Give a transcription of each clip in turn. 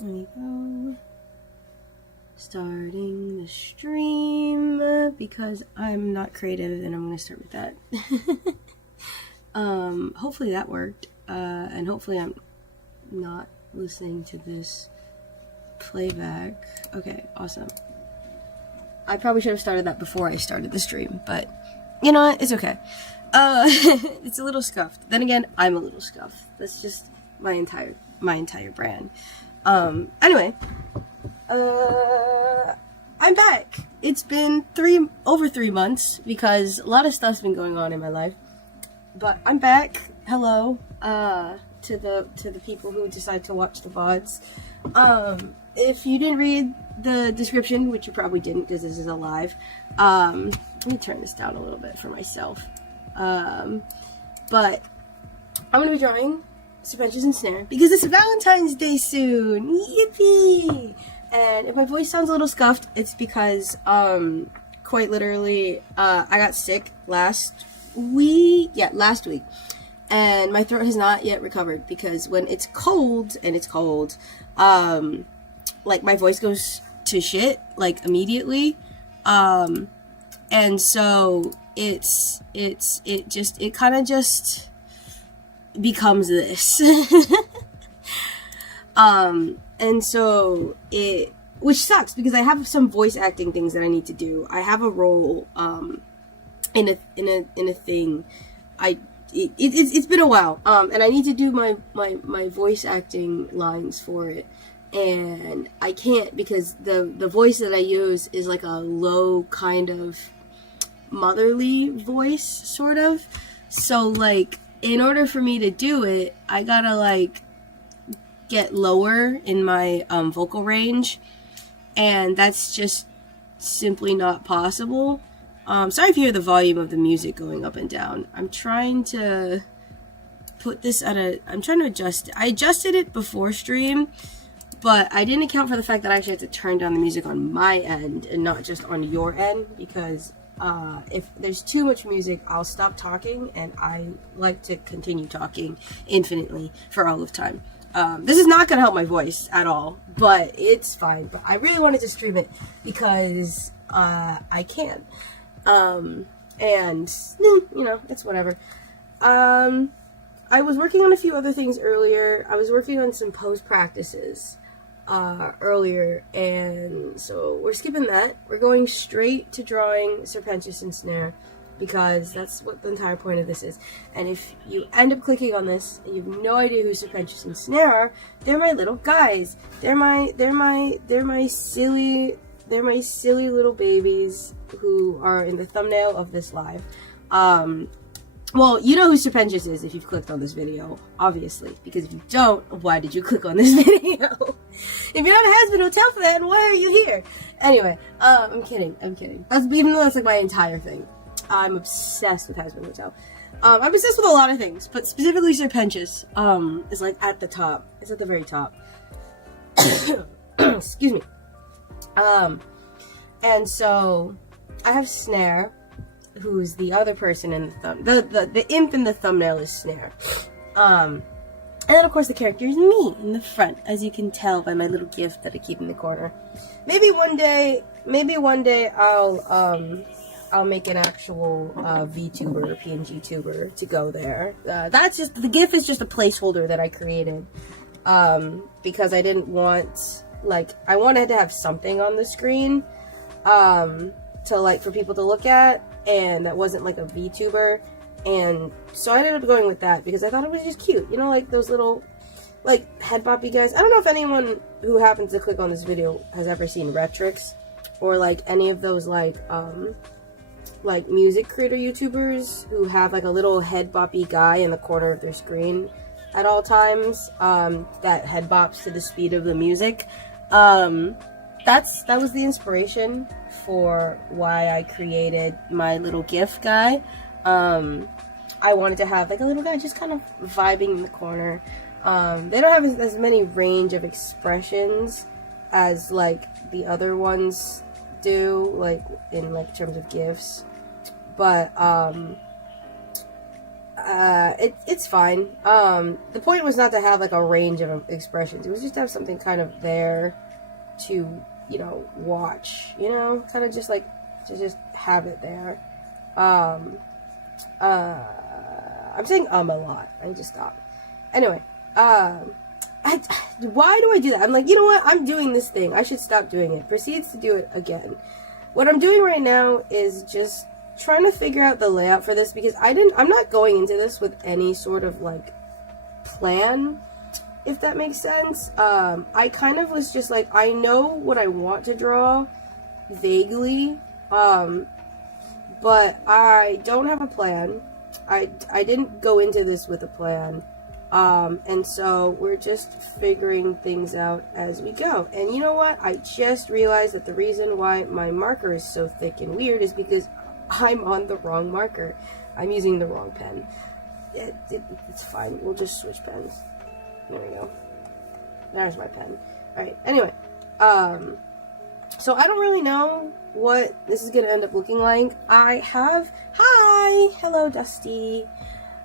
There we go. Starting the stream because I'm not creative, and I'm gonna start with that. Hopefully that worked, and hopefully I'm not listening to this playback. Okay, awesome. I probably should have started that before I started the stream, but you know what? It's okay. It's a little scuffed. Then again, I'm a little scuffed. That's just my entire brand. Anyway, I'm back. It's been over 3 months because a lot of stuff's been going on in my life. But I'm back. Hello, to the people who decide to watch the VODs. If you didn't read the description, which you probably didn't because this is a live, let me turn this down a little bit for myself. But I'm gonna be drawing Sir Pentious and Snare because it's Valentine's Day soon. Yippee! And if my voice sounds a little scuffed, it's because quite literally I got sick last week, and my throat has not yet recovered because when it's cold, like my voice goes to shit like immediately, and so it kind of just becomes this. And so which sucks because I have some voice acting things that I need to do. I have a role in a thing. It's been a while, and I need to do my voice acting lines for it, and I can't because the voice that I use is like a low kind of motherly voice, sort of. So like in order for me to do it, I gotta like get lower in my vocal range, and that's just simply not possible. Sorry if you hear the volume of the music going up and down. I'm trying to put this I'm trying to adjust it. I adjusted it before stream, but I didn't account for the fact that I actually had to turn down the music on my end and not just on your end, because if there's too much music, I'll stop talking, and I like to continue talking infinitely for all of time. This is not going to help my voice at all, but it's fine. But I really wanted to stream it because I can. And, you know, it's whatever. I was working on a few other things earlier. I was working on some post practices earlier, and so we're skipping that. We're going straight to drawing Sir Pentious and Snare, because that's what the entire point of this is. And if you end up clicking on this and you have no idea who Sir Pentious and Snare are, they're my little guys. They're my silly little babies who are in the thumbnail of this live. Well, you know who Sir Pentious is if you've clicked on this video, obviously, because if you don't, why did you click on this video? If you're not a Husband Hotel fan, why are you here? Anyway, I'm kidding. Even though that's like my entire thing. I'm obsessed with Husband Hotel. I'm obsessed with a lot of things, but specifically Sir Pentious is like at the top. It's at the very top. Excuse me. And so I have Snare, who's the other person in the imp in the thumbnail is Snare. And then of course the character is me in the front, as you can tell by my little gift that I keep in the corner. Maybe one day I'll make an actual VTuber or PNG tuber to go there. That's just, the GIF is just a placeholder that I created because I didn't want, like, I wanted to have something on the screen to, like, for people to look at, and that wasn't like a VTuber, and so I ended up going with that because I thought it was just cute, you know, like those little like head boppy guys. I don't know if anyone who happens to click on this video has ever seen Retrix or like any of those like music creator YouTubers who have like a little head boppy guy in the corner of their screen at all times that head bops to the speed of the music. That was the inspiration for why I created my little GIF guy. I wanted to have like a little guy just kind of vibing in the corner. They don't have as many range of expressions as like the other ones do, like in like terms of GIFs. But It's fine. The point was not to have like a range of expressions. It was just to have something kind of there to, you know, watch, you know, kind of just like to just have it there. I'm saying a lot. I need to stop. Anyway, why do I do that? I'm like, you know what? I'm doing this thing. I should stop doing it. Proceeds to do it again. What I'm doing right now is just trying to figure out the layout for this, because I'm not going into this with any sort of like plan, if that makes sense. I kind of was just like, I know what I want to draw vaguely, but I don't have a plan. I didn't go into this with a plan. And so we're just figuring things out as we go. And you know what? I just realized that the reason why my marker is so thick and weird is because I'm on the wrong marker. I'm using the wrong pen. It's fine. We'll just switch pens. There we go. There's my pen. Alright, anyway. So I don't really know what this is gonna end up looking like. Hi! Hello, Dusty.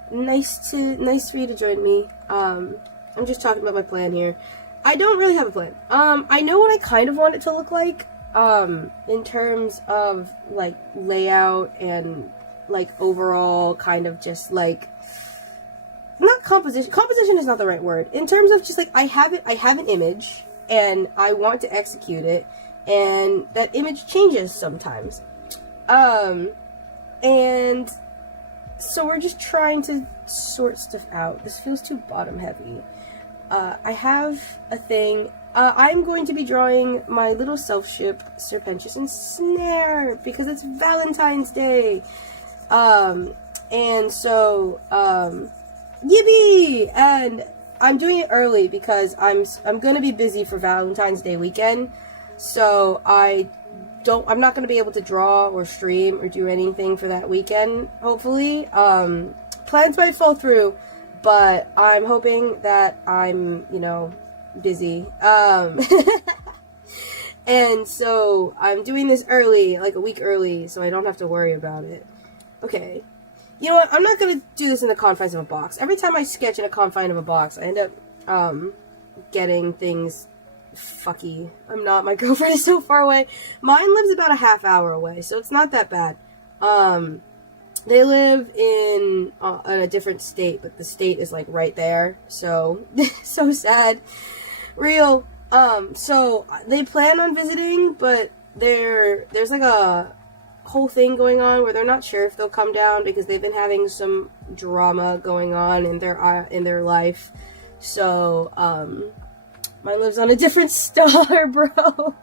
Nice for you to join me. I'm just talking about my plan here. I don't really have a plan. I know what I kind of want it to look like, in terms of, like, layout and, like, overall kind of just, like, not composition. Composition is not the right word. In terms of just, like, I have an image, and I want to execute it, and that image changes sometimes. And so we're just trying to sort stuff out. This feels too bottom heavy. I have a thing. I'm going to be drawing my little self-ship, Sir Pentious and Snare, because it's Valentine's Day. And so, yippee! And I'm doing it early because I'm gonna be busy for Valentine's Day weekend. So I'm not gonna be able to draw or stream or do anything for that weekend, hopefully. Plans might fall through, but I'm hoping that I'm, you know, busy. And so I'm doing this early, like a week early, so I don't have to worry about it. Okay. You know what? I'm not gonna do this in the confines of a box. Every time I sketch in a confine of a box, I end up, getting things fucky. My girlfriend is so far away. Mine lives about a half hour away, so it's not that bad. They live in a different state, but the state is like right there, so so sad. Real. So they plan on visiting, but there's like a whole thing going on where they're not sure if they'll come down because they've been having some drama going on in their life. So mine lives on a different star, bro.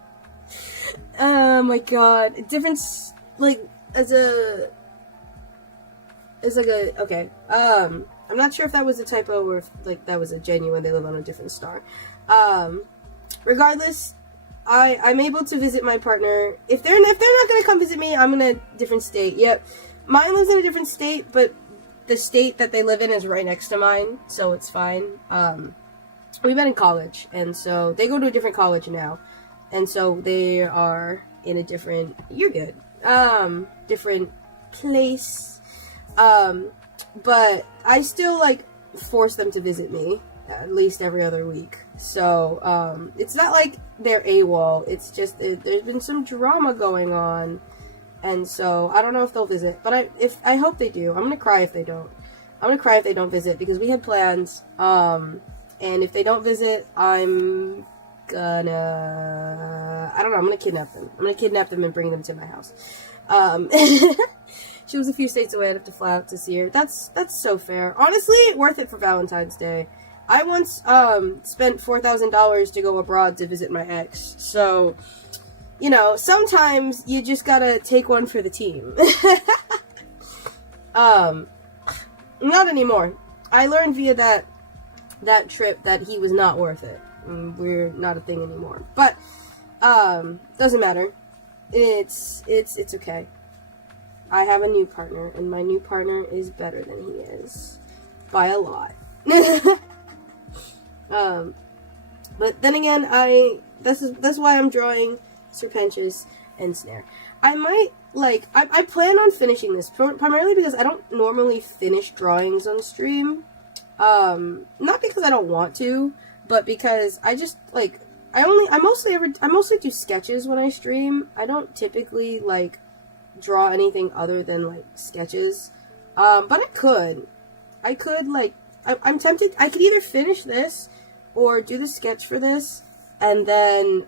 Oh my god, different okay. I'm not sure if that was a typo or if like that was a genuine. They live on a different star. Regardless, I'm able to visit my partner. If they're not gonna come visit me, I'm in a different state. Yep, mine lives in a different state, but the state that they live in is right next to mine, so it's fine. We met in college, and so they go to a different college now, and so they are in a different. You're good. Different place. But I still like force them to visit me at least every other week. So it's not like they're AWOL. It's just there's been some drama going on, and so I don't know if they'll visit. But I hope they do. I'm gonna cry if they don't. I'm gonna cry if they don't visit because we had plans. And if they don't visit, I'm gonna I don't know. I'm gonna kidnap them. I'm gonna kidnap them and bring them to my house. She was a few states away. I'd have to fly out to see her. That's so fair. Honestly, worth it for Valentine's Day. I once spent $4,000 to go abroad to visit my ex. So, you know, sometimes you just gotta take one for the team. Not anymore. I learned via that trip that he was not worth it. We're not a thing anymore. But doesn't matter. It's okay. I have a new partner, and my new partner is better than he is. By a lot. But then again, that's why I'm drawing Sir Pentious. and Snare. I might, like, I plan on finishing this, primarily because I don't normally finish drawings on stream. Not because I don't want to, but because I just, like, I mostly do sketches when I stream. I don't typically, like, draw anything other than, like, sketches. But I could, like, I'm tempted, I could either finish this, or do the sketch for this, and then,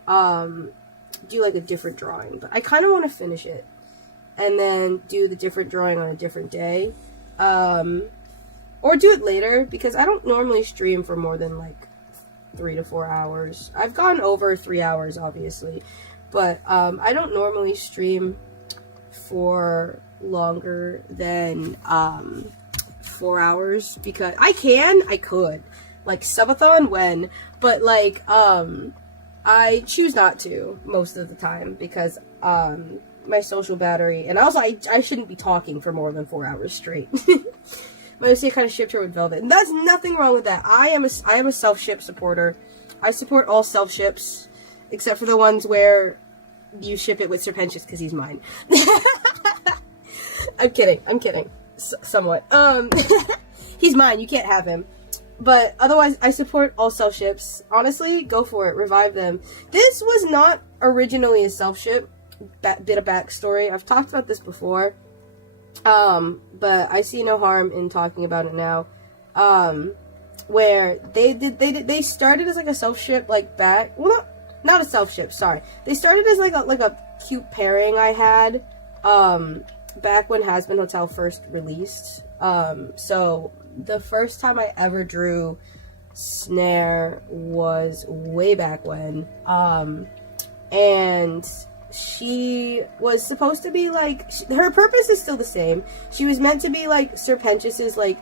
do, like, a different drawing. But I kind of want to finish it, and then do the different drawing on a different day. Or do it later, because I don't normally stream for more than, like, 3 to 4 hours. I've gone over 3 hours, obviously, but, I don't normally stream for longer than, 4 hours, because I could, like, subathon when, but, like, I choose not to most of the time, because, my social battery, and also I shouldn't be talking for more than 4 hours straight. I kind of shipped her with Velvet, and that's nothing wrong with that. I am a self-ship supporter. I support all self-ships, except for the ones where you ship it with Sir Pentious, because he's mine. I'm kidding. Somewhat. He's mine, you can't have him. But otherwise, I support all self-ships. Honestly, go for it, revive them. This was not originally a self-ship. Bit of backstory. I've talked about this before. But I see no harm in talking about it now. Where they started as like a self-ship, like not a self-ship, sorry. They started as like a cute pairing I had, back when Has Been Hotel first released. So the first time I ever drew Snare was way back when, and she was supposed to be, like, her purpose is still the same. She was meant to be, like, Sir Pentious's, like,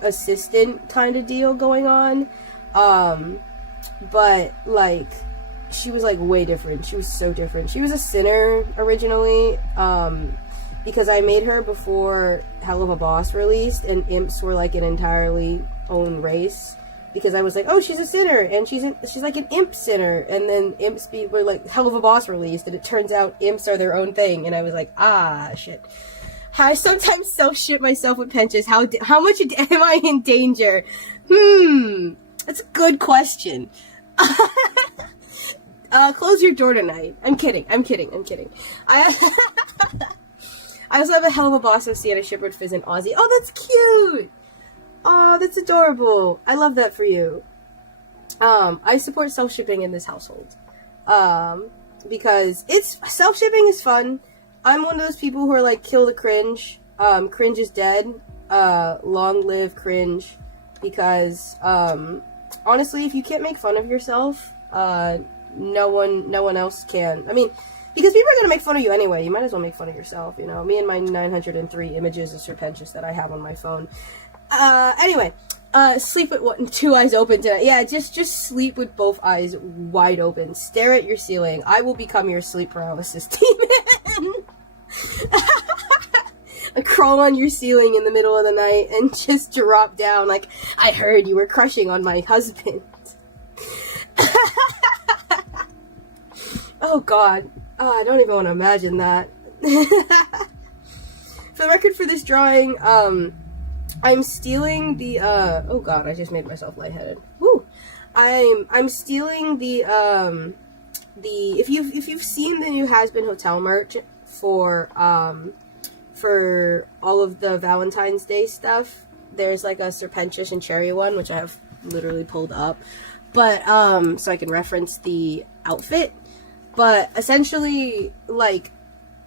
assistant kind of deal going on. But, like, she was, like, way different. She was so different. She was a sinner originally, because I made her before Hell of a Boss released, and imps were, like, an entirely own race. Because I was like, oh, she's a sinner, and she's like an imp sinner, and then imps were like Hell of a Boss released, and it turns out imps are their own thing, and I was like, ah, shit. I sometimes self-ship myself with Pentious. How much am I in danger? That's a good question. Close your door tonight. I'm kidding. I also have a Hell of a Boss of Sienna ship with Fizz and Ozzy. Oh, that's cute! Oh, that's adorable. I love that for you. I support self-shipping in this household. Because self-shipping is fun. I'm one of those people who are like, kill the cringe. Cringe is dead. Long live cringe. Because, honestly, if you can't make fun of yourself, no one else can. I mean, because people are gonna make fun of you anyway. You might as well make fun of yourself, you know? Me and my 903 images of Sir Pentious that I have on my phone. Anyway, sleep with two eyes open tonight. Yeah, just sleep with both eyes wide open. Stare at your ceiling. I will become your sleep paralysis demon. I crawl on your ceiling in the middle of the night and just drop down like, I heard you were crushing on my husband. Oh god. Oh, I don't even want to imagine that. For the record, for this drawing, I'm stealing the, oh god, I just made myself lightheaded. Woo! I'm stealing the, if you've seen the new Has Been Hotel merch for all of the Valentine's Day stuff, there's like a Sir Pentious and Cherry one, which I have literally pulled up, but, so I can reference the outfit, but essentially, like,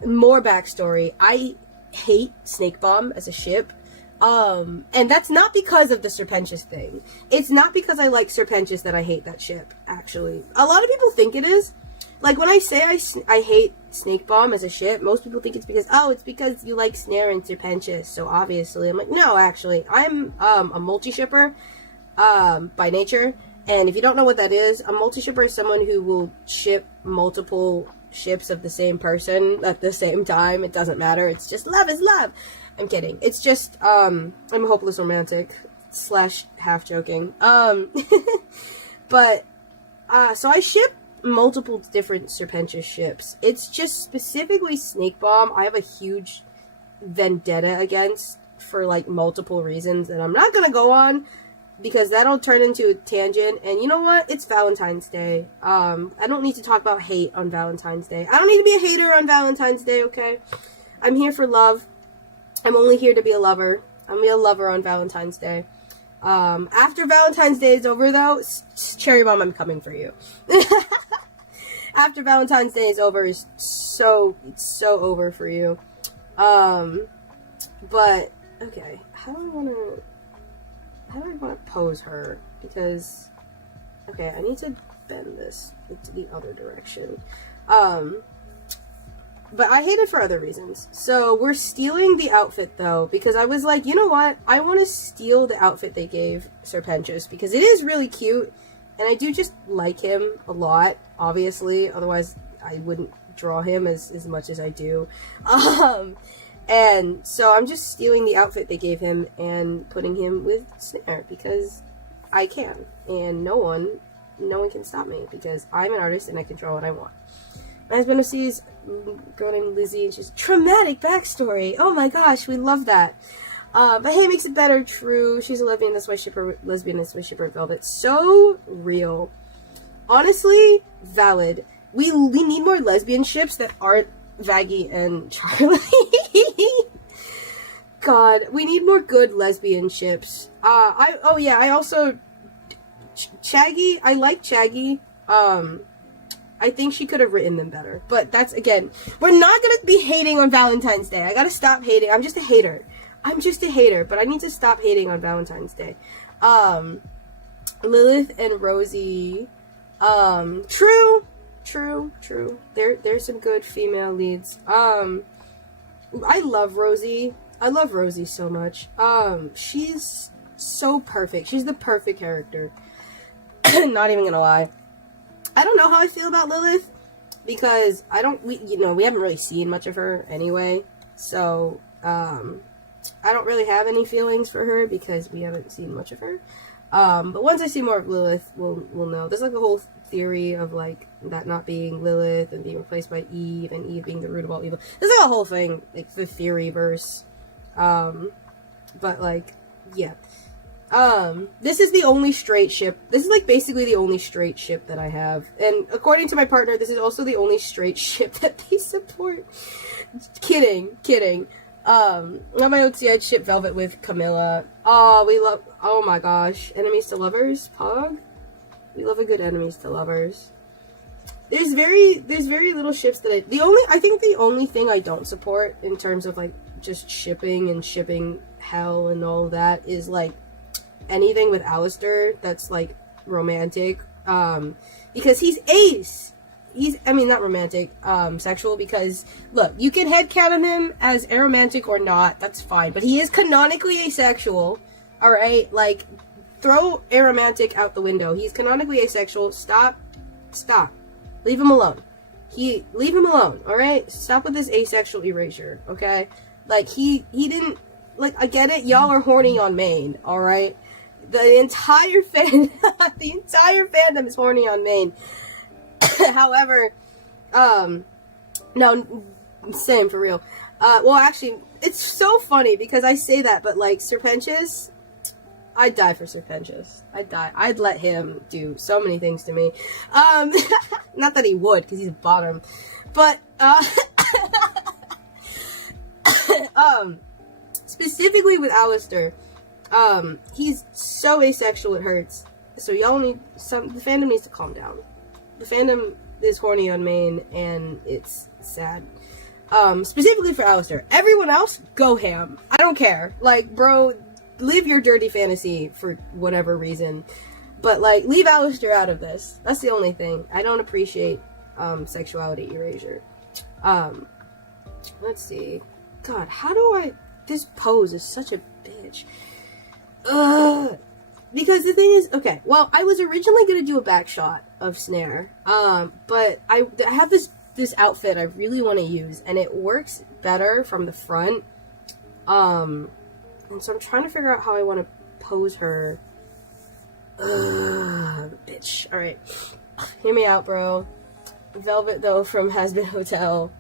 more backstory, I hate Snake Bomb as a ship. And that's not because of the Sir Pentious thing. It's not because I like Sir Pentious that I hate that ship, actually. A lot of people think it is. Like, when I say I hate Snake Bomb as a ship, most people think it's because you like Snare and Sir Pentious, so obviously. I'm like, no, actually. I'm, a multi-shipper, by nature. And if you don't know what that is, a multi-shipper is someone who will ship multiple ships of the same person at the same time. It doesn't matter. It's just love is love. I'm kidding. It's just, I'm a hopeless romantic / half joking. But, so I ship multiple different Sir Pentious ships. It's just specifically Snake Bomb I have a huge vendetta against for, like, multiple reasons that I'm not gonna go on, because that'll turn into a tangent, and you know what? It's Valentine's Day. I don't need to talk about hate on Valentine's Day. I don't need to be a hater on Valentine's Day, okay? I'm here for love. I'm only here to be a lover. I'm gonna be a lover on Valentine's Day. After Valentine's Day is over, though, Cherry Bomb, I'm coming for you. After Valentine's Day is over, it's so over for you. But, okay, how do I want to pose her? Because, okay, I need to bend this into the other direction. But I hate it for other reasons. So we're stealing the outfit, though, because I was like, you know what? I want to steal the outfit they gave Sir Pentious, because it is really cute, and I do just like him a lot, obviously. Otherwise, I wouldn't draw him as much as I do. And so I'm just stealing the outfit they gave him and putting him with Snare, because I can, and no one can stop me, because I'm an artist and I control what I want. My husband sees a girl named Lizzie, and she's traumatic backstory. Oh my gosh, we love that. But hey, makes it better. True, she's a lesbian. That's why shipper Velvet. So real. Honestly, valid. We need more lesbian ships that aren't Vaggie and Charlie. God, we need more good lesbian ships. I also Shaggy. I like Shaggy. I think she could have written them better. But that's, again, we're not gonna be hating on Valentine's Day. I gotta stop hating. I'm just a hater. But I need to stop hating on Valentine's Day. Lilith and Rosie. True. There's some good female leads. I love Rosie. I love Rosie so much. She's so perfect. She's the perfect character. Not even gonna lie. I don't know how I feel about Lilith, because we haven't really seen much of her anyway, so, I don't really have any feelings for her, because we haven't seen much of her, but once I see more of Lilith, we'll know. There's, like, a whole theory of, like, that not being Lilith, and being replaced by Eve, and Eve being the root of all evil. There's, like, a whole thing, like, the theory-verse, but, like, yeah. This is the only straight ship. This is, like, basically the only straight ship that I have. And according to my partner, this is also the only straight ship that they support. Kidding. On my OT, I'd ship Velvet with Camilla. Oh my gosh. Enemies to lovers? Pog? We love a good enemies to lovers. There's very little ships that I think the only thing I don't support in terms of, like, just shipping and shipping hell and all that is, like, anything with Alistair that's, like, romantic, because he's ace. Not romantic, sexual, because, look, you can headcanon him as aromantic or not, that's fine, but he is canonically asexual, alright? Like, throw aromantic out the window. He's canonically asexual. Stop. Leave him alone. Leave him alone, alright? Stop with this asexual erasure, okay? Like, he didn't, like, I get it, y'all are horny on Maine, alright? The entire fandom is horny on Maine. However, no, same for real. Well, actually, it's so funny because I say that, but, like, Sir Pentious, I'd die for Sir Pentious. I'd let him do so many things to me. Not that he would, because he's a bottom, but, specifically with Alistair, he's so asexual it hurts. So y'all the fandom needs to calm down. The fandom is horny on Maine, and it's sad. Specifically for Alistair. Everyone else, go ham. I don't care. Like, bro, live your dirty fantasy for whatever reason. But, like, leave Alistair out of this. That's the only thing. I don't appreciate, sexuality erasure. Let's see. God, how do I... This pose is such a bitch. Because the thing is, okay, well, I was originally going to do a back shot of Snare, but I have this outfit I really want to use, and it works better from the front, and so I'm trying to figure out how I want to pose her. Bitch. Alright. hear me out, bro. Velvet, though, from Has Been Hotel.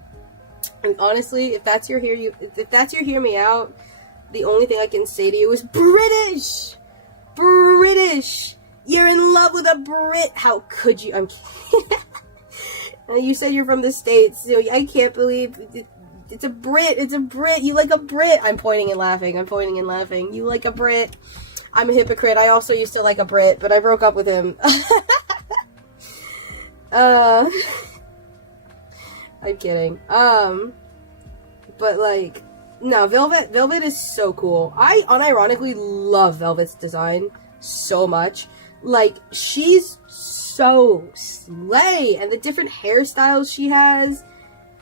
And honestly, if that's your hear me out, the only thing I can say to you is British! British! You're in love with a Brit! How could you? I'm kidding. You said you're from the States, so I can't believe it's a Brit. It's a Brit. You like a Brit. I'm pointing and laughing. You like a Brit. I'm a hypocrite. I also used to like a Brit, but I broke up with him. I'm kidding. But like, no, Velvet is so cool. I unironically love Velvet's design so much. Like, she's so slay, and the different hairstyles she has,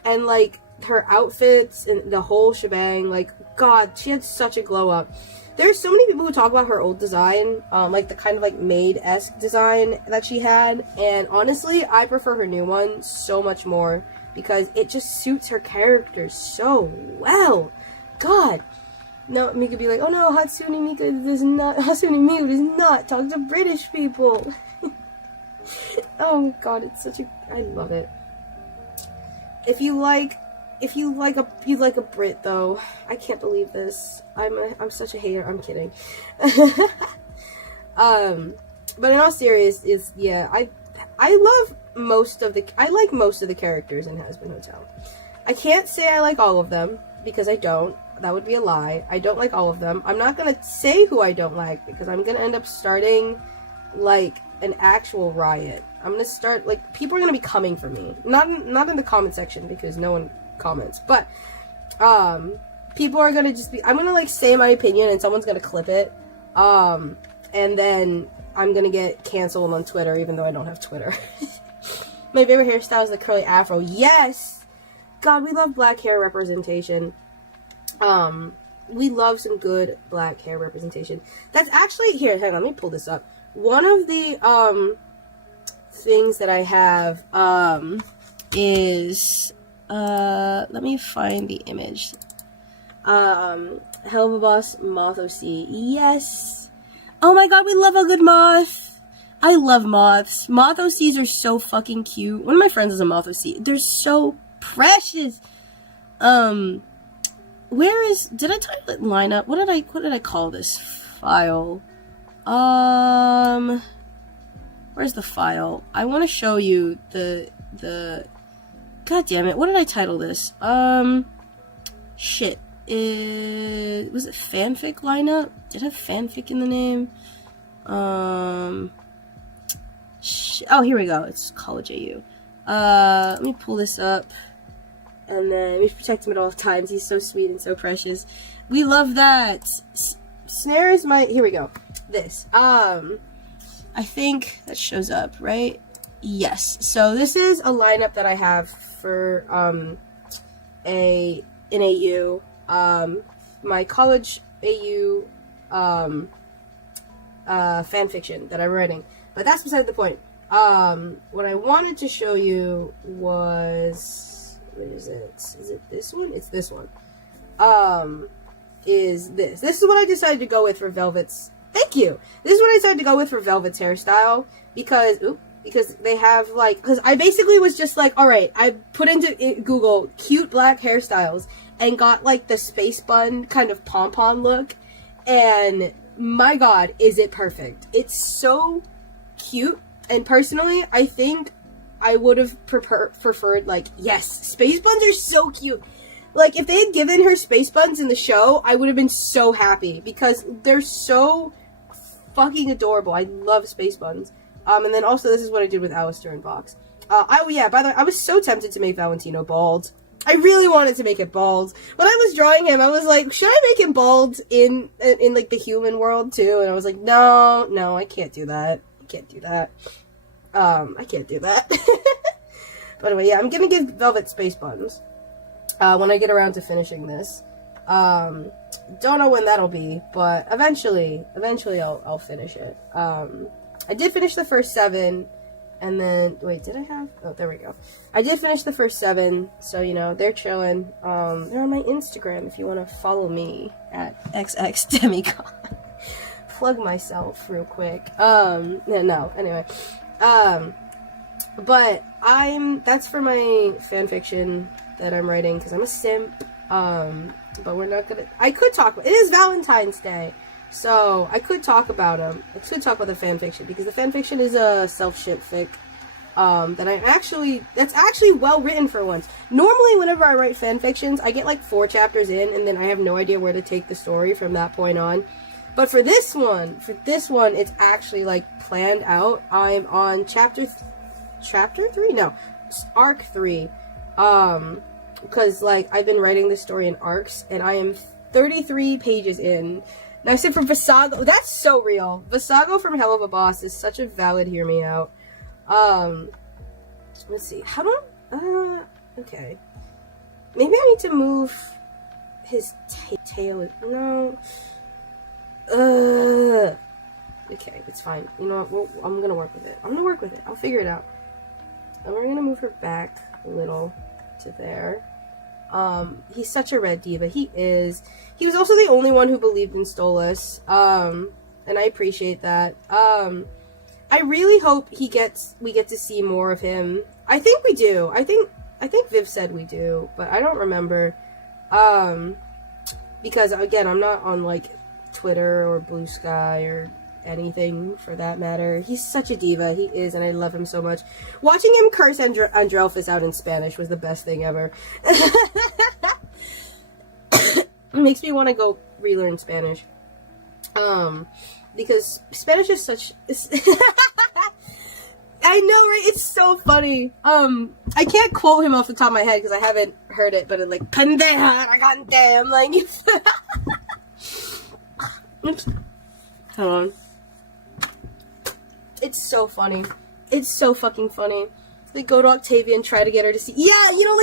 and like her outfits and the whole shebang. Like, God, she had such a glow up. There's so many people who talk about her old design, like the kind of like maid-esque design that she had, and honestly, I prefer her new one so much more because it just suits her character so well. God. Now Mika could be like, oh no, Hatsune Miku does not talk to British people. Oh god, it's such a, I love it. If you like a Brit though, I can't believe this. I'm such a hater. I'm kidding. But in all seriousness, yeah, I like most of the characters in Has Been Hotel. I can't say I like all of them because I don't. That would be a lie. I don't like all of them. I'm not gonna say who I don't like because I'm gonna end up starting like an actual riot. I'm gonna start, like, people are gonna be coming for me. Not in the comment section because no one comments, but people are gonna just be, I'm gonna like say my opinion and someone's gonna clip it, and then I'm gonna get canceled on Twitter even though I don't have Twitter. My favorite hairstyle is the curly afro. Yes! God, we love black hair representation. We love some good black hair representation. That's actually, here, hang on, let me pull this up. One of the, things that I have, is, let me find the image. Hell of a Boss Moth OC. Yes! Oh my god, we love a good moth! I love moths. Moth OCs are so fucking cute. One of my friends is a moth OC. They're so precious! Where is, did I title it lineup? What did I call this file? Where's the file? I want to show you the, god damn it, what did I title this? Shit. Was it fanfic lineup? Did it have fanfic in the name? Oh, here we go. It's College AU. Let me pull this up. And then we protect him at all times. He's so sweet and so precious. We love that. Snare is my, here we go. This. I think that shows up, right? Yes. So this is a lineup that I have for, an AU. My College AU, fanfiction that I'm writing. But that's beside the point. What I wanted to show you was, what is it? Is it this one? It's this one. Is this. This is what I decided to go with for Velvet's, thank you! This is what I decided to go with for Velvet's hairstyle, because they have, like, because I basically was just like, alright, I put into Google cute black hairstyles, and got, like, the space bun kind of pom-pom look, and my god, is it perfect. It's so cute, and personally, I think I would have preferred, like, yes, space buns are so cute. Like, if they had given her space buns in the show, I would have been so happy, because they're so fucking adorable. I love space buns. And then also, this is what I did with Alistair and Vox. Oh yeah, by the way, I was so tempted to make Valentino bald. I really wanted to make it bald. When I was drawing him, I was like, should I make him bald in like, the human world, too? And I was like, no, I can't do that. I can't do that. But anyway, yeah, I'm gonna give Velvet space buns when I get around to finishing this. Don't know when that'll be, but eventually I'll finish it. I did finish the first 7, and then, wait, did I have? Oh, there we go. I did finish the first 7, so, you know, they're chilling. They're on my Instagram if you want to follow me at xxdemigod. Plug myself real quick. No, anyway. But that's for my fanfiction that I'm writing, because I'm a simp. But we're not gonna, I could talk, it is Valentine's Day, so I could talk about them. I could talk about the fanfiction, because the fanfiction is a self-ship fic, that's actually well written for once. Normally, whenever I write fanfictions, I get like 4 chapters in, and then I have no idea where to take the story from that point on. But for this one, it's actually like planned out. I'm on chapter 3? No, arc 3. Because like I've been writing this story in arcs, and I am 33 pages in. Now I said from Visago, that's so real. Visago from Hell of a Boss is such a valid hear me out. Let's see. How do okay. Maybe I need to move his tail. No. Okay, it's fine. You know what? I'm gonna work with it. I'll figure it out. And we're gonna move her back a little to there. He's such a red diva. He is. He was also the only one who believed in Stolas. And I appreciate that. I really hope we get to see more of him. I think we do. I think Viv said we do, but I don't remember. Because again, I'm not on like Twitter or Blue Sky or anything for that matter. He's such a diva. He is, and I love him so much. Watching him curse Andrelphus out in Spanish was the best thing ever. It makes me want to go relearn Spanish. Because Spanish is such... I know, right? It's so funny. I can't quote him off the top of my head because I haven't heard it, but it's like, pendeja, damn, like... Oops. Hold on. It's so funny. It's so fucking funny. They go to Octavia and try to get her to see... Yeah, you know,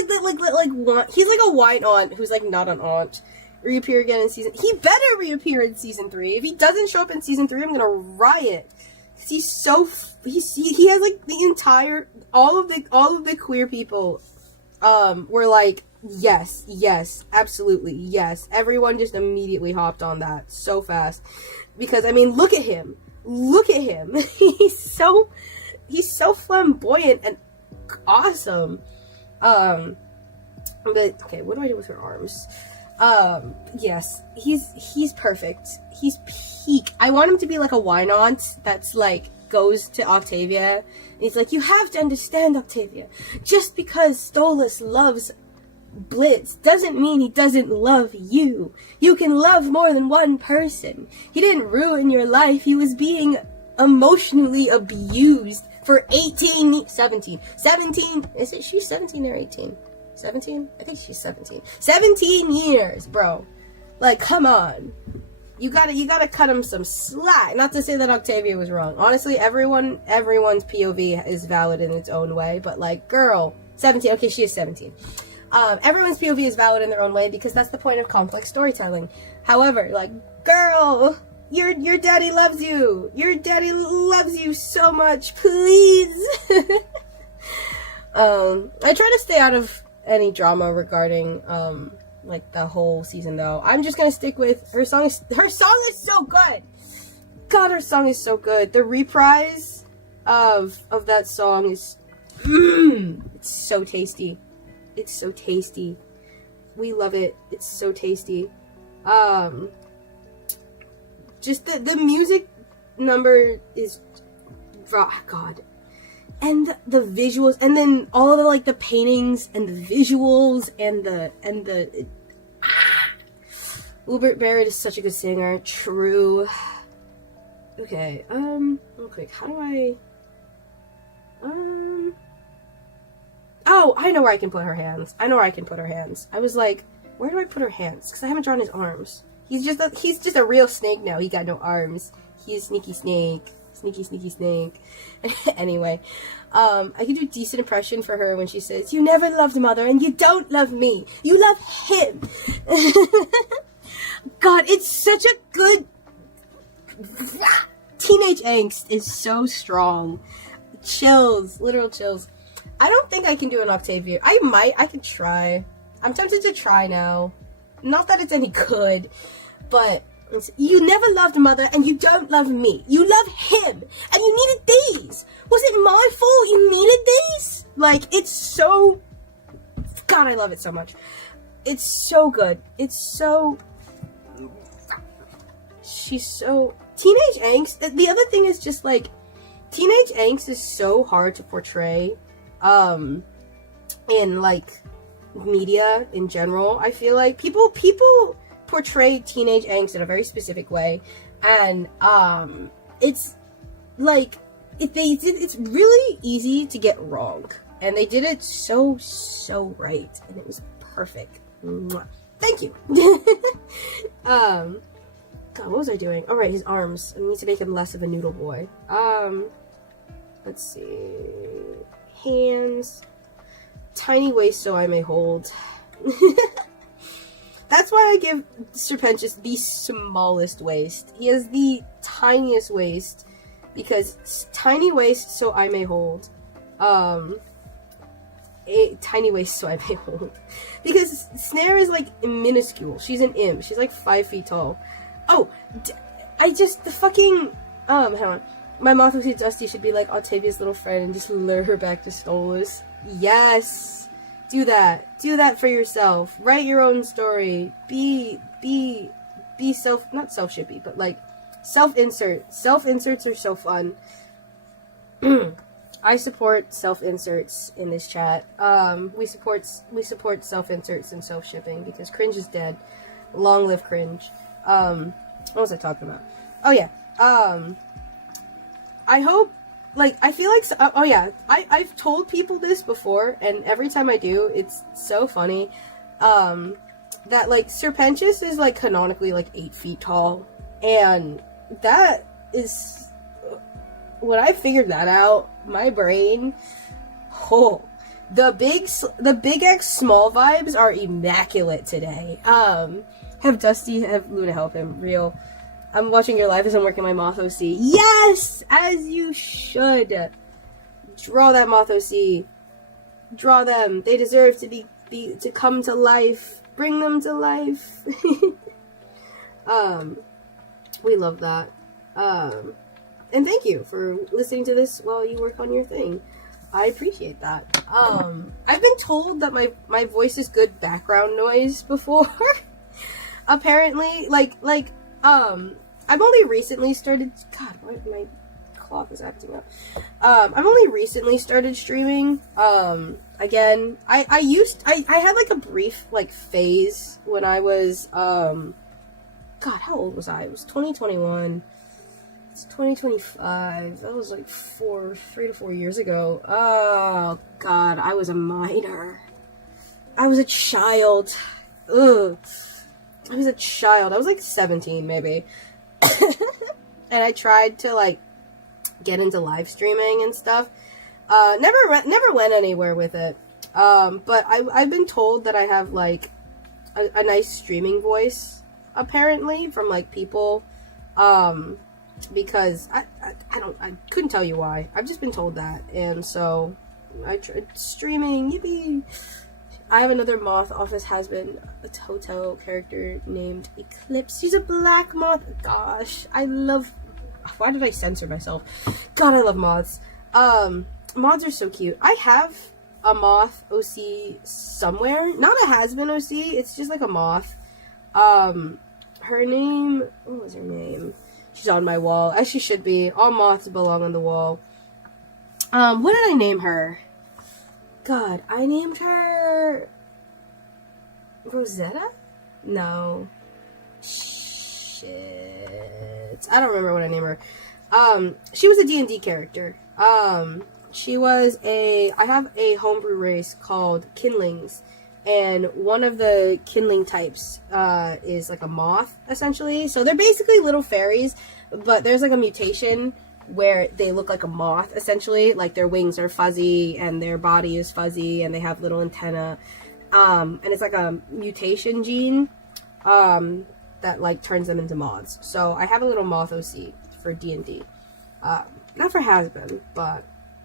he's like a white aunt who's like not an aunt. Reappear again in season... He better reappear in season 3. If he doesn't show up in season 3, I'm gonna riot. Cause he's so... He has like the entire... All of the queer people were like, yes, absolutely, yes. Everyone just immediately hopped on that so fast. Because, I mean, look at him. He's so flamboyant and awesome. But, okay, what do I do with her arms? Yes, he's perfect. He's peak. I want him to be like a wine aunt that's like, goes to Octavia, and he's like, you have to understand, Octavia, just because Stolas loves Blitz doesn't mean he doesn't love you. You can love more than one person. He didn't ruin your life. He was being emotionally abused for 17, is it, she's 17 or 18? 17? I think she's 17. 17 years, bro. Like, come on. You gotta cut him some slack. Not to say that Octavia was wrong. Honestly, everyone's POV is valid in its own way, but like, girl, 17, okay, she is 17. Everyone's POV is valid in their own way because that's the point of complex storytelling. However, like, girl, your daddy loves you. Your daddy loves you so much, please. I try to stay out of any drama regarding, like, the whole season, though. I'm just gonna stick with her song is so good. God, her song is so good. The reprise of that song is, it's so tasty. It's so tasty. We love it. It's so tasty. Just the music number is, God. And the visuals, and then all of the, like, the paintings, and the visuals, and the Wilbert Barrett is such a good singer. True. Okay, real quick, how do I, oh, I know where I can put her hands. I was like, where do I put her hands? Because I haven't drawn his arms. He's just a real snake now. He got no arms. He's a sneaky snake. Sneaky snake. Anyway, I can do a decent impression for her when she says, you never loved mother and you don't love me. You love him. God, it's such a good... Teenage angst is so strong. Chills. Literal chills. I don't think I can do an Octavia. I could try. I'm tempted to try now. Not that it's any good, but You never loved Mother, and you don't love me. You love him, and you needed these. Was it my fault you needed these? Like, it's so... God, I love it so much. It's so good. It's so... She's so... Teenage angst... The other thing is just, like, teenage angst is so hard to portray, in, like, media in general. I feel like people portray teenage angst in a very specific way, and it's like it's really easy to get wrong, and they did it so right, and it was perfect. Mwah. Thank you. God, what was I doing? All right, his arms. I need to make him less of a noodle boy. Let's see, hands, tiny waist so I may hold. That's why I give Sir Pentious the smallest waist. He has the tiniest waist, because tiny waist so I may hold. A tiny waist so I may hold. Because Snare is, like, minuscule. She's an imp. She's, like, 5 feet tall. Oh, the fucking, hang on. My moth who Dusty should be like Octavia's little friend and just lure her back to Stolas. Yes! Do that. Do that for yourself. Write your own story. Be not self-shippy, but like self-insert. Self-inserts are so fun. I support self-inserts in this chat. We support self-inserts and self-shipping because cringe is dead. Long live cringe. What was I talking about? Oh yeah. I hope, like, I feel like, oh yeah, I've told people this before, and every time I do, it's so funny, that, like, Sir Pentious is, like, canonically, like, 8 feet tall, and that is, when I figured that out, my brain, the big X small vibes are immaculate today. Have Luna help him, real. I'm watching your live as I'm working my Moth OC. Yes! As you should. Draw that Moth OC. Draw them. They deserve to to come to life. Bring them to life. We love that. And thank you for listening to this while you work on your thing. I appreciate that. I've been told that my voice is good background noise before. Apparently, I've only recently started. God, why my cloth is acting up. I've only recently started streaming. Again, I had like a brief like phase when I was God, how old was I? It was 2021. It's 2025. That was like 3 to 4 years ago. Oh God, I was a minor. I was a child. Ugh. I was a child. I was like 17 maybe. And I tried to like get into live streaming and stuff. Never went anywhere with it. But I've been told that I have like a nice streaming voice apparently from like people. Because I couldn't tell you why. I've just been told that, and so I tried streaming. Yippee! I have another moth. Office has been a Toto character named Eclipse. She's a black moth. Gosh, I love. Why did I censor myself? God, I love moths. Moths are so cute. I have a moth OC somewhere. Not a has-been OC. It's just like a moth. Her name. What was her name? She's on my wall, as she should be. All moths belong on the wall. What did I name her? God, I named her Rosetta? No. Shit. I don't remember what I named her. She was a D&D character. She was I have a homebrew race called Kindlings, and one of the kindling types is like a moth, essentially. So they're basically little fairies, but there's like a mutation where they look like a moth, essentially. Like their wings are fuzzy and their body is fuzzy and they have little antenna. And it's like a mutation gene that like turns them into moths. So I have a little moth OC for D&D. Not for has-been, but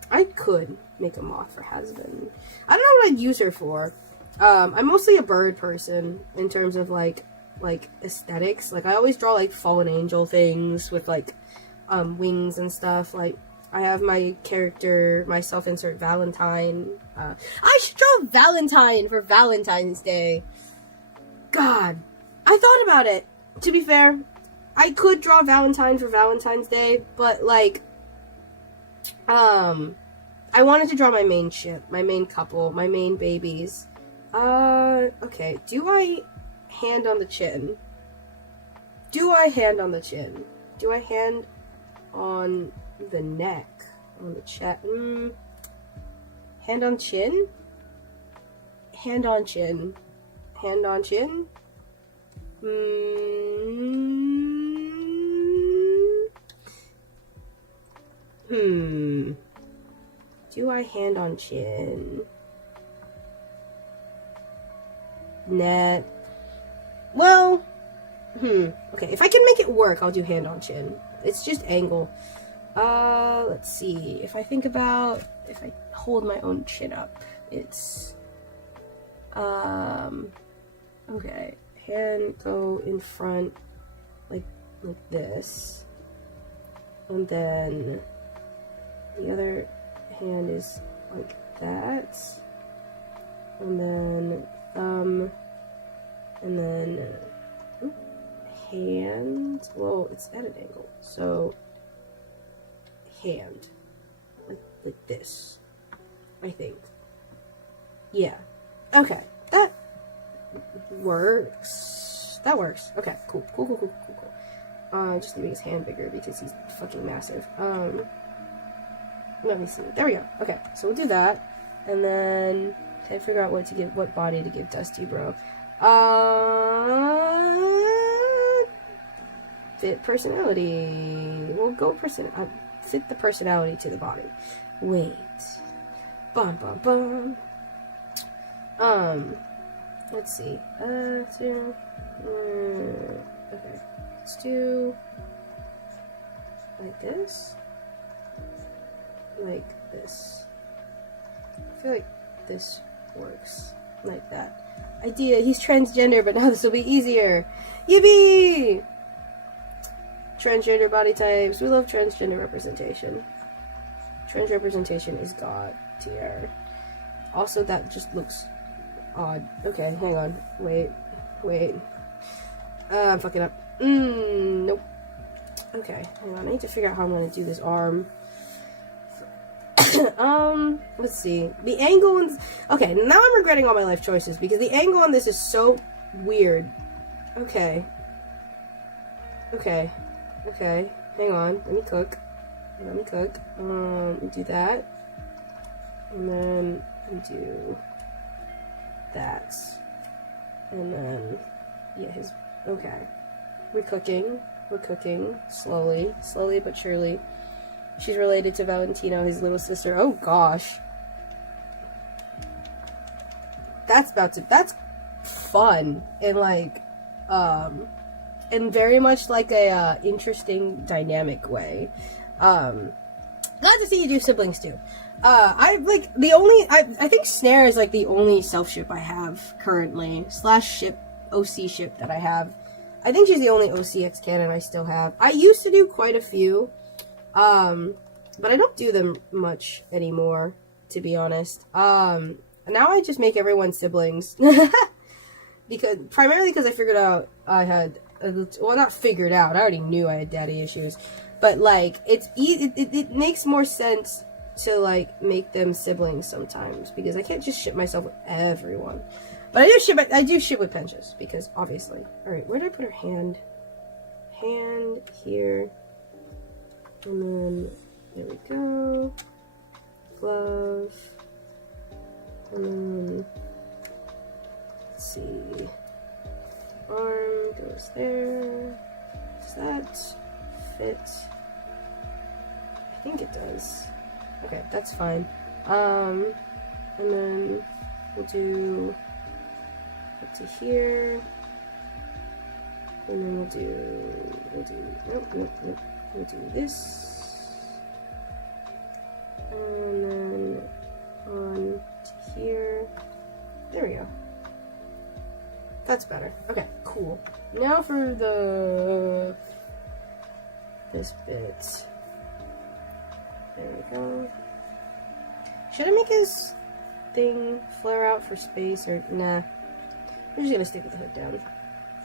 I could make a moth for has-been. I don't know what I'd use her for. I'm mostly a bird person in terms of like like aesthetics. Like I always draw like fallen angel things with like wings and stuff. Like I have my character, my self-insert Valentine. I should draw Valentine for Valentine's Day. God, I thought about it. To be fair, I could draw Valentine for Valentine's Day, but like, I wanted to draw my main ship, my main couple, my main babies. Okay, do I hand on the chin? Do I hand on the chin? Do I hand on the neck? On the chest? Hand on chin? Hand on chin. Hand on chin? Do I hand on chin? Nah. Well, okay, if I can make it work, I'll do hand on chin. It's just angle. Let's see. If I think about, if I hold my own chin up, it's, okay. Hand go in front, like this. And then the other hand is like that. And then thumb. And then hand. Well, it's at an angle. So hand. Like this. I think. Yeah. Okay. That works. That works. Okay, cool. Cool. Just to make his hand bigger because he's fucking massive. Let me see. There we go. Okay, so we'll do that. And then can I figure out what body to give Dusty Bro? Fit personality. We'll go fit the personality to the body. Wait. Bum. Let's see. Okay. Let's do like this. Like this. I feel like this works. Like that. Idea, he's transgender, but now this will be easier. Yippee! Transgender body types. We love transgender representation. Trans representation is god tier. Also, that just looks odd. Okay, hang on. Wait. I'm fucking up. Nope. Okay, hang on. I need to figure out how I'm going to do this arm. Let's see. The angle on... Okay, now I'm regretting all my life choices because the angle on this is so weird. Okay. Hang on. Let me cook. Let me do that. And then we do that. And then, yeah, okay. We're cooking. Slowly but surely. She's related to Valentino, his little sister. Oh gosh. That's fun. And like, in very much like a, interesting dynamic way. Glad to see you do siblings too. I think Snare is like the only self-ship I have currently. /ship, OC ship that I have. I think she's the only OCX canon I still have. I used to do quite a few. But I don't do them much anymore, to be honest. Now I just make everyone siblings. Primarily because I figured out I had, well, not figured out, I already knew I had daddy issues. But, like, it makes more sense to, like, make them siblings sometimes. Because I can't just ship myself with everyone. But I do ship with Pentious, because, obviously. Alright, where did I put her hand? Hand, here. And then, there we go. Glove. And then, let's see. Arm goes there. Does that fit? I think it does. Okay, that's fine. And then we'll do up to here. And then we'll do this. And then on to here. There we go. That's better. Okay, cool. Now for this bit. There we go. Should I make his thing flare out for space, or nah? I'm just gonna stick with the hood down.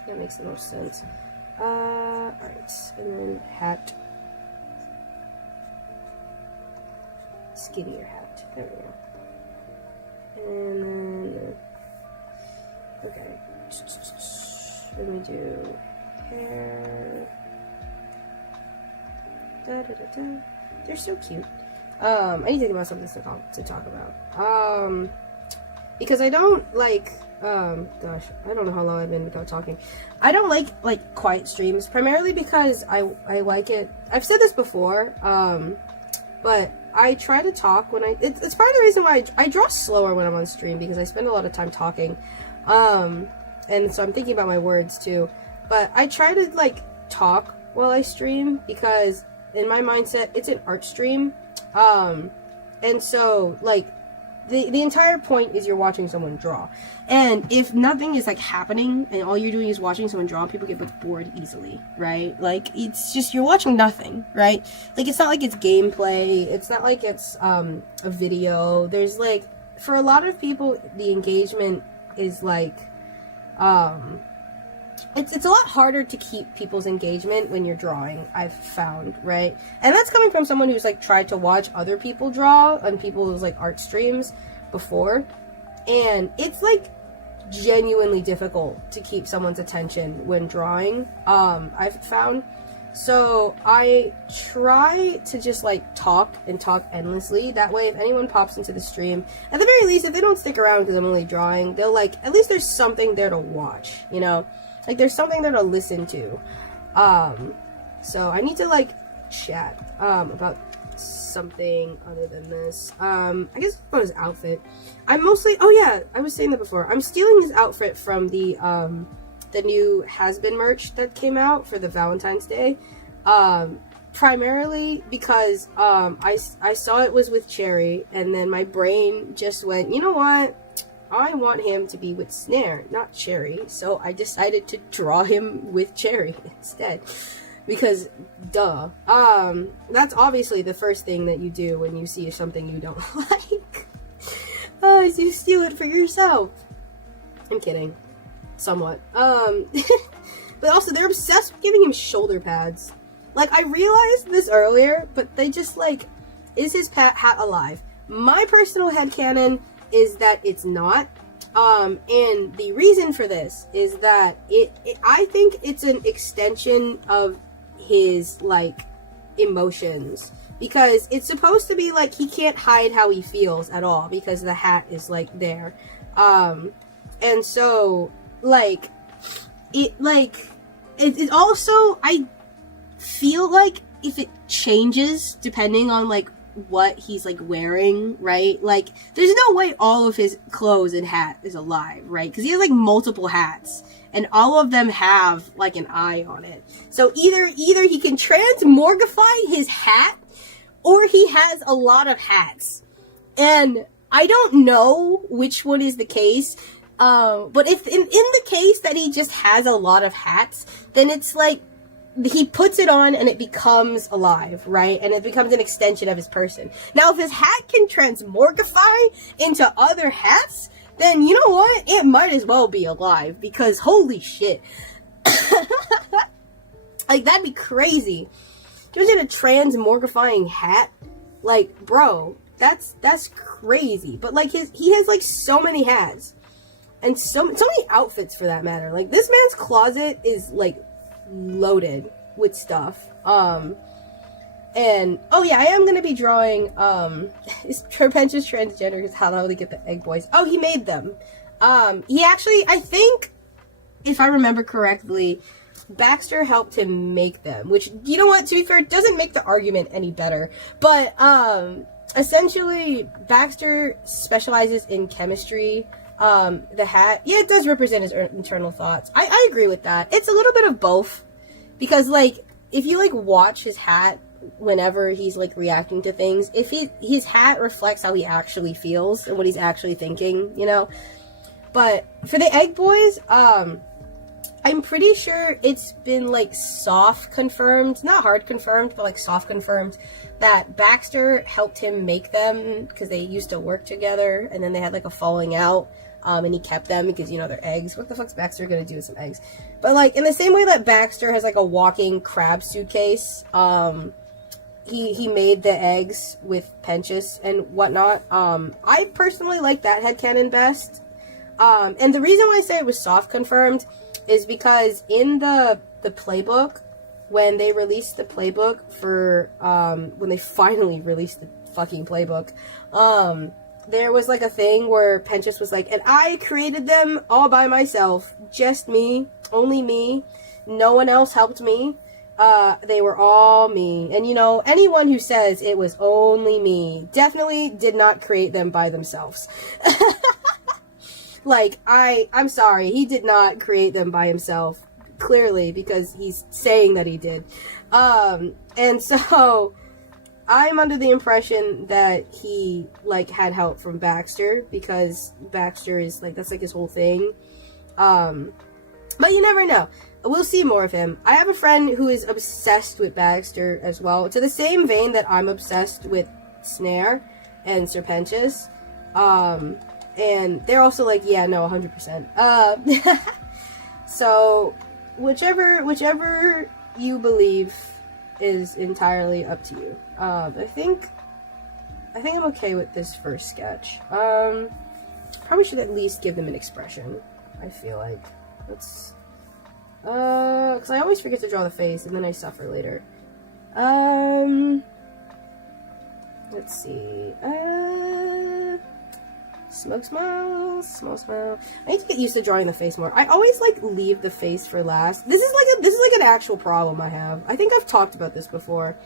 That makes the most sense. Alright, and then hat. Skinnier hat. There we go. And then, okay. Let me do hair. Da-da-da-da. They're so cute. I need to think about something to talk about. Because I don't like, gosh, I don't know how long I've been without talking. I don't like quiet streams, primarily because I like it. I've said this before, but I try to talk when it's part of the reason why I draw slower when I'm on stream, because I spend a lot of time talking. And so I'm thinking about my words too. But I try to, like, talk while I stream, because in my mindset, it's an art stream. And so, like, the entire point is you're watching someone draw. And if nothing is, like, happening, and all you're doing is watching someone draw, people get bored easily, right? Like, it's just, you're watching nothing, right? Like, it's not like it's gameplay, it's not like it's, a video. There's, like, for a lot of people, the engagement is, like, it's a lot harder to keep people's engagement when you're drawing, I've found, right? And that's coming from someone who's, like, tried to watch other people draw on people's, like, art streams before. And it's, like, genuinely difficult to keep someone's attention when drawing, I've found. So I try to just, like, talk and talk endlessly. That way, if anyone pops into the stream, at the very least, if they don't stick around because I'm only drawing, they'll, like, at least there's something there to watch, you know? Like, there's something there to listen to. So I need to, like, chat, about something other than this. I guess about his outfit. I'm mostly, oh yeah, I was saying that before. I'm stealing his outfit from the new Has-Been merch that came out for the Valentine's Day. Primarily because, I saw it was with Cherry, and then my brain just went, you know what? I want him to be with Snare, not Cherry, so I decided to draw him with Cherry instead. Because, duh. That's obviously the first thing that you do when you see something you don't like. Is you steal it for yourself. I'm kidding. Somewhat. But also, they're obsessed with giving him shoulder pads. Like, I realized this earlier, but they just, like, is his hat alive? My personal headcanon is that it's not, and the reason for this is that I think it's an extension of his, like, emotions, because it's supposed to be, like, he can't hide how he feels at all, because the hat is, like, there, and so, like, it also, I feel like if it changes depending on, like, what he's, like, wearing, right? Like, there's no way all of his clothes and hat is alive, right? Because he has, like, multiple hats, and all of them have, like, an eye on it. So either he can transmorgify his hat, or he has a lot of hats. And I don't know which one is the case, but if in the case that he just has a lot of hats, then it's like, he puts it on and it becomes alive, right? And it becomes an extension of his person. Now, if his hat can transmorgify into other hats, then you know what? It might as well be alive, because holy shit. Like, that'd be crazy. Just in a transmorgifying hat? Like, bro, that's crazy. But, like, he has, like, so many hats. And so many outfits, for that matter. Like, this man's closet is, like, loaded with stuff. And oh yeah, I am gonna be drawing is Sir Pentious transgender, because how the hell did he get the egg boys? Oh, he made them. He actually, I think, if I remember correctly, Baxter helped him make them, which, you know what, to be fair, it doesn't make the argument any better. But essentially, Baxter specializes in chemistry. The hat, yeah, it does represent his internal thoughts. I agree with that. It's a little bit of both, because, like, if you, like, watch his hat whenever he's, like, reacting to things, if his hat reflects how he actually feels and what he's actually thinking, you know, But for the Egg Boys, I'm pretty sure it's been, like, soft confirmed, not hard confirmed, but, like, soft confirmed, that Baxter helped him make them, because they used to work together, and then they had, like, a falling out, and he kept them, because, you know, they're eggs. What the fuck's Baxter gonna do with some eggs? But, like, in the same way that Baxter has, like, a walking crab suitcase, he made the eggs with Pentious and whatnot. I personally like that headcanon best. And the reason why I say it was soft confirmed is because in the playbook, when they released the playbook for, when they finally released the fucking playbook, there was, like, a thing where Pentious was like, and I created them all by myself, just me, only me, no one else helped me, they were all me, and, you know, anyone who says it was only me definitely did not create them by themselves. Like, I'm sorry, he did not create them by himself, clearly, because he's saying that he did. And so, I'm under the impression that he, like, had help from Baxter, because Baxter is, like, that's, like, his whole thing. But you never know. We'll see more of him. I have a friend who is obsessed with Baxter as well, to the same vein that I'm obsessed with Snare and Sir Pentious. And they're also like, yeah, no, 100%. So, whichever you believe is entirely up to you. I think I'm okay with this first sketch. Probably should at least give them an expression, I feel like. Let's, because I always forget to draw the face, and then I suffer later. Let's see, smug smile, small smile. I need to get used to drawing the face more. I always, like, leave the face for last. This is like an actual problem I have. I think I've talked about this before.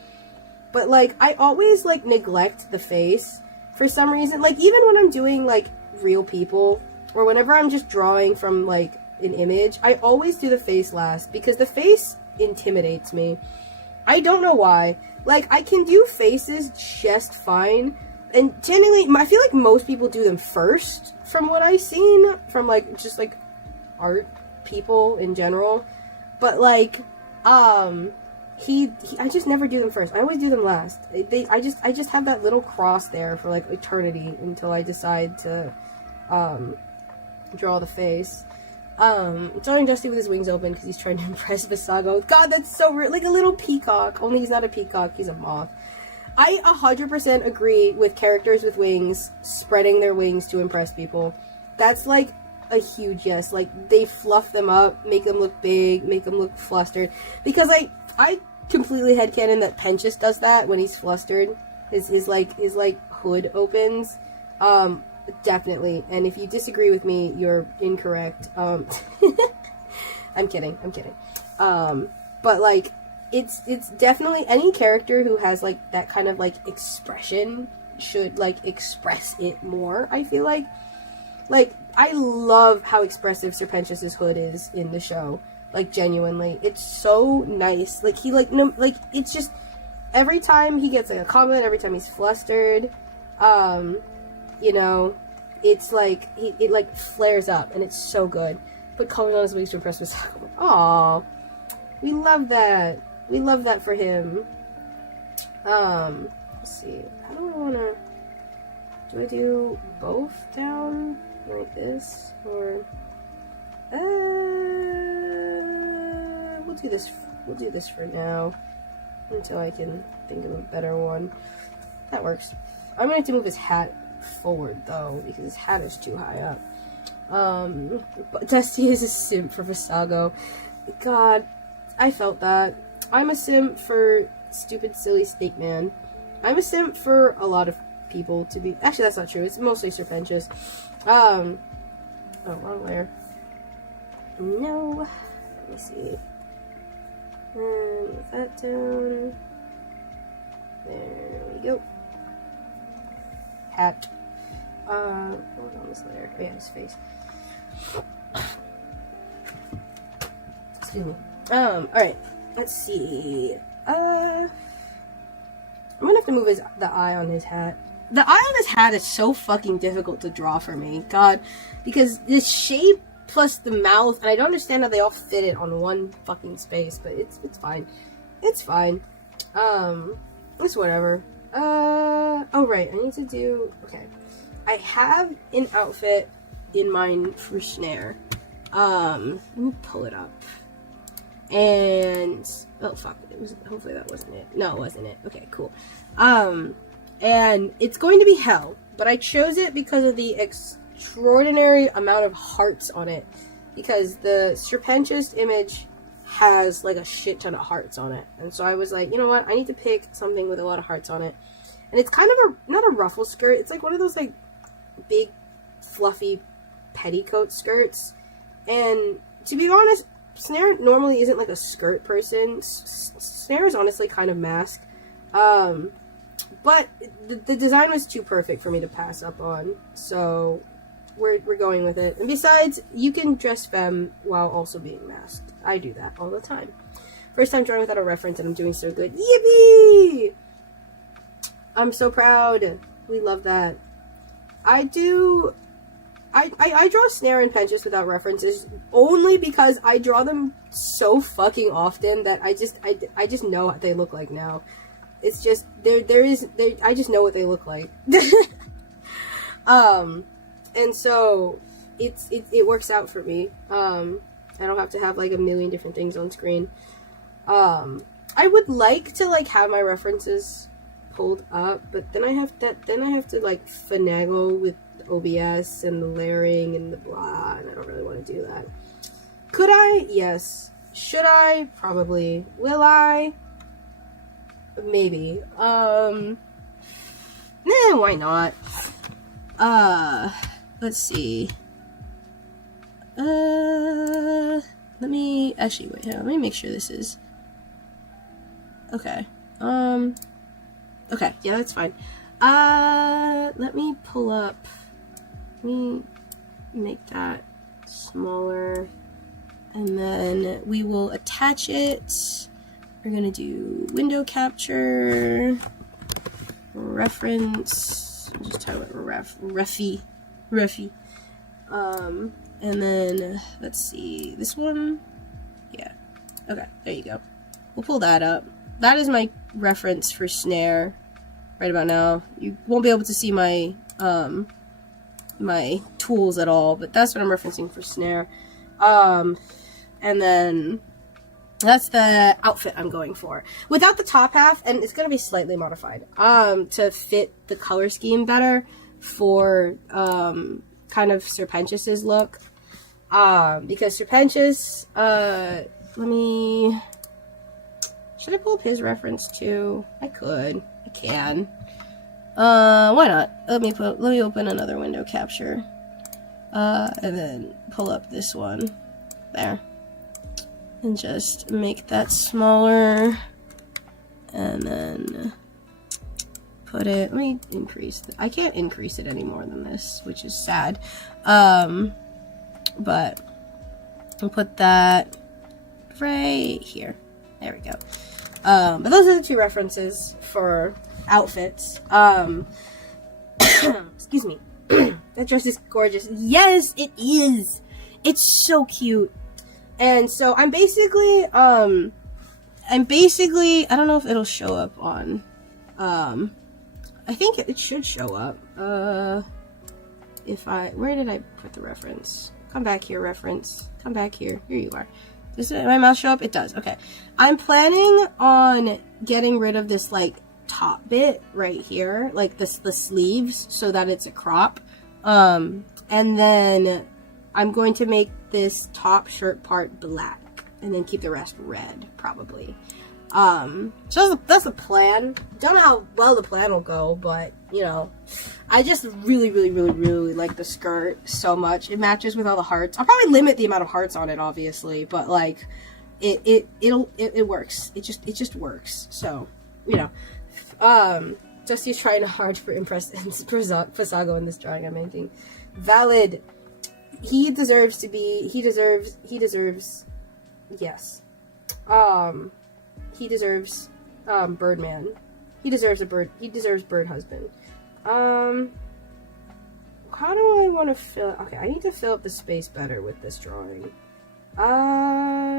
But, like, I always, like, neglect the face for some reason. Like, even when I'm doing, like, real people, or whenever I'm just drawing from, like, an image, I always do the face last, because the face intimidates me. I don't know why. Like, I can do faces just fine, and genuinely, I feel like most people do them first, from what I've seen, from, like, just, like, art people in general. But, like, I just never do them first. I always do them last. I just have that little cross there for, like, eternity, until I decide to, draw the face. Drawing Dusty with his wings open, because he's trying to impress Visago. God, that's so real. Like a little peacock. Only he's not a peacock, he's a moth. I 100% agree with characters with wings spreading their wings to impress people. That's, like, a huge yes. Like, they fluff them up, make them look big, make them look flustered. Because I completely headcanon that Pentious does that when he's flustered. His hood opens. Definitely. And if you disagree with me, you're incorrect. I'm kidding. But, like, it's definitely any character who has, like, that kind of, like, expression should, like, express it more, I feel like. Like, I love how expressive Sir Pentious's hood is in the show. Like, genuinely. It's so nice. Like, he, like, no, like, it's just, every time he gets, like, a compliment, every time he's flustered, you know, it's like, it like flares up, and it's so good. Put colors on his wings to impress Visago. Aww. We love that. We love that for him. Let's see. How do I wanna, do I do both down like this? Or, we'll do this for now, until I can think of a better one. That works. I'm gonna have to move his hat forward, though, because his hat is too high up. But Dusty is a simp for Visago. God, I felt that. I'm a simp for stupid, silly Snake Man. I'm a simp for a lot of people, to be... Actually, that's not true. It's mostly Sir Pentious. Oh, wrong layer. No. Let me see. Move that down. There we go. Hat. What was on this layer? Oh yeah, his face. Excuse me. Alright. Let's see. I'm gonna have to move the eye on his hat. the eye on this hat is so fucking difficult to draw for me. God. Because this shape plus the mouth, and I don't understand how they all fit it on one fucking space, but it's fine. It's fine. It's whatever. Oh right, I need to do, okay. I have an outfit in mind for Snare. Let me pull it up. And, oh fuck, hopefully that wasn't it. No, it wasn't it. Okay, cool. And it's going to be hell, but I chose it because of the extraordinary amount of hearts on it. Because the Sir Pentious image has like a shit ton of hearts on it. And so I was like, you know what, I need to pick something with a lot of hearts on it. And it's kind of not a ruffle skirt, it's like one of those like big fluffy petticoat skirts. And to be honest, Snare normally isn't like a skirt person. Snare is honestly kind of mask. But the design was too perfect for me to pass up on. So we're going with it. And besides, you can dress femme while also being masked. I do that all the time. First time drawing without a reference and I'm doing so good. Yippee! I'm so proud. We love that. I draw Snare and Pentious without references only because I draw them so fucking often that I just know what they look like now. It's just I just know what they look like. And so it works out for me. I don't have to have like a million different things on screen. I would like to like have my references pulled up, but then I have to like finagle with OBS and the layering and the blah, and I don't really want to do that. Could I? Yes. Should I? Probably. Will I? Maybe. Nah, why not? Let's see. Let me, actually, wait, let me make sure this is, okay. Okay, yeah, that's fine. Let me pull up, let me make that smaller, and then we will attach it. We're gonna do window capture, reference, I'll just type it refy, and then, let's see, this one, yeah, okay, there you go. We'll pull that up. That is my reference for Snare right about now. You won't be able to see my, my tools at all, but that's what I'm referencing for Snare. And then, that's the outfit I'm going for. Without the top half, and it's going to be slightly modified, to fit the color scheme better for, kind of Sir Pentious's look. Because Sir Pentious, let me, should I pull up his reference too? I could. I can. Why not? Let me open another window capture. And then pull up this one. There. And just make that smaller. And then put it, let me increase, I can't increase it any more than this, which is sad. But I'll put that right here. There we go. But those are the two references for outfits. Excuse me. That dress is gorgeous. Yes, it is. It's so cute. And so I'm basically, I don't know if it'll show up on, I think it should show up. Where did I put the reference? Come back here, reference. Come back here. Here you are. Does my mouse show up? It does. Okay. I'm planning on getting rid of this, like, top bit right here. Like, the sleeves, so that it's a crop. And then I'm going to make this top shirt part black. And then keep the rest red, probably. So that's the plan. Don't know how well the plan will go, but, you know, I just really like the skirt so much. It matches with all the hearts. I'll probably limit the amount of hearts on it, obviously, but, like, it works. It just works. So, you know, Dusty's trying hard to impress Fasago in this drawing I'm making. Valid. He deserves, yes. He deserves, Birdman. He deserves bird husband. How do I want to fill... Okay, I need to fill up the space better with this drawing.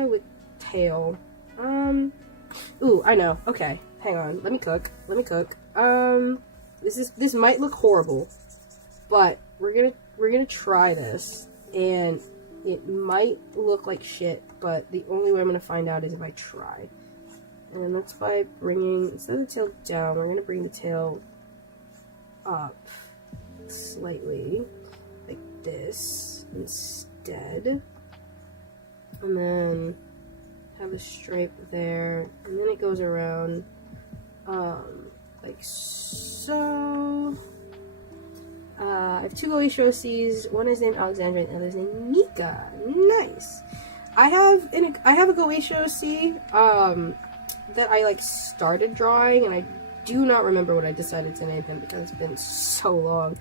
With tail. Ooh, I know. Okay, hang on. Let me cook. This might look horrible, but we're gonna try this, and it might look like shit, but the only way I'm gonna find out is if I try. And that's by bringing, instead of the tail down, we're gonna bring the tail up slightly, like this, instead. And then have a stripe there, and then it goes around, like so. I have 2 Goeisho OCs. One is named Alexandra, and the other is named Mika. Nice. I have a Goeisho OC, that I like started drawing, and I do not remember what I decided to name him because it's been so long.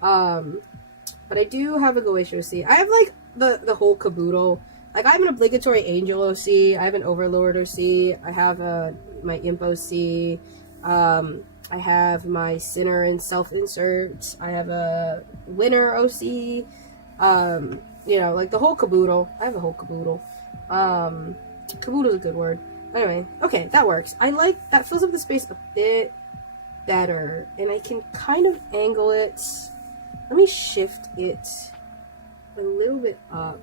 But I do have a Goeisho OC. I have like the whole caboodle. Like, I have an obligatory angel OC, I have an overlord OC, I have my imp OC, I have my sinner and self-insert, I have a winner OC, you know, like the whole caboodle. I have the whole caboodle. Caboodle's a good word. Anyway, okay, that works. I like, that fills up the space a bit better, and I can kind of angle it. Let me shift it a little bit up.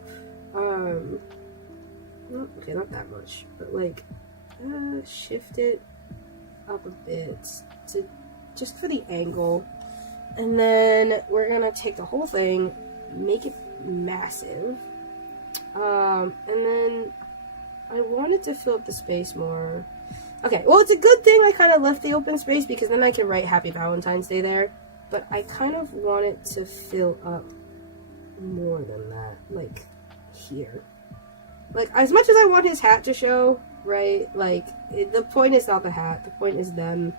Okay, not that much, but like, shift it up a bit to, just for the angle, and then we're gonna take the whole thing, make it massive, and then I wanted to fill up the space more. Okay, well, it's a good thing I kind of left the open space, because then I can write Happy Valentine's Day there, but I kind of want it to fill up more than that, like here. Like, as much as I want his hat to show, right, like, the point is not the hat, the point is them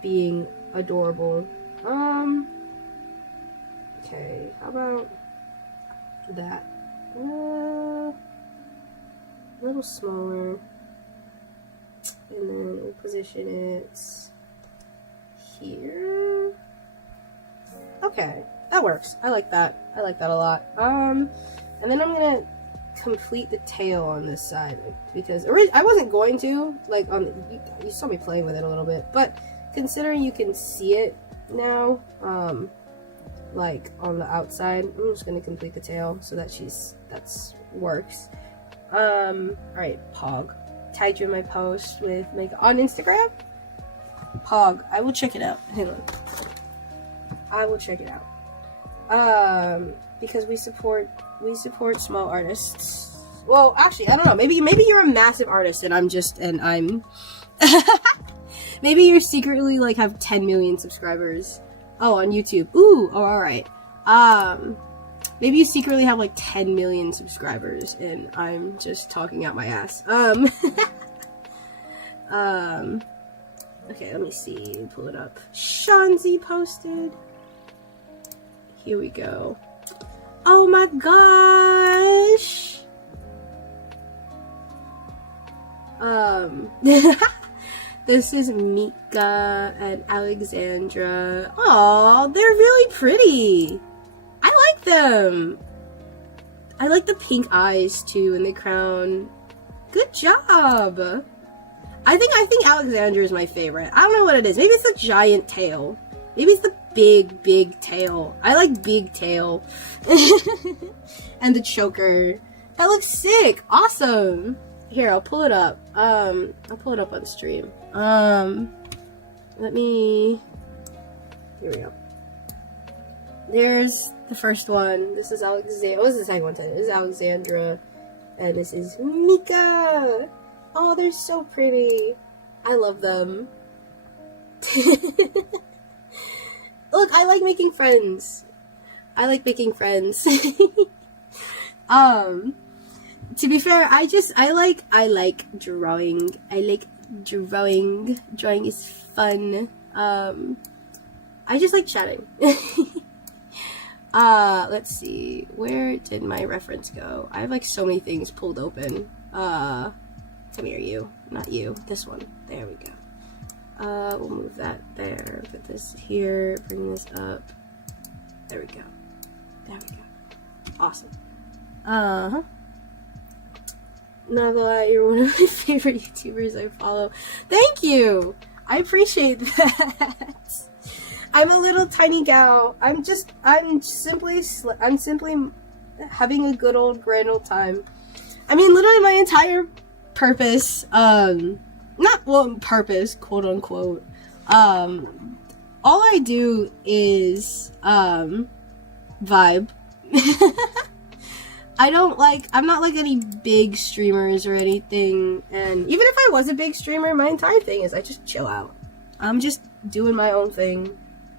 being adorable. Okay, how about that? A little smaller, and then we'll position it here. Okay, that works. I like that. I like that a lot. And then I'm gonna complete the tail on this side, because I wasn't going to, like, you saw me playing with it a little bit, but considering you can see it now, like on the outside, I'm just gonna complete the tail so that that's works. Alright, Pog. Tagged you in my post with on Instagram. Pog, I will check it out. Hang on. I will check it out. Because we support small artists. Well, actually, I don't know. Maybe you're a massive artist and I'm maybe you're secretly like have 10 million subscribers. Oh, on YouTube. Ooh, oh, alright. Maybe you secretly have like 10 million subscribers and I'm just talking out my ass. Okay, let me see. Pull it up. Shanzi posted. Here we go. Oh my gosh! This is Mika and Alexandra. Aw, they're really pretty. I like them. I like the pink eyes too and the crown. Good job. I think Alexandra is my favorite. I don't know what it is. Maybe it's the giant tail. Maybe it's the big tail. I like big tail. And the choker. That looks sick. Awesome. Here, I'll pull it up. I'll pull it up on stream. Let me... Here we go. There's the first one. This is Alexandra. What was the second one? This is Alexandra. And this is Mika. Oh, they're so pretty. I love them. Look, I like making friends. I like making friends. To be fair, I like drawing. I like drawing. Drawing is fun. I just like chatting. Let's see. Where did my reference go? I have like so many things pulled open. Come here, you. Not you. This one. There we go. We'll move that there, put this here, bring this up. There we go. There we go. Awesome. Not gonna lie, you're one of my favorite YouTubers I follow. Thank you! I appreciate that. I'm a little tiny gal. I'm simply having a good old grand old time. I mean, literally my entire purpose, purpose, quote unquote, all I do is, vibe. I'm not like any big streamers or anything, and even if I was a big streamer, my entire thing is I just chill out. I'm just doing my own thing,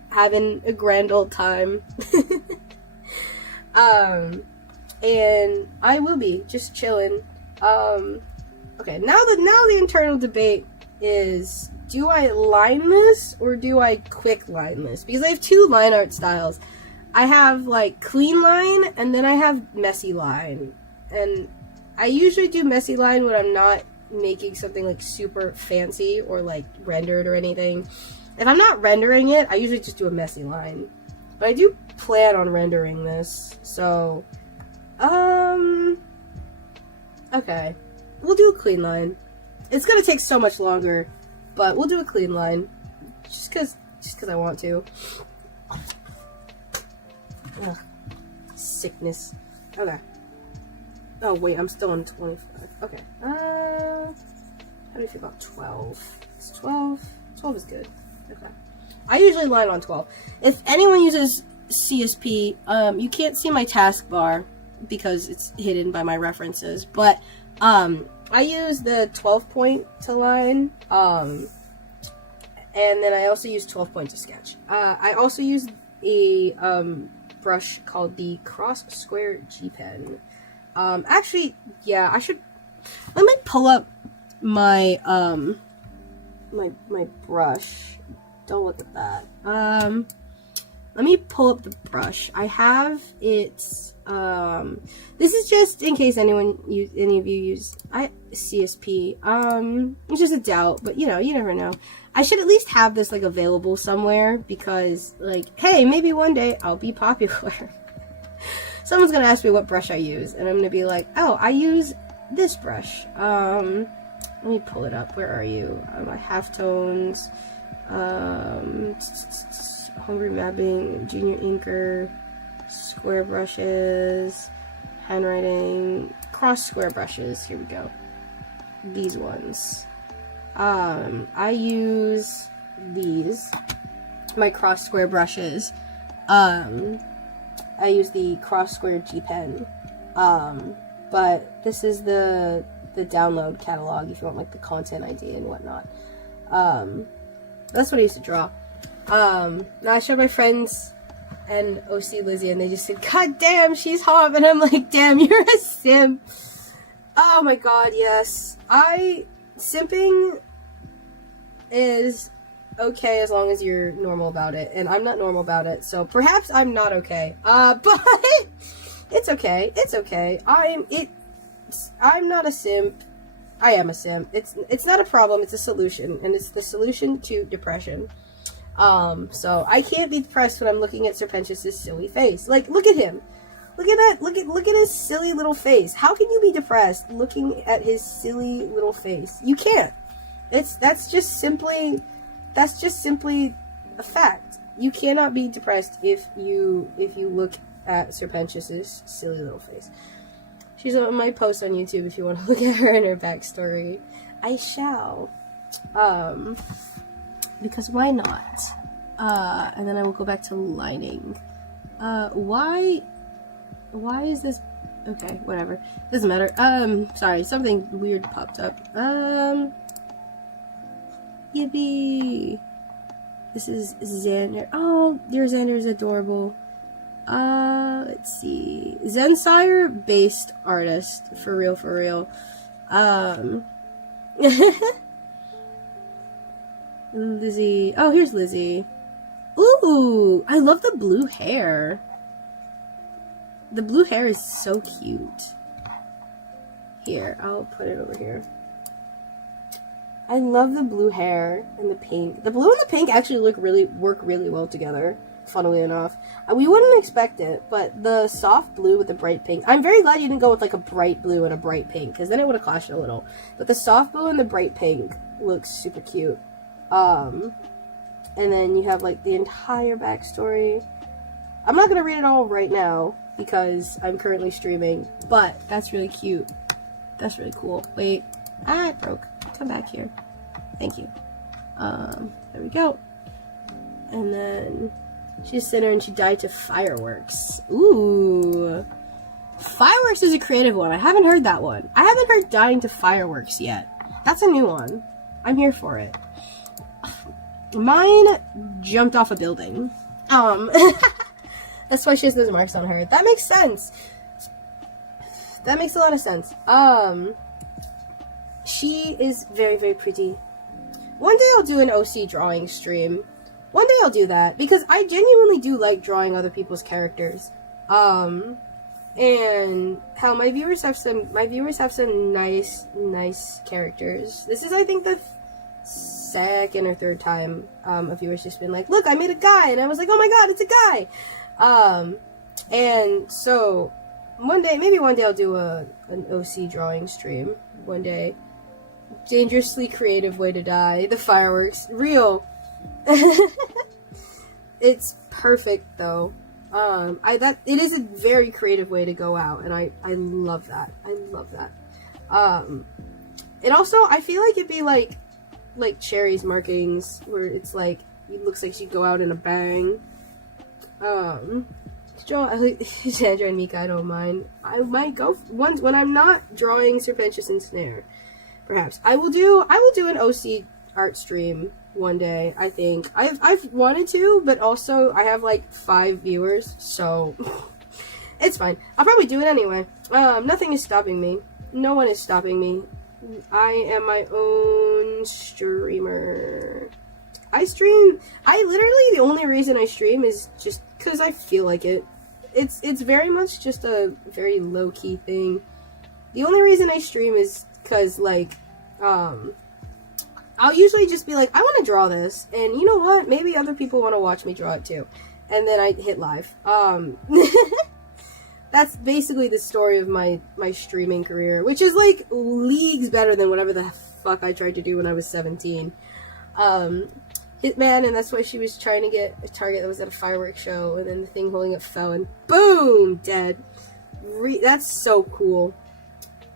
having a grand old time. And I will be just chilling. Okay, now the internal debate is, do I line this or do I quick line this? Because I have two line art styles. I have like clean line and then I have messy line. And I usually do messy line when I'm not making something like super fancy or like rendered or anything. If I'm not rendering it, I usually just do a messy line. But I do plan on rendering this, so okay. We'll do a clean line. It's gonna take so much longer, but we'll do a clean line. Just cause I want to. Ugh. Sickness. Okay. Oh wait, I'm still on 25. Okay. How do you feel about 12? It's 12? 12 is good. Okay. I usually line on 12. If anyone uses CSP, you can't see my taskbar because it's hidden by my references, but I use the 12 point to line, and then I also use 12 point to sketch. I also use a brush called the Cross Square G Pen. Actually, yeah, let me pull up my my brush. Don't look at that. Let me pull up the brush. I have it. This is just in case any of you use CSP. It's just a doubt, but you know, you never know. I should at least have this like available somewhere because, like, hey, maybe one day I'll be popular. Someone's gonna ask me what brush I use, and I'm gonna be like, oh, I use this brush. Let me pull it up. Where are you? My halftones. Homebrew mapping, junior inker, square brushes, handwriting, cross square brushes. Here we go. These ones. I use these, my cross square brushes. I use the Cross Square G Pen. But this is the download catalog if you want like the content ID and whatnot. That's what I used to draw. Now I showed my friends and OC Lizzie, and they just said, God damn, she's hot, and I'm like, damn, you're a simp. Oh my god, yes. Simping is okay as long as you're normal about it, and I'm not normal about it, so perhaps I'm not okay. But it's okay, it's okay. I'm not a simp. I am a simp. It's not a problem, it's a solution, and it's the solution to depression. So I can't be depressed when I'm looking at Sir Pentious's silly face. Like, look at him. Look at that. Look at his silly little face. How can you be depressed looking at his silly little face? You can't. That's just simply a fact. You cannot be depressed if you look at Sir Pentius's silly little face. She's on my post on YouTube if you want to look at her and her backstory. I shall. Because why not? And then I will go back to lining. Why is this? Okay, whatever. Doesn't matter. Sorry, something weird popped up. Yippee! This is Xander. Oh, dear Xander is adorable. Let's see. Zensire based artist. For real. Lizzie. Oh, here's Lizzie. Ooh, I love the blue hair. The blue hair is so cute. Here, I'll put it over here. I love the blue hair and the pink. The blue and the pink actually work really well together, funnily enough. We wouldn't expect it, but the soft blue with the bright pink. I'm very glad you didn't go with like a bright blue and a bright pink, because then it would have clashed a little. But the soft blue and the bright pink looks super cute. And then you have like the entire backstory. I'm not gonna read it all right now because I'm currently streaming, but that's really cute. That's really cool. Wait, it broke. Come back here. Thank you. There we go. And then she's a sinner and she died to fireworks. Ooh. Fireworks is a creative one. I haven't heard that one. I haven't heard dying to fireworks yet. That's a new one. I'm here for it. Mine jumped off a building. That's why she has those marks on her. That makes sense. That makes a lot of sense. She is very, very pretty. One day I'll do an OC drawing stream. One day I'll do that, because I genuinely do like drawing other people's characters. And how my viewers have some nice characters. This is, I think, the second or third time a viewer's just been like, look, I made a guy, and I was like, oh my god, it's a guy. And so maybe one day I'll do an OC drawing stream. One day. Dangerously creative way to die. The fireworks. Real. It's perfect though. It is a very creative way to go out, and I love that. I love that. And also I feel like it'd be like Cherry's markings, where it's like it looks like she'd go out in a bang. Sandra and Mika, I don't mind. I might go once when I'm not drawing Sir Pentious and Snare. Perhaps I will do an OC art stream one day. I think I've wanted to, but also I have like 5 viewers, so it's fine. I'll probably do it anyway. Nothing is stopping me. No one is stopping me. I am my own streamer. The only reason I stream is just because I feel like it. It's very much just a very low-key thing. The only reason I stream is because, like, I'll usually just be like, I want to draw this, and you know what? Maybe other people want to watch me draw it too. And then I hit live. That's basically the story of my streaming career, which is, like, leagues better than whatever the fuck I tried to do when I was 17. Hitman, and that's why she was trying to get a target that was at a fireworks show, and then the thing holding it fell, and boom! Dead. That's so cool.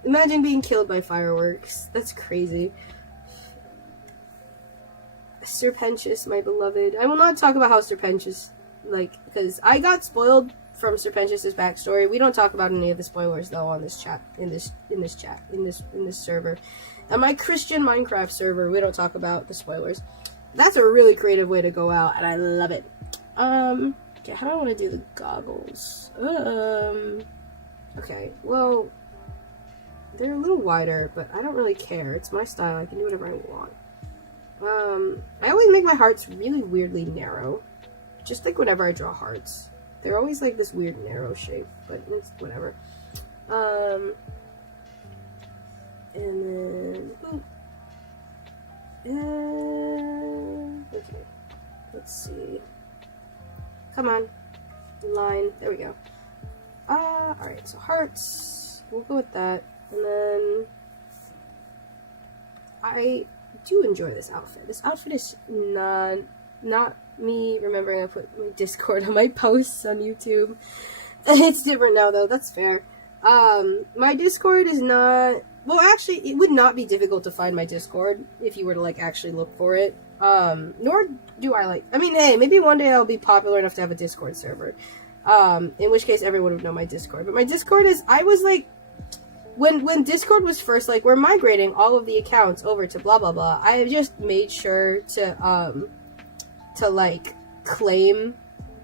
Imagine being killed by fireworks. That's crazy. Sir Pentious, my beloved. I will not talk about how Sir Pentious, because I got spoiled from Sir Pentious's backstory. We don't talk about any of the spoilers though on this chat, in this server. On my Christian Minecraft server, we don't talk about the spoilers. That's a really creative way to go out, and I love it. Okay, how do I want to do the goggles? Okay, well, they're a little wider, but I don't really care. It's my style. I can do whatever I want. I always make my hearts really weirdly narrow. Just like whenever I draw hearts. They're always like this weird narrow shape, but it's whatever. And then, okay, let's see. Come on, line, there we go. Alright, so hearts, we'll go with that, and then, I do enjoy this outfit. This outfit is not me remembering I put my Discord on my posts on YouTube. It's different now though, that's fair. My Discord is not, well actually it would not be difficult to find my Discord if you were to like actually look for it. Nor do I I mean, hey, maybe one day I'll be popular enough to have a Discord server. In which case everyone would know my Discord. But my Discord is, I was like, when Discord was first like, we're migrating all of the accounts over to blah blah blah, I just made sure to like claim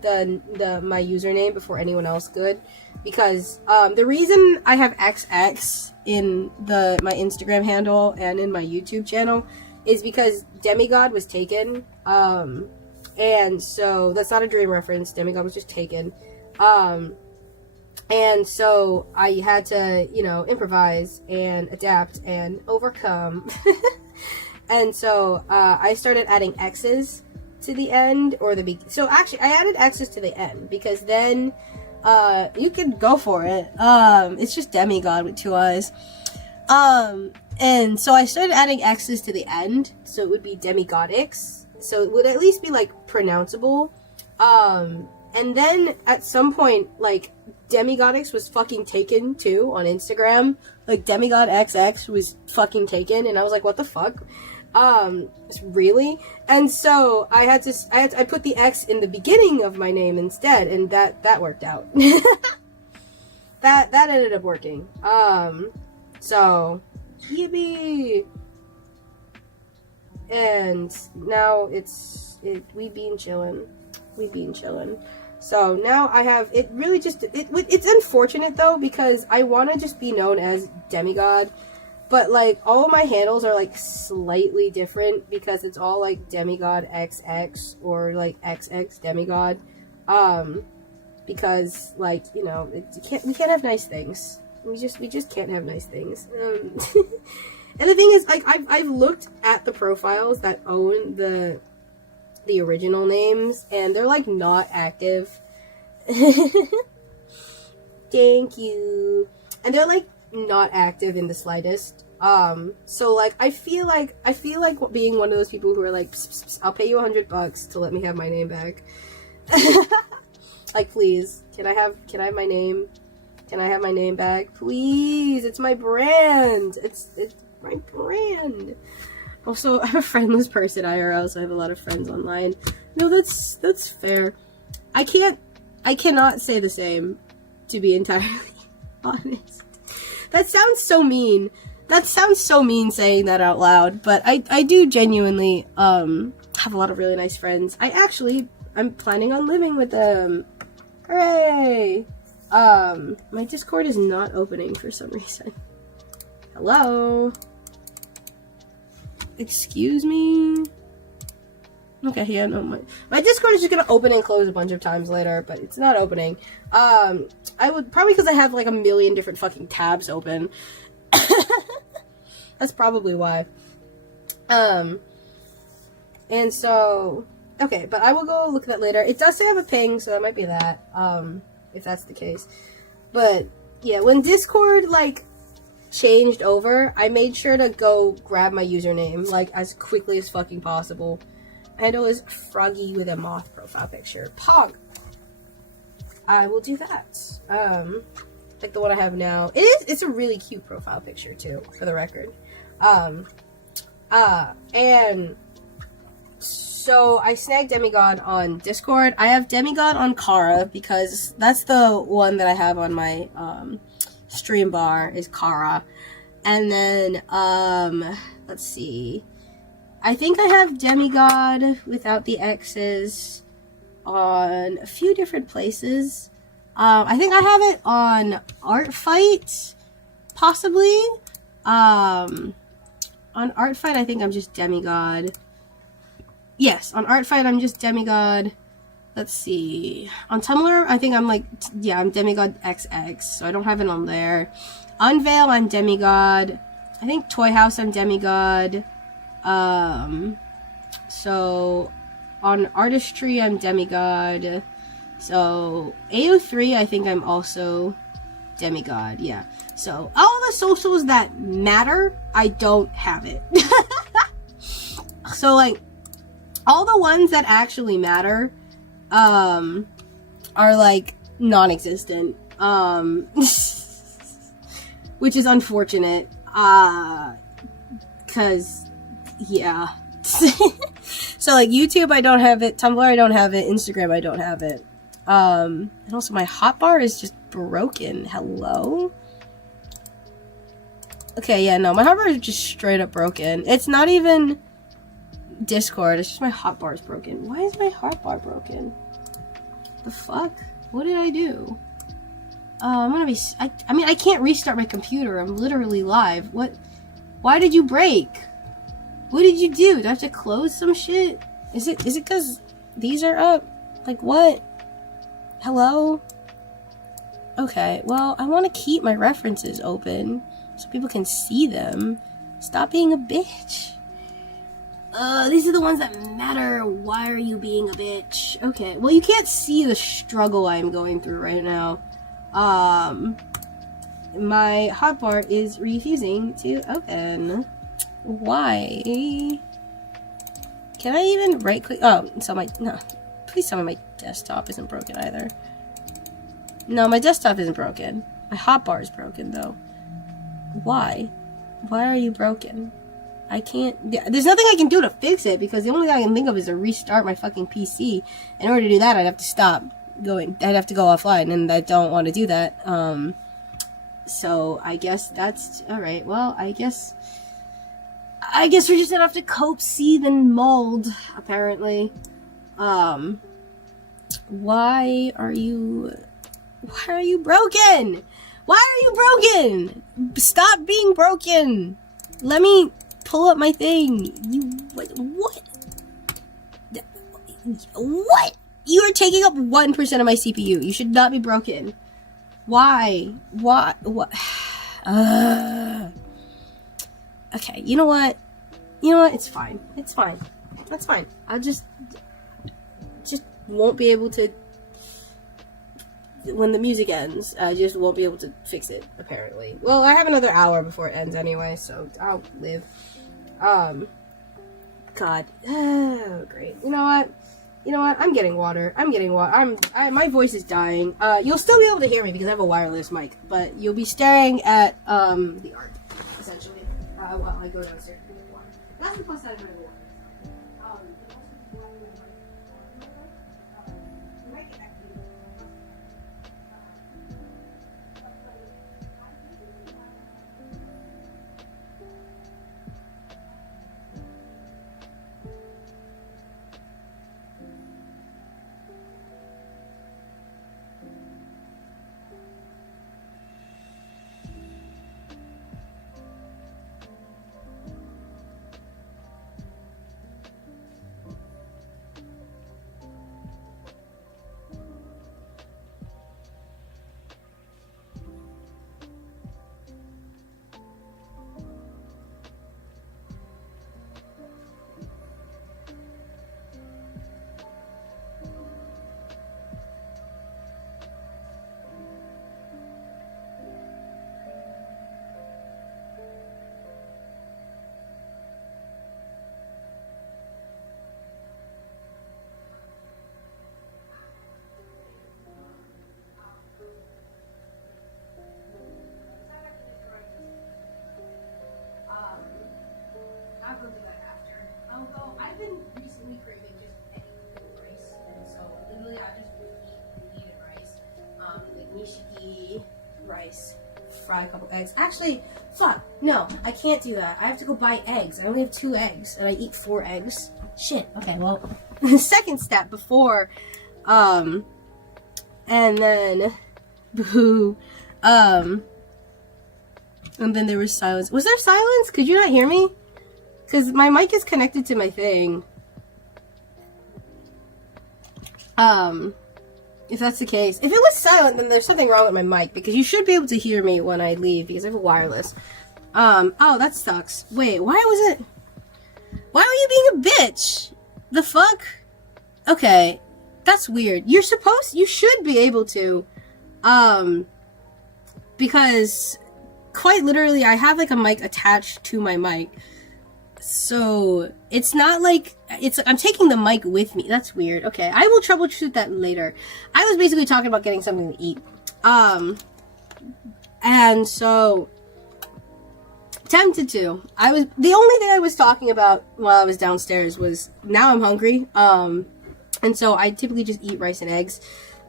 my username before anyone else could, because the reason I have XX in my Instagram handle and in my YouTube channel is because Demigod was taken, and so that's not a dream reference. Demigod was just taken, and so I had to, you know, improvise and adapt and overcome. And so I started adding X's to the end, or so actually I added X's to the end because then you can go for it. It's just demigod with 2 eyes. And so I started adding X's to the end, so it would be demigodics, so it would at least be like pronounceable. And then at some point, like, demigodics was fucking taken too on Instagram. Like, demigod XX was fucking taken, and I was like, what the fuck? Really? And so I put the X in the beginning of my name instead, and that worked out. that ended up working. So, yippee! And now we been chillin'. So now I have, it really just, it's unfortunate though, because I want to just be known as demigod, but like all of my handles are like slightly different because it's all like demigod XX or like XX demigod, because like, you know, we can't have nice things. We just can't have nice things. And the thing is, like, I've looked at the profiles that own the original names, and they're like not active. Thank you. And they're like not active in the slightest. So like I feel like being one of those people who are like, pss, pss, pss, I'll pay you $100 to let me have my name back. Like, please, can I have my name? Can I have my name back? Please, it's my brand. It's my brand. Also, I'm a friendless person IRL, so I have a lot of friends online. No, that's fair. I cannot say the same, to be entirely honest. That sounds so mean. That sounds so mean saying that out loud, but I do genuinely have a lot of really nice friends. I'm planning on living with them. Hooray! My Discord is not opening for some reason. Hello? Excuse me? Okay, yeah, no, my Discord is just gonna open and close a bunch of times later, but it's not opening. I would, probably because I have like a million different fucking tabs open. That's probably why. And so, okay, but I will go look at that later. It does say I have a ping, so it might be that, if that's the case. But, yeah, when Discord, like, changed over, I made sure to go grab my username, like, as quickly as fucking possible. Handle is Froggy with a moth profile picture. Pog! I will do that. Like the one I have now. It's a really cute profile picture, too, for the record. And so I snagged Demigod on Discord. I have Demigod on Kara because that's the one that I have on my stream bar is Kara. And then let's see. I think I have Demigod without the X's on a few different places. I think I have it on Art Fight, possibly. On Art Fight, I think I'm just Demigod. Yes, on Art Fight, I'm just Demigod. Let's see. On Tumblr, I think I'm like, yeah, I'm Demigod XX, so I don't have it on there. Unveil, I'm Demigod. I think Toy House, I'm Demigod. So on Artistry, I'm Demigod. So AO3, I think I'm also Demigod, yeah. So all the socials that matter, I don't have it. So like, all the ones that actually matter, are like non-existent, which is unfortunate, cause, yeah. So like YouTube, I don't have it, Tumblr, I don't have it, Instagram, I don't have it, and also my hotbar is just broken. Hello? Okay, yeah, no, my hotbar is just straight up broken. It's not even Discord, it's just my hotbar is broken. Why is my hotbar broken? The fuck? What did I do? I'm gonna be, I mean, I can't restart my computer, I'm literally live. What? Why did you break? What did you do? Do I have to close some shit? Is it because these are up? Like, what? Hello? Okay, well, I want to keep my references open so people can see them. Stop being a bitch. These are the ones that matter. Why are you being a bitch? Okay, well, you can't see the struggle I'm going through right now. My hotbar is refusing to open. Why? Can I even right click? Oh, so no. Please tell me my desktop isn't broken either. No, my desktop isn't broken. My hotbar is broken though. Why? Why are you broken? I can't. There's nothing I can do to fix it because the only thing I can think of is to restart my fucking PC. In order to do that, I'd have to stop going. I'd have to go offline, and I don't want to do that. So I guess that's all right. Well, I guess we're just gonna have to cope, seethe, and mold. Apparently. Why are you broken? Why are you broken? Stop being broken. Let me pull up my thing. What? What? You are taking up 1% of my CPU. You should not be broken. Why? What? Okay, you know what? It's fine. It's fine. That's fine. I'll just won't be able to. When the music ends, I just won't be able to fix it, apparently. Well, I have another hour before it ends anyway, so I'll live. God. Oh, great. You know what? I'm getting water. My voice is dying. You'll still be able to hear me because I have a wireless mic, but you'll be staring at, the art, essentially, while I go downstairs and get water. That's the plus side of the water. I'll go do that after. Although I've been recently craving just any rice, and so literally I just eat rice. Like nishiki rice, fry a couple eggs. Actually, fuck, no, I can't do that. I have to go buy eggs. I only have 2 eggs, and I eat 4 eggs. Shit. Okay, well, the second step before, and then, boo, and then there was silence. Was there silence? Could you not hear me? Because my mic is connected to my thing. If that's the case. If it was silent, then there's something wrong with my mic. Because you should be able to hear me when I leave. Because I have a wireless. Oh, that sucks. Wait, why was it... Why are you being a bitch? The fuck? Okay. That's weird. You should be able to. Because... Quite literally, I have like a mic attached to my mic. So, it's not like, I'm taking the mic with me. That's weird. Okay, I will troubleshoot that later. I was basically talking about getting something to eat. And so, tempted to. The only thing I was talking about while I was downstairs was, now I'm hungry. And so I typically just eat rice and eggs.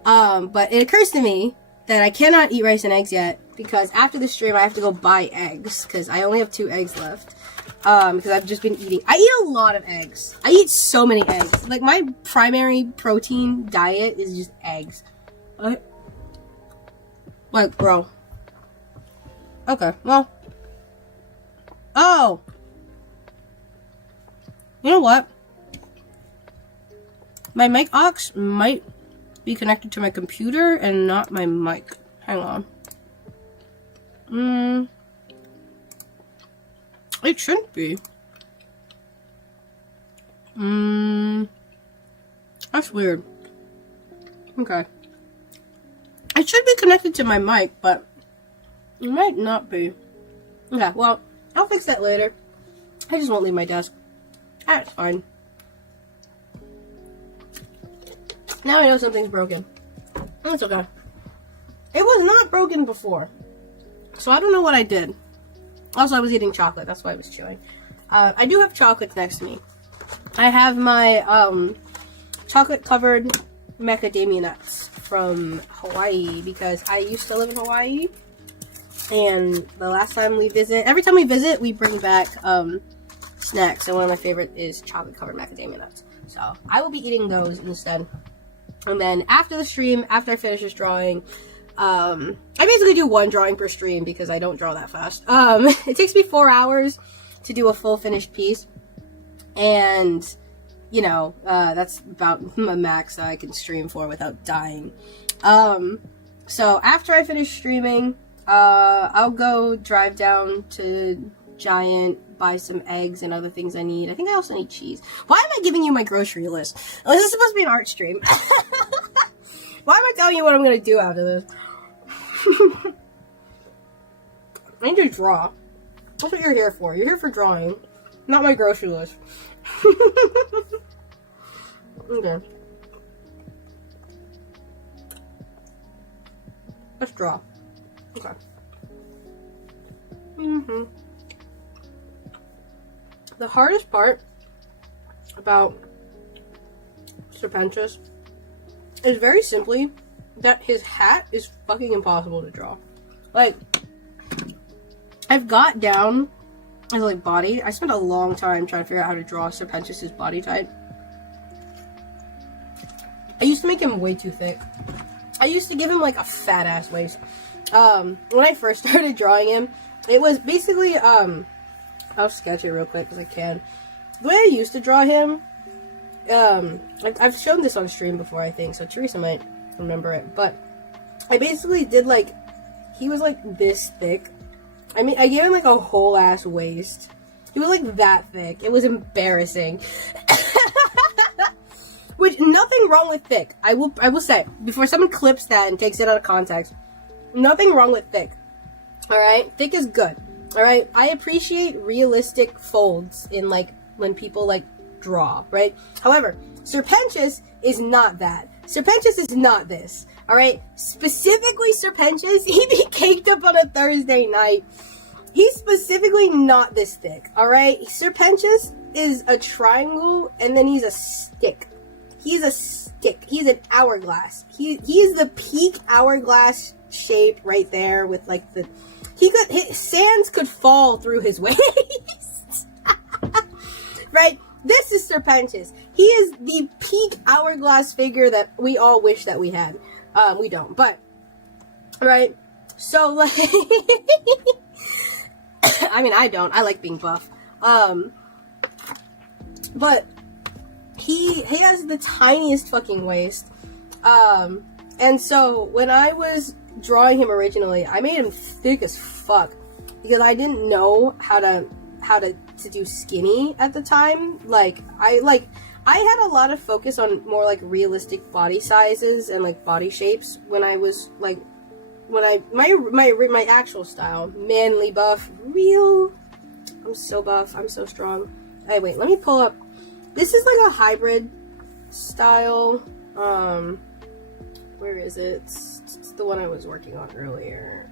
But it occurs to me that I cannot eat rice and eggs yet, because after the stream I have to go buy eggs, because I only have 2 eggs left. Because I've just been eating. I eat a lot of eggs. I eat so many eggs. Like, my primary protein diet is just eggs. Like, bro. Okay, well. Oh! You know what? My mic aux might be connected to my computer and not my mic. Hang on. It shouldn't be. That's weird. Okay. It should be connected to my mic, but it might not be. Okay, well, I'll fix that later. I just won't leave my desk. That's fine. Now I know something's broken. That's okay. It was not broken before. So I don't know what I did. Also, I was eating chocolate. That's why I was chewing. I do have chocolate next to me. I have my chocolate-covered macadamia nuts from Hawaii because I used to live in Hawaii. And the last time we visit, every time we visit, we bring back snacks. And one of my favorite is chocolate-covered macadamia nuts. So I will be eating those instead. And then after the stream, after I finish this drawing, I basically do one drawing per stream because I don't draw that fast. It takes me 4 hours to do a full finished piece. And, you know, that's about a max that I can stream for without dying. So after I finish streaming, I'll go drive down to Giant, buy some eggs and other things I need. I think I also need cheese. Why am I giving you my grocery list? Oh, this is supposed to be an art stream. Why am I telling you what I'm going to do after this? I need to draw. That's what you're here for. You're here for drawing, not my grocery list. Okay. Let's draw. Okay. The hardest part about Sir Pentious is very simply that his hat is fucking impossible to draw. Like, I've got down his, like, body. I spent a long time trying to figure out how to draw Sir Pentious's body type. I used to make him way too thick. I used to give him, like, a fat-ass waist. When I first started drawing him, it was basically, I'll sketch it real quick because I can. The way I used to draw him, I've shown this on stream before, I think, so Teresa might remember it, but I basically did, like, he was, like, this thick. I mean, I gave him, like, a whole-ass waist. He was, like, that thick. It was embarrassing. Which, nothing wrong with thick. I will say, before someone clips that and takes it out of context, nothing wrong with thick. Alright? Thick is good. Alright? I appreciate realistic folds in, like, when people, like, draw, right? However, Sir Pentious is not that. Sir Pentious is not this. Alright? Specifically, Sir Pentious, he be caked up on a Thursday night. He's specifically not this thick. Alright? Sir Pentious is a triangle, and then he's a stick. He's a stick. He's an hourglass. He's the peak hourglass shape right there with, like, the... his sands could fall through his waist. Right? This is Sir Pentious. He is the peak hourglass figure that we all wish that we had. We don't, but... Right? So, like... I mean, I don't. I like being buff. But... He has the tiniest fucking waist. And so, when I was drawing him originally, I made him thick as fuck. Because I didn't know how to do skinny at the time. Like, I had a lot of focus on more, like, realistic body sizes and, like, body shapes when I was, like, my actual style. Manly buff. Real. I'm so buff. I'm so strong. Hey, wait, let me pull up. This is, like, a hybrid style. Where is it? It's the one I was working on earlier.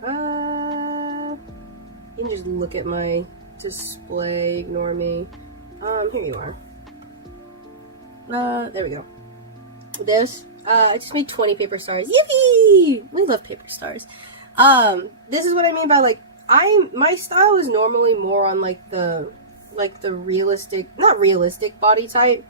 You can just look at my display, ignore me. Here you are. There we go. This, I just made 20 paper stars. Yippee! We love paper stars. This is what I mean by, like, my style is normally more on, like, the realistic, not realistic body type.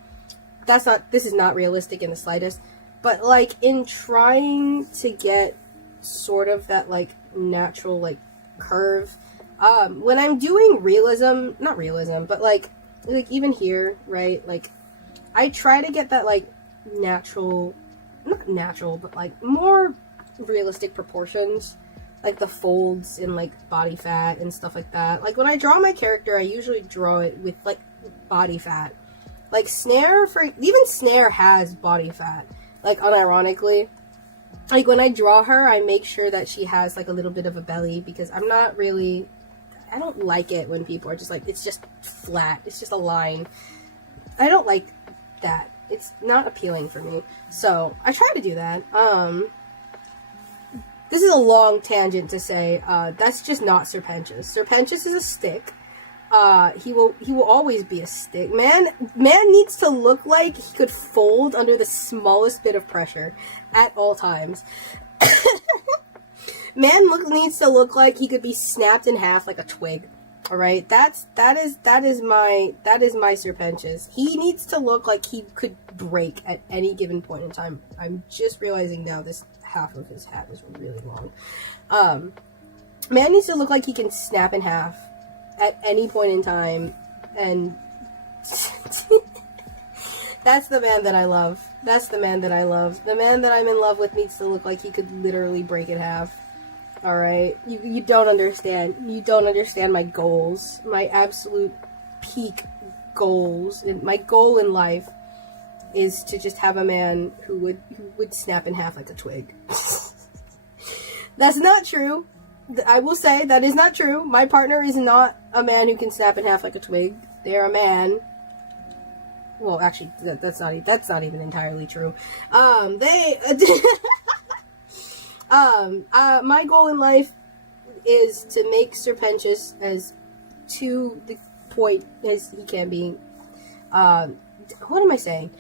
This is not realistic in the slightest. But, like, in trying to get sort of that, like, natural, like, curve, when I'm doing realism, not realism, but, like, even here, right, like, I try to get that, like, natural, not natural, but, like, more realistic proportions, like, the folds and, like, body fat and stuff like that. Like, when I draw my character, I usually draw it with, like, body fat. Like, even Snare has body fat. Like, unironically. Like, when I draw her, I make sure that she has, like, a little bit of a belly, because I don't like it when people are just like, it's just flat. It's just a line. I don't like that. It's not appealing for me. So, I try to do that. This is a long tangent to say, that's just not Sir Pentious. Sir Pentious is a stick. He will always be a stick. Man needs to look like he could fold under the smallest bit of pressure at all times. Needs to look like he could be snapped in half like a twig. All right, that is my Sir Pentious. He needs to look like he could break at any given point in time. I'm just realizing now this half of his hat is really long. Man needs to look like he can snap in half at any point in time, and that's the man that I love. That's the man that I love. The man that I'm in love with needs to look like he could literally break in half. Alright? You don't understand. You don't understand my goals. My absolute peak goals. And my goal in life is to just have a man who would snap in half like a twig. That's not true. I will say that is not true. My partner is not a man who can snap in half like a twig. They're a man. Well, actually, that's not even entirely true. My goal in life is to make Sir Pentious as to the point as he can be. What am I saying?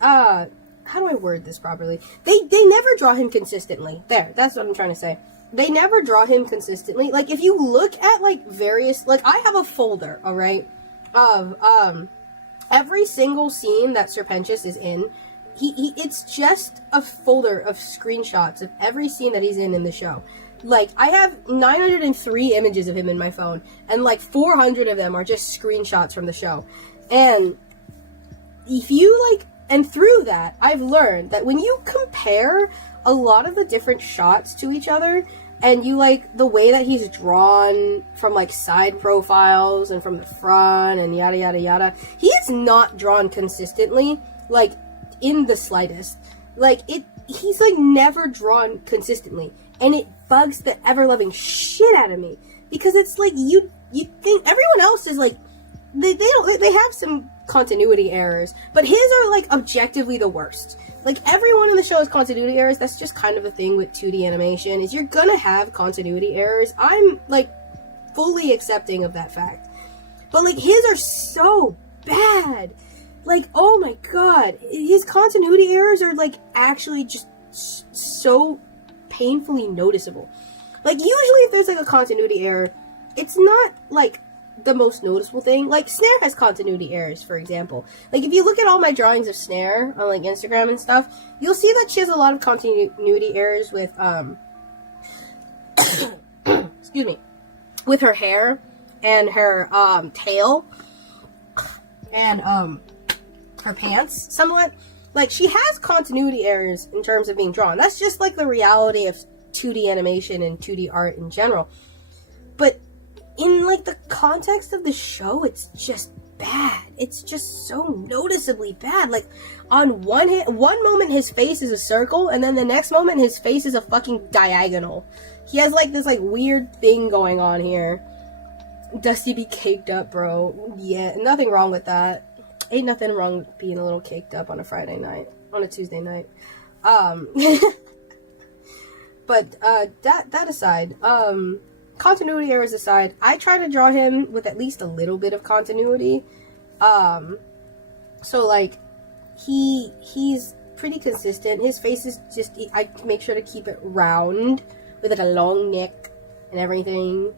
How do I word this properly? They never draw him consistently. There, that's what I'm trying to say. They never draw him consistently. Like, if you look at, like, various... Like, I have a folder, alright, of, every single scene that Sir Pentious is in. It's just a folder of screenshots of every scene that he's in the show. Like, I have 903 images of him in my phone, and, like, 400 of them are just screenshots from the show. And if you, like... And through that, I've learned that when you compare a lot of the different shots to each other, and you like the way that he's drawn from like side profiles and from the front and yada yada yada, he is not drawn consistently, like in the slightest. Like he's like never drawn consistently, and it bugs the ever-loving shit out of me, because it's like you think everyone else is like they have some continuity errors, but his are like objectively the worst. Like, everyone in the show has continuity errors. That's just kind of a thing with 2D animation, is you're gonna have continuity errors. I'm like fully accepting of that fact, but like his are so bad. Like, oh my god, his continuity errors are like actually just so painfully noticeable. Like, usually if there's like a continuity error, it's not like the most noticeable thing. Like, Snare has continuity errors, for example. Like, if you look at all my drawings of Snare on, like, Instagram and stuff, you'll see that she has a lot of continuity errors with, excuse me, with her hair and her, tail and, her pants, somewhat. Like, she has continuity errors in terms of being drawn. That's just, like, the reality of 2D animation and 2D art in general. But in, like, the context of the show, it's just bad. It's just so noticeably bad. Like, on one moment his face is a circle, and then the next moment his face is a fucking diagonal. He has, like, this, like, weird thing going on here. Dusty be caked up, bro. Yeah, nothing wrong with that. Ain't nothing wrong with being a little caked up on a Friday night. On a Tuesday night. But, that aside, continuity errors aside, I try to draw him with at least a little bit of continuity. So, like, he's pretty consistent. His face is just, I make sure to keep it round with, like, a long neck and everything.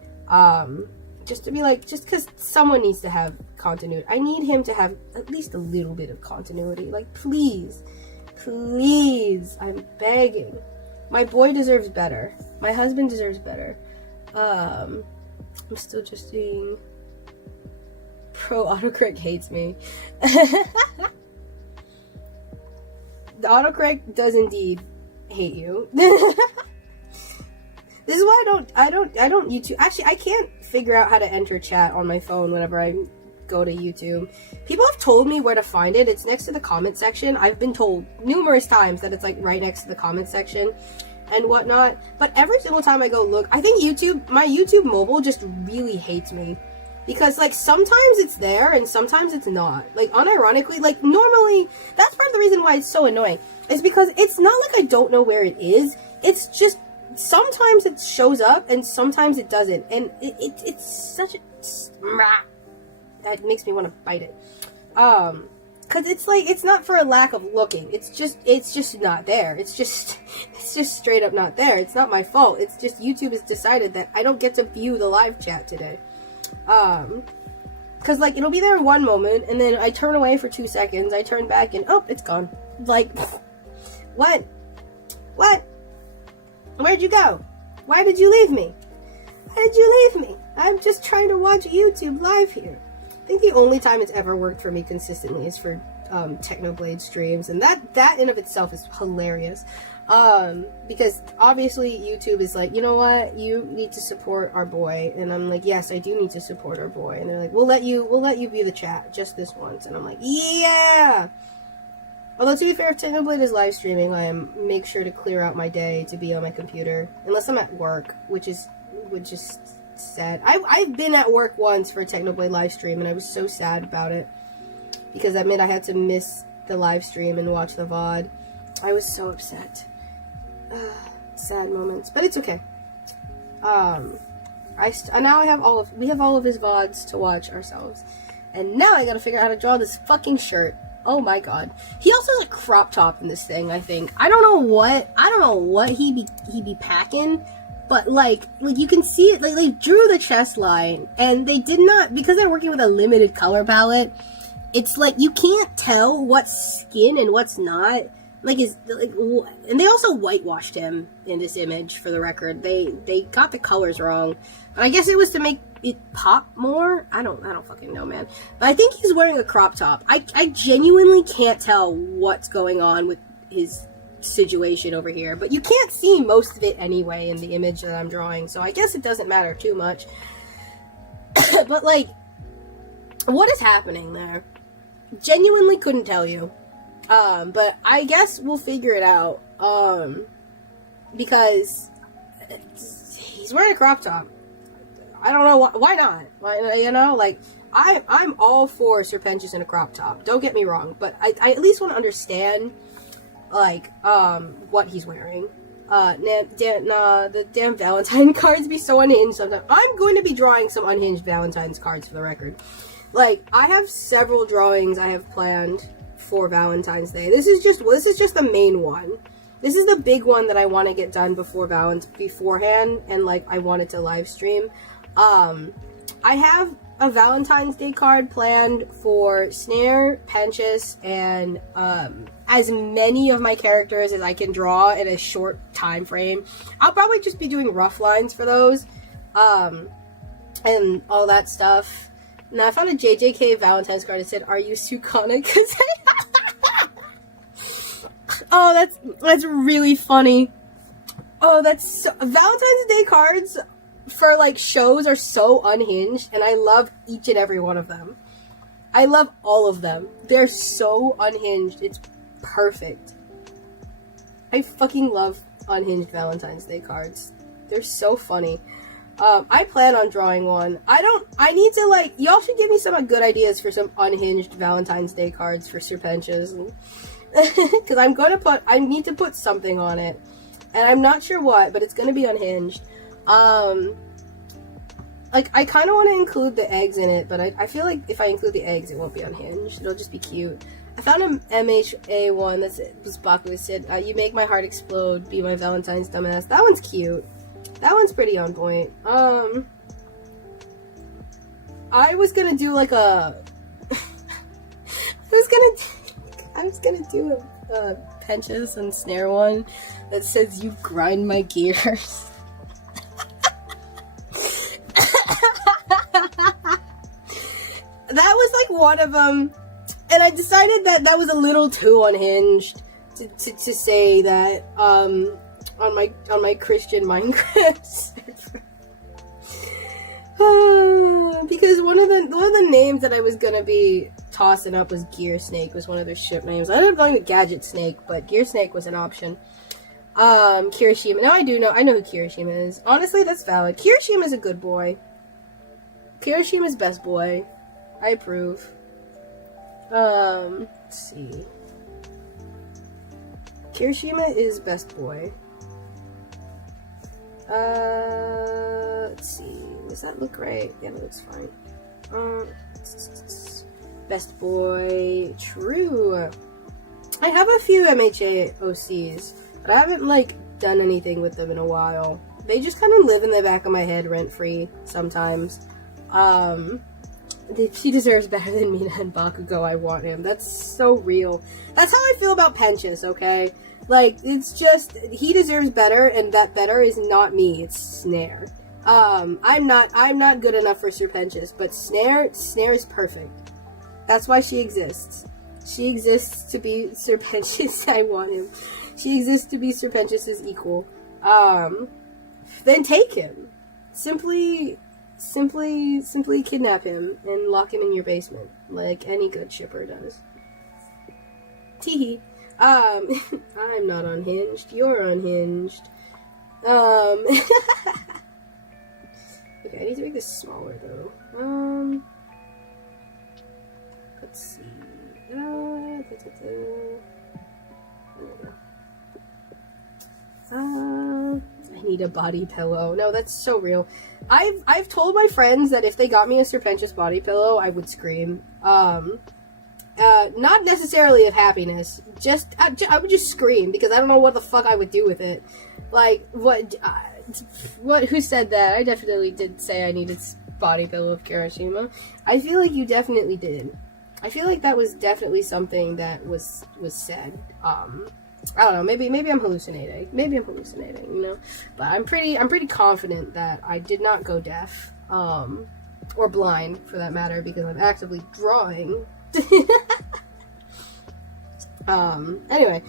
Just to be like, just because someone needs to have continuity. I need him to have at least a little bit of continuity. Like, please. Please. I'm begging. My boy deserves better. My husband deserves better. I'm still just seeing Pro autocorrect hates me. The autocorrect does indeed hate you. This is why I don't YouTube. Actually, I can't figure out how to enter chat on my phone whenever I go to YouTube. People have told me where to find it. It's next to the comment section. I've been told numerous times that it's like right next to the comment section and whatnot. But every single time I go look, I think my YouTube mobile just really hates me. Because, like, sometimes it's there and sometimes it's not. Like, unironically, like, normally, that's part of the reason why it's so annoying. Is because it's not like I don't know where it is. It's just, sometimes it shows up and sometimes it doesn't. And it's such a... That makes me want to bite it. Because it's like, it's not for a lack of looking. It's just not there. It's just straight up not there. It's not my fault. It's just YouTube has decided that I don't get to view the live chat today. Because, like, it'll be there in one moment, and then I turn away for 2 seconds, I turn back, and, oh, it's gone. Like, what? Where'd you go? Why did you leave me? Why did you leave me? I'm just trying to watch YouTube live here. I think the only time it's ever worked for me consistently is for, Technoblade streams, and that in of itself is hilarious. Because obviously YouTube is like, you know what, you need to support our boy, and I'm like, yes, I do need to support our boy, and they're like, we'll let you view the chat just this once, and I'm like, yeah. Although, to be fair, if Technoblade is live streaming, I make sure to clear out my day to be on my computer, unless I'm at work, which is sad. I've been at work once for a Technoblade live stream, and I was so sad about it, because that meant I had to miss the live stream and watch the VOD. I was so upset. Sad moments, but it's okay. Now we have all of his VODs to watch ourselves, and now I gotta figure out how to draw this fucking shirt. Oh my god, he also has a crop top in this thing. I think I don't know what he be packing, but like you can see it. Like they drew the chest line, and they did not, because they're working with a limited color palette. It's like you can't tell what's skin and what's not. And they also whitewashed him in this image, for the record. They got the colors wrong. And I guess it was to make it pop more? I don't fucking know, man. But I think he's wearing a crop top. I genuinely can't tell what's going on with his situation over here. But you can't see most of it anyway in the image that I'm drawing. So I guess it doesn't matter too much. But, like, what is happening there? Genuinely couldn't tell you. But I guess we'll figure it out, because he's wearing a crop top. I don't know why not? Why, you know, like, I'm all for Sir Pentious in a crop top, don't get me wrong, but I at least want to understand, like, what he's wearing. The damn Valentine cards be so unhinged sometimes. I'm going to be drawing some unhinged Valentine's cards, for the record. Like, I have several drawings I have planned for Valentine's Day. This is just the main one. This is the big one that I want to get done beforehand, and like I wanted to live stream. I have a Valentine's Day card planned for Snare, Pentious, and as many of my characters as I can draw in a short time frame. I'll probably just be doing rough lines for those, and all that stuff. Now, I found a JJK Valentine's card that said, "Are you Sukana?" Oh, that's really funny. Oh, Valentine's Day cards for, like, shows are so unhinged, and I love each and every one of them. I love all of them. They're so unhinged. It's perfect. I fucking love unhinged Valentine's Day cards. They're so funny. I plan on drawing one. I need to, like, y'all should give me some good ideas for some unhinged Valentine's Day cards for Sir Pentious. Because I need to put something on it. And I'm not sure what, but it's gonna be unhinged. Like, I kind of want to include the eggs in it, but I feel like if I include the eggs, it won't be unhinged. It'll just be cute. I found an MHA one that was Baku said, "You make my heart explode, be my Valentine's dumbass." That one's cute. That one's pretty on point. I was gonna do like a... I was gonna do a Pentious and Snare one that says, "You grind my gears." That was like one of them, and I decided that was a little too unhinged to say that on my Christian Minecraft server. Because one of the the names that I was gonna be tossing up was Gear Snake, was one of their ship names. I ended up going with Gadget Snake, but Gear Snake was an option. Kirishima. Now I know who Kirishima is. Honestly, that's valid. Kirishima's a good boy. Kirishima's best boy. I approve. Let's see. Kirishima is best boy. Let's see. Does that look right? Yeah, that looks fine. Best boy. True. I have a few MHA OCs, but I haven't, like, done anything with them in a while. They just kind of live in the back of my head rent-free sometimes. He deserves better than Mina and Bakugo. I want him. That's so real. That's how I feel about Pentious, okay? Like, it's just, he deserves better, and that better is not me, it's Snare. I'm not good enough for Sir Pentious, but Snare is perfect. That's why she exists. She exists to be Sir Pentious. I want him. She exists to be Sir Pentious' equal. Then take him. Simply kidnap him and lock him in your basement, like any good shipper does. Teehee. I'm not unhinged. You're unhinged. Okay, I need to make this smaller though. Let's see. I need a body pillow. No, that's so real. I've told my friends that if they got me a Sir Pentious body pillow, I would scream. Not necessarily of happiness. I would just scream because I don't know what the fuck I would do with it. Like, what, who said that? I definitely did say I needed body pillow of Kirishima. I feel like you definitely did. I feel like that was definitely something that was said. I don't know, maybe I'm hallucinating. Maybe I'm hallucinating, you know? But I'm pretty confident that I did not go deaf. Or blind, for that matter, because I'm actively drawing. Anyway.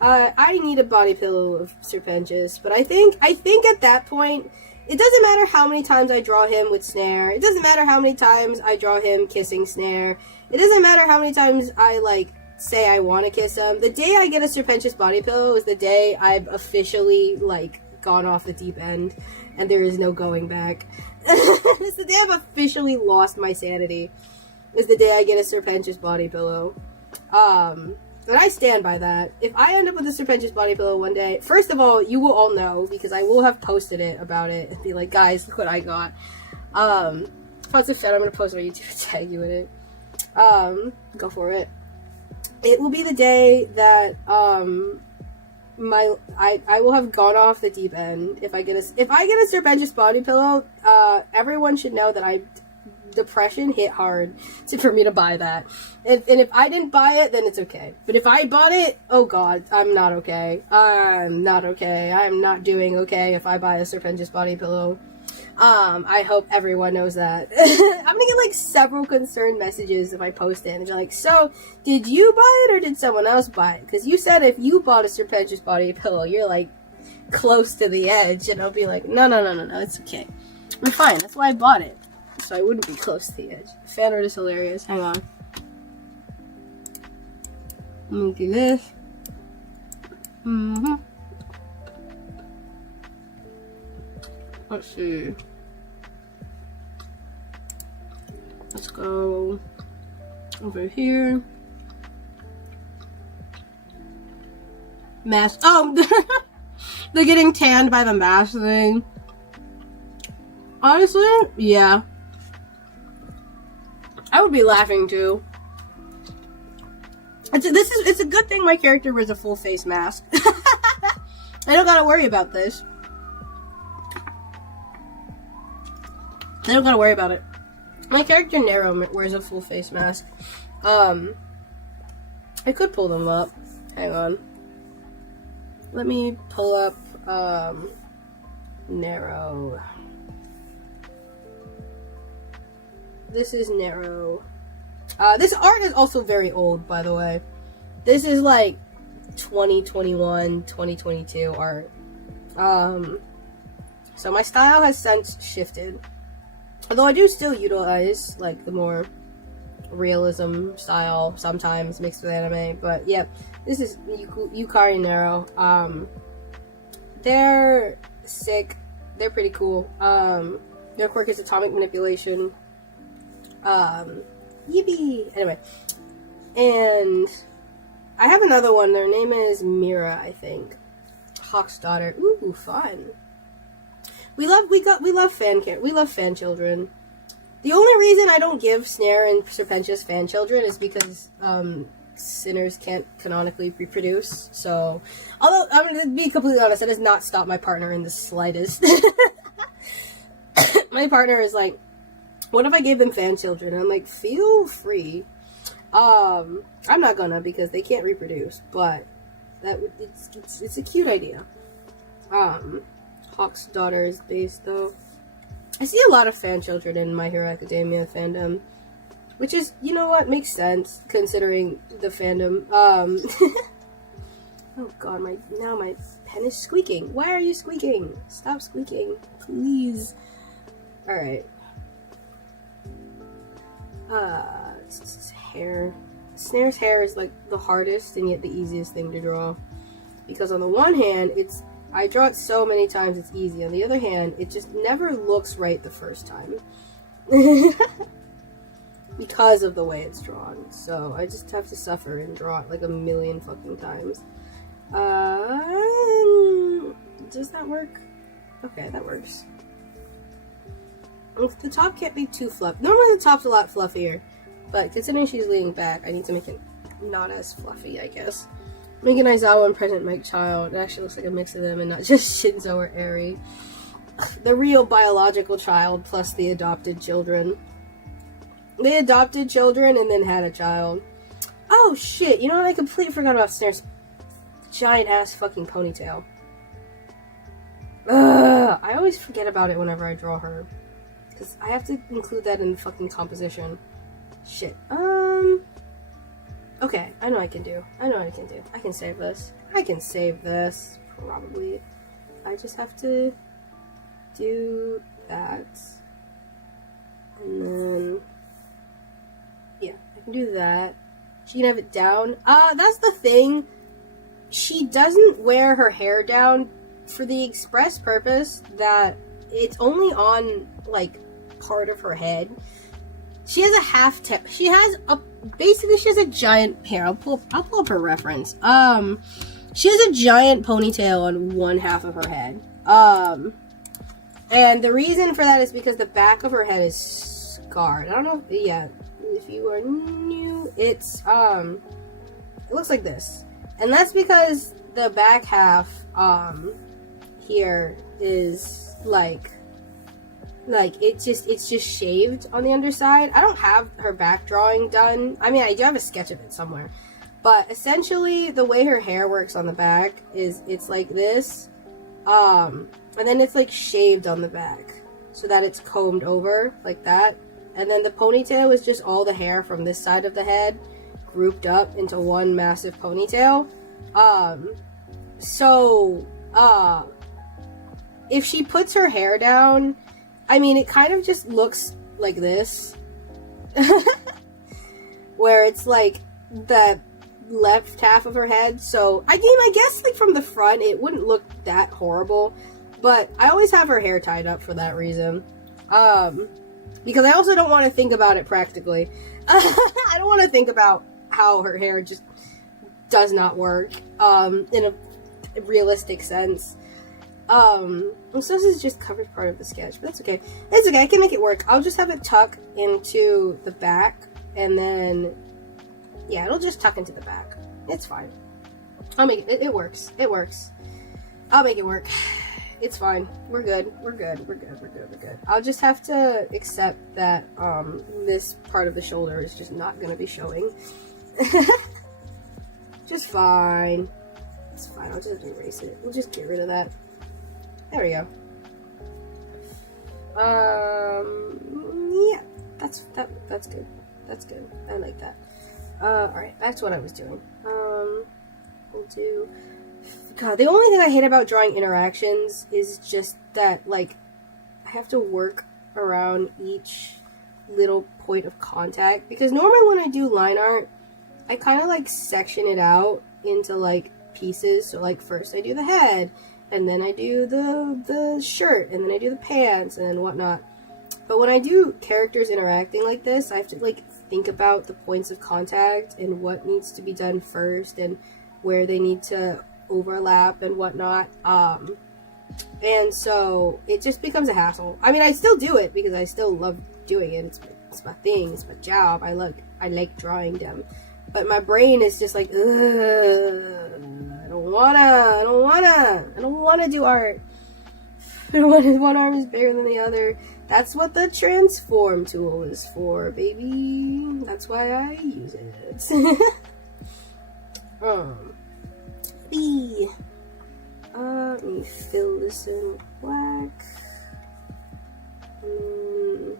I need a body pillow of Sir Pentious, but I think at that point, it doesn't matter how many times I draw him with Snare. It doesn't matter how many times I draw him kissing Snare. It doesn't matter how many times I, like, say I want to kiss him. The day I get a Sir Pentious body pillow is the day I've officially, like, gone off the deep end, and there is no going back. It's the day I've officially lost my sanity. Is the day I get a Sir Pentious body pillow. And I stand by that. If I end up with a Sir Pentious body pillow one day, first of all, you will all know, because I will have posted it about it, and be like, guys, look what I got. Once it's said, I'm gonna post it on YouTube and tag you in it. Go for it. It will be the day that, I will have gone off the deep end. If I get a Sir Pentious body pillow, everyone should know that depression hit hard for me to buy that. And if I didn't buy it, then it's okay. But if I bought it, oh god, I'm not okay. I'm not okay. I'm not doing okay if I buy a Sir Pentious body pillow. I hope everyone knows that. I'm gonna get, like, several concerned messages if I post it, and they're like, so, did you buy it or did someone else buy it? Because you said if you bought a Sir Pentious body pillow, you're, like, close to the edge, and I'll be like, no, it's okay. I'm fine, that's why I bought it. So I wouldn't be close to the edge. Fan art is hilarious. Hang on. Let me do this. Let's see. Let's go over here. Mask. Oh, they're getting tanned by the mask thing. Honestly, yeah. I would be laughing too. It's a good thing my character wears a full face mask. I don't gotta worry about this. I don't gotta worry about it. My character Nero wears a full face mask. I could pull them up. Hang on. Let me pull up Nero. This is Nero. This art is also very old, by the way. This is like 2021, 2022 art. So my style has since shifted. Although I do still utilize, like, the more realism style sometimes mixed with anime. But, yeah, this is Yukari Nero. They're sick. They're pretty cool. Their quirk is atomic manipulation. Yippee! Anyway. And I have another one. Their name is Mira, I think. Hawk's daughter. Ooh, fun. We love fan care. We love fan children. The only reason I don't give Snare and Sir Pentious fan children is because sinners can't canonically reproduce. So, although I'm gonna be completely honest, that does not stop my partner in the slightest. My partner is like, "What if I gave them fan children?" And I'm like, "Feel free." I'm not gonna, because they can't reproduce, but it's a cute idea. Hawk's daughter is based, though. I see a lot of fan children in My Hero Academia fandom, which is, you know what, makes sense considering the fandom. Oh god, my pen is squeaking. Why are you squeaking? Stop squeaking, please. Alright. Hair. Snare's hair is like the hardest and yet the easiest thing to draw. Because on the one hand, I draw it so many times it's easy. On the other hand, it just never looks right the first time. Because of the way it's drawn. So I just have to suffer and draw it like a million fucking times. Does that work? Okay, that works. The top can't be too fluffy. Normally the top's a lot fluffier, but considering she's leaning back, I need to make it not as fluffy, I guess. Make an Aizawa and Present Mike child. It actually looks like a mix of them and not just Shinzo or Eri. The real biological child plus the adopted children. They adopted children and then had a child. Oh shit, you know what? I completely forgot about Snare's giant ass fucking ponytail. Ugh, I always forget about it whenever I draw her. Because I have to include that in the fucking composition. Shit. Okay, I know what I can do. I can save this. Probably. I just have to do that. And then... yeah, I can do that. She can have it down. That's the thing. She doesn't wear her hair down for the express purpose that it's only on, like, part of her head. She has a half she has a giant hair. I'll pull up her reference. She has a giant ponytail on one half of her head. And the reason for that is because the back of her head is scarred. I don't know if you are new, it's it looks like this. And that's because the back half here is like it's just shaved on the underside. I don't have her back drawing done. I mean, I do have a sketch of it somewhere. But essentially, the way her hair works on the back is it's like this. And then it's like shaved on the back so that it's combed over like that. And then the ponytail is just all the hair from this side of the head grouped up into one massive ponytail. If she puts her hair down, I mean, it kind of just looks like this. Where it's like the left half of her head. So, I mean, I guess like from the front, it wouldn't look that horrible. But I always have her hair tied up for that reason. Because I also don't want to think about it practically. I don't want to think about how her hair just does not work in a realistic sense. So this is just covered part of the sketch, but that's okay. It's okay, I can make it work. I'll just have it tuck into the back, and then, yeah, it'll just tuck into the back. It's fine. I'll make it, it works. It works. I'll make it work. It's fine. We're good. We're good. We're good. We're good. We're good. I'll just have to accept that, this part of the shoulder is just not gonna be showing. Just fine. It's fine. I'll just erase it. We'll just get rid of that. There we go. Yeah, that's good. That's good. I like that. Alright, that's what I was doing. We'll do... God, the only thing I hate about drawing interactions is just that, like, I have to work around each little point of contact, because normally when I do line art, I kind of like section it out into like pieces. So like first I do the head, and then I do the shirt, and then I do the pants and whatnot. But when I do characters interacting like this, I have to like think about the points of contact and what needs to be done first and where they need to overlap and whatnot. And so it just becomes a hassle. I mean, I still do it because I still love doing it. It's my thing. It's my job. I like drawing them. But my brain is just like, ugh, I don't wanna do art. I don't want one arm is bigger than the other. That's what the transform tool is for, baby. That's why I use it. Let me fill this in with black. And then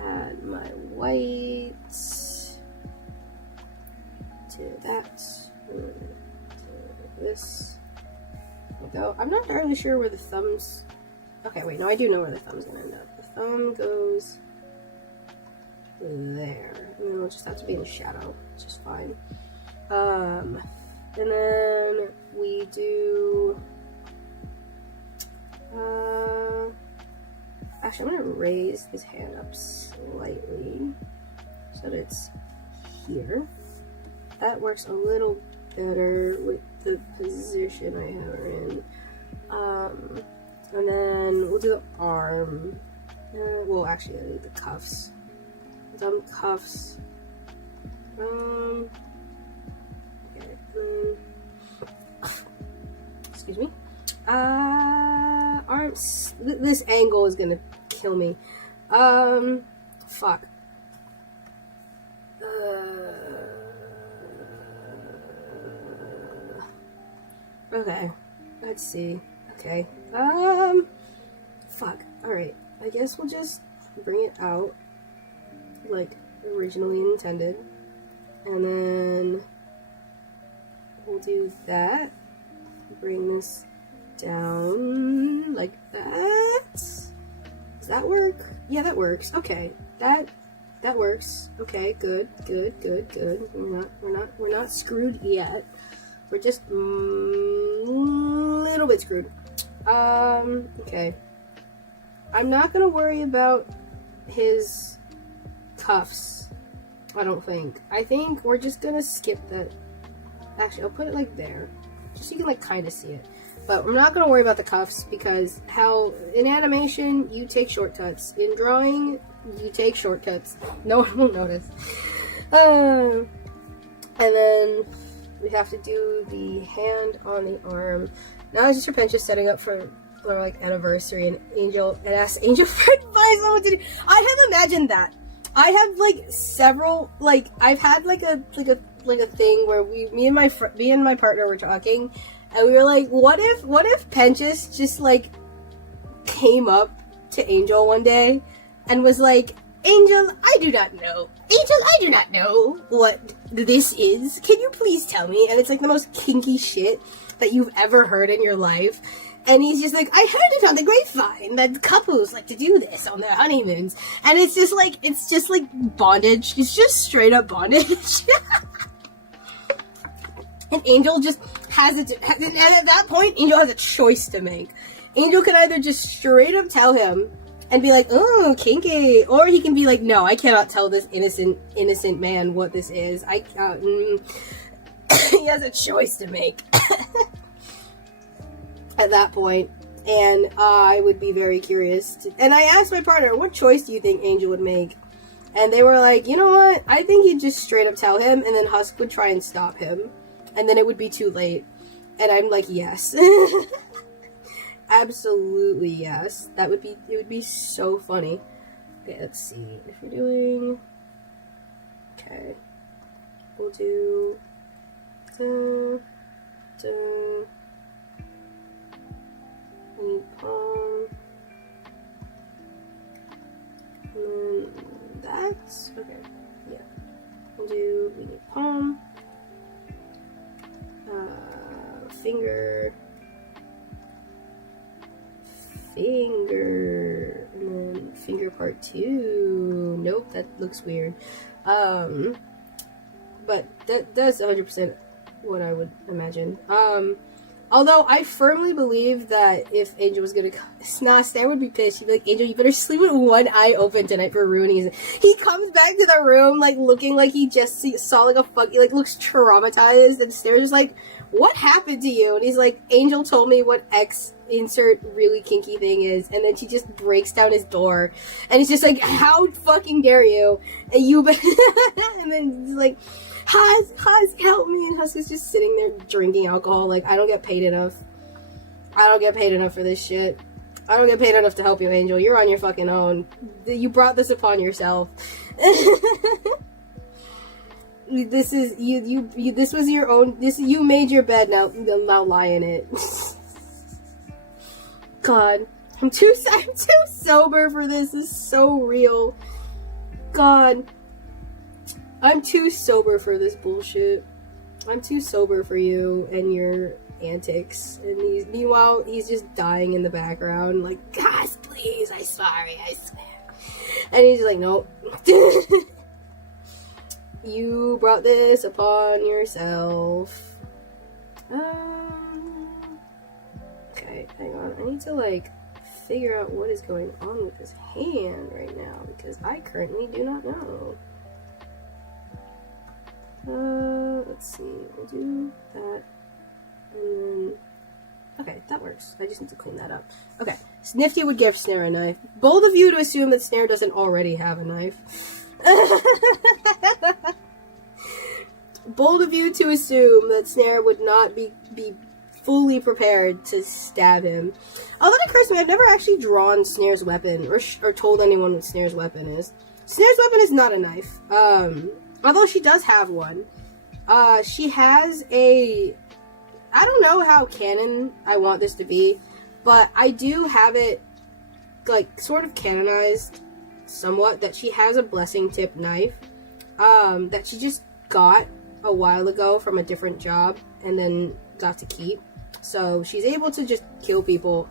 add my white to that. To this. There we go. I'm not entirely sure where the thumbs. Okay, wait, no, I do know where the thumb's gonna end up. The thumb goes there. And then we'll just have to be in the shadow, which is fine. And then we do actually I'm gonna raise his hand up slightly so that it's here. That works a little better with the position I have her in. And then we'll do the arm. Well, actually, I'll do the cuffs. Dumb cuffs. Okay. Excuse me. Arms. This angle is gonna kill me. Fuck. Okay. Let's see. Okay. Fuck. Alright. I guess we'll just bring it out like originally intended. And then we'll do that. Bring this down like that. Does that work? Yeah, that works. Okay. That works. Okay, good. We're not screwed yet. We're just a little bit screwed. Okay. I'm not gonna worry about his cuffs, I don't think. I think we're just gonna skip that. Actually, I'll put it like there, just so you can like kind of see it. But I'm not gonna worry about the cuffs because how in animation you take shortcuts. In drawing, you take shortcuts. No one will notice. And then we have to do the hand on the arm. Now it's Sir Pentious setting up for like anniversary, and Angel and asked Angel for advice on what to do. I have imagined that. I have like several like I've had like a thing where me and my partner were talking, and we were like, what if Pentious just like came up to Angel one day and was like, Angel, I do not know what this is. Can you please tell me? And it's like the most kinky shit that you've ever heard in your life. And he's just like, I heard it on the grapevine that couples like to do this on their honeymoons. And it's just like bondage. It's just straight up bondage. And Angel just has it. And at that point, Angel has a choice to make. Angel can either just straight up tell him and be like, oh, kinky. Or he can be like, no, I cannot tell this innocent man what this is. He has a choice to make. At that point, and I would be very curious. And I asked my partner, what choice do you think Angel would make? And they were like, you know what? I think he'd just straight up tell him, and then Husk would try and stop him. And then it would be too late. And I'm like, yes. Absolutely yes. It would be so funny. Okay, let's see. If we're doing... Okay. We'll do... palm, and then that's okay. Yeah, we need palm, finger, and then part 2. Nope, that looks weird. But that's 100% what I would imagine. Although I firmly believe that if Angel was gonna Snare would be pissed. She'd be like, Angel, you better sleep with one eye open tonight for ruining. He comes back to the room, like, looking like he just saw, like, a like, looks traumatized, and Snare's just like, what happened to you? And he's like, Angel told me what X insert really kinky thing is, and then she just breaks down his door, and he's just like, how fucking dare you? And and then he's like, Hus, help me. And Hus is just sitting there drinking alcohol like, I don't get paid enough. I don't get paid enough for this shit. I don't get paid enough to help you, Angel. You're on your fucking own. You brought this upon yourself. This is, this was your own, you made your bed, now lie in it. God. I'm too sober for this. This is so real. God. I'm too sober for this bullshit. I'm too sober for you and your antics. And meanwhile, he's just dying in the background, like, guys, please, I'm sorry, I swear. And he's like, nope. You brought this upon yourself. Okay, hang on. I need to, like, figure out what is going on with his hand right now, because I currently do not know. Let's see, we'll do that, and then, okay, that works. I just need to clean that up. Okay, Snifty would give Snare a knife. Bold of you to assume that Snare doesn't already have a knife. Bold of you to assume that Snare would not be fully prepared to stab him. Although it occurs to me, I've never actually drawn Snare's weapon, or told anyone what Snare's weapon is. Snare's weapon is not a knife. Although she does have one. She has a... I don't know how canon I want this to be, but I do have it, like, sort of canonized somewhat, that she has a blessing tip knife, that she just got a while ago from a different job, and then got to keep. So she's able to just kill people.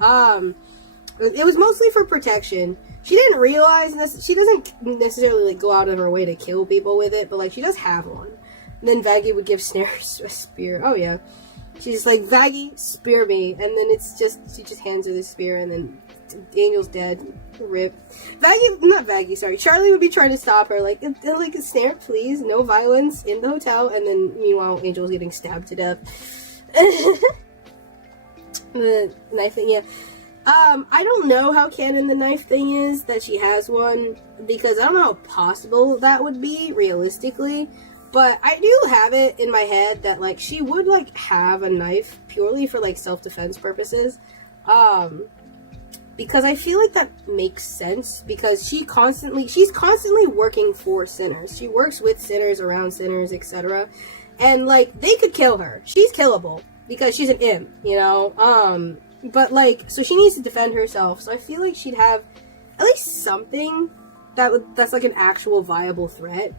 It was mostly for protection. She didn't realize this. She doesn't necessarily, like, go out of her way to kill people with it, but, like, she does have one. And then Vaggie would give Snare a spear. Oh yeah, she's like, Vaggie, spear me, and then it's just, she just hands her the spear, and then Angel's dead. Rip. Charlie would be trying to stop her, like, Snare, please, no violence in the hotel, and then meanwhile Angel's getting stabbed to death. The knife thing, yeah. I don't know how canon the knife thing is, that she has one, because I don't know how possible that would be, realistically, but I do have it in my head that, like, she would, like, have a knife purely for, like, self-defense purposes, because I feel like that makes sense, because she's constantly working for sinners. She works with sinners, around sinners, etc., and, like, they could kill her. She's killable, because she's an imp, you know, but, like, so she needs to defend herself, so I feel like she'd have at least something that's, like, an actual viable threat,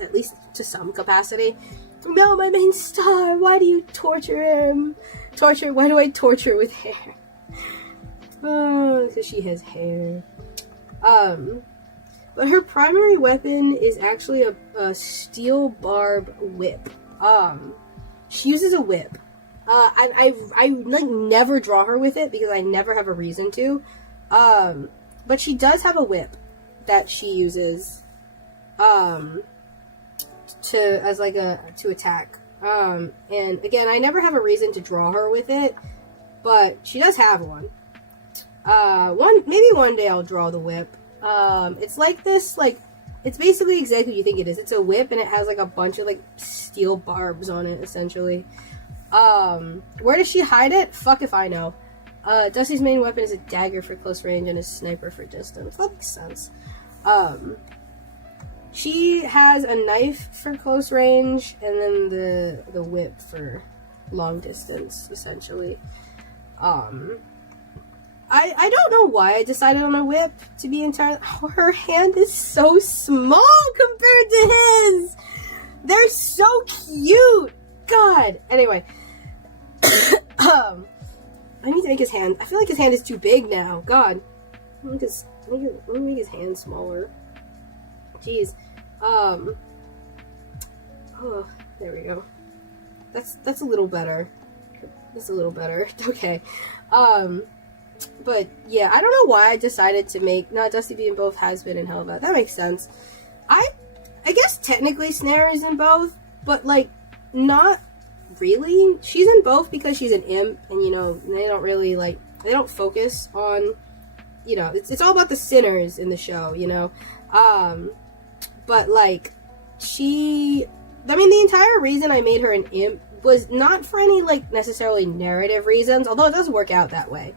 at least to some capacity. No, my main star, why do you torture him? Why do I torture with hair? Oh, because she has hair. But her primary weapon is actually a steel barb whip. She uses a whip. I like never draw her with it because I never have a reason to. But she does have a whip that she uses to attack. And again, I never have a reason to draw her with it, but she does have one. Maybe one day I'll draw the whip. It's like this, like, it's basically exactly what you think it is. It's a whip and it has like a bunch of like steel barbs on it, essentially. Where does she hide it? Fuck if I know. Dusty's main weapon is a dagger for close range and a sniper for distance. That makes sense. She has a knife for close range and then the whip for long distance, essentially. I don't know why I decided on a whip, to be entirely... Oh, her hand is so small compared to his! They're so cute! God! Anyway. I need to make his hand... I feel like his hand is too big now. God. Just Let me make his hand smaller. Jeez. Oh, there we go. That's a little better. That's a little better. Okay. But yeah, I don't know why I decided to make not Dusty B in both has been and hell about. That makes sense. I guess technically Snare is in both, but like not really. She's in both because she's an imp, and you know they don't really they don't focus on, you know, it's all about the sinners in the show, you know. But like the entire reason I made her an imp was not for any like necessarily narrative reasons, although it does work out that way.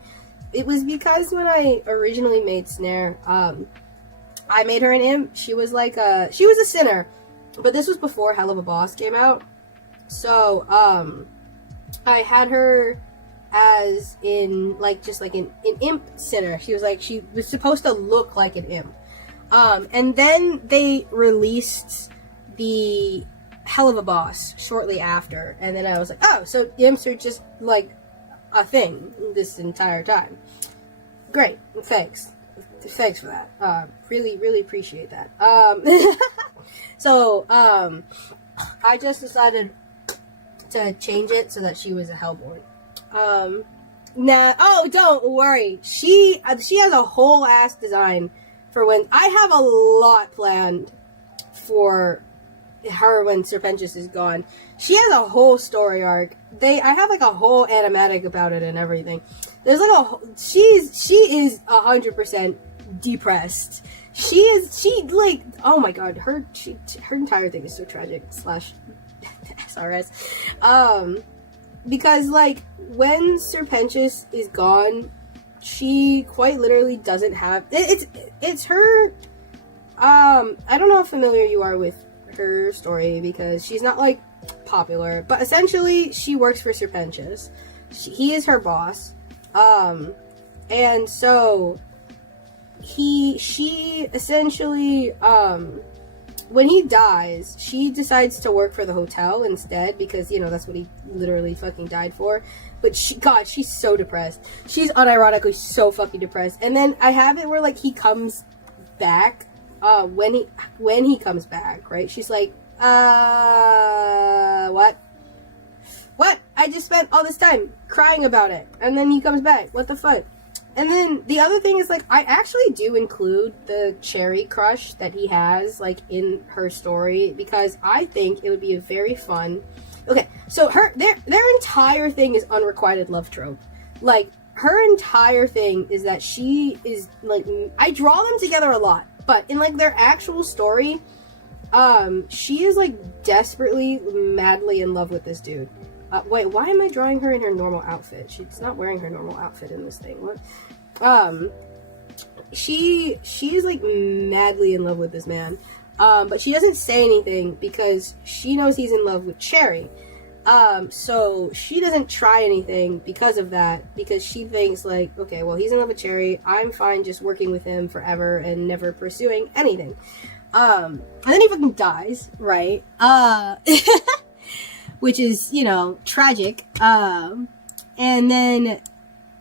It was because when I originally made Snare, I made her an imp. She was a sinner, but this was before Hell of a Boss came out. So, I had her as in just an imp sinner. She was supposed to look like an imp. And then they released the Hell of a Boss shortly after, and then I was like, oh, so imps are just like a thing this entire time. Great, thanks for that. Really appreciate that. So I just decided to change it so that she was a Hellborn. Don't worry, she has a whole ass design for when I have a lot planned for her when Sir Pentious is gone. She has a whole story arc. I have like a whole animatic about it and everything. There's she is 100% depressed. Oh my god, her entire thing is so tragic / SRS. Because like when Sir Pentious is gone, she quite literally doesn't have it's her. I don't know how familiar you are with her story because she's not like popular, but essentially she works for Sir Pentious. He is her boss, and so she essentially when he dies, she decides to work for the hotel instead because, you know, that's what he literally fucking died for. But she's so depressed. She's unironically so fucking depressed. And then I have it where like he comes back. When he comes back, right? She's like, what? What? I just spent all this time crying about it, and then he comes back. What the fuck? And then the other thing is like, I actually do include the cherry crush that he has like in her story because I think it would be a very fun. Okay, so their entire thing is unrequited love trope. Like her entire thing is that she is like, I draw them together a lot. But in, like, their actual story, she is, like, desperately, madly in love with this dude. Wait, why am I drawing her in her normal outfit? She's not wearing her normal outfit in this thing. What? She is, like, madly in love with this man. But she doesn't say anything because she knows he's in love with Cherry. So she doesn't try anything because of that, because she thinks like, okay, well, he's in love with Cherry, I'm fine just working with him forever and never pursuing anything. And then he fucking dies, right? Which is, you know, tragic. And then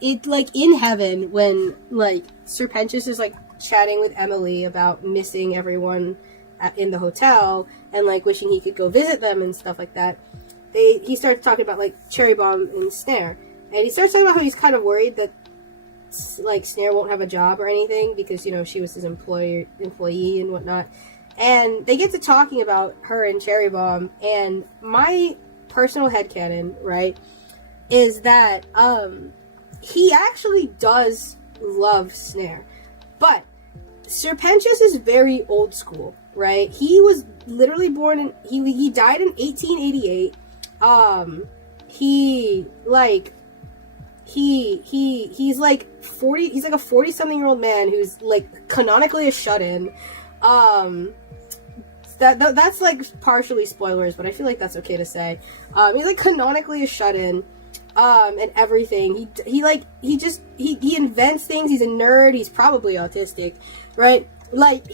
it, like, in heaven, when, like, Sir Pentious is, like, chatting with Emily about missing everyone in the hotel and, like, wishing he could go visit them and stuff like that, he starts talking about, like, Cherry Bomb and Snare. And he starts talking about how he's kind of worried that, like, Snare won't have a job or anything because, you know, she was his employee and whatnot. And they get to talking about her and Cherry Bomb, and my personal headcanon, right, is that, he actually does love Snare. But Sir Pentious is very old school, right? He was literally born in, he died in 1888. He's like 40, he's like a 40-something-year-old man who's like canonically a shut-in. That's like partially spoilers, but I feel like that's okay to say. He's like canonically a shut-in, and everything. He invents things. He's a nerd. He's probably autistic, right? Like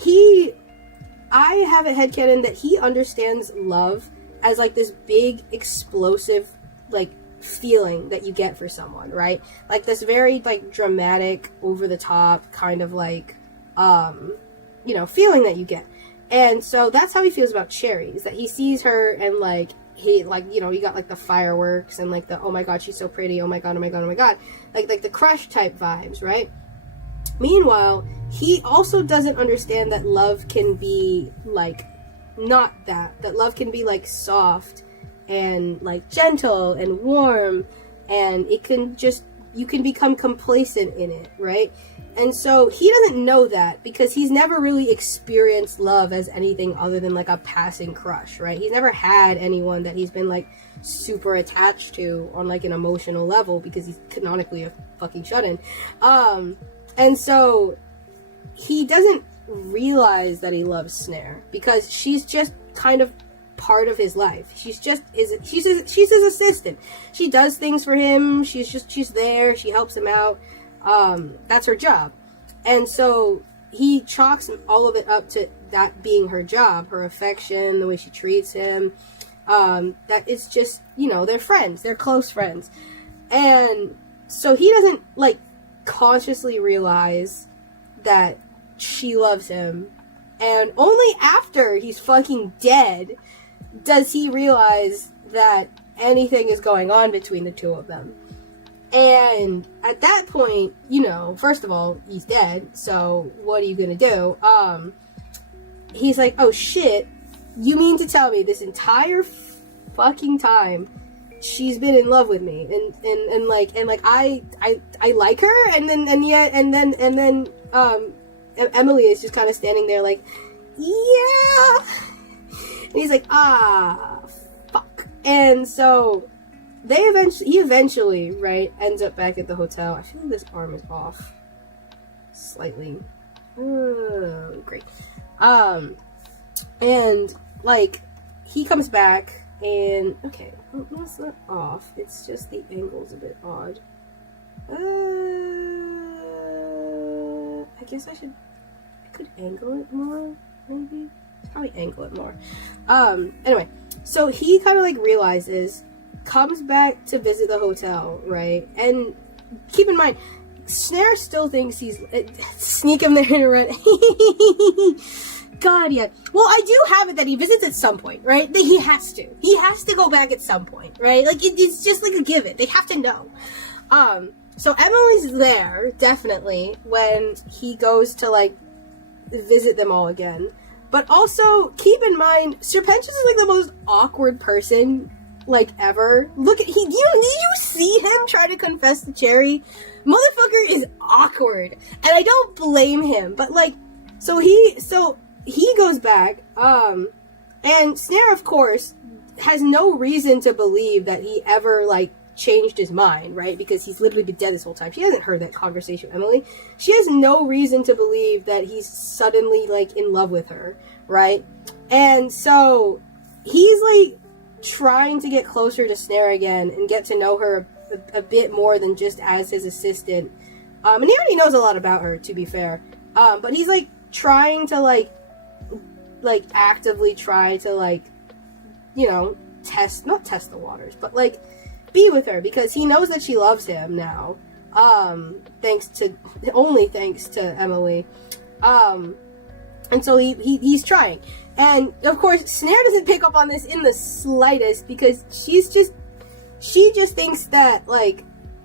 I have a headcanon that he understands love as like this big explosive like feeling that you get for someone, right? Like this very like dramatic, over the top kind of like feeling that you get. And so that's how he feels about Cherry, is that he sees her and, like, he, like, you got, like, the fireworks and, like, the, oh my god, she's so pretty, oh my god, oh my god, oh my god. Like the crush type vibes, right? Meanwhile, he also doesn't understand that love can be, like, not that. That love can be, like, soft and, like, gentle and warm, and it can just, you can become complacent in it, right? And so he doesn't know that because he's never really experienced love as anything other than, like, a passing crush, right? He's never had anyone that he's been, like, super attached to on, like, an emotional level because he's canonically a fucking shut-in. And so he doesn't realize that he loves Snare because she's just kind of part of his life. She's his assistant. She does things for him. She's there. She helps him out. That's her job. And so he chalks all of it up to that being her job, her affection, the way she treats him. That it's just, they're friends. They're close friends. And so he doesn't, like, consciously realize that she loves him. And only after he's fucking dead does he realize that anything is going on between the two of them. And at that point, first of all, he's dead, so what are you gonna do? He's like, oh shit, you mean to tell me this entire fucking time she's been in love with me, and I like her, and then Emily is just kind of standing there like, yeah, and he's like, fuck. And so he eventually, right, ends up back at the hotel. I feel like this arm is off slightly. Great. And, like, he comes back, and, okay, no, it's not off. It's just the angle's a bit odd. I guess I could angle it more, maybe? Probably angle it more. Anyway, so he kind of, like, realizes, comes back to visit the hotel, right? And keep in mind, Snare still thinks he's sneak him there in a red. God, yeah. Well, I do have it that he visits at some point, right? That he has to. He has to go back at some point, right? Like, it's just like a given. They have to know. So Emily's there, definitely, when he goes to, like, visit them all again. But also, keep in mind, Sir Pentious is, like, the most awkward person, like, ever. Look at, did you see him try to confess to Cherry? Motherfucker is awkward. And I don't blame him, but, like, so he goes back, and Snare, of course, has no reason to believe that he ever, like, changed his mind, right? Because he's literally been dead this whole time. She hasn't heard that conversation with Emily. She has no reason to believe that he's suddenly, like, in love with her, right? And so he's, like, trying to get closer to Snare again and get to know her a bit more than just as his assistant. And he already knows a lot about her, to be fair. But he's, like, trying to, like, actively try to, like, not test the waters, but, like, be with her, because he knows that she loves him now, thanks to Emily, and so he's trying, and of course Snare doesn't pick up on this in the slightest, because she just thinks that, like,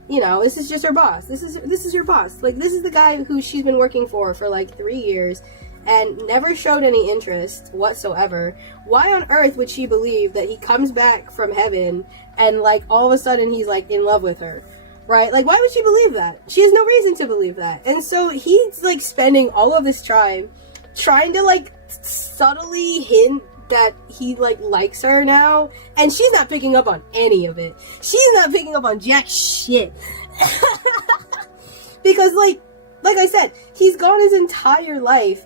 this is just her boss, this is her boss, like, this is the guy who she's been working for like 3 years, and never showed any interest whatsoever. Why on earth would she believe that he comes back from heaven and, like, all of a sudden he's, like, in love with her, right? Like, why would she believe that? She has no reason to believe that. And so he's, like, spending all of this time trying to, like, subtly hint that he, like, likes her now, and she's not picking up on any of it. She's not picking up on jack shit. Because, like I said, he's gone his entire life,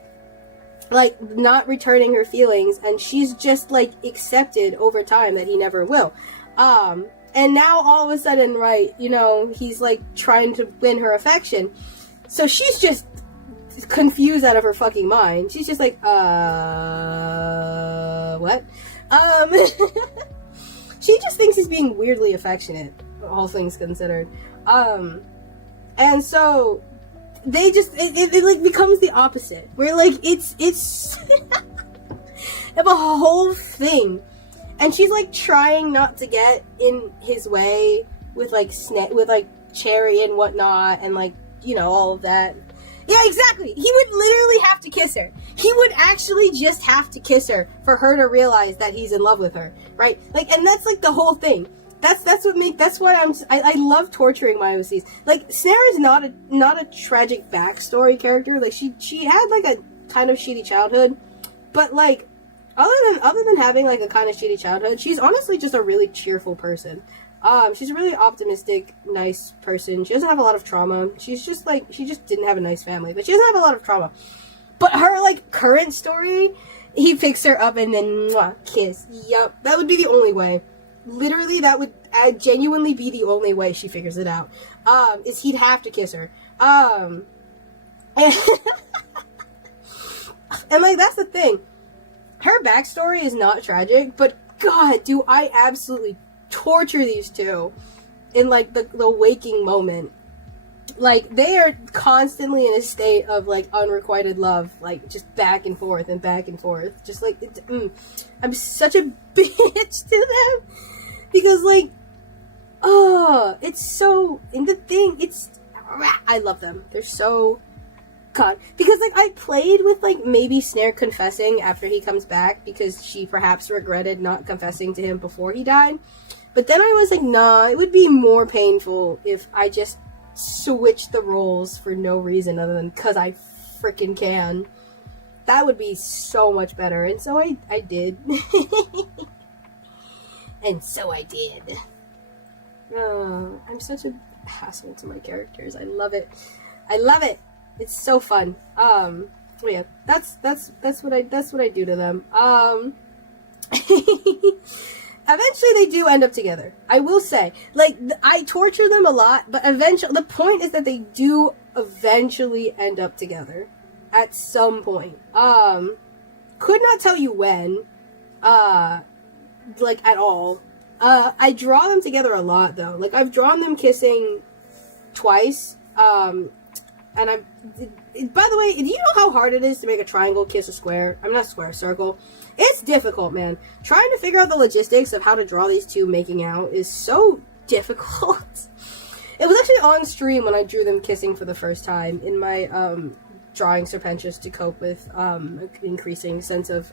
like, not returning her feelings, and she's just, like, accepted over time that he never will. And now all of a sudden, right, he's, like, trying to win her affection. So she's just confused out of her fucking mind. She's just like, what? She just thinks he's being weirdly affectionate, all things considered. And so they just, it like becomes the opposite. Where like, it's of a whole thing. And she's like trying not to get in his way with like Cherry and whatnot, and like, you know, all of that. Yeah, exactly. He would literally have to kiss her. He would actually just have to kiss her for her to realize that he's in love with her, right? Like, and that's like the whole thing. That's why I love torturing my OCs. Like, Snare is not a tragic backstory character. Like, she had like a kind of shitty childhood, but like, other than having like a kind of shitty childhood, she's honestly just a really cheerful person. She's a really optimistic, nice person. She doesn't have a lot of trauma. She's just like, she just didn't have a nice family, but she doesn't have a lot of trauma. But her like current story, he picks her up and then mwah, kiss. Yup, that would be the only way. Literally, that would genuinely be the only way she figures it out. Is he'd have to kiss her. And, and like, that's the thing. Her backstory is not tragic, but God, do I absolutely torture these two in like the waking moment. Like, they are constantly in a state of like unrequited love, like just back and forth and back and forth. Just like, I'm such a bitch to them because like, oh, it's so, in the thing, I love them. They're so, God, because like I played with like maybe Snare confessing after he comes back because she perhaps regretted not confessing to him before he died. But then I was like, nah, it would be more painful if I just switched the roles for no reason other than because I freaking can. That would be so much better. And so I did. And so I did. I'm such a hassle to my characters. I love it. I love it. It's so fun. Yeah, that's what I do to them. Eventually they do end up together. I will say, like, I torture them a lot, but eventually, the point is that they do eventually end up together at some point. Could not tell you when, like, at all. I draw them together a lot, though. Like, I've drawn them kissing twice, and by the way, do you know how hard it is to make a triangle kiss a square? I'm not square, circle. It's difficult, man. Trying to figure out the logistics of how to draw these two making out is so difficult. It was actually on stream when I drew them kissing for the first time in my drawing Sir Pentious to cope with increasing sense of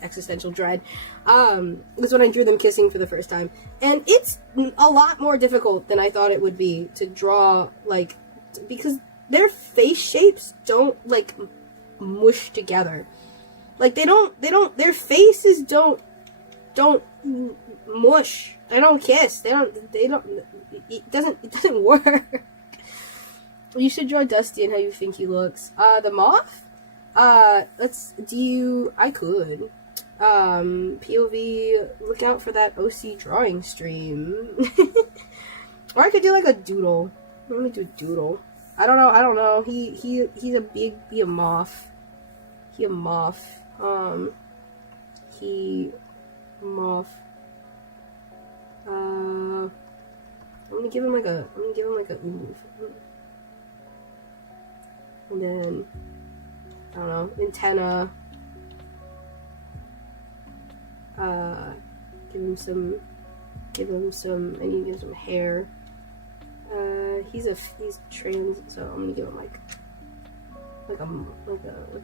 existential dread. It was when I drew them kissing for the first time. And it's a lot more difficult than I thought it would be to draw, like, because their face shapes don't, like, mush together. Like, their faces don't mush. They don't kiss. It doesn't work. You should draw Dusty and how you think he looks. The moth? I could. POV, look out for that OC drawing stream. Or I could do like a doodle. Let me do a doodle. I don't know. He's a moth. He a moth. I'm gonna give him like a ooh. And then, I don't know, antenna. Give him some, I need to give him some hair. He's trans, so I'm gonna give him like a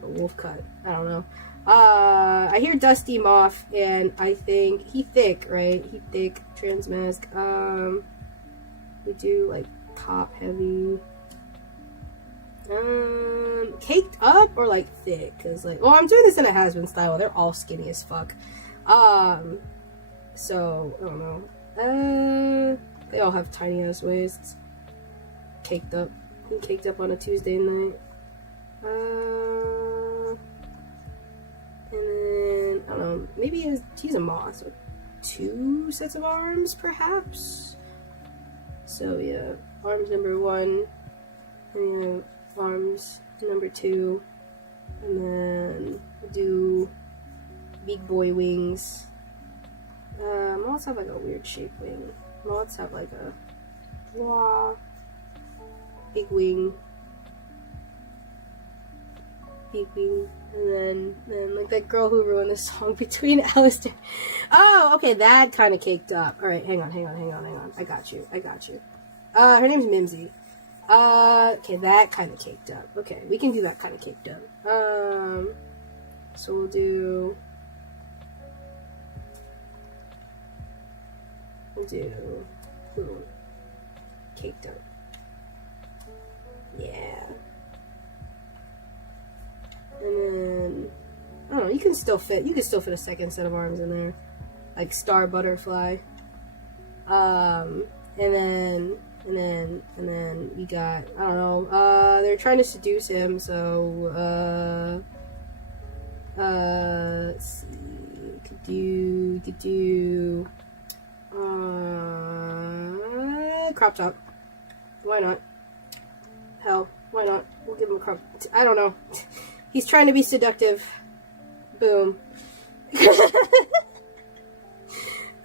wolf cut. I don't know. I hear Dusty Moth, and I think he thick, right? He thick, trans mask. We do like top heavy. Caked up or like thick? Cause like, well, I'm doing this in a has-been style. They're all skinny as fuck. So I don't know. They all have tiny ass waists. Caked up. He caked up on a Tuesday night. And then I don't know. Maybe he's a moth. So 2 sets of arms, perhaps. So yeah, arms number 1, and then arms number 2, and then do big boy wings. Moths have like a weird shaped wing. Moths have like a big wing. beep beep. And then like that girl who ruined the song between Alistair. Oh, okay, that kind of caked up. All right, hang on. I got you. Her name's Mimsy. Okay, that kind of caked up. Okay, we can do that kind of caked up. So we'll do boom, caked up. Yeah. And then I don't know. You can still fit a second set of arms in there, like star butterfly. And then we got, I don't know. They're trying to seduce him, so let's see. Could do crop top. Why not? Hell, why not? We'll give him a crop. I don't know. He's trying to be seductive. Boom.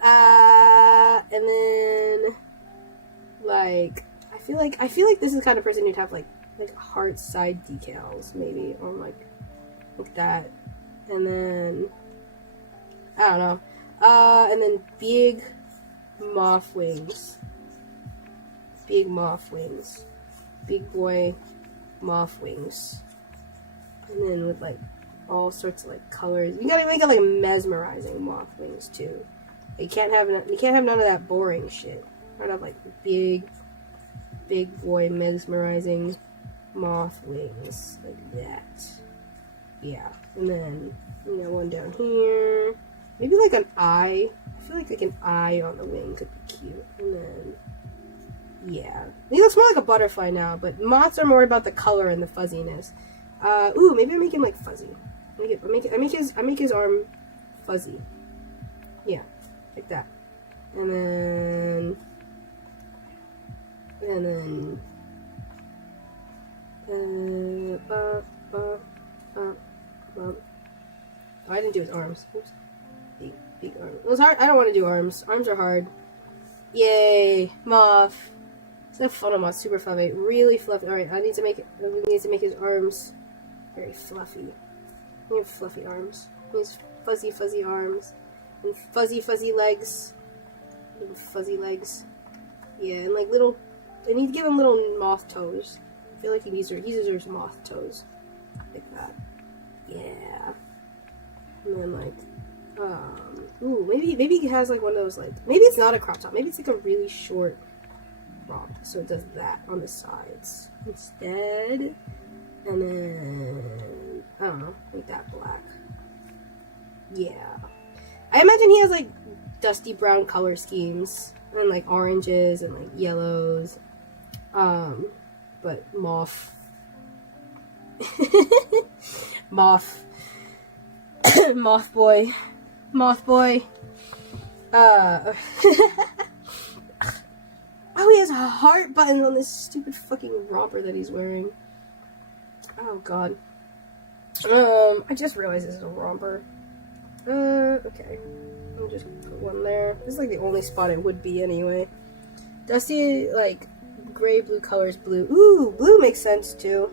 And then, like, I feel like this is the kind of person who'd have like heart side decals, maybe, or like that. And then, I don't know. And then big moth wings. Big moth wings. Big boy moth wings. And then with like all sorts of like colors. You gotta make it like mesmerizing moth wings too. You can't have none of that boring shit. Gotta have like big boy mesmerizing moth wings like that. Yeah. And then one down here. Maybe like an eye. I feel like an eye on the wing could be cute. And then yeah. He looks more like a butterfly now, but moths are more about the color and the fuzziness. Ooh, maybe I make him like fuzzy. I make his arm fuzzy. Yeah, like that. And then oh, I didn't do his arms. Oops. Big arms. It was hard. I don't want to do arms. Arms are hard. Yay, moth. So fun of moth. Super fluffy. Really fluffy. All right, I need to make his arms very fluffy. He has fluffy arms. He has fuzzy arms. And fuzzy legs. Little fuzzy legs. Yeah, and like little... I need to give him little moth toes. I feel like he deserves moth toes. Like that. Yeah. And then like... ooh, maybe he has like one of those like... Maybe it's not a crop top. Maybe it's like a really short crop. So it does that on the sides instead. And then... I don't know. Make that black. Yeah. I imagine he has like dusty brown color schemes. And like oranges and like yellows. But moth. Moth. Moth boy. Oh, he has heart buttons on this stupid fucking romper that he's wearing. Oh god. I just realized this is a romper. Okay. I'll just put one there. This is like the only spot it would be anyway. Dusty, like, gray, blue colors, blue. Ooh, blue makes sense too.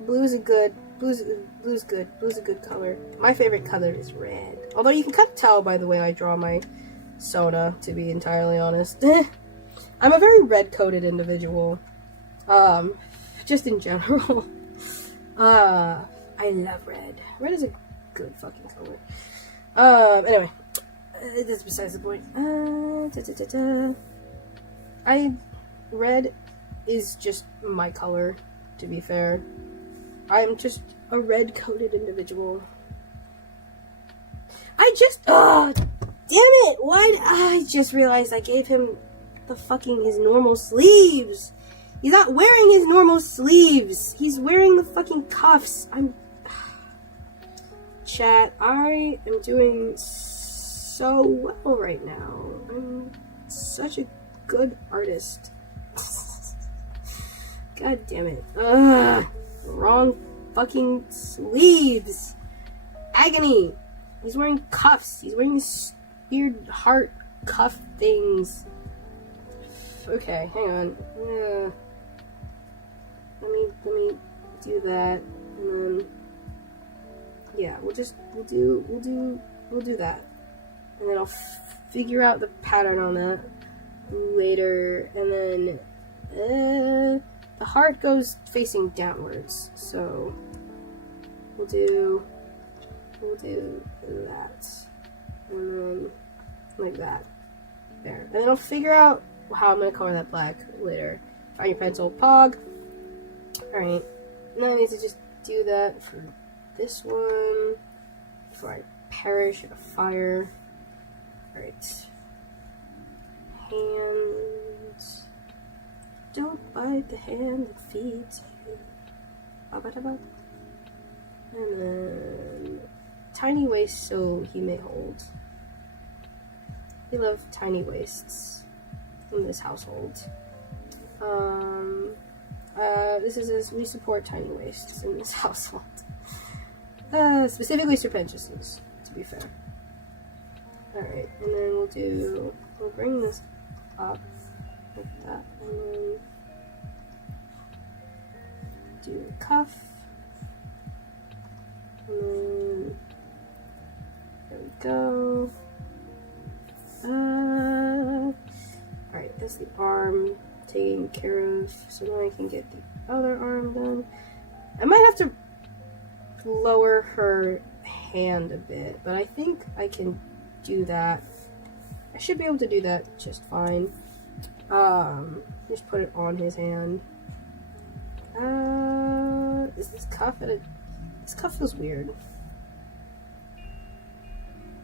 Blue's good. Blue's good. Blue's a good color. My favorite color is red. Although you can kind of tell by the way I draw my Sona, to be entirely honest. I'm a very red-coded individual. Just in general. I love red. Red is a good fucking color. Anyway. That's besides the point. Red is just my color, to be fair. I'm just a red-coated individual. Damn it! I just realized I gave him his normal sleeves. He's not wearing his normal sleeves. He's wearing the fucking cuffs. Chat, I am doing so well right now. I'm such a good artist. God damn it. Wrong fucking sleeves. Agony. He's wearing cuffs. He's wearing these weird heart cuff things. Okay, hang on. Let do that, and then yeah, we'll do that, and then I'll figure out the pattern on that later, and then the heart goes facing downwards, so we'll do that, and then like that, there, and then I'll figure out how I'm gonna color that black later. Find your pencil, pog. All right, now I need to just do that for this one before I perish in a fire. All right, hands. Don't bite the hand that feeds you. And then tiny waist so he may hold. We love tiny waists in this household. This is as we support tiny waists in this household. Specifically Sir Pentious's, to be fair. Alright, and then we'll bring this up like that, and then do the cuff, and then there we go. Alright, that's the arm taken care of, so now I can get the other arm done. I might have to lower her hand a bit, but I think I can do that. I should be able to do that just fine. Just put it on his hand. Is this cuff this cuff feels weird.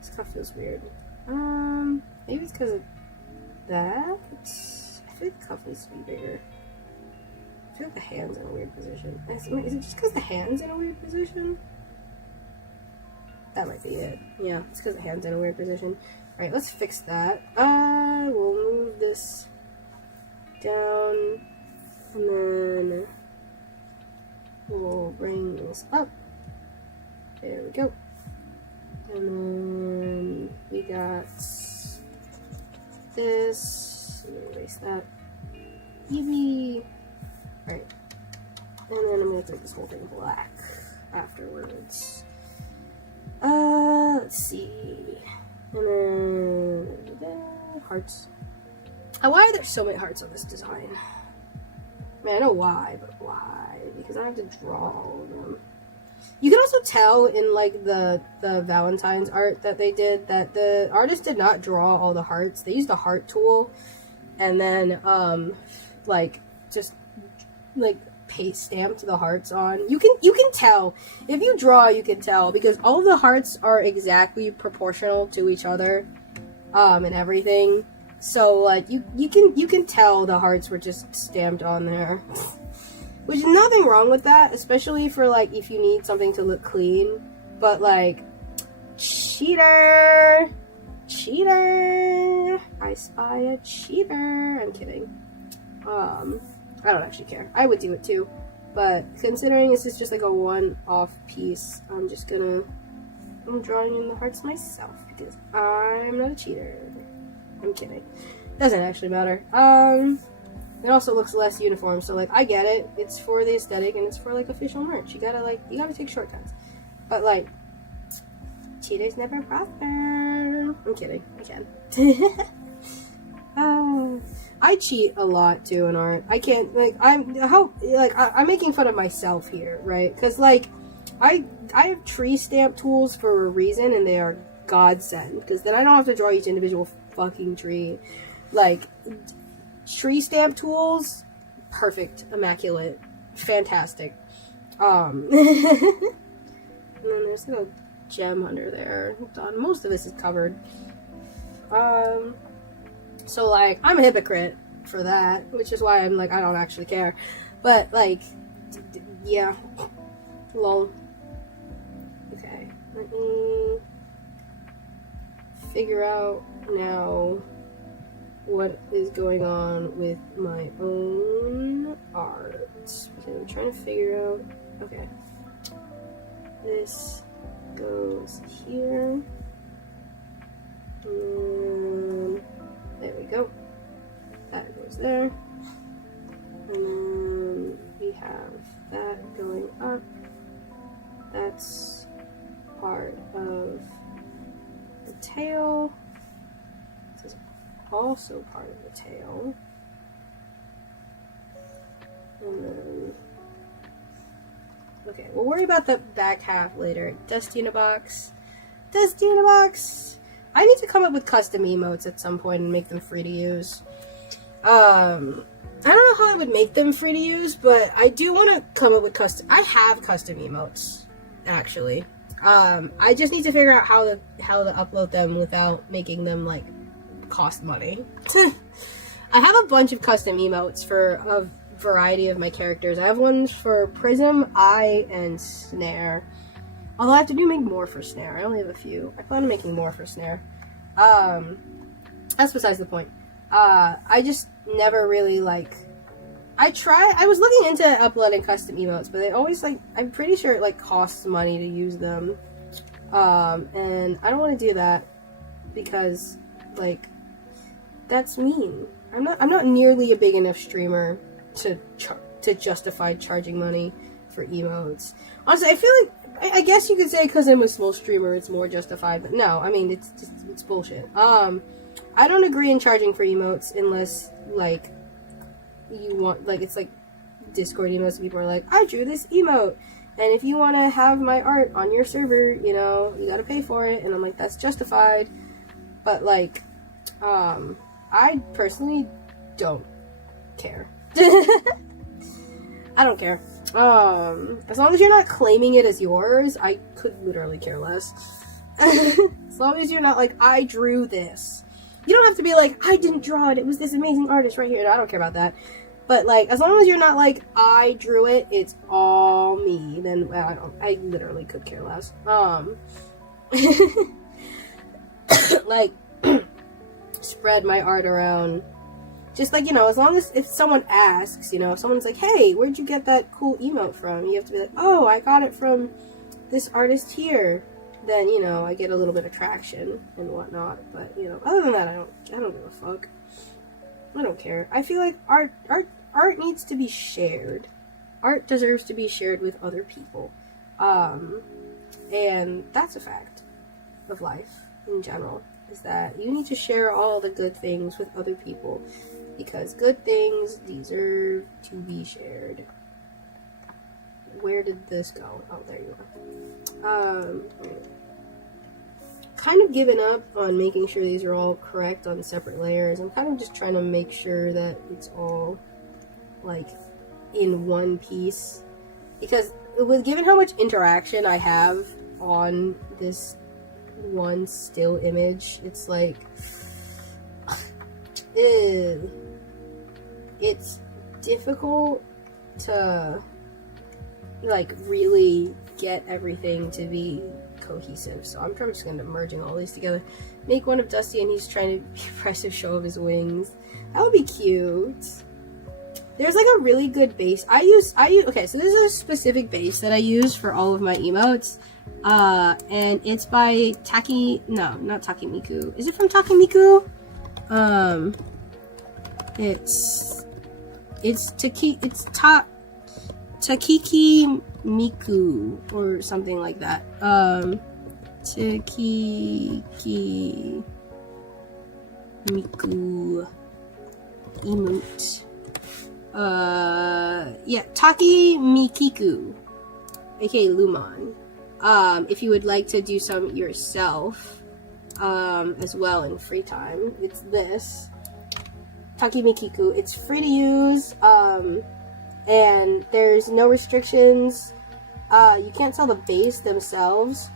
This cuff feels weird. Maybe it's because of that? I feel like the cuff needs to be bigger. I feel like the hand's in a weird position. Is it just because the hand's in a weird position? That might be it. Yeah, it's because the hand's in a weird position. Alright, let's fix that. We'll move this down, and then we'll bring this up. There we go. And then we got this. Let me erase that. Eevee. Alright. And then I'm gonna make this whole thing black afterwards. Let's see. And then hearts. Why are there so many hearts on this design? I mean, I know why, but why? Because I have to draw all of them. You can also tell in like the Valentine's art that they did that the artist did not draw all the hearts. They used the heart tool, and then like just like paste stamped the hearts on. You can tell if you draw. You can tell because all of the hearts are exactly proportional to each other, and everything. So like you can tell the hearts were just stamped on there. Which is nothing wrong with that, especially for, like, if you need something to look clean. But, like, cheater! Cheater! I spy a cheater! I'm kidding. I don't actually care. I would do it too. But, considering this is just, like, a one-off piece, I'm drawing in the hearts myself, because I'm not a cheater. I'm kidding. Doesn't actually matter. It also looks less uniform, so, like, I get it. It's for the aesthetic, and it's for, like, official merch. You gotta take shortcuts. But, like, cheaters never prosper. I'm kidding. I can. I cheat a lot, too, in art. I can't, like, I'm making fun of myself here, right? Because, like, I have tree stamp tools for a reason, and they are godsend. Because then I don't have to draw each individual fucking tree. Like, tree stamp tools, perfect, immaculate, fantastic. And then there's a little gem under there. Most of this is covered. So like, I'm a hypocrite for that, which is why I'm like, I don't actually care. But like, yeah, lol. Okay, let me figure out now what is going on with my own art, because I'm trying to figure out, okay, this goes here, and there we go, that goes there, and then we have that going that's part of the tail. This is also part of the tail. And then, okay, we'll worry about the back half later. Dusty in a box. Dusty in a box. I need to come up with custom emotes at some point and make them free to use. I don't know how I would make them free to use, but I do want to come up with custom. I have custom emotes, actually. I just need to figure out how to upload them without making them like cost money. I have a bunch of custom emotes for a variety of my characters. I have ones for Prism, Eye, and Snare. Although I have to make more for Snare. I only have a few. I plan on making more for Snare. That's besides the point. I just never really, like... I was looking into uploading custom emotes, but they always, like... I'm pretty sure it, like, costs money to use them. And I don't want to do that because, like, that's mean. I'm not nearly a big enough streamer to justify charging money for emotes. Honestly, I feel like... I guess you could say because I'm a small streamer, it's more justified, but no, I mean, it's bullshit. I don't agree in charging for emotes unless, like, you want, like, it's like Discord emotes, people are like, I drew this emote, and if you want to have my art on your server, you know, you gotta pay for it, and I'm like, that's justified, but, like, I personally don't care. I don't care. As long as you're not claiming it as yours, I could literally care less. As long as you're not like, I drew this. You don't have to be like, I didn't draw it, it was this amazing artist right here. No, I don't care about that. But, like, as long as you're not like, I drew it, it's all me, then, well, I literally could care less. Like, spread my art around. Just, like, you know, as long as, if someone asks, you know, if someone's like, hey, where'd you get that cool emote from? You have to be like, oh, I got it from this artist here. Then, you know, I get a little bit of traction and whatnot. But, you know, other than that, I don't give a fuck. I don't care. I feel like art needs to be shared. Art deserves to be shared with other people. And that's a fact of life in general, is that you need to share all the good things with other people. Because good things deserve to be shared. Where did this go? Oh, there you are. Kind of given up on making sure these are all correct on separate layers. I'm kind of just trying to make sure that it's all, like, in one piece. Because given how much interaction I have on this one still image, it's like... it's difficult to, like, really get everything to be cohesive. So I'm just gonna merging all these together. Make one of Dusty and he's trying to be impressive show of his wings. That would be cute. There's, like, a really good base. I use, okay, so this is a specific base that I use for all of my emotes. And it's by not Takemiku. Is it from Takemiku? It's Takiki Miku or something like that. Takiki Miku emote. Yeah, Taki Mikiku, aka Lumon. If you would like to do some yourself, as well in free time, it's this. Takemikiku. It's free to use, and there's no restrictions. You can't sell the base themselves,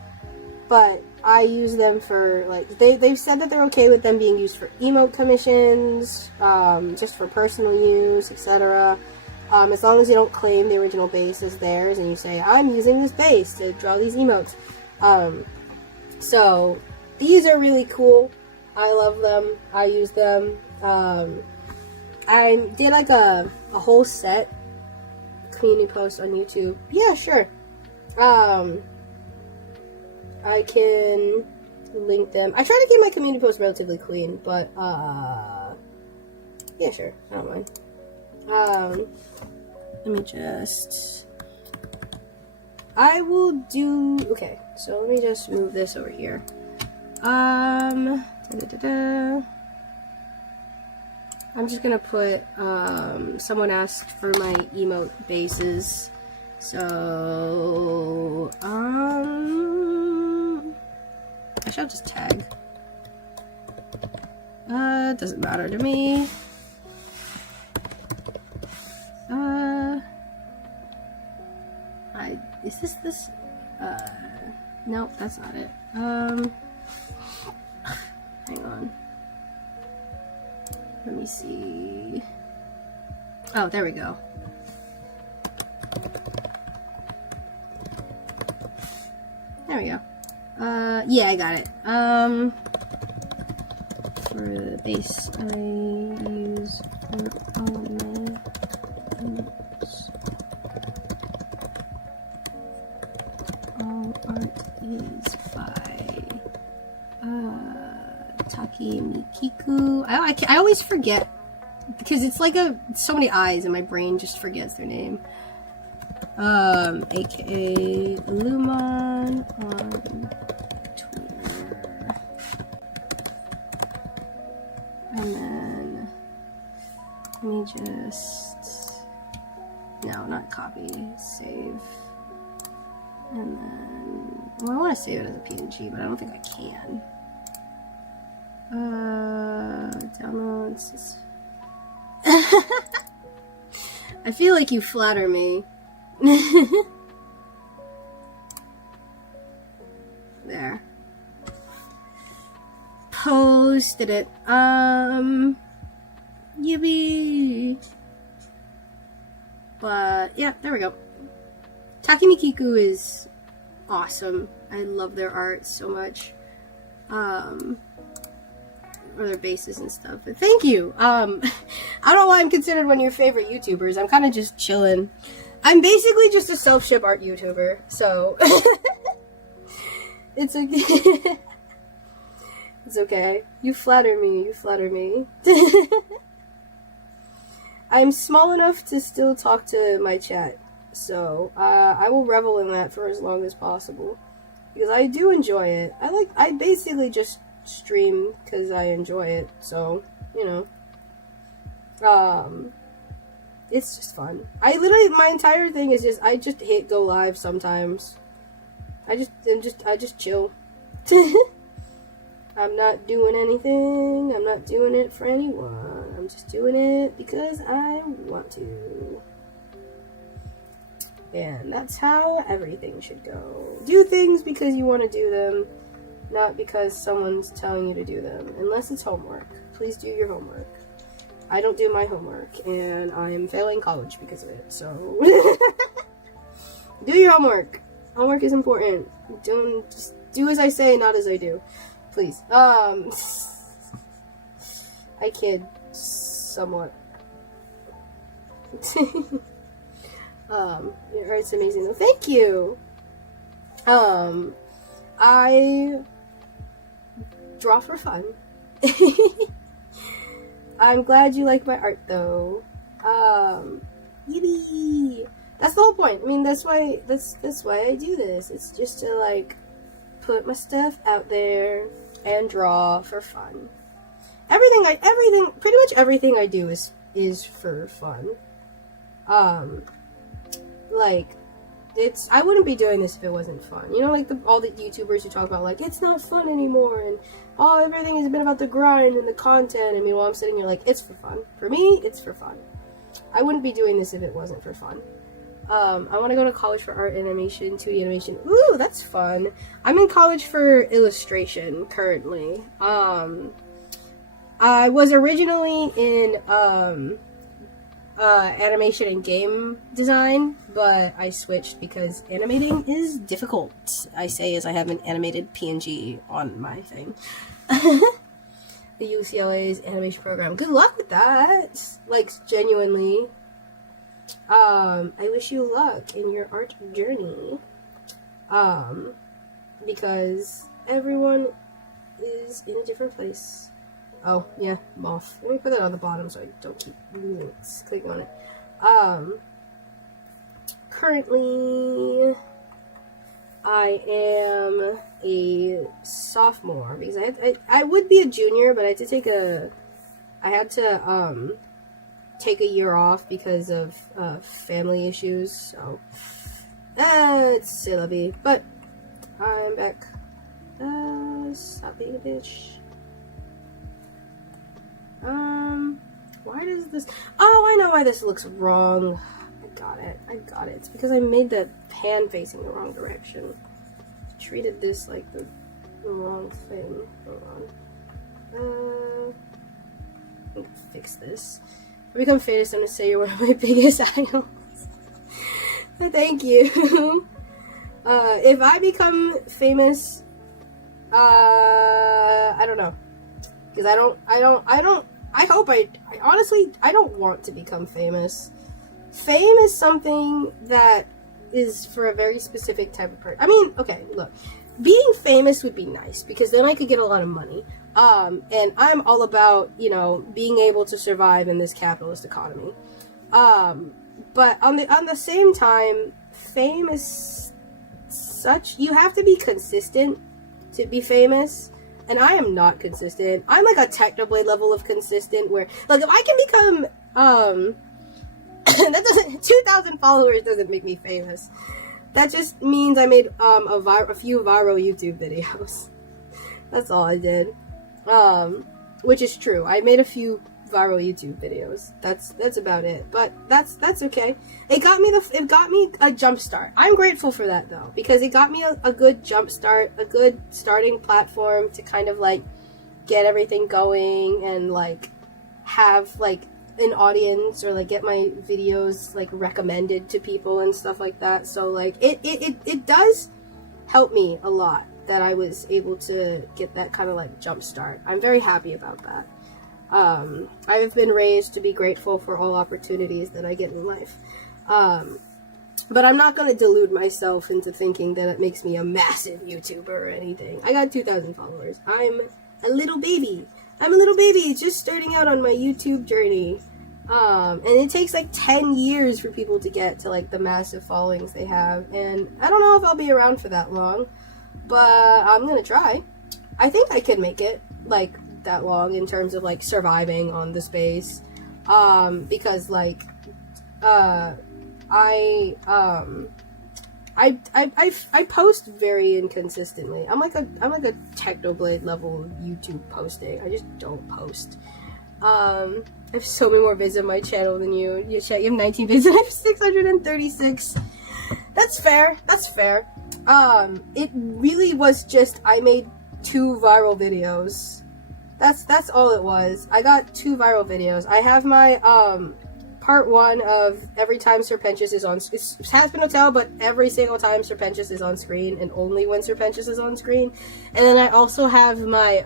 but I use them for, like, they've said that they're okay with them being used for emote commissions, just for personal use, etc. As long as you don't claim the original base as theirs and you say, I'm using this base to draw these emotes. So these are really cool. I love them. I use them. I did, like, a whole set community post on YouTube. Yeah, sure. I can link them. I try to keep my community posts relatively clean, but, yeah, sure. I don't mind. Let me just... I will do, okay, so let me just move this over here. I'm just gonna put, someone asked for my emote bases. So, I shall just tag. Doesn't matter to me. Is this, nope, that's not it. Hang on. Let me see. Oh, there we go. There we go. Yeah, I got it. For the base, I use all my notes. All art is by Taki Mikiku. I always forget because it's like so many eyes and my brain just forgets their name. AKA Lumon on Twitter. And then let me just, no, not copy, save. And then, well, I want to save it as a PNG, but I don't think I can. Downloads. I feel like you flatter me. There. Posted it. Yippee. But yeah, there we go. Takemikiku is awesome. I love their art so much. Or their bases and stuff. But thank you. I don't know why I'm considered one of your favorite YouTubers. I'm kind of just chilling. I'm basically just a self-ship art YouTuber, so it's okay. It's okay. You flatter me. You flatter me. I'm small enough to still talk to my chat, so I will revel in that for as long as possible because I do enjoy it. I basically just stream because I enjoy it, so you know. It's just fun. My entire thing is I just hit go live sometimes. I just chill. I'm not doing anything. I'm not doing it for anyone. I'm just doing it because I want to. And that's how everything should go. Do things because you want to do them, not because someone's telling you to do them. Unless it's homework. Please do your homework. I don't do my homework, and I'm failing college because of it, so... Do your homework. Homework is important. Don't just do as I say, not as I do. Please. I kid somewhat. Your art's amazing though. Thank you! I draw for fun. I'm glad you like my art, though. Yippee! That's the whole point. I mean, that's why I do this. It's just to, like, put my stuff out there and draw for fun. Pretty much everything I do is for fun. Like, I wouldn't be doing this if it wasn't fun. You know, like all the YouTubers who talk about, like, it's not fun anymore, and everything has been about the grind and the content. I mean, while I'm sitting here like, it's for fun. For me, it's for fun. I wouldn't be doing this if it wasn't for fun. I want to go to college for art animation, 2D animation. Ooh, that's fun. I'm in college for illustration currently. I was originally in, animation and game design, but I switched because animating is difficult. I say as I have an animated PNG on my thing. The UCLA's animation program. Good luck with that. Like, genuinely. I wish you luck in your art journey. Because everyone is in a different place. Oh, yeah, moth. Let me put that on the bottom so I don't keep clicking on it. Currently, I am a sophomore because I would be a junior, but I had to take a year off because of family issues. So it's silly, but I'm back. Stop being a bitch. Why does this? Oh, I know why this looks wrong. I got it. It's because I made the pan facing the wrong direction. Treated this like the wrong thing. Hold on. I can fix this. If I become famous, I'm gonna say you're one of my biggest idols. Thank you. If I become famous, I don't know. Because I honestly, I don't want to become famous. Fame is something that is for a very specific type of person. I mean, okay, look. Being famous would be nice, because then I could get a lot of money. And I'm all about, being able to survive in this capitalist economy. But on the same time, fame is you have to be consistent to be famous. And I am not consistent. I'm like a Technoblade level of consistent where, like, if I can become, 2,000 followers doesn't make me famous. That just means I made, a few viral YouTube videos. That's all I did. Which is true. I made a few viral YouTube videos. That's about it. But that's okay. It got me a jump start. I'm grateful for that though, because it got me a good jump start, a good starting platform to kind of like get everything going and like have like an audience, or like get my videos like recommended to people and stuff like that. So like it does help me a lot that I was able to get that kind of like jump start. I'm very happy about that. I've been raised to be grateful for all opportunities that I get in life. But I'm not going to delude myself into thinking that it makes me a massive YouTuber or anything. I got 2,000 followers. I'm a little baby. Just starting out on my YouTube journey. And it takes like 10 years for people to get to like the massive followings they have. And I don't know if I'll be around for that long, but I'm going to try. I think I can make it like that long in terms of like surviving on the space, because like I post very inconsistently. I'm like a Technoblade level YouTube posting. I just don't post. I have so many more vids on my channel than you. You have 19 vids and I have 636. That's fair. It really was just I made 2 viral videos. That's all it was. I got 2 viral videos. I have my part 1 of every time Sir Pentious is on. It has been Hotel, but every single time Sir Pentious is on screen, and only when Sir Pentious is on screen. And then I also have my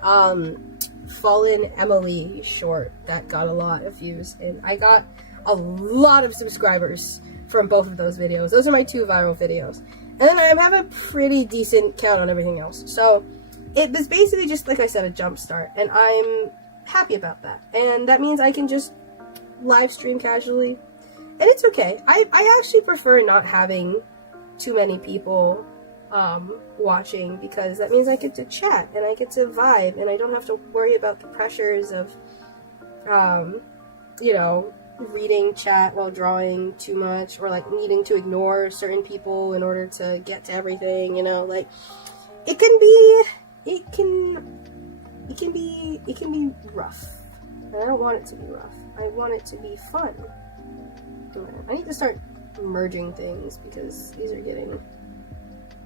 Fallen Emily short that got a lot of views, and I got a lot of subscribers from both of those videos. Those are my 2 viral videos. And then I have a pretty decent count on everything else. So it was basically just, like I said, a jump start, and I'm happy about that. And that means I can just live stream casually, and it's okay. I actually prefer not having too many people watching, because that means I get to chat, and I get to vibe, and I don't have to worry about the pressures of, reading chat while drawing too much, or like needing to ignore certain people in order to get to everything, like, it can be rough. And I don't want it to be rough. I want it to be fun. I need to start merging things, because these are getting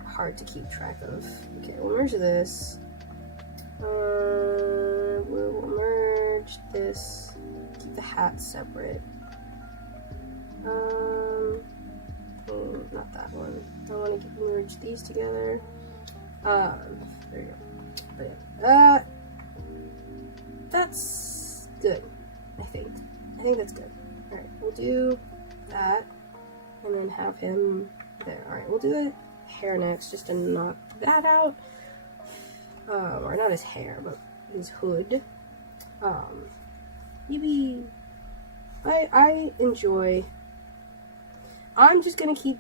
hard to keep track of. Okay, we'll merge this. We'll merge this. Keep the hat separate. Not that one. I want to merge these together. There you go. But yeah. That's good, I think. I think that's good. Alright, we'll do that, and then have him there. Alright, we'll do the hair next, just to knock that out. Or not his hair, but his hood. Maybe I enjoy. I'm just gonna keep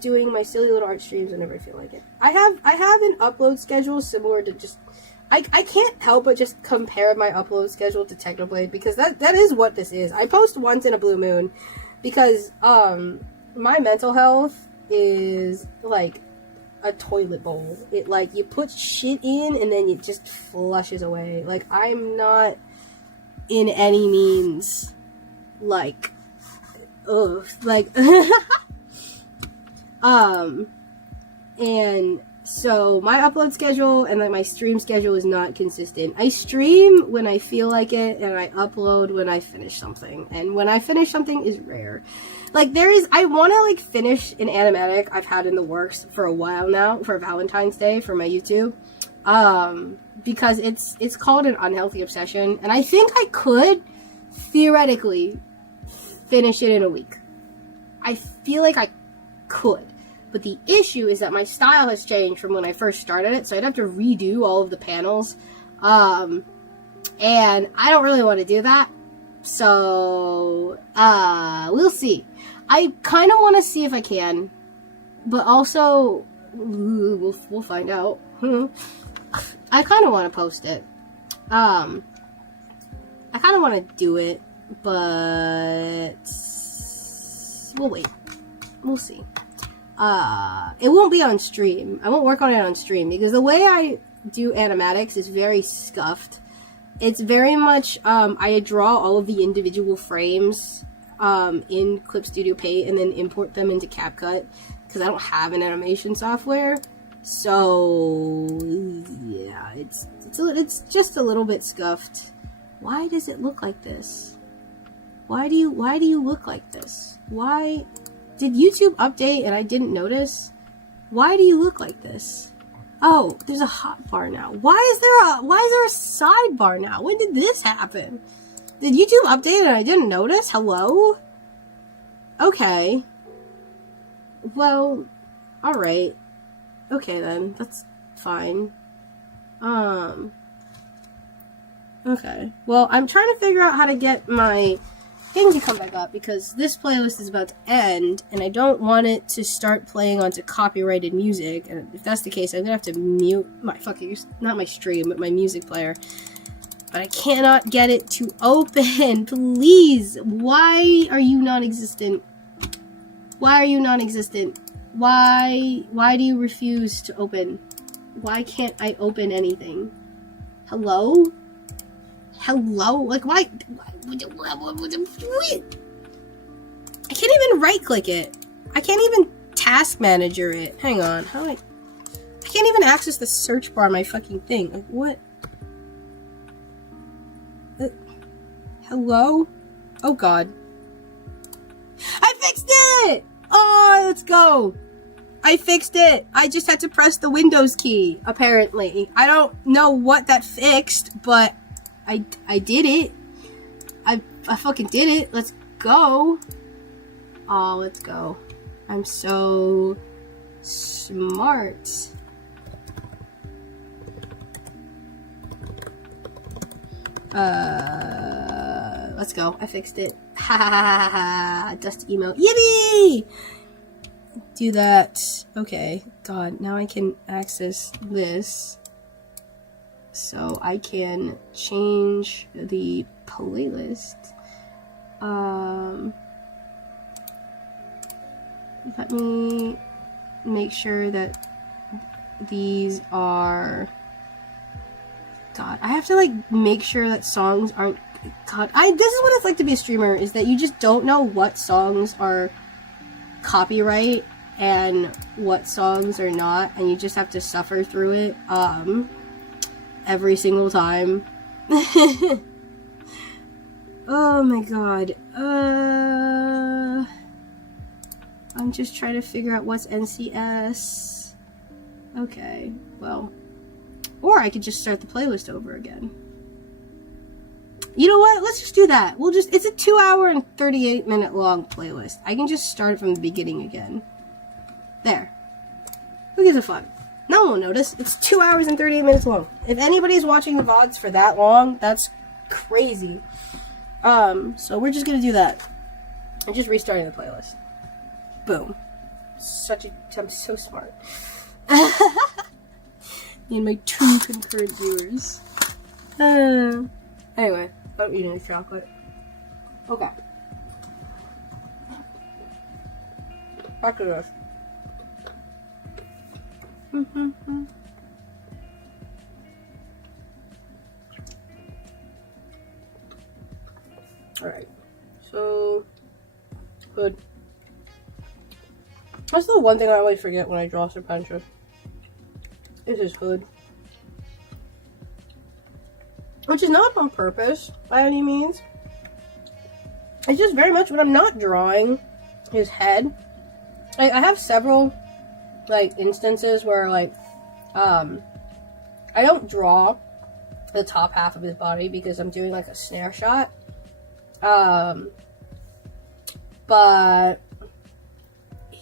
doing my silly little art streams whenever I feel like it. I have an upload schedule similar to just... I can't help but just compare my upload schedule to Technoblade, because that is what this is. I post once in a blue moon because my mental health is like a toilet bowl. It, like, you put shit in and then it just flushes away. Like, I'm not in any means like and so my upload schedule and then my stream schedule is not consistent. I stream when I feel like it, and I upload when I finish something. And when I finish something is rare. Like, I want to, like, finish an animatic I've had in the works for a while now, for Valentine's Day, for my YouTube. Because it's called an unhealthy obsession, and I think I could, theoretically, finish it in a week. I feel like I could. But the issue is that my style has changed from when I first started it, so I'd have to redo all of the panels. And I don't really want to do that. So, we'll see. I kind of want to see if I can, but also, we'll find out. I kind of want to post it. I kind of want to do it, but we'll wait. We'll see. It won't be on stream. I won't work on it on stream, because the way I do animatics is very scuffed. It's very much, I draw all of the individual frames, in Clip Studio Paint and then import them into CapCut, because I don't have an animation software. So, yeah, it's just a little bit scuffed. Why does it look like this? Why do you look like this? Why... Did YouTube update and I didn't notice? Why do you look like this? Oh, there's a hotbar now. Why is there a sidebar now? When did this happen? Did YouTube update and I didn't notice? Hello? Okay. Well, alright. Okay then, that's fine. Okay. Well, I'm trying to figure out how to get my thing to come back up, because this playlist is about to end, and I don't want it to start playing onto copyrighted music, and if that's the case, I'm gonna have to mute my not my stream, but my music player. But I cannot get it to open. Please, why are you non-existent? Why are you non-existent? Why do you refuse to open? Why can't I open anything? Hello? Hello? Like, why? I can't even right-click it. I can't even task manager it. Hang on. How do I can't even access the search bar on my fucking thing. Like, what? Hello? Oh, God. I fixed it! Oh, let's go. I fixed it. I just had to press the Windows key, apparently. I don't know what that fixed, but I did it. I fucking did it. Let's go. Oh, let's go. I'm so smart. Let's go. I fixed it. Ha ha ha ha ha. Dust email. Yippee! Do that. Okay. God, now I can access this. So I can change the playlist. Let me make sure that these are... God, I have to, like, make sure that songs aren't... God, this is what it's like to be a streamer, is that you just don't know what songs are copyright and what songs are not, and you just have to suffer through it, every single time. Oh my God. I'm just trying to figure out what's NCS. Okay, well. Or I could just start the playlist over again. You know what? Let's just do that. It's a 2 hour and 38 minute long playlist. I can just start it from the beginning again. There. Who gives a fuck? No one will notice. It's 2 hours and 38 minutes long. If anybody's watching the VODs for that long, that's crazy. So we're just gonna do that. I'm just restarting the playlist. Boom. I'm so smart. Me and my 2 concurrent viewers. Anyway, I'm eating the chocolate. Okay. Back to this. Alright. So, hood. That's the one thing I always forget when I draw Sir Pentious. Is his hood. Which is not on purpose, by any means. It's just very much when I'm not drawing his head. I have several, like, instances where, like, I don't draw the top half of his body because I'm doing, like, a snare shot. But,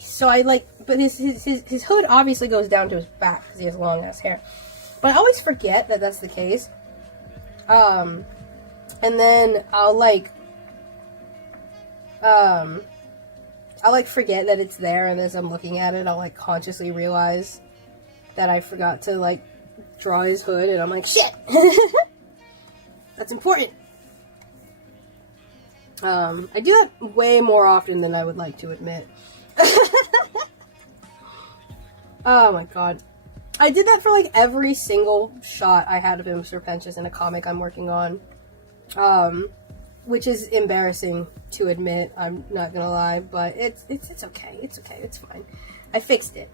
so I, like, but his hood obviously goes down to his back because he has long-ass hair. But I always forget that that's the case. And then I'll forget that it's there, and as I'm looking at it, I'll, like, consciously realize that I forgot to, like, draw his hood, and I'm like, shit! That's important! I do that way more often than I would like to admit. Oh my god. I did that for, like, every single shot I had of him, Sir Pentious, in a comic I'm working on. Which is embarrassing to admit, I'm not gonna lie, but it's okay. It's okay. It's fine. I fixed it.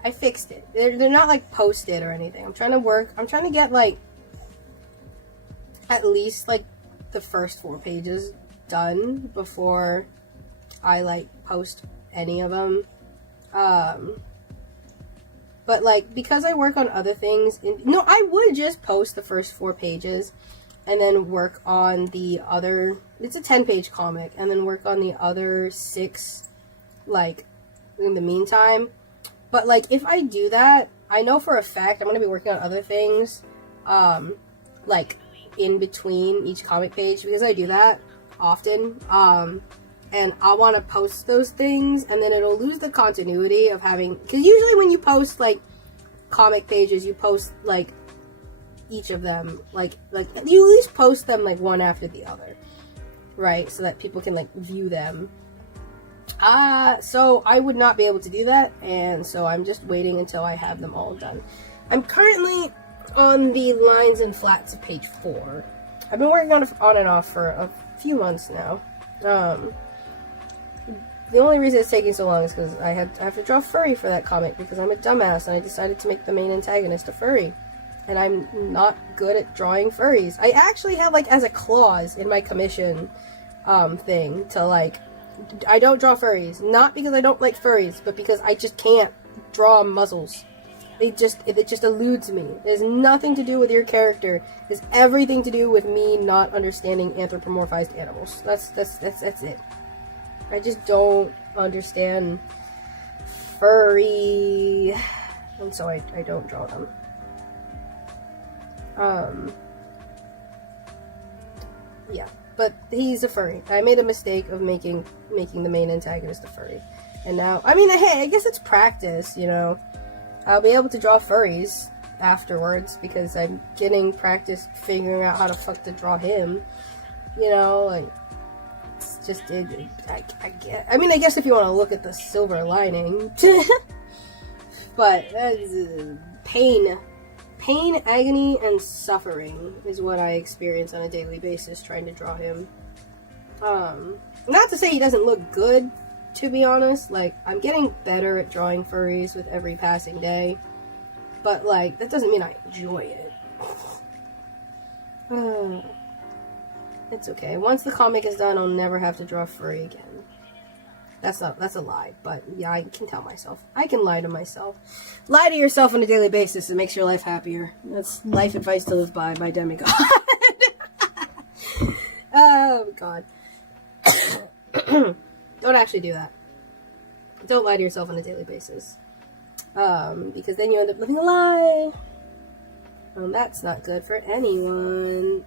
They're not, like, posted or anything. I'm trying to get, like, at least, like, the first 4 pages done before I, like, post any of them. But, like, because I work on other things, no, I would just post the first 4 pages and then work on the other, it's a 10-page comic, and then work on the other 6, like, in the meantime. But, like, if I do that, I know for a fact I'm going to be working on other things, like, in between each comic page, because I do that often, and I want to post those things, and then it'll lose the continuity of having, because usually when you post, like, comic pages, you post, like, each of them, like, you at least post them, like, one after the other, right, so that people can, like, view them. So I would not be able to do that, and so I'm just waiting until I have them all done. I'm currently on the lines and flats of page 4. I've been working on it on and off for a few months now. The only reason it's taking so long is because I have to draw furry for that comic, because I'm a dumbass and I decided to make the main antagonist a furry. And I'm not good at drawing furries. I actually have, like, as a clause in my commission thing to, like, I don't draw furries. Not because I don't like furries, but because I just can't draw muzzles. It just eludes me. It has nothing to do with your character. It has everything to do with me not understanding anthropomorphized animals. That's it. I just don't understand furry, and so I don't draw them. Yeah, but he's a furry. I made a mistake of making the main antagonist a furry, and now, I mean, hey, I guess it's practice, you know. I'll be able to draw furries afterwards because I'm getting practice figuring out how to fuck to draw him, you know, like. It's just, I guess if you want to look at the silver lining, but pain, agony, and suffering is what I experience on a daily basis trying to draw him. Not to say he doesn't look good, to be honest. Like, I'm getting better at drawing furries with every passing day, but, like, that doesn't mean I enjoy it. It's okay. Once the comic is done, I'll never have to draw furry again. That's a lie, but yeah, I can tell myself. I can lie to myself. Lie to yourself on a daily basis. It makes your life happier. That's life advice to live by Demigod. Oh, God. Don't actually do that. Don't lie to yourself on a daily basis. Because then you end up living a lie. That's not good for anyone.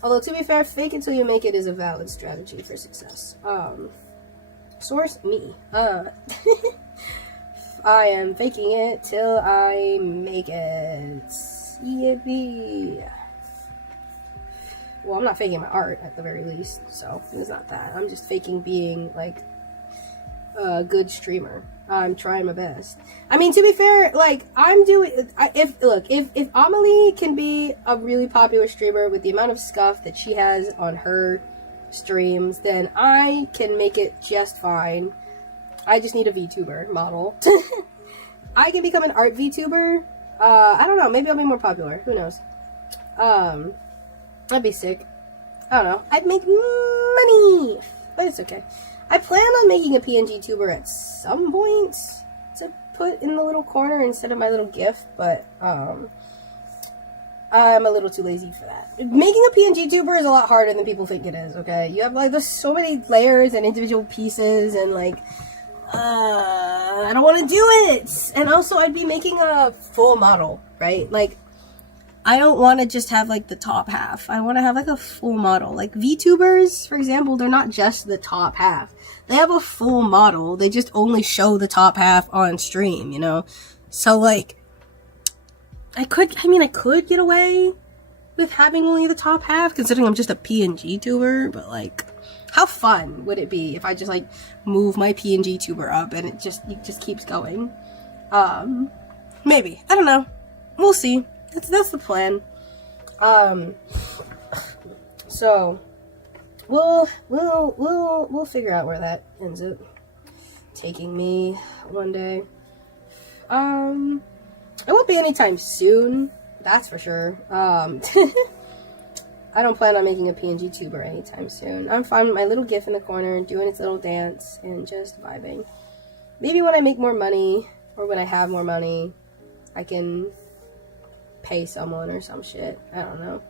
Although, to be fair, fake until you make it is a valid strategy for success. Source, me. I am faking it till I make it. Yippee. Well, I'm not faking my art at the very least, so it's not that. I'm just faking being like a good streamer. I'm trying my best. I mean, to be fair, like I'm doing. If Amelie can be a really popular streamer with the amount of scuff that she has on her streams, then I can make it just fine. I just need a VTuber model. I can become an art VTuber. I don't know. Maybe I'll be more popular. Who knows? That'd be sick. I don't know. I'd make money, but it's okay. I plan on making a PNG tuber at some point to put in the little corner instead of my little GIF, but I'm a little too lazy for that. Making a PNG tuber is a lot harder than people think it is, okay? You have, like, there's so many layers and individual pieces, and, like, I don't want to do it! And also, I'd be making a full model, right? Like, I don't want to just have, like, the top half. I want to have, like, a full model. Like, VTubers, for example, they're not just the top half. They have a full model. They just only show the top half on stream, you know? So, like, I could get away with having only the top half, considering I'm just a PNG tuber, but, like, how fun would it be if I just, like, move my PNG tuber up and it just keeps going? Maybe. I don't know. We'll see. That's the plan. So we'll figure out where that ends up taking me one day. It won't be anytime soon, that's for sure. I don't plan on making a PNG tuber anytime soon. I'm fine with my little GIF in the corner, doing its little dance, and just vibing. Maybe when I make more money, or when I have more money, I can pay someone or some shit. I don't know.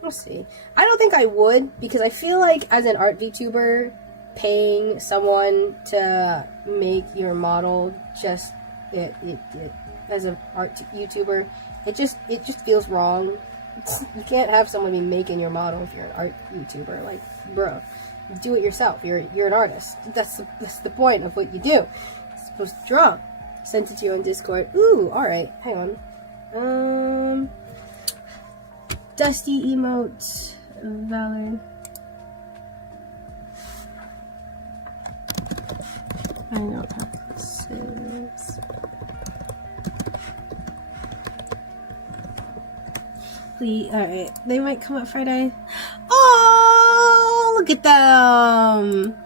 We'll see. I don't think I would, because I feel like as an art VTuber, paying someone to make your model just as an art YouTuber, it just feels wrong. You can't have someone be making your model if you're an art YouTuber. Like, bro, do it yourself. You're an artist. That's the point of what you do. You're supposed to draw. Sent it to you on Discord. Ooh, alright. Hang on. Dusty emote. Valor. I don't have this. Alright, they might come up Friday. Oh, look at them.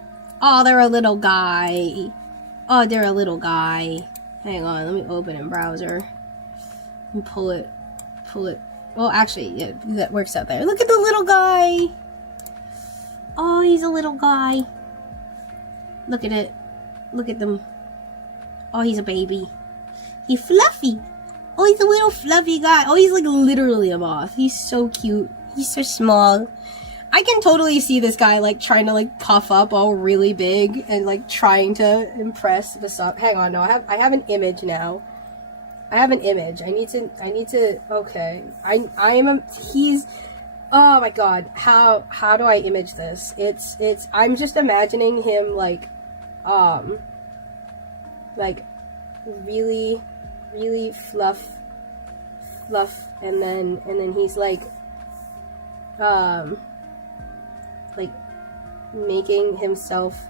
Oh, they're a little guy. Oh, they're a little guy. Hang on, let me open in browser. And pull it. Well, actually, yeah, that works out there. Look at the little guy. Oh, he's a little guy. Look at it. Look at them. Oh, he's a baby. He's fluffy. Oh, he's a little fluffy guy. Oh, he's like literally a moth. He's so cute. He's so small. I can totally see this guy like trying to like puff up all really big and like trying to impress the sub. Hang on, no, I have an image now. I have an image. I need to. Okay, he's. Oh my god, how do I image this? It's. I'm just imagining him like really fluff, and then he's like making himself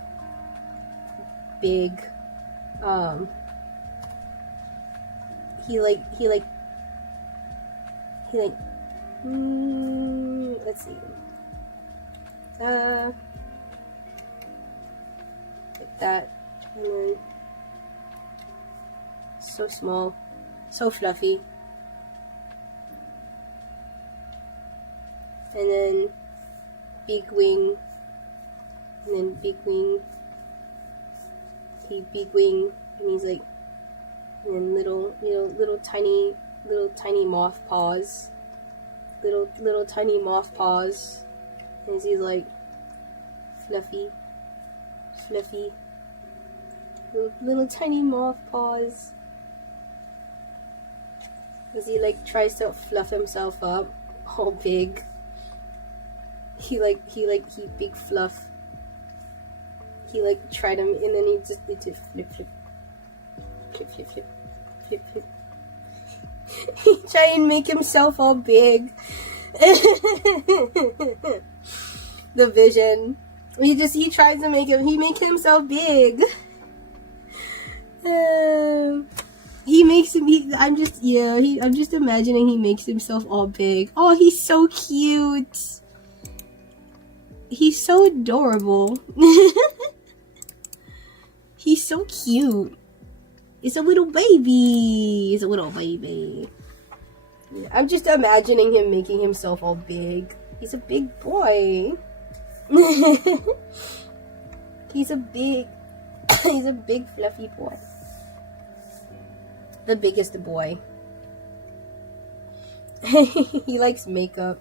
big. Let's see. Like that, and then so small, so fluffy, and then big wing, and then big wing. Big wing, and he's like, and then little tiny moth paws, little tiny moth paws, and he's like fluffy, little tiny moth paws. As he like tries to fluff himself up, all big. He big fluff. He like tried him, and then he just flip. Flip, flip, flip. Flip, flip. He try and make himself all big. The vision. He tries to make himself big. I'm just imagining he makes himself all big. Oh, he's so cute. He's so adorable. He's so cute. It's a little baby. It's a little baby. Yeah, I'm just imagining him making himself all big. He's a big boy. He's a big fluffy boy. The biggest boy. He likes makeup.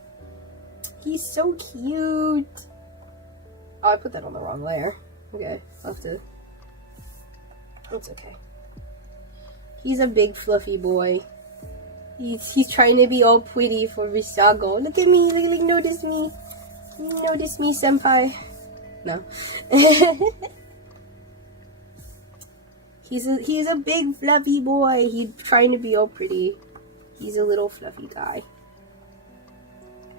He's so cute. Oh, I put that on the wrong layer. Okay, I'll have to. It's okay. He's a big fluffy boy. He's trying to be all pretty for Risago. Look at me, like notice me. Notice me, senpai. No. He's a big fluffy boy. He's trying to be all pretty. He's a little fluffy guy.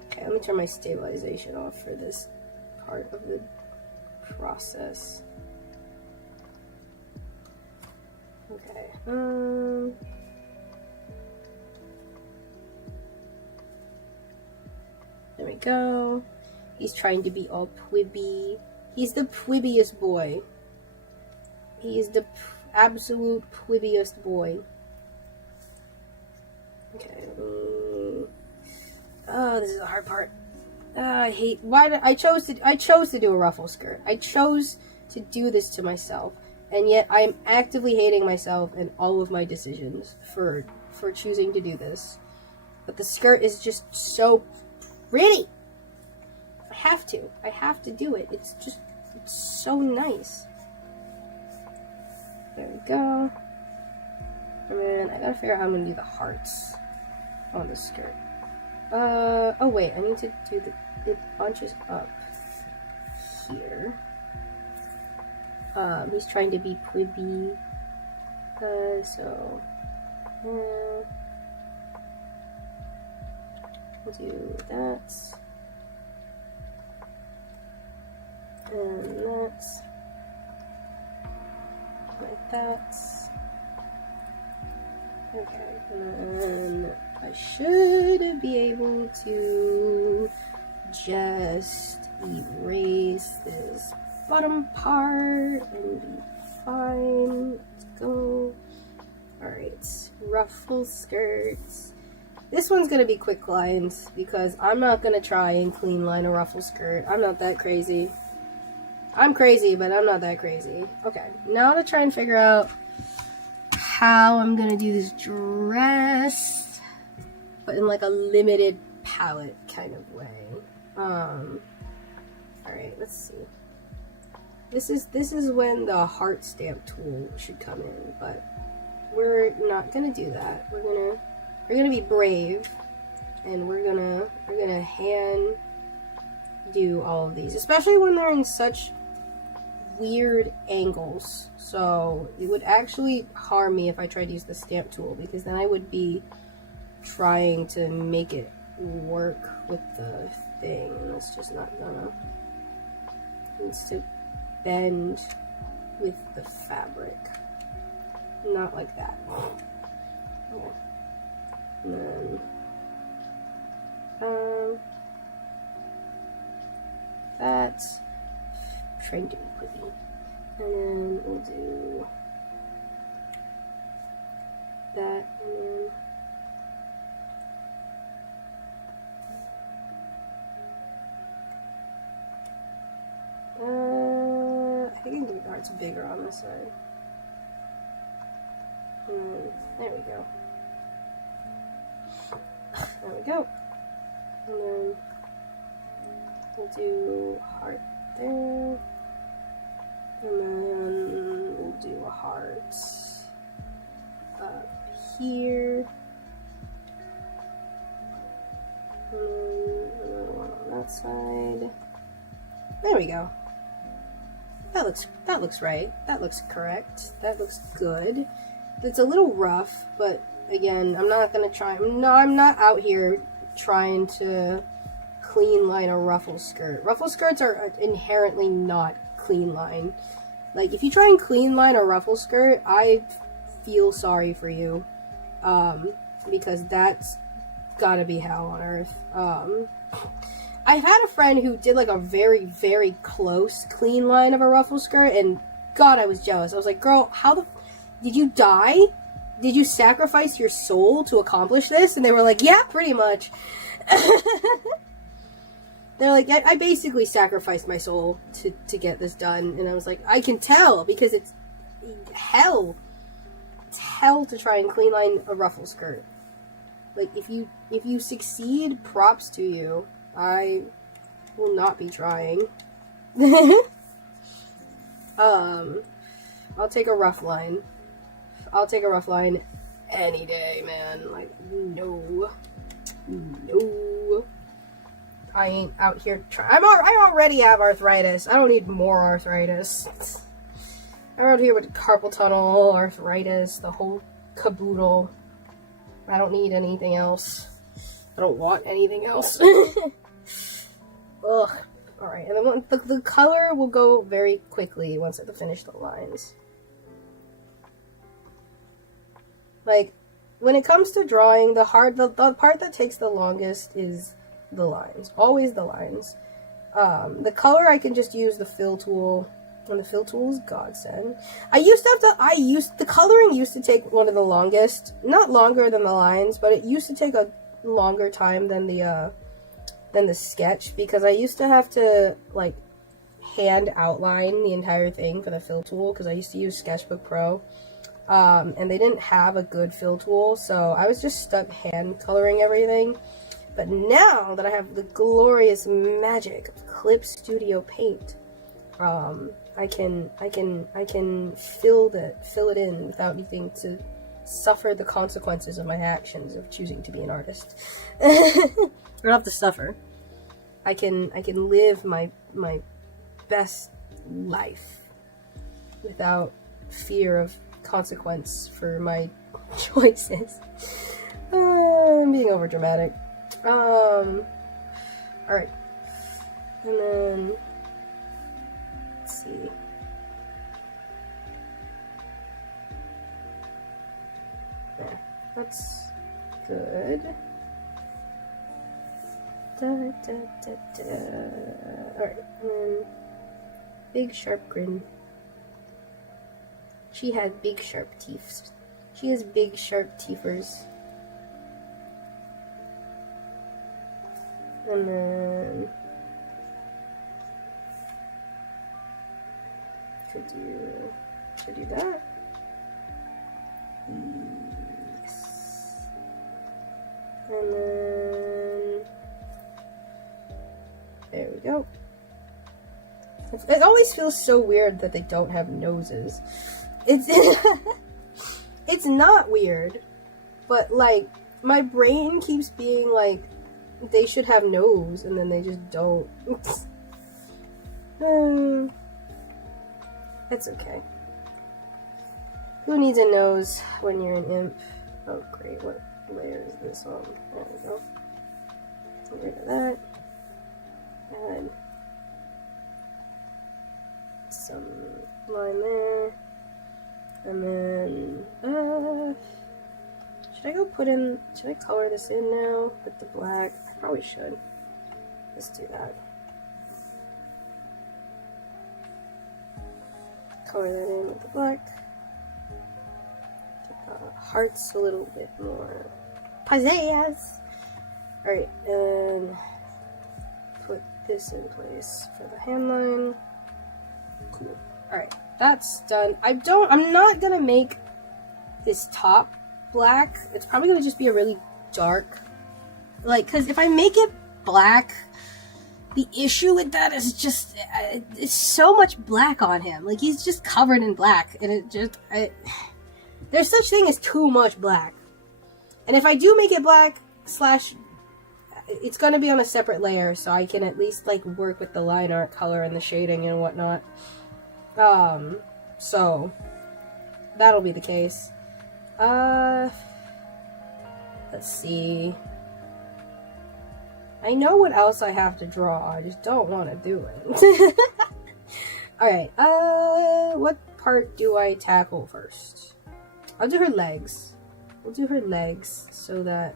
Okay, let me turn my stabilization off for this part of the process. Okay. There we go. He's trying to be all pwibby. He's the pwibbiest boy. He is the absolute pwibbiest boy. Okay. Oh, this is the hard part. I hate. I chose to do a ruffle skirt. I chose to do this to myself, and yet I am actively hating myself and all of my decisions for choosing to do this. But the skirt is just so pretty. I have to do it. It's so nice. There we go. And then I gotta figure out how I'm gonna do the hearts on the skirt. Oh wait, I need to do it bunches up here. He's trying to be quibby. So we'll do that. And that. Like that. Okay, and then I should be able to just erase this bottom part and be fine. Let's go. Alright, ruffle skirts. This one's gonna be quick lines because I'm not gonna try and clean line a ruffle skirt. I'm not that crazy. I'm crazy, but I'm not that crazy. Okay, now to try and figure out how I'm gonna do this dress, but in like a limited palette kind of way. Alright, let's see. This is when the heart stamp tool should come in, but we're not gonna do that. We're gonna be brave, and we're gonna hand do all of these, especially when they're in such weird angles. So it would actually harm me if I tried to use the stamp tool, because then I would be trying to make it work with the thing, and it's just not gonna. It needs to bend with the fabric, not like that. Okay. And then that's trying to be pretty. And then we'll do that, and then I think the heart's bigger on this side. There we go. There we go. And then we'll do heart there. And then we'll do a heart up here. And then another one on that side. There we go. That looks right. That looks correct. That looks good. it's a little rough, but again, I'm not gonna try. No, I'm not out here trying to clean line a ruffle skirt. Ruffle skirts are inherently not clean line. Like, if you try and clean line a ruffle skirt, I feel sorry for you. Because that's gotta be hell on earth. I've had a friend who did like a very, very close clean line of a ruffle skirt, and God, I was jealous. I was like, girl, did you die? Did you sacrifice your soul to accomplish this? And they were like, yeah, pretty much. They're like, I basically sacrificed my soul to get this done. And I was like, I can tell, because it's hell. It's hell to try and clean line a ruffle skirt. Like, if you succeed, props to you. I will not be trying. I'll take a rough line. I'll take a rough line any day, man. Like, no. I ain't out here trying. I already have arthritis. I don't need more arthritis. I'm out here with carpal tunnel, arthritis, the whole caboodle. I don't need anything else. I don't want anything else. Ugh. Alright, and then the color will go very quickly once I finish the lines. Like, when it comes to drawing, the part that takes the longest is the lines. Always the lines. The color, I can just use the fill tool, and the fill tool is godsend. The coloring used to take one of the longest, not longer than the lines, but it used to take a longer time than the sketch, because I used to have to, like, hand outline the entire thing for the fill tool, because I used to use Sketchbook Pro, and they didn't have a good fill tool, so I was just stuck hand coloring everything. But now that I have the glorious magic of Clip Studio Paint, I can fill it in without needing to suffer the consequences of my actions of choosing to be an artist. I don't have to suffer. I can live my best life without fear of consequence for my choices. I'm being overdramatic. Alright. And then, let's see. There. That's good. Alright, and then, big sharp grin. She has big sharp teeth. She has big sharp teethers. And then should do that. Yes. And then there we go. It always feels so weird that they don't have noses. It's it's not weird, but like my brain keeps being like, they should have nose, and then they just don't. It's okay. Who needs a nose when you're an imp? Oh great, what layer is this on? There we go. Get rid of that. Add some line there. And then, should I color this in now with the black? I probably should. Let's do that. Color that in with the black. Get the hearts a little bit more pizzazz. Alright, and put this in place for the handline. Cool. Alright, that's done. I'm not gonna make this top black. It's probably gonna just be a really dark, like, because if I make it black, the issue with that is just, it's so much black on him. Like, he's just covered in black, and it just, there's such thing as too much black. And if I do make it black, it's gonna be on a separate layer, so I can at least, like, work with the line art color and the shading and whatnot. So, that'll be the case. Let's see. I know what else I have to draw, I just don't want to do it. Alright, what part do I tackle first? I'll do her legs. We'll do her legs so that,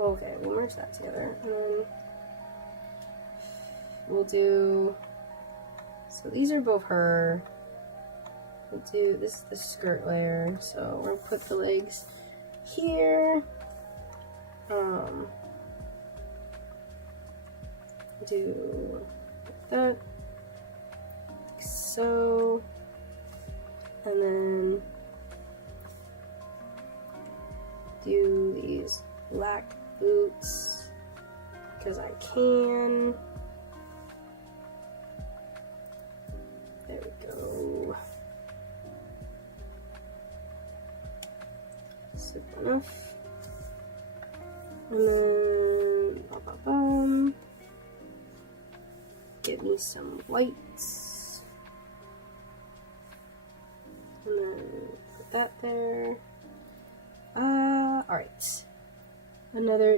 okay, we'll merge that together. And then we'll do, so these are both her. We'll do, this is the skirt layer, so we'll put the legs here. Do that, like so, and then do these black boots because I can. There we go. Super enough. And then get me some whites. And then put that there. Alright.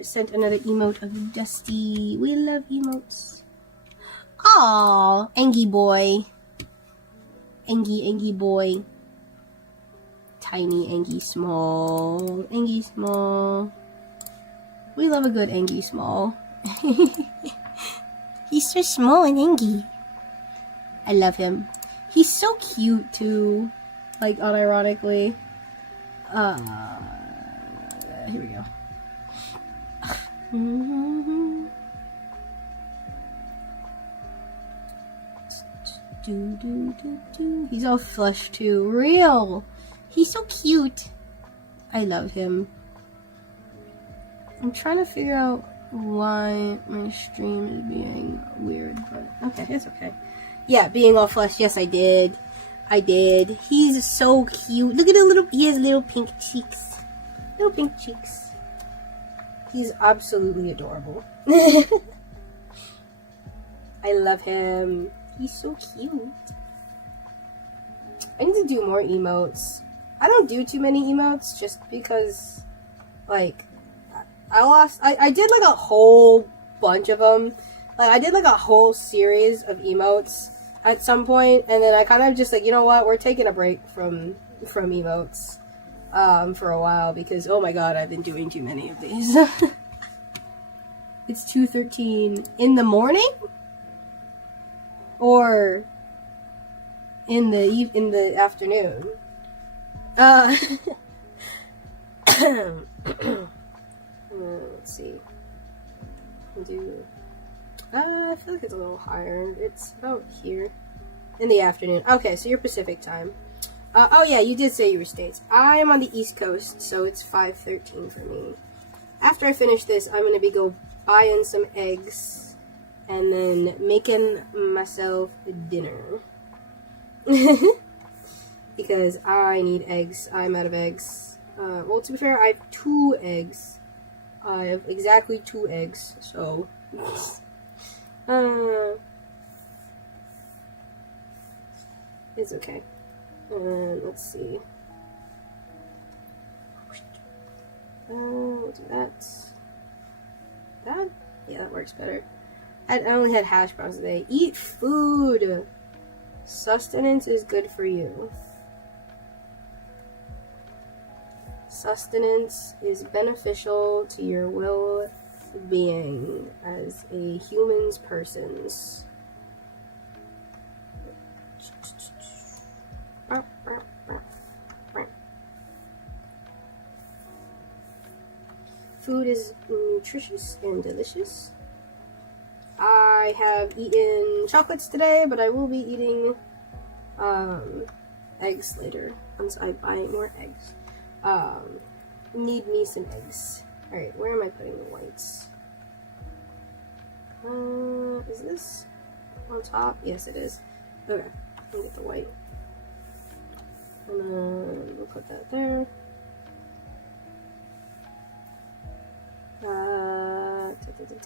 Sent another emote of Dusty. We love emotes. Aww, Angie boy. Angie boy. Tiny Angie small. Angie small. We love a good Angie small. He's so small and Angie. I love him. He's so cute too. Like unironically. Here we go. He's all flush too. Real. He's so cute. I love him. I'm trying to figure out why my stream is being weird, but okay, it's okay. Yeah, being all flush. Yes, I did. He's so cute. Look at he has little pink cheeks. Little pink cheeks. He's absolutely adorable. I love him. He's so cute. I need to do more emotes. I don't do too many emotes just because, like, I did like a whole bunch of them. Like, I did like a whole series of emotes at some point, and then I kind of just like, you know what, we're taking a break from emotes for a while because, oh my god, I've been doing too many of these. It's 2:13 in the morning? Or in the afternoon? Let's see. We'll do. I feel like it's a little higher. It's about here in the afternoon. Okay, so you're Pacific time. Oh yeah, you did say you were States. I am on the East Coast, so it's 5:13 for me. After I finish this, I'm gonna go buying some eggs and then making myself dinner. Because I need eggs. I'm out of eggs. Well, to be fair, I have 2 eggs. I have exactly 2 eggs, so... it's okay. Let's see. We'll do that. That? Yeah, that works better. I only had hash browns today. Eat food! Sustenance is good for you. Sustenance is beneficial to your well-being as a human's persons. Food is nutritious and delicious. I have eaten chocolates today, but I will be eating eggs later once I buy more eggs. Need me some eggs. Alright, where am I putting the whites? Is this on top? Yes, it is. Okay, I'll get the white. And then we'll put that there.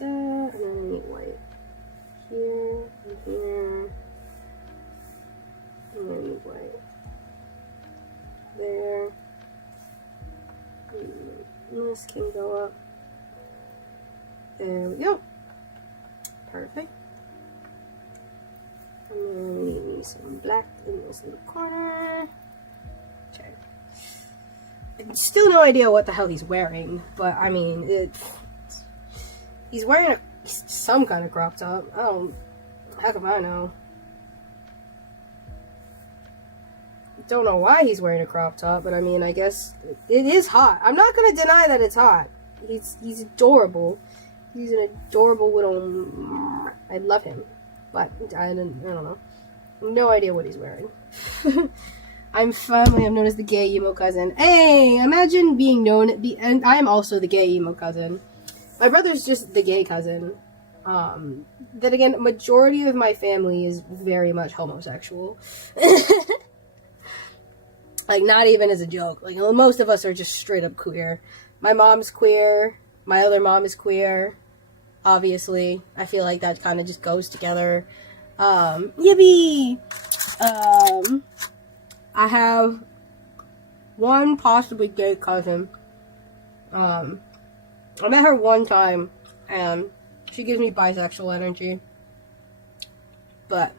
And then I need white here and here. And then I need white there. This can go up. There we go. Perfect. And then we need some black in this little corner. Okay. Still no idea what the hell he's wearing, but I mean, he's wearing some kind of crop top. Heck if I know. Don't know why he's wearing a crop top, but I mean, I guess it is hot. I'm not gonna deny that it's hot. He's adorable. He's an adorable little. I love him, but I don't know. No idea what he's wearing. I'm known as the gay emo cousin. Hey, imagine being known. And I am also the gay emo cousin. My brother's just the gay cousin. Then again, majority of my family is very much homosexual. Like, not even as a joke. Like, most of us are just straight up queer. My mom's queer. My other mom is queer. Obviously. I feel like that kind of just goes together. Yippee! I have one possibly gay cousin. I met her one time, and she gives me bisexual energy. But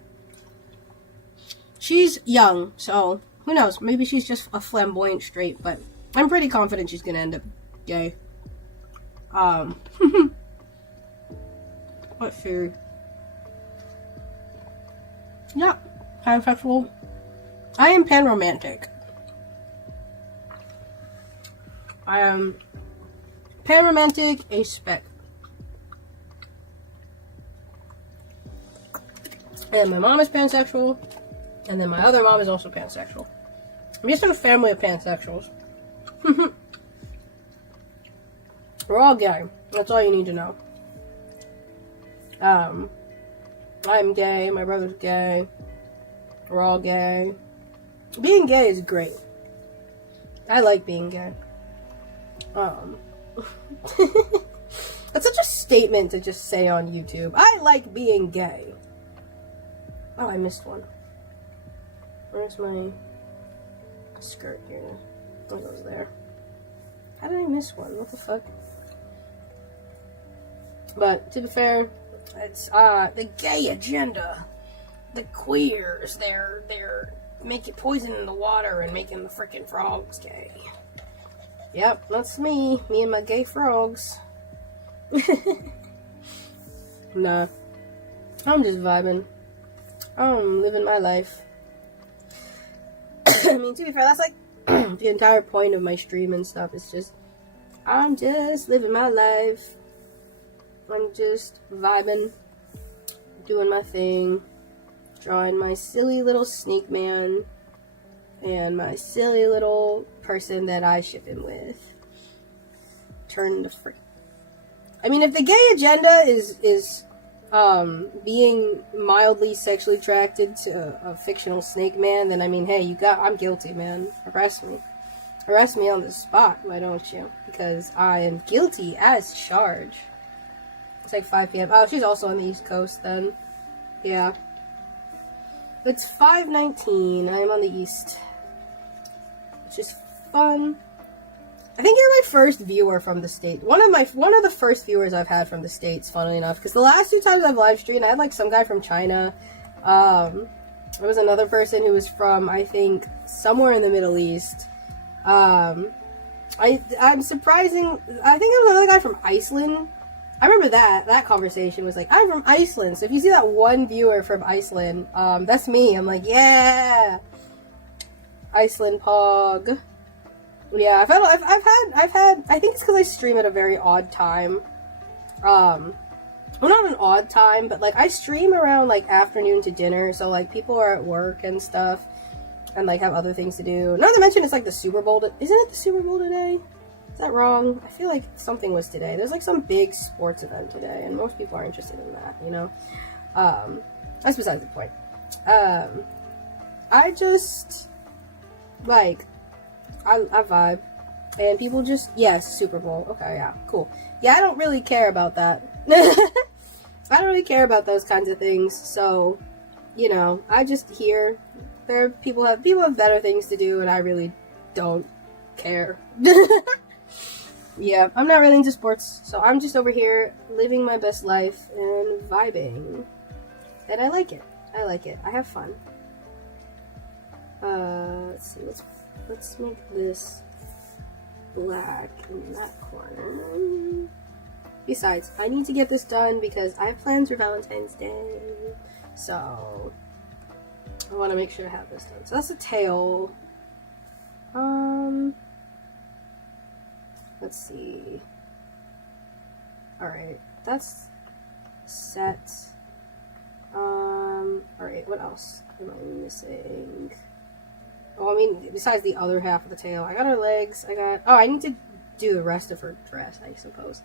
she's young, so who knows? Maybe she's just a flamboyant straight, but I'm pretty confident she's gonna end up gay. What food? Yeah, pansexual. I am panromantic. I am panromantic, a spec. And my mom is pansexual, and then my other mom is also pansexual. I'm just in a family of pansexuals. We're all gay. That's all you need to know. I'm gay, my brother's gay. We're all gay. Being gay is great. I like being gay. That's such a statement to just say on YouTube. I like being gay. Oh, I missed one. Where's my skirt here? Oh, it goes there. How did I miss one? What the fuck? But, to be fair, it's, the gay agenda. The queers, they're making poison in the water and making the freaking frogs gay. Yep, that's me. Me and my gay frogs. Nah. I'm just vibing. I'm living my life. I mean, to be fair, that's like the entire point of my stream and stuff. It's just, I'm just living my life. I'm just vibing, doing my thing, drawing my silly little snake man and my silly little person that I ship him with. Turn to freak. I mean, if the gay agenda is being mildly sexually attracted to a fictional snake man, then I mean, hey, I'm guilty, man. Arrest me. Arrest me on the spot, why don't you? Because I am guilty as charged. It's like 5 p.m. Oh, she's also on the East Coast then. Yeah. It's 5:19. I am on the East. Which is fun. I think you're my first viewer from the States. One of the first viewers I've had from the States, funnily enough. Because the last 2 times I've live streamed, I had like some guy from China. There was another person who was from, I think, somewhere in the Middle East. I'm surprising. I think there was another guy from Iceland. I remember that conversation was like, I'm from Iceland. So if you see that one viewer from Iceland, that's me. I'm like, yeah, Iceland Pog. Yeah, I've had. I think it's because I stream at a very odd time. Well, not an odd time, but like I stream around like afternoon to dinner, so like people are at work and stuff, and like have other things to do. Not to mention it's like the Super Bowl. Isn't it the Super Bowl today? Is that wrong? I feel like something was today. There's like some big sports event today, and most people are interested in that, you know? That's besides the point. I just, like, I vibe. And people just, yes, Super Bowl. Okay, yeah, cool. Yeah, I don't really care about that. I don't really care about those kinds of things, so, you know, I just hear people have better things to do, and I really don't care. Yeah, I'm not really into sports, so I'm just over here living my best life and vibing. And I like it. I like it. I have fun. Let's see, let's make this black in that corner. Besides, I need to get this done because I have plans for Valentine's Day. So I want to make sure I have this done. So that's the tail. Let's see. Alright, that's set. Alright, what else am I missing? Oh, I mean, besides the other half of the tail, I got her legs, oh, I need to do the rest of her dress, I suppose.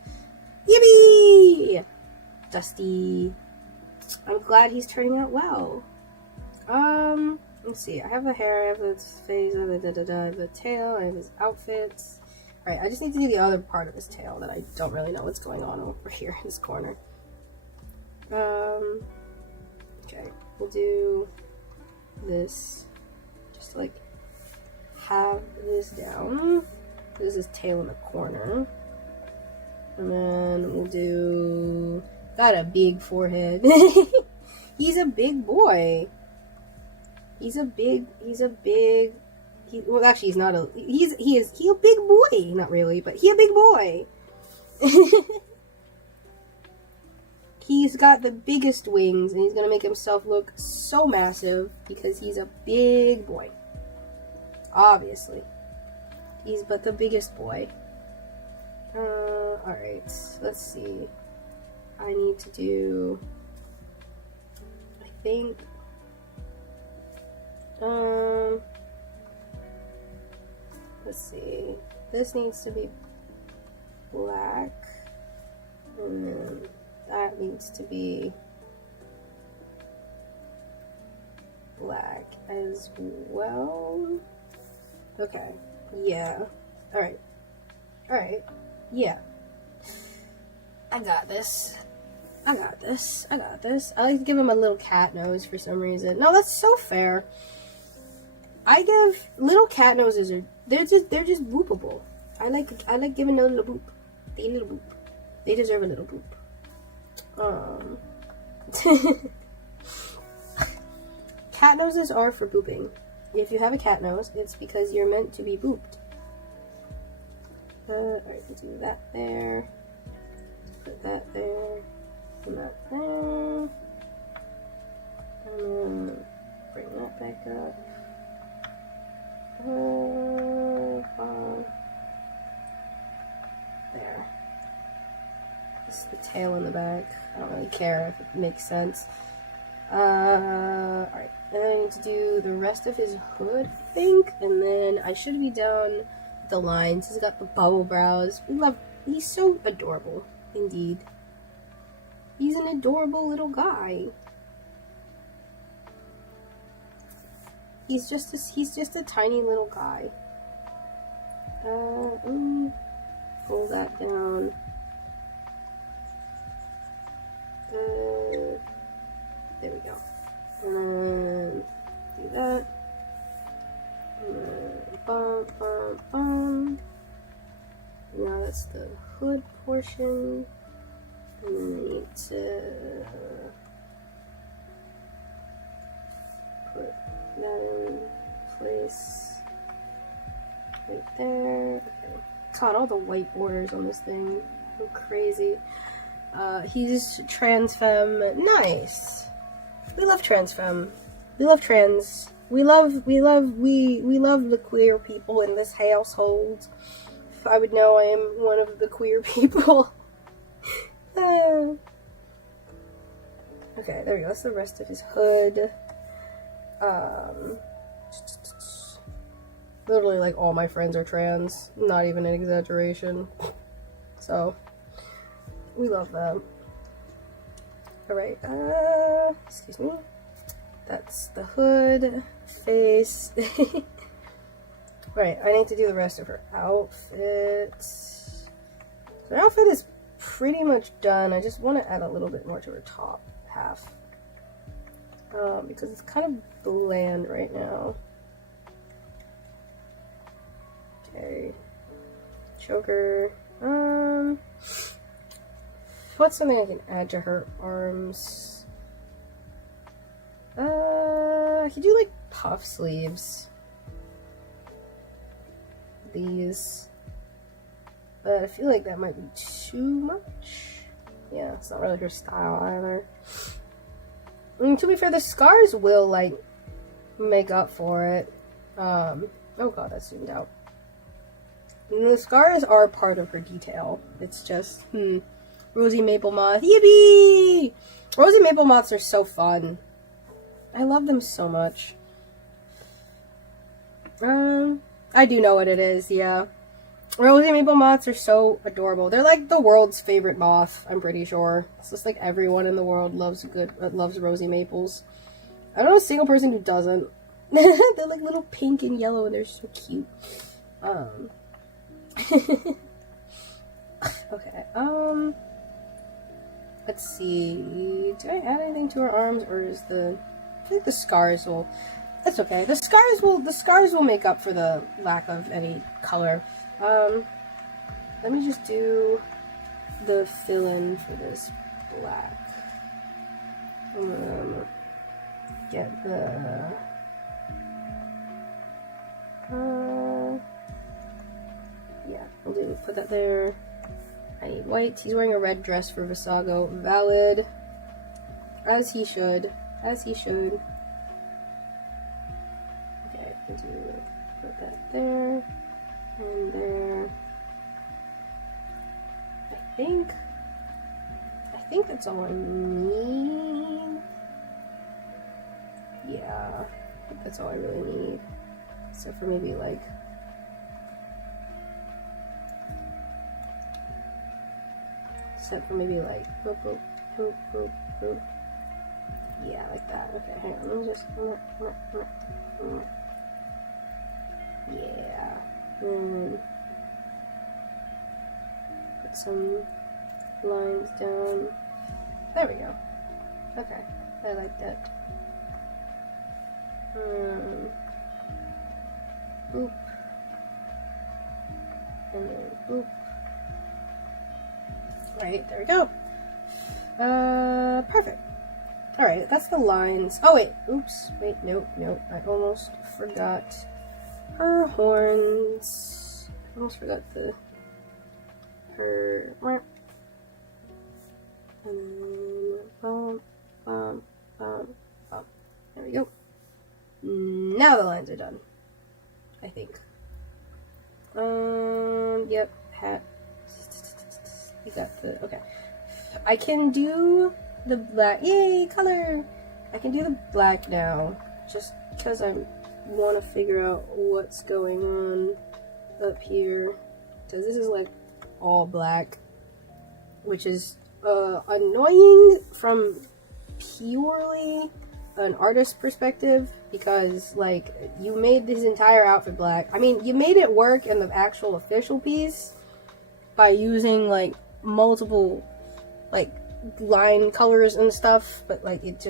Yippee! Dusty. I'm glad he's turning out well. Let's see, I have the hair, I have the face, I have the tail, I have his outfits. Alright, I just need to do the other part of his tail that I don't really know what's going on over here in this corner. Okay, we'll do this. Just to, like, have this down. This is tail in the corner. And then we'll do... Got a big forehead. He's a big boy. Well, actually, he's not a... He a big boy. Not really, but he a big boy. He's got the biggest wings, and he's gonna make himself look so massive because he's a big boy. Obviously. He's but the biggest boy. Alright, let's see. I need to do... I think... Let's see. This needs to be black. And then that needs to be black as well. Okay. Yeah. Alright. Alright. Yeah. I got this. I got this. I got this. I like to give him a little cat nose for some reason. No, that's so fair. I give little cat noses they're just boopable. I like giving them a little boop. They little boop. They deserve a little boop. Cat noses are for booping. If you have a cat nose, it's because you're meant to be booped. Alright, we'll do that there. Put that there. And that there. And then bring that back up. There. This is the tail in the back. I don't really care if it makes sense. Alright. And then I need to do the rest of his hood, I think. And then I should be done with the lines. He's got the bubble brows. He's so adorable. Indeed. He's an adorable little guy. He's just a tiny little guy. Pull that down. There we go. And then do that. And then bum, bum, bum. Now that's the hood portion. And then I need to put that in place right there. Okay. God, all the white borders on this thing. So crazy. He's trans femme. Nice. We love trans femme. We love trans. We love the queer people in this household. If I would know, I am one of the queer people. Okay, there we go. That's the rest of his hood. Literally, like, all my friends are trans. Not even an exaggeration. So, we love them. Alright, excuse me. That's the hood, face. Right, I need to do the rest of her outfit. Her outfit is pretty much done. I just want to add a little bit more to her top half. Because it's kind of bland right now. Okay. Choker. What's something I can add to her arms? I could do like puff sleeves. These. But I feel like that might be too much. Yeah, it's not really her style either. I mean, to be fair, the scars will like make up for it. Oh god, that zoomed out. And the scars are part of her detail. It's just, Rosy Maple Moth. Yippee! Rosy Maple Moths are so fun. I love them so much. I do know what it is, yeah. Rosy Maple Moths are so adorable. They're like the world's favorite moth, I'm pretty sure. It's just like everyone in the world loves Rosy Maples. I don't know a single person who doesn't. They're like little pink and yellow and they're so cute. Okay, let's see. Do I add anything to her arms, or is I think the scars will... That's okay. The scars will make up for the lack of any color. Let me just do the fill-in for this black. Get the... yeah, we'll put that there. I need white. He's wearing a red dress for Visago. Valid. As he should. As he should. Okay, we'll put that there. And there. I think that's all I need. Yeah, I think that's all I really need. Except for maybe like... boop, boop, boop, boop, boop. Yeah, like that. Okay, hang on. Let me just... yeah. Put some lines down. There we go. Okay, I like that. Boop. And then boop. Right, there we go. Perfect. Alright, that's the lines. Oh, wait. Oops. Wait, nope. I almost forgot her horns. I almost forgot her... And then... bum, bum, bum, bum. There we go. Now the lines are done. I think. Yep. Hat. You got the... okay. I can do the black. Yay, color! I can do the black now. Just because I want to figure out what's going on up here. Because this is like all black. Which is annoying from purely an artist perspective. Because, like, you made this entire outfit black. I mean, you made it work in the actual official piece by using, like, multiple, like, line colors and stuff, but, like, it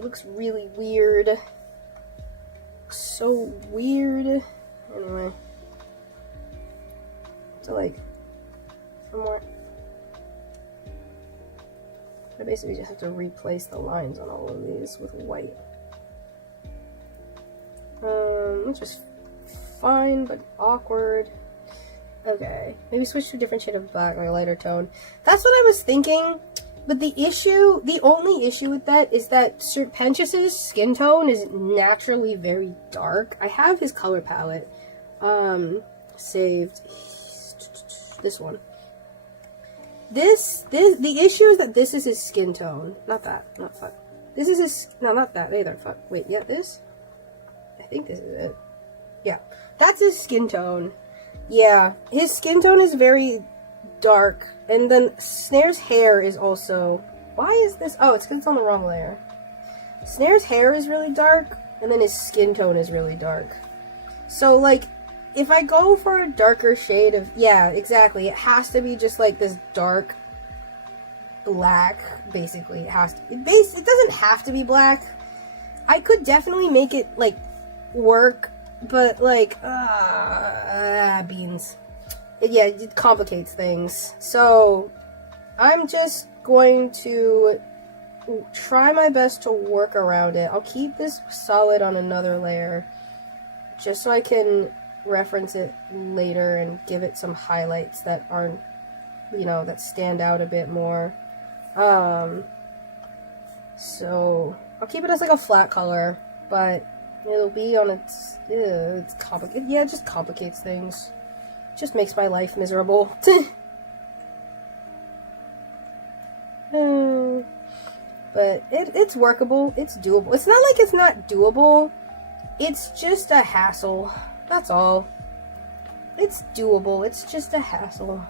looks really weird. So weird. Anyway. So, like, some more. I basically just have to replace the lines on all of these with white. Which is fine, but awkward. Okay, maybe switch to a different shade of black, like a lighter tone. That's what I was thinking, but the only issue with that is that Sir Pentious's skin tone is naturally very dark. I have his color palette, saved. This one. The issue is that this is his skin tone. Not that, not fuck. This is his, no, not that either, fuck. Wait, yeah, this? I think this is it. Yeah, that's his skin tone. Yeah, his skin tone is very dark, and then Snare's hair is also... Why is this? Oh, it's because it's on the wrong layer. Snare's hair is really dark, and then his skin tone is really dark. So, like, if I go for a darker shade of... Yeah, exactly. It has to be just, like, this dark black, basically. It has to... It doesn't have to be black. I could definitely make it, like, work... But, like, beans. yeah, it complicates things. So I'm just going to try my best to work around it. I'll keep this solid on another layer just so I can reference it later and give it some highlights that aren't, you know, that stand out a bit more. So I'll keep it as like a flat color, but it'll be on it's complicated. Yeah, it just complicates things. It just makes my life miserable. But it's workable. It's doable. It's not like it's not doable. It's just a hassle. That's all. It's doable. It's just a hassle.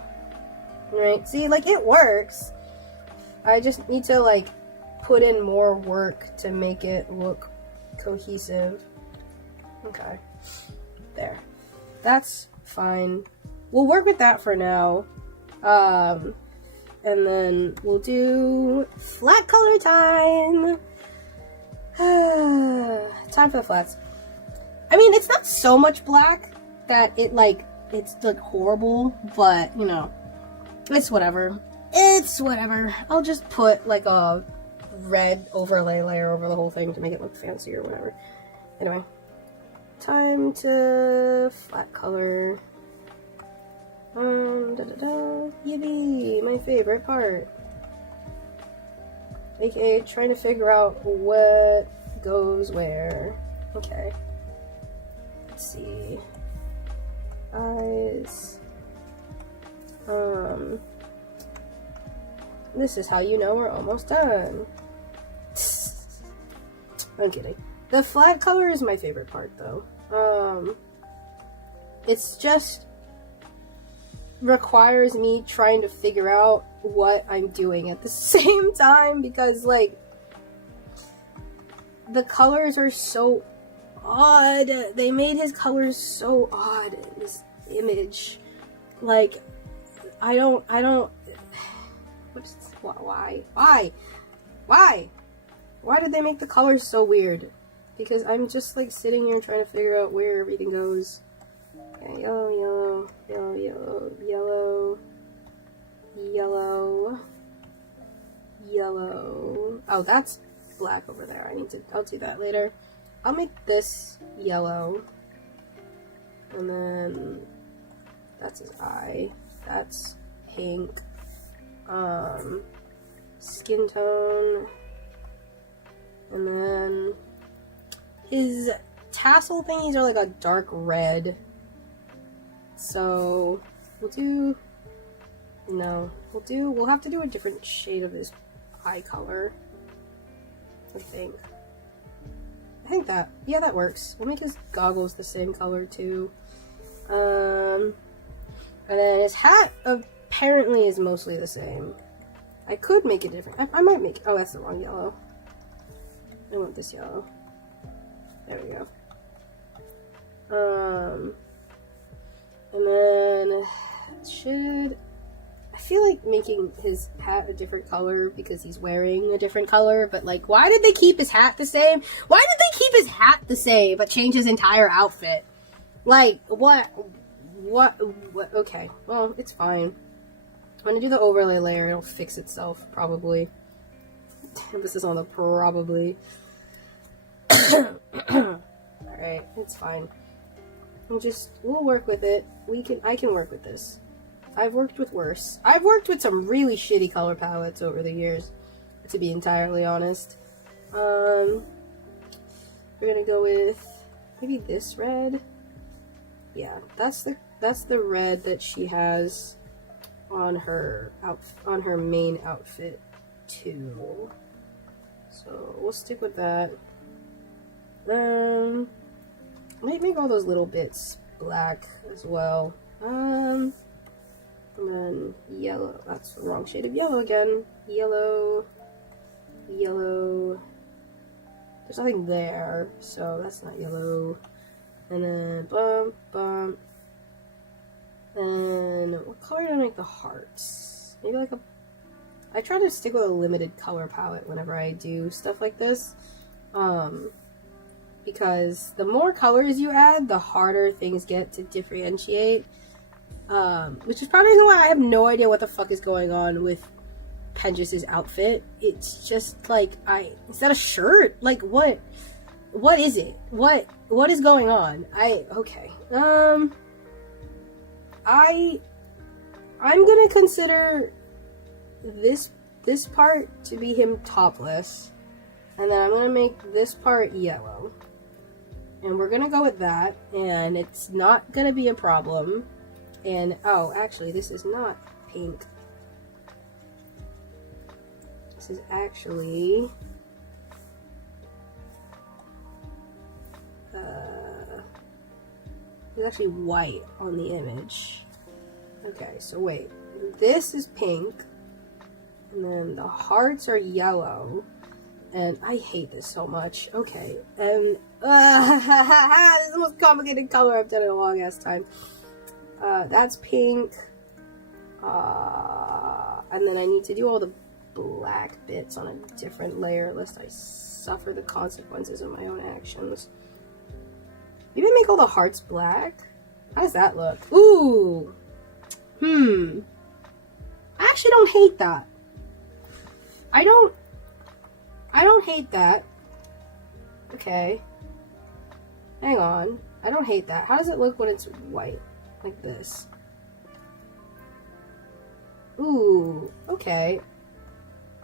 Right? See, like, it works. I just need to, like, put in more work to make it look cohesive. Okay. There. That's fine. We'll work with that for now. And then we'll do flat color time. Time for the flats. I mean, it's not so much black that it's like horrible, but you know, it's whatever. It's whatever. I'll just put like a red overlay layer over the whole thing to make it look fancy or whatever. Anyway, time to flat color. Yippee, my favorite part. AKA trying to figure out what goes where. Okay. Let's see. Eyes. This is how you know we're almost done. I'm kidding. The flat color is my favorite part though. It's just requires me trying to figure out what I'm doing at the same time because, like, the colors are so odd. They made his colors so odd in this image. Like, I don't, why? Why did they make the colors so weird? Because I'm just, like, sitting here trying to figure out where everything goes. Okay, yellow, yellow, yellow, yellow, yellow, yellow, yellow. Oh, that's black over there. I'll do that later. I'll make this yellow. And then that's his eye. That's pink. Skin tone. And then his tassel thingies are like a dark red. So we'll have to do a different shade of this eye color. I think that works. We'll make his goggles the same color too. And then his hat apparently is mostly the same. I could make it different. I might make it. Oh, that's the wrong yellow. I want this yellow. There we go. And then I feel like making his hat a different color because he's wearing a different color, but like, why did they keep his hat the same? Why did they keep his hat the same but change his entire outfit? Like, what, okay, well, it's fine. I'm gonna do the overlay layer, it'll fix itself, probably. This is on the probably. Alright, it's fine. We'll work with it. I can work with this. I've worked with worse. I've worked with some really shitty color palettes over the years, to be entirely honest. We're gonna go with maybe this red. Yeah, that's the red that she has on her main outfit too. So we'll stick with that. Might make all those little bits black as well. And then yellow. That's the wrong shade of yellow again. Yellow. Yellow. There's nothing there, so that's not yellow. And then bump. And what color do I make the hearts? Maybe like I try to stick with a limited color palette whenever I do stuff like this. Because the more colors you add, the harder things get to differentiate. Which is probably the reason why I have no idea what the fuck is going on with Pentious's outfit. It's just like, is that a shirt? Like, what is it? What is going on? Okay. I'm gonna consider this part to be him topless, and then I'm gonna make this part yellow, and we're gonna go with that, and it's not gonna be a problem. And oh, actually, this is not pink. This is actually it's actually white on the image. Okay, so wait, this is pink, and then the hearts are yellow, and I hate this so much. Okay, and this is the most complicated color I've done in a long ass time. That's pink, and then I need to do all the black bits on a different layer lest I suffer the consequences of my own actions. Maybe make all the hearts black? How does that look? Ooh! I actually don't hate that. I don't hate that. Okay. Hang on. I don't hate that. How does it look when it's white? Like this. Ooh. Okay.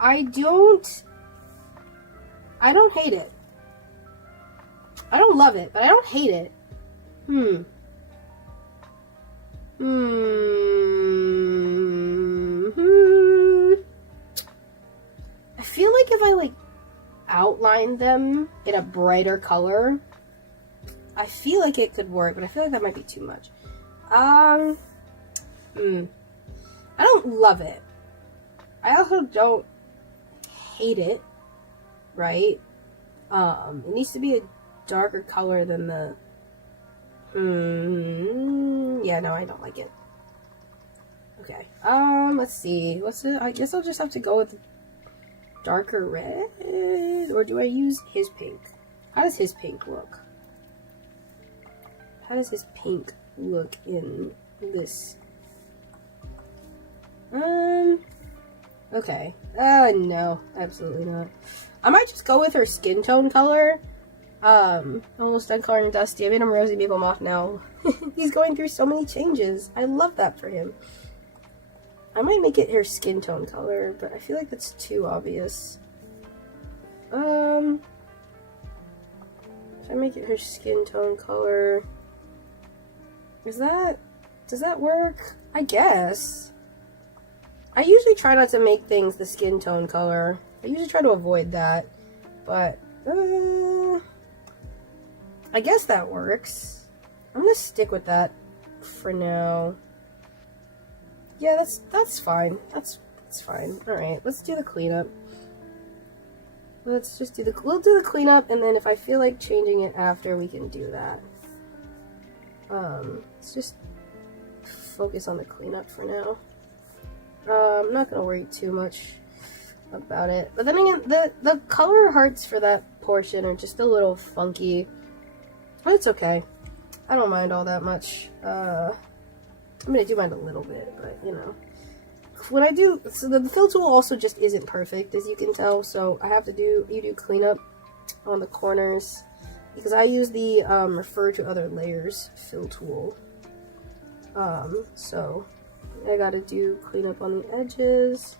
I don't hate it. I don't love it, but I don't hate it. I feel like if I outline them in a brighter color, I feel like it could work, but I feel like that might be too much. I don't love it. I also don't hate it, right? It needs to be a darker color than the yeah, no, I don't like it. Okay, let's see, what's it? I guess I'll just have to go with darker red, or do I use his pink? How does his pink look? How does his pink look in this? Okay, no, absolutely not. I might just go with her skin tone color. Almost done coloring Dusty. I made him Rosy Maple Moth now. He's going through so many changes. I love that for him. I might make it her skin tone color, but I feel like that's too obvious. If I make it her skin tone color, does that work? I guess. I usually try not to make things the skin tone color. I usually try to avoid that, but I guess that works. I'm gonna stick with that for now. Yeah, that's fine. That's fine. All right, let's do the cleanup. We'll do the cleanup, and then if I feel like changing it after, we can do that. Let's just focus on the cleanup for now. I'm not gonna worry too much about it. But then again, the color hearts for that portion are just a little funky. But it's okay. I don't mind all that much. I mean, I do mind a little bit, but you know. When I do, so the fill tool also just isn't perfect, as you can tell, so I have to do cleanup on the corners, because I use the refer to other layers fill tool. So I gotta do cleanup on the edges,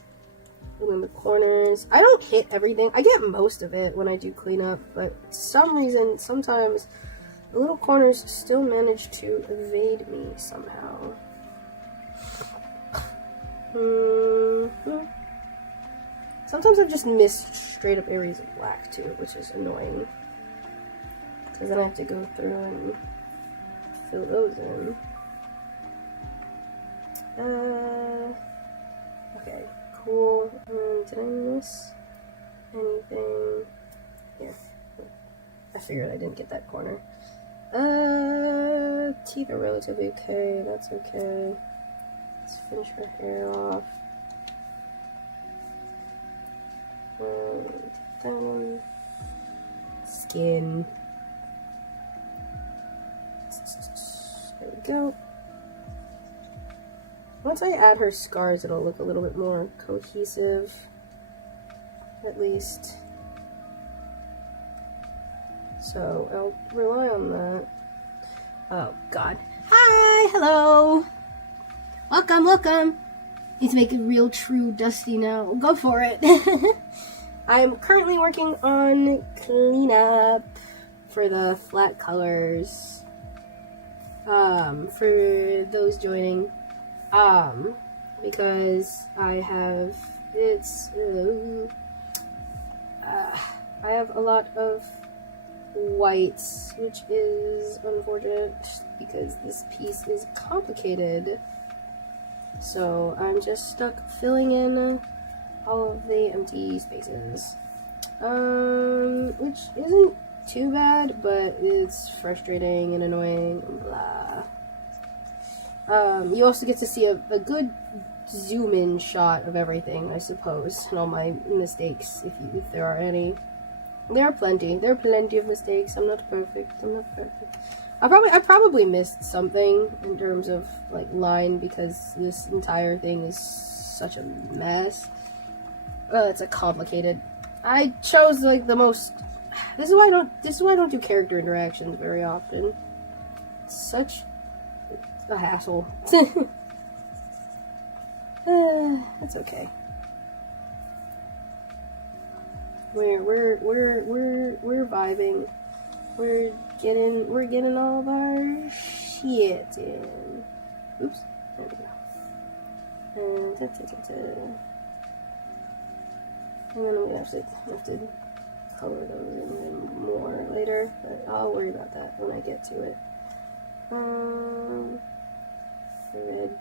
and then the corners. I don't hit everything. I get most of it when I do cleanup, but for some reason, sometimes the little corners still manage to evade me somehow. Sometimes I just miss straight up areas of black too, which is annoying. Because then I have to go through and fill those in. Okay, cool. Did I miss anything? Here. I figured I didn't get that corner. Teeth are relatively okay. That's okay. Let's finish her hair off. Down. Skin. There we go. Once I add her scars, it'll look a little bit more cohesive, at least. So I'll rely on that. Oh, God. Hi! Hello! Welcome, welcome! Need to make it real true dusty now. Go for it! I'm currently working on cleanup for the flat colors. For those joining. Because I have... I have a lot of whites, which is unfortunate because this piece is complicated. So I'm just stuck filling in all of the empty spaces, which isn't too bad, but it's frustrating and annoying and blah. You also get to see a good zoom in shot of everything, I suppose, and all my mistakes, if there are any. There are plenty. There are plenty of mistakes. I'm not perfect. I'm not perfect. I probably missed something in terms of like line, because this entire thing is such a mess. It's a complicated. I chose like the most. This is why I don't do character interactions very often. It's such a hassle. That's okay. We're vibing. We're getting all of our shit in. Oops. There we go. And then I'm gonna have to color those in more later, but I'll worry about that when I get to it. Red.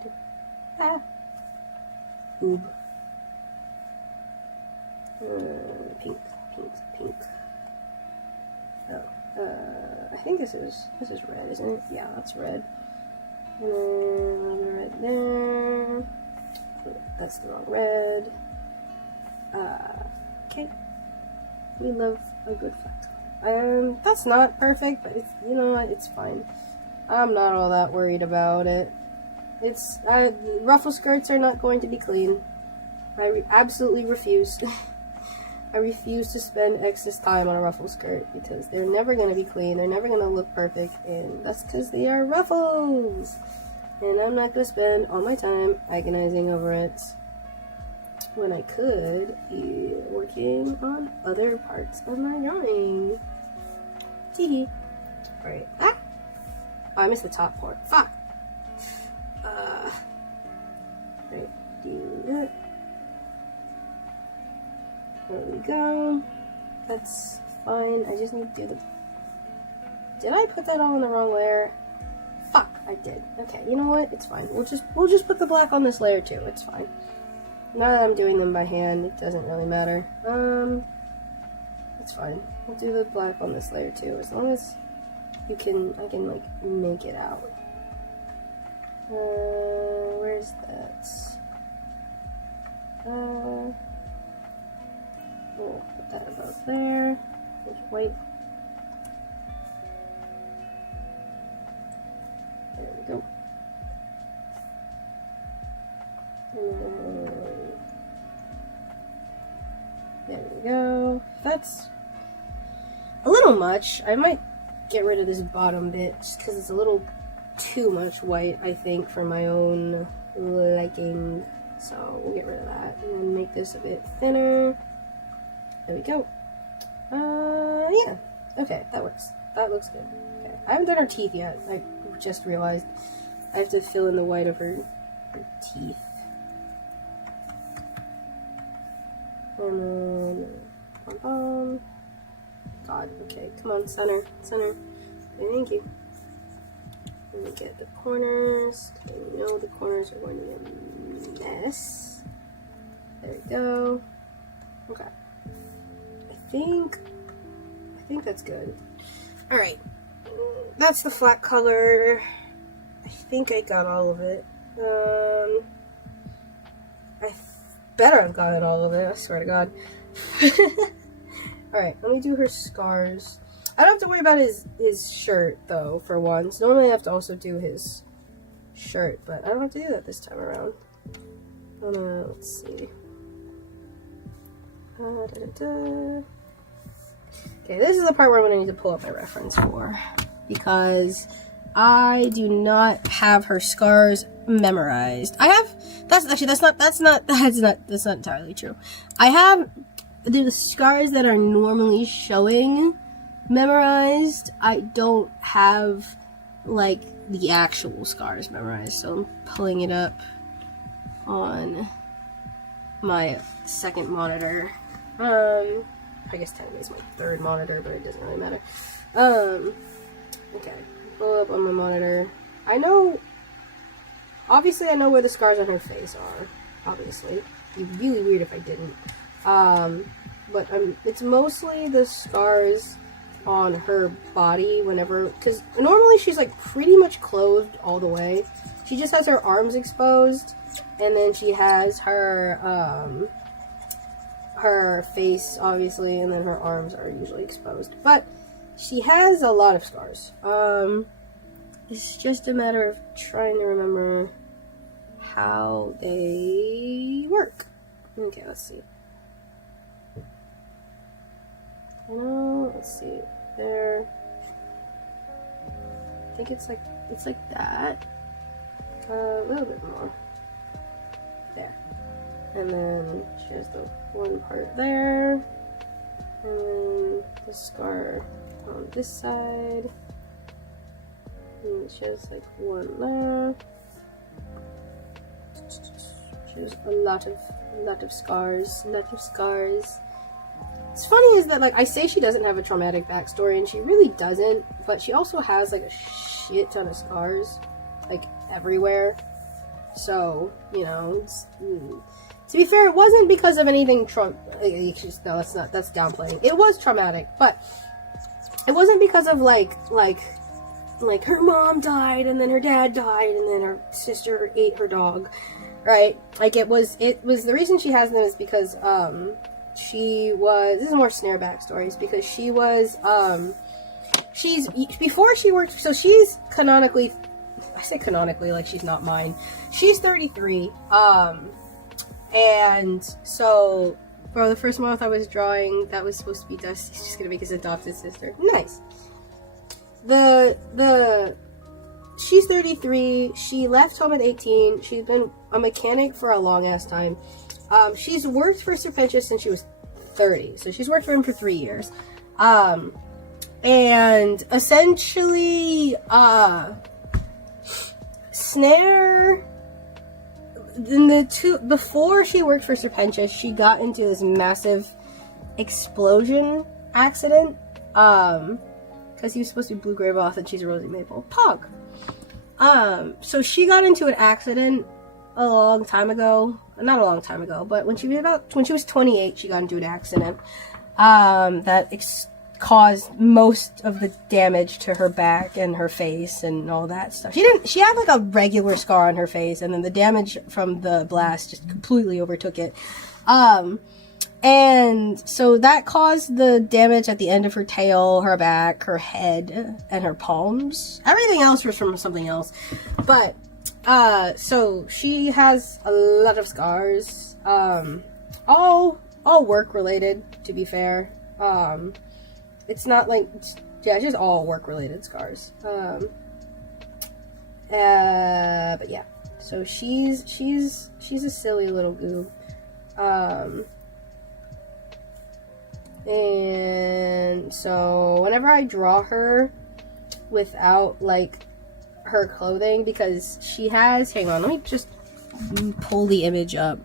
Oob. Pink. Oh, I think this is red, isn't it? Yeah, that's red. And then a little bit of red there. That's the wrong red. Okay. We love a good flat. That's not perfect, but it's, you know what, it's fine. I'm not all that worried about it. It's, ruffle skirts are not going to be clean. I absolutely refuse. I refuse to spend excess time on a ruffle skirt because they're never going to be clean, they're never going to look perfect, and that's because they are ruffles! And I'm not going to spend all my time agonizing over it when I could be working on other parts of my drawing. Teehee. Alright. Ah! Oh, I missed the top part. Fuck! Right, do that. There we go. That's fine. I just need to do the... Did I put that all in the wrong layer? Fuck, I did. Okay, you know what? It's fine. We'll just put the black on this layer too. It's fine. Now that I'm doing them by hand, it doesn't really matter. It's fine. We'll do the black on this layer too, as long as I can like make it out. Where's that? We'll put that about there. There's white. There we go. There we go. That's a little much. I might get rid of this bottom bit just because it's a little too much white, I think, for my own liking. So we'll get rid of that and then make this a bit thinner. There we go. Yeah. Okay, that works. That looks good. Okay. I haven't done her teeth yet. I just realized I have to fill in the white of her teeth. And then pom-pom. God, okay. Come on, center. Okay, thank you. Let me get the corners. Okay, you know the corners are going to be a mess. There we go. Okay. I think that's good. Alright. That's the flat color. I think I got all of it. I better have gotten all of it, I swear to God. Alright, let me do her scars. I don't have to worry about his shirt, though, for once. Normally I have to also do his shirt, but I don't have to do that this time around. Let's see. Okay, this is the part where I'm going to need to pull up my reference for, because I do not have her scars memorized. I have, that's not entirely true. I have the scars that are normally showing memorized. I don't have, like, the actual scars memorized, so I'm pulling it up on my second monitor. I guess technically it's my third monitor, but it doesn't really matter. Okay, pull up on my monitor. Obviously I know where the scars on her face are, obviously. It'd be really weird if I didn't. But it's mostly the scars on her body whenever, because normally she's like pretty much clothed all the way. She just has her arms exposed, and then she has her face, obviously, and then her arms are usually exposed. But she has a lot of scars. It's just a matter of trying to remember how they work. Okay, let's see. Let's see. There. I think it's like that. A little bit more. There. And then she has the one part there. And then the scar on this side. And she has like one there. She has a lot of scars. What's funny is that, like, I say she doesn't have a traumatic backstory, and she really doesn't, but she also has, like, a shit ton of scars, like, everywhere. So, you know, to be fair, it wasn't because of anything no, that's downplaying. It was traumatic, but it wasn't because of, like her mom died, and then her dad died, and then her sister ate her dog, right? Like, it was the reason she has them is because, this is more Snare backstories, because she was, before she worked, so she's canonically, I say canonically like she's not mine, she's 33, and so, for the first month I was drawing, that was supposed to be Dusty's just gonna make his adopted sister. Nice. She's 33, she left home at 18, she's been a mechanic for a long ass time. She's worked for Sir Pentious since she was 30, so she's worked for him for 3 years. And essentially, Snare, before she worked for Sir Pentious, she got into this massive explosion accident, because he was supposed to be Blue Grey Moth and she's a Rosy Maple. Pog! So she got into an accident a long time ago. Not a long time ago, but when she was 28, she got into an accident that caused most of the damage to her back and her face and all that stuff. She had like a regular scar on her face, and then the damage from the blast just completely overtook it. And so that caused the damage at the end of her tail, her back, her head, and her palms. Everything else was from something else. But so she has a lot of scars, all work related, to be fair. It's not like, yeah, it's just all work related scars. But yeah, so she's a silly little goob. And so whenever I draw her without like her clothing, because she has, hang on, let me just pull the image up.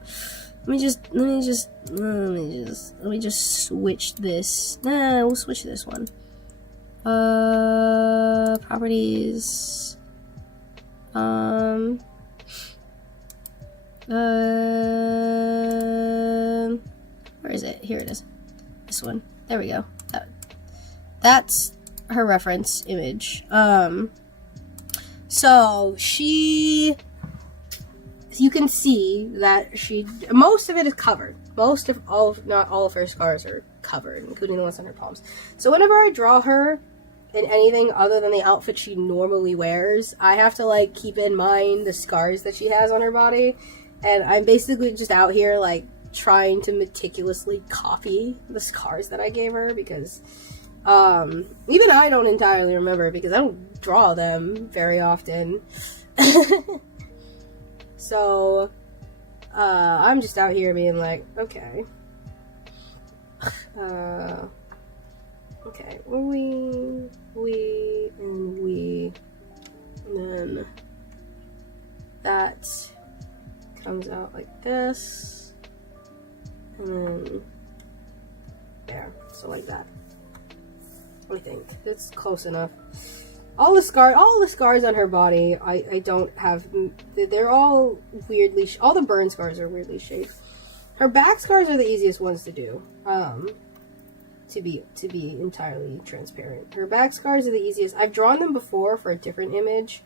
Let me just switch this. Nah, we'll switch this one. Properties. Where is it? Here it is. This one. There we go. That's her reference image. So you can see that most of it is covered. Not all of her scars are covered, including the ones on her palms. So whenever I draw her, in anything other than the outfit she normally wears. I have to, like, keep in mind the scars that she has on her body, and I'm basically just out here, like, trying to meticulously copy the scars that I gave her, because even I don't entirely remember, because I don't draw them very often. So I'm just out here being like, okay, okay, we, and then that comes out like this, and then there, so like that. I think it's close enough. All the scars on her body, I don't have. They're all weirdly. All the burn scars are weirdly shaped. Her back scars are the easiest ones to do. To be entirely transparent, her back scars are the easiest. I've drawn them before for a different image,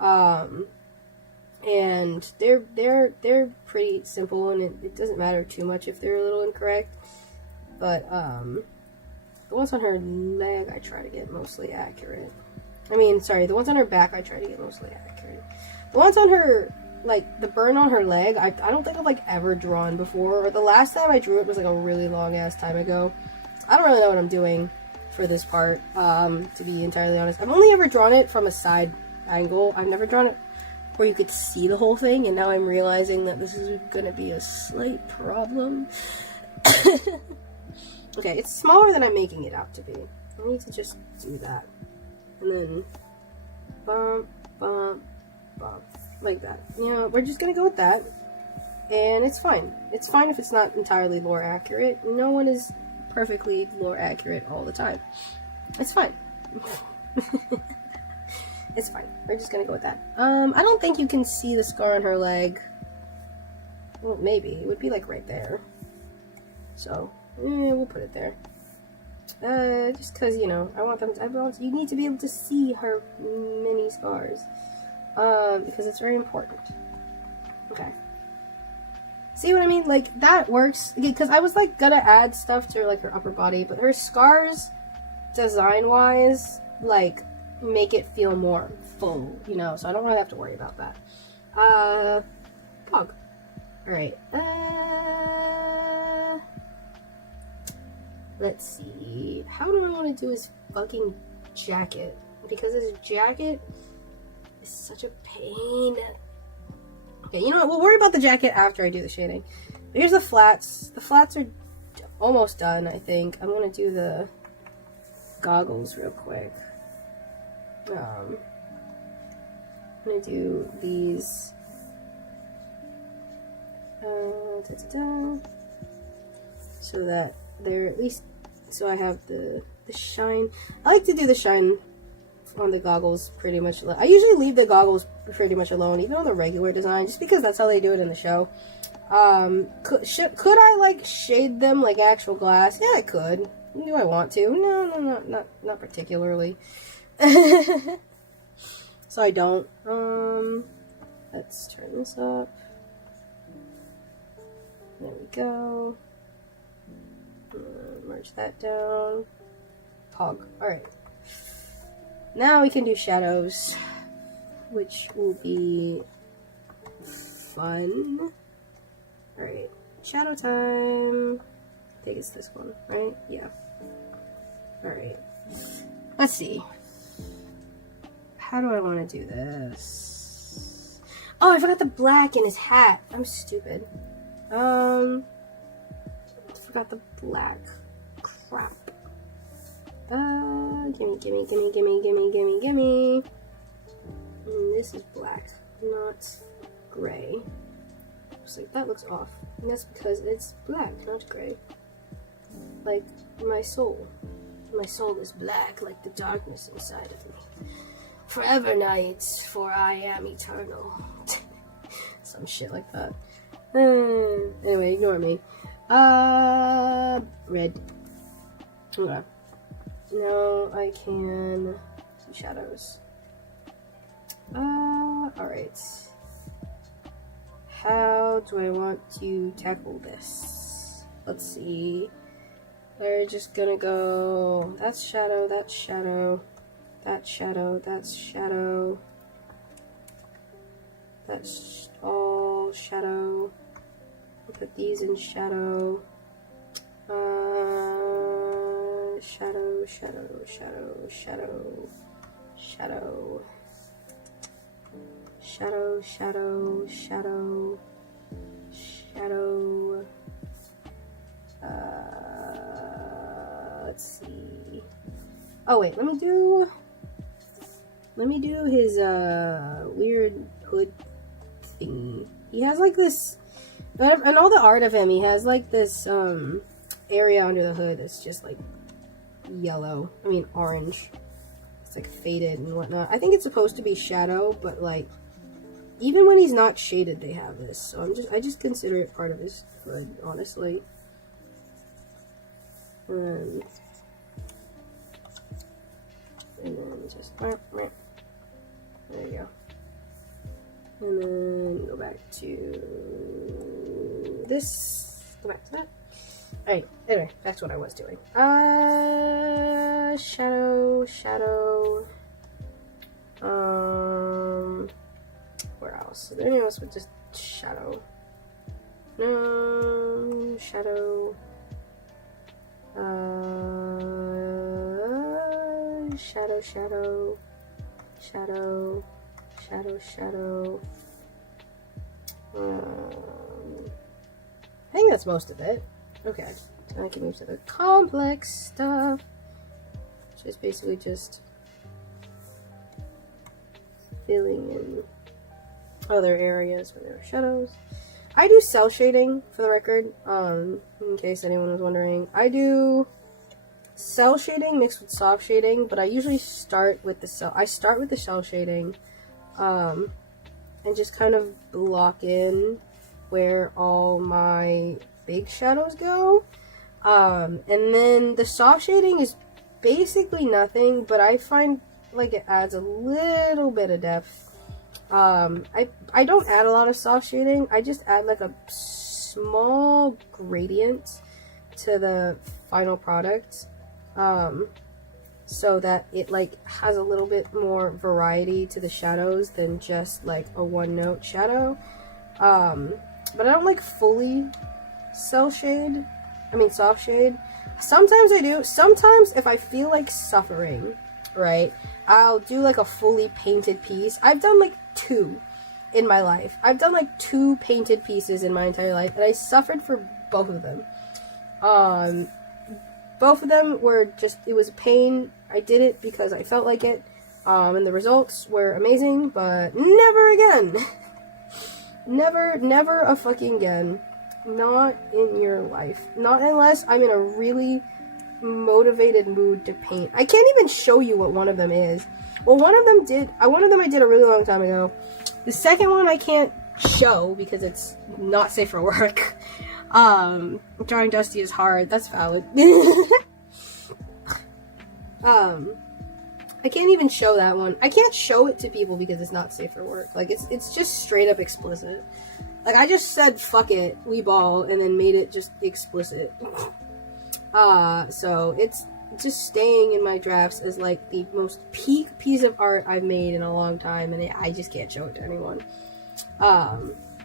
and they're pretty simple, and it doesn't matter too much if they're a little incorrect. But the ones on her leg, I try to get mostly accurate. I mean, sorry, the ones on her back, I try to get mostly accurate. The ones on her, like, the burn on her leg, I don't think I've, like, ever drawn before. Or the last time I drew it was, like, a really long-ass time ago. I don't really know what I'm doing for this part, to be entirely honest. I've only ever drawn it from a side angle. I've never drawn it where you could see the whole thing, and now I'm realizing that this is gonna be a slight problem. Okay, it's smaller than I'm making it out to be. I need to just do that. And then bump, bump, bump. Like that. You know, we're just gonna go with that. And it's fine. It's fine if it's not entirely lore accurate. No one is perfectly lore accurate all the time. It's fine. It's fine. We're just gonna go with that. I don't think you can see the scar on her leg. Well, maybe. It would be like right there. So, we'll put it there. Just because, you know, you need to be able to see her mini scars. Because it's very important. Okay. See what I mean? Like, that works. Because I was, like, gonna add stuff to, like, her upper body, but her scars, design-wise, like, make it feel more full, you know? So I don't really have to worry about that. Pog. Alright. Let's see. How do I want to do his fucking jacket? Because his jacket is such a pain. Okay, you know what? We'll worry about the jacket after I do the shading. Here's the flats. The flats are almost done, I think. I'm going to do the goggles real quick. I'm going to do these. So that they're at least, so I have the shine. I like to do the shine on the goggles pretty much. I usually leave the goggles pretty much alone, even on the regular design, just because that's how they do it in the show. Could I, like, shade them like actual glass? Yeah, I could. Do I want to? No, not particularly. So I don't. Let's turn this up. There we go. Merge that down. Pog. Alright. Now we can do shadows, which will be fun. Alright. Shadow time. I think it's this one, right? Yeah. Alright. Let's see. How do I want to do this? Oh, I forgot the black in his hat. I'm stupid. Forgot the black. Crap. Gimme. This is black, not gray. Looks like that looks off. And that's because it's black, not gray. Like my soul. My soul is black like the darkness inside of me. Forever nights, for I am eternal. Some shit like that. Anyway, ignore me. Red. Okay. Now I can do shadows. Alright. How do I want to tackle this? Let's see. We're just gonna go, that's shadow, That's shadow. That's shadow. That's all shadow. I'll put these in shadow. Shadow, shadow, shadow, shadow, shadow. Shadow, shadow, shadow, shadow. Let's see. Oh wait, let me do his weird hood thingy. He has like this, and all the art of him, he has like this area under the hood that's just like yellow. I mean orange. It's like faded and whatnot. I think it's supposed to be shadow, but like even when he's not shaded, they have this. So I just consider it part of his hood, honestly. And then just there you go. And then go back to this. Go back to that. Alright, anyway, that's what I was doing. Shadow, shadow. Where else? Is there anything else with just shadow? No, shadow. Shadow, shadow, shadow, shadow, shadow. I think that's most of it. Okay, so I can move to the complex stuff, which is basically just filling in other areas where there are shadows. I do cell shading, for the record, in case anyone was wondering. I do cell shading mixed with soft shading, but I usually start with the cell shading, and just kind of block in where all my big shadows go. And then the soft shading is basically nothing, but I find like it adds a little bit of depth. I don't add a lot of soft shading. I just add like a small gradient to the final product, so that it like has a little bit more variety to the shadows than just like a one-note shadow. But I don't like fully soft shade. Sometimes I do. Sometimes if I feel like suffering, right, I'll do like a fully painted piece. I've done like 2 in my life. I've done like 2 painted pieces in my entire life, and I suffered for both of them. Both of them were just, it was a pain. I did it because I felt like it, and the results were amazing, but never again. Never a fucking again. Not in your life. Not unless I'm in a really motivated mood to paint. I can't even show you what one of them is. Well, one of them I did a really long time ago. The second one I can't show because it's not safe for work. Drawing Dusty is hard. That's valid. I can't even show that one. I can't show it to people because it's not safe for work. Like, it's just straight up explicit. Like, I just said, fuck it, we ball, and then made it just explicit. So it's just staying in my drafts as, like, the most peak piece of art I've made in a long time, and I just can't show it to anyone.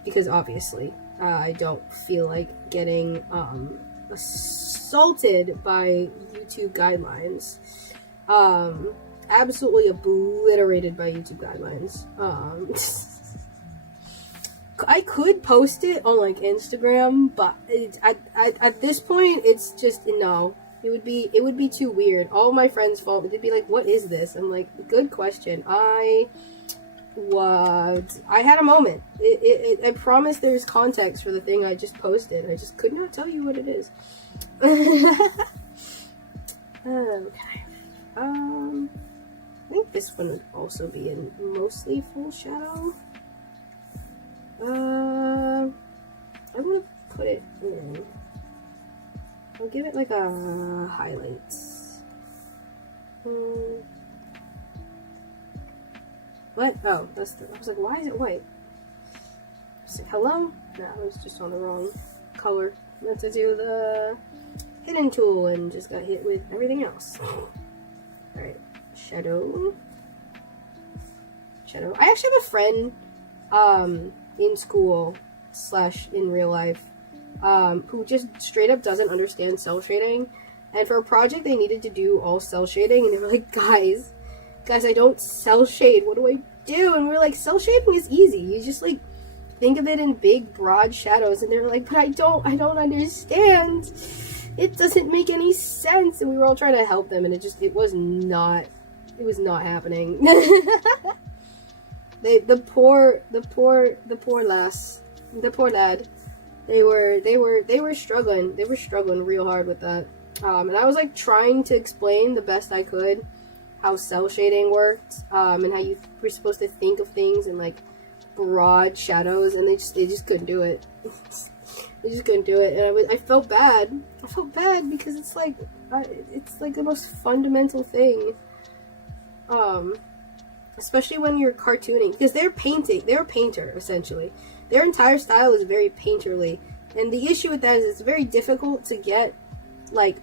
Because, obviously, I don't feel like getting, assaulted by YouTube guidelines. Absolutely obliterated by YouTube guidelines. I could post it on like Instagram, but at this point, it's just no. It would be too weird. All my friends follow. They'd be like, "What is this?" I'm like, "Good question." I had a moment. I promise there's context for the thing I just posted. I just could not tell you what it is. Okay. I think this one would also be in mostly full shadow. I'm gonna put it in. I'll give it like a highlights. What? Oh, I was like, why is it white? I was like, hello? No, I was just on the wrong color. I meant to do the hidden tool and just got hit with everything else. Alright, Shadow. I actually have a friend, in school / in real life, who just straight up doesn't understand cell shading. And for a project, they needed to do all cell shading, and they were like, guys, I don't cell shade. What do I do? And we were like, cell shading is easy. You just, like, think of it in big, broad shadows. And they were like, but I don't understand. It doesn't make any sense. And we were all trying to help them, and it was not happening. The poor lad. They were struggling real hard with that. And I was like trying to explain the best I could how cell shading worked, and how you were supposed to think of things in like broad shadows, and they just couldn't do it. They just couldn't do it, and I felt bad. I felt bad because it's like the most fundamental thing. Especially when you're cartooning, because they're a painter, essentially. Their entire style is very painterly, and the issue with that is it's very difficult to get, like,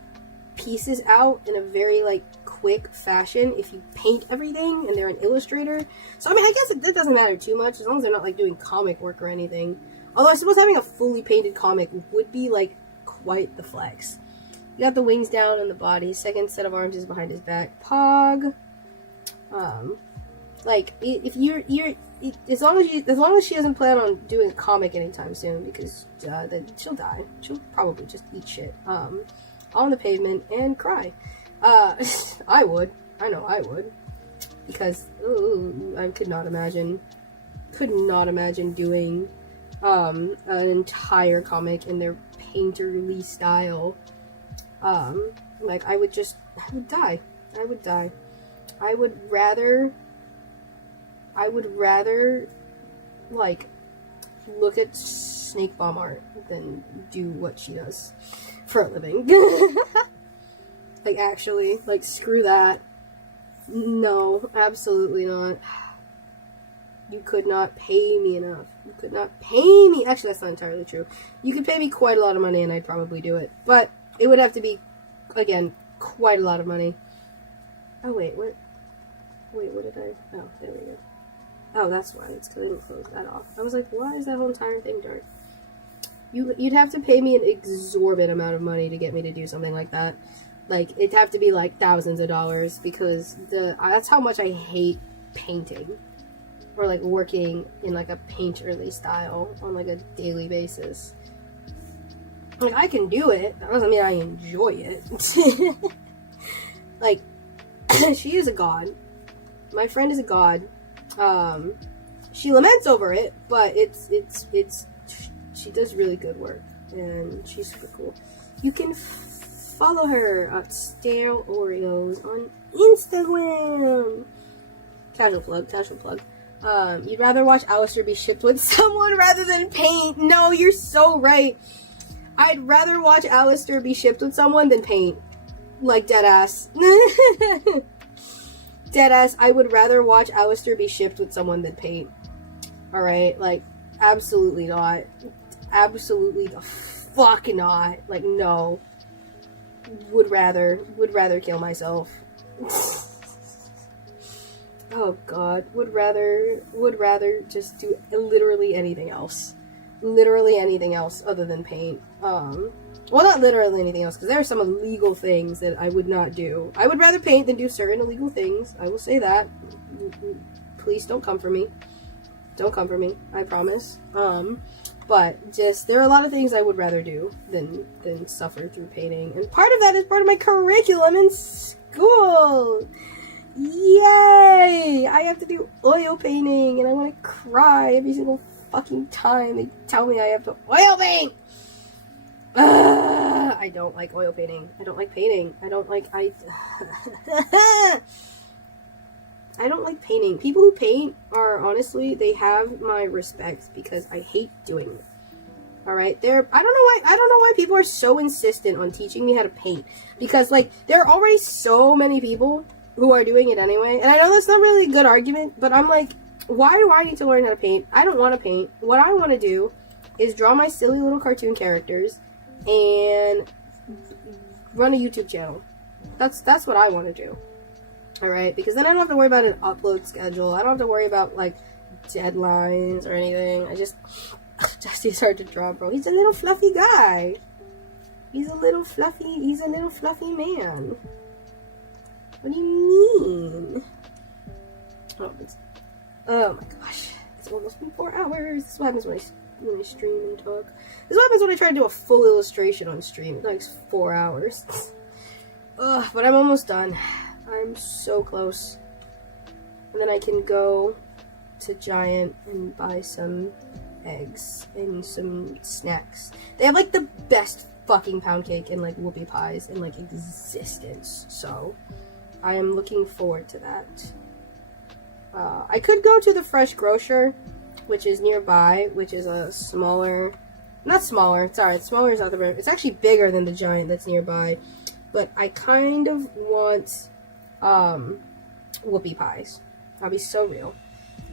pieces out in a very, like, quick fashion if you paint everything and they're an illustrator. So, I mean, I guess that doesn't matter too much, as long as they're not, like, doing comic work or anything. Although I suppose having a fully painted comic would be, like, quite the flex. You got the wings down and the body. Second set of arms is behind his back. Pog. Like, if you're as long as she doesn't plan on doing a comic anytime soon, because then she'll die. She'll probably just eat shit on the pavement and cry. I would. I know I would, because I could not imagine doing an entire comic in their painterly style. Like, I would die. I would rather, like, look at snake bomb art than do what she does for a living. Like, actually, like, screw that. No, absolutely not. You could not pay me enough. You could not pay me. Actually, that's not entirely true. You could pay me quite a lot of money and I'd probably do it. But it would have to be, again, quite a lot of money. Oh, wait, what? Wait, what did I... Oh, there we go. Oh, that's why. It's because I didn't close that off. I was like, why is that whole entire thing dark? You'd have to pay me an exorbitant amount of money to get me to do something like that. Like, it'd have to be, like, thousands of dollars, because that's how much I hate painting. Or, like, working in, like, a painterly style on, like, a daily basis. Like, I can do it. That doesn't mean I enjoy it. Like, she is a god. My friend is a god. She laments over it, but she does really good work, and she's super cool. You can follow her at Stale Oreos on Instagram. Casual plug. You'd rather watch Alistair be shipped with someone rather than paint. No, you're so right. I'd rather watch Alistair be shipped with someone than paint. Like, deadass. Deadass, I would rather watch Alistair be shipped with someone than paint. Alright? Like, absolutely not. Absolutely the fuck not. Like, no. Would rather kill myself. Oh god. Would rather just do literally anything else. Literally anything else other than paint. Well, not literally anything else, because there are some illegal things that I would not do. I would rather paint than do certain illegal things. I will say that. Please don't come for me. Don't come for me. I promise. But just, there are a lot of things I would rather do than suffer through painting. And part of that is part of my curriculum in school. Yay! I have to do oil painting, and I want to cry every single fucking time they tell me I have to oil paint! I don't like oil painting. I don't like painting. I don't like painting. People who paint are, honestly, they have my respect, because I hate doing it. Alright? I don't know why people are so insistent on teaching me how to paint. Because, like, there are already so many people who are doing it anyway. And I know that's not really a good argument, but I'm like, why do I need to learn how to paint? I don't want to paint. What I want to do is draw my silly little cartoon characters and run a YouTube channel. That's what I want to do. Alright, because then I don't have to worry about an upload schedule. I don't have to worry about, like, deadlines or anything. Dusty's hard to draw, bro. He's a little fluffy guy. He's a little fluffy man. What do you mean? Oh my gosh. It's almost been 4 hours. This is what happens when I stream and talk. This is what happens when I try to do a full illustration on stream. It takes 4 hours. Ugh, but I'm almost done. I'm so close. And then I can go to Giant and buy some eggs and some snacks. They have like the best fucking pound cake and like whoopie pies in like existence. So I am looking forward to that. I could go to the Fresh Grocer, which is nearby, which is a smaller, not smaller, sorry, smaller is not the right, it's actually bigger than the Giant that's nearby, but I kind of want, whoopie pies. I'll be so real.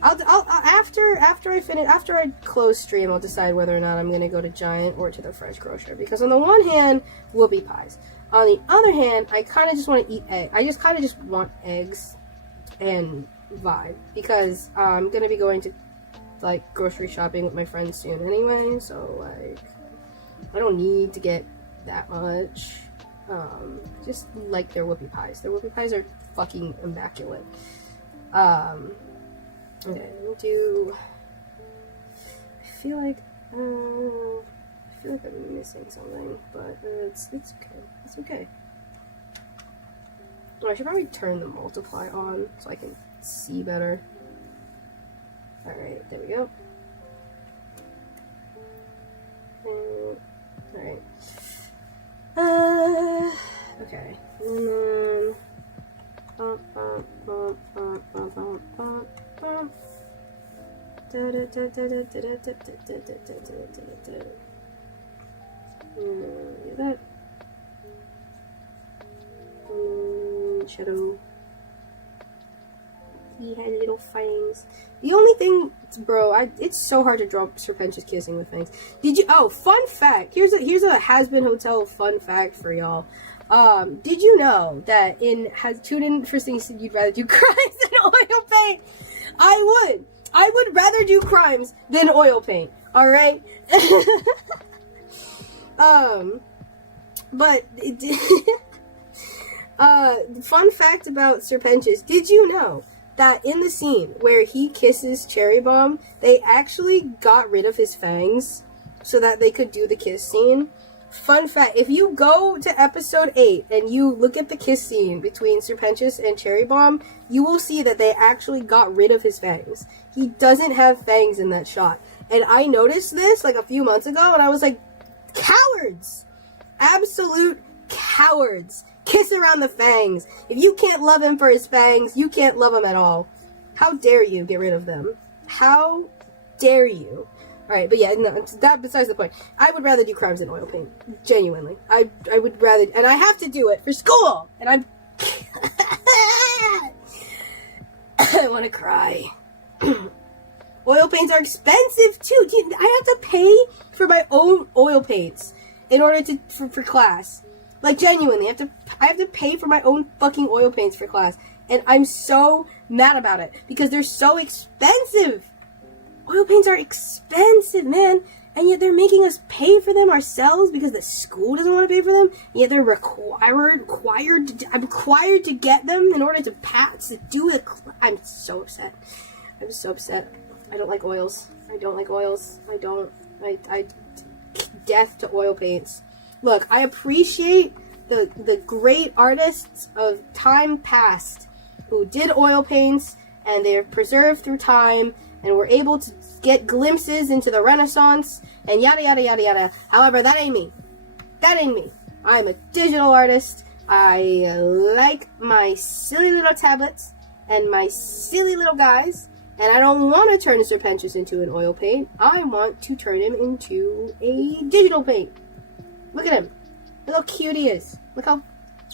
After I close stream, I'll decide whether or not I'm gonna go to Giant or to the Fresh Grocer, because on the one hand, whoopie pies. On the other hand, I kind of just want to eat eggs. I just kind of just want eggs and vibe, because I'm gonna be going to like grocery shopping with my friends soon anyway, so like I don't need to get that much. Just like their whoopie pies. Their whoopie pies are fucking immaculate. Okay, let me do. I feel like I'm missing something, but it's okay. It's okay. Oh, I should probably turn the multiply on so I can see better. Alright, there we go. Alright. Okay. And then... that. Shadow. He had little fangs. The only thing, bro, it's so hard to draw Sir Pentious kissing with fangs. Did you? Oh, fun fact. Here's a Has-Been Hotel fun fact for y'all. Did you know that tune in for things you'd rather do crimes than oil paint? I would rather do crimes than oil paint. All right. But fun fact about Sir Pentious. Did you know that in the scene where he kisses Cherry Bomb, they actually got rid of his fangs so that they could do the kiss scene? Fun fact, if you go to episode 8 and you look at the kiss scene between Sir Pentious and Cherry Bomb, you will see that they actually got rid of his fangs. He doesn't have fangs in that shot. And I noticed this like a few months ago and I was like, cowards! Absolute cowards! Kiss around the fangs. If you can't love him for his fangs, you can't love him at all. How dare you get rid of them? How dare you? Alright, but yeah, no, that besides the point. I would rather do crimes than oil paint. Genuinely. I would rather, and I have to do it for school! And I'm... I want to cry. Oil paints are expensive, too. I have to pay for my own oil paints in order to, for class. Like, genuinely, I have to pay for my own fucking oil paints for class. And I'm so mad about it. Because they're so expensive. Oil paints are expensive, man. And yet they're making us pay for them ourselves because the school doesn't want to pay for them. And yet they're I'm required to get them in order to pass, to do it. I'm so upset. I'm so upset. I don't like oils. I don't like oils. Death to oil paints. Look, I appreciate the great artists of time past who did oil paints and they're preserved through time and were able to get glimpses into the Renaissance and yada yada yada yada. However, that ain't me. That ain't me. I'm a digital artist. I like my silly little tablets and my silly little guys, and I don't want to turn Sir Pentious into an oil paint. I want to turn him into a digital paint. Look at him. Look how cute he is. Look how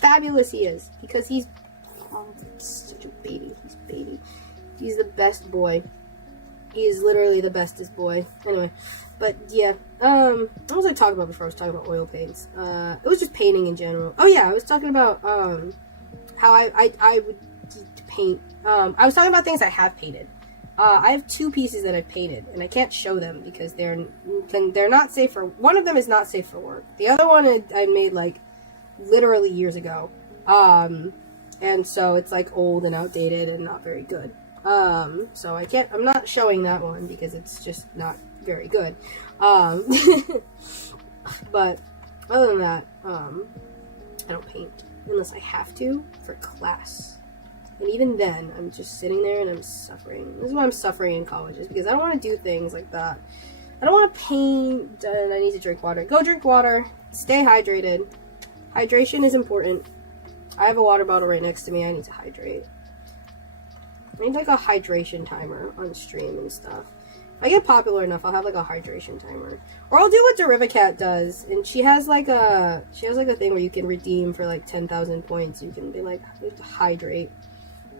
fabulous he is. Because he's such a baby. He's a baby. He's the best boy. He is literally the bestest boy. Anyway. But yeah. What was I talking about before I was talking about oil paints? It was just painting in general. Oh yeah, I was talking about how I would paint. I was talking about things I have painted. I have 2 pieces that I've painted, and I can't show them because they're not safe for. One of them is not safe for work. The other one I made like literally years ago, and so it's like old and outdated and not very good. So I can't. I'm not showing that one because it's just not very good. But other than that, I don't paint unless I have to for class. And even then, I'm just sitting there and I'm suffering. This is why I'm suffering in college, is because I don't want to do things like that. I don't want to paint, and I need to drink water. Go drink water. Stay hydrated. Hydration is important. I have a water bottle right next to me. I need to hydrate. I need like a hydration timer on stream and stuff. If I get popular enough, I'll have like a hydration timer. Or I'll do what Derivacat does, and she has like a thing where you can redeem for like 10,000 points. You can be like, hydrate.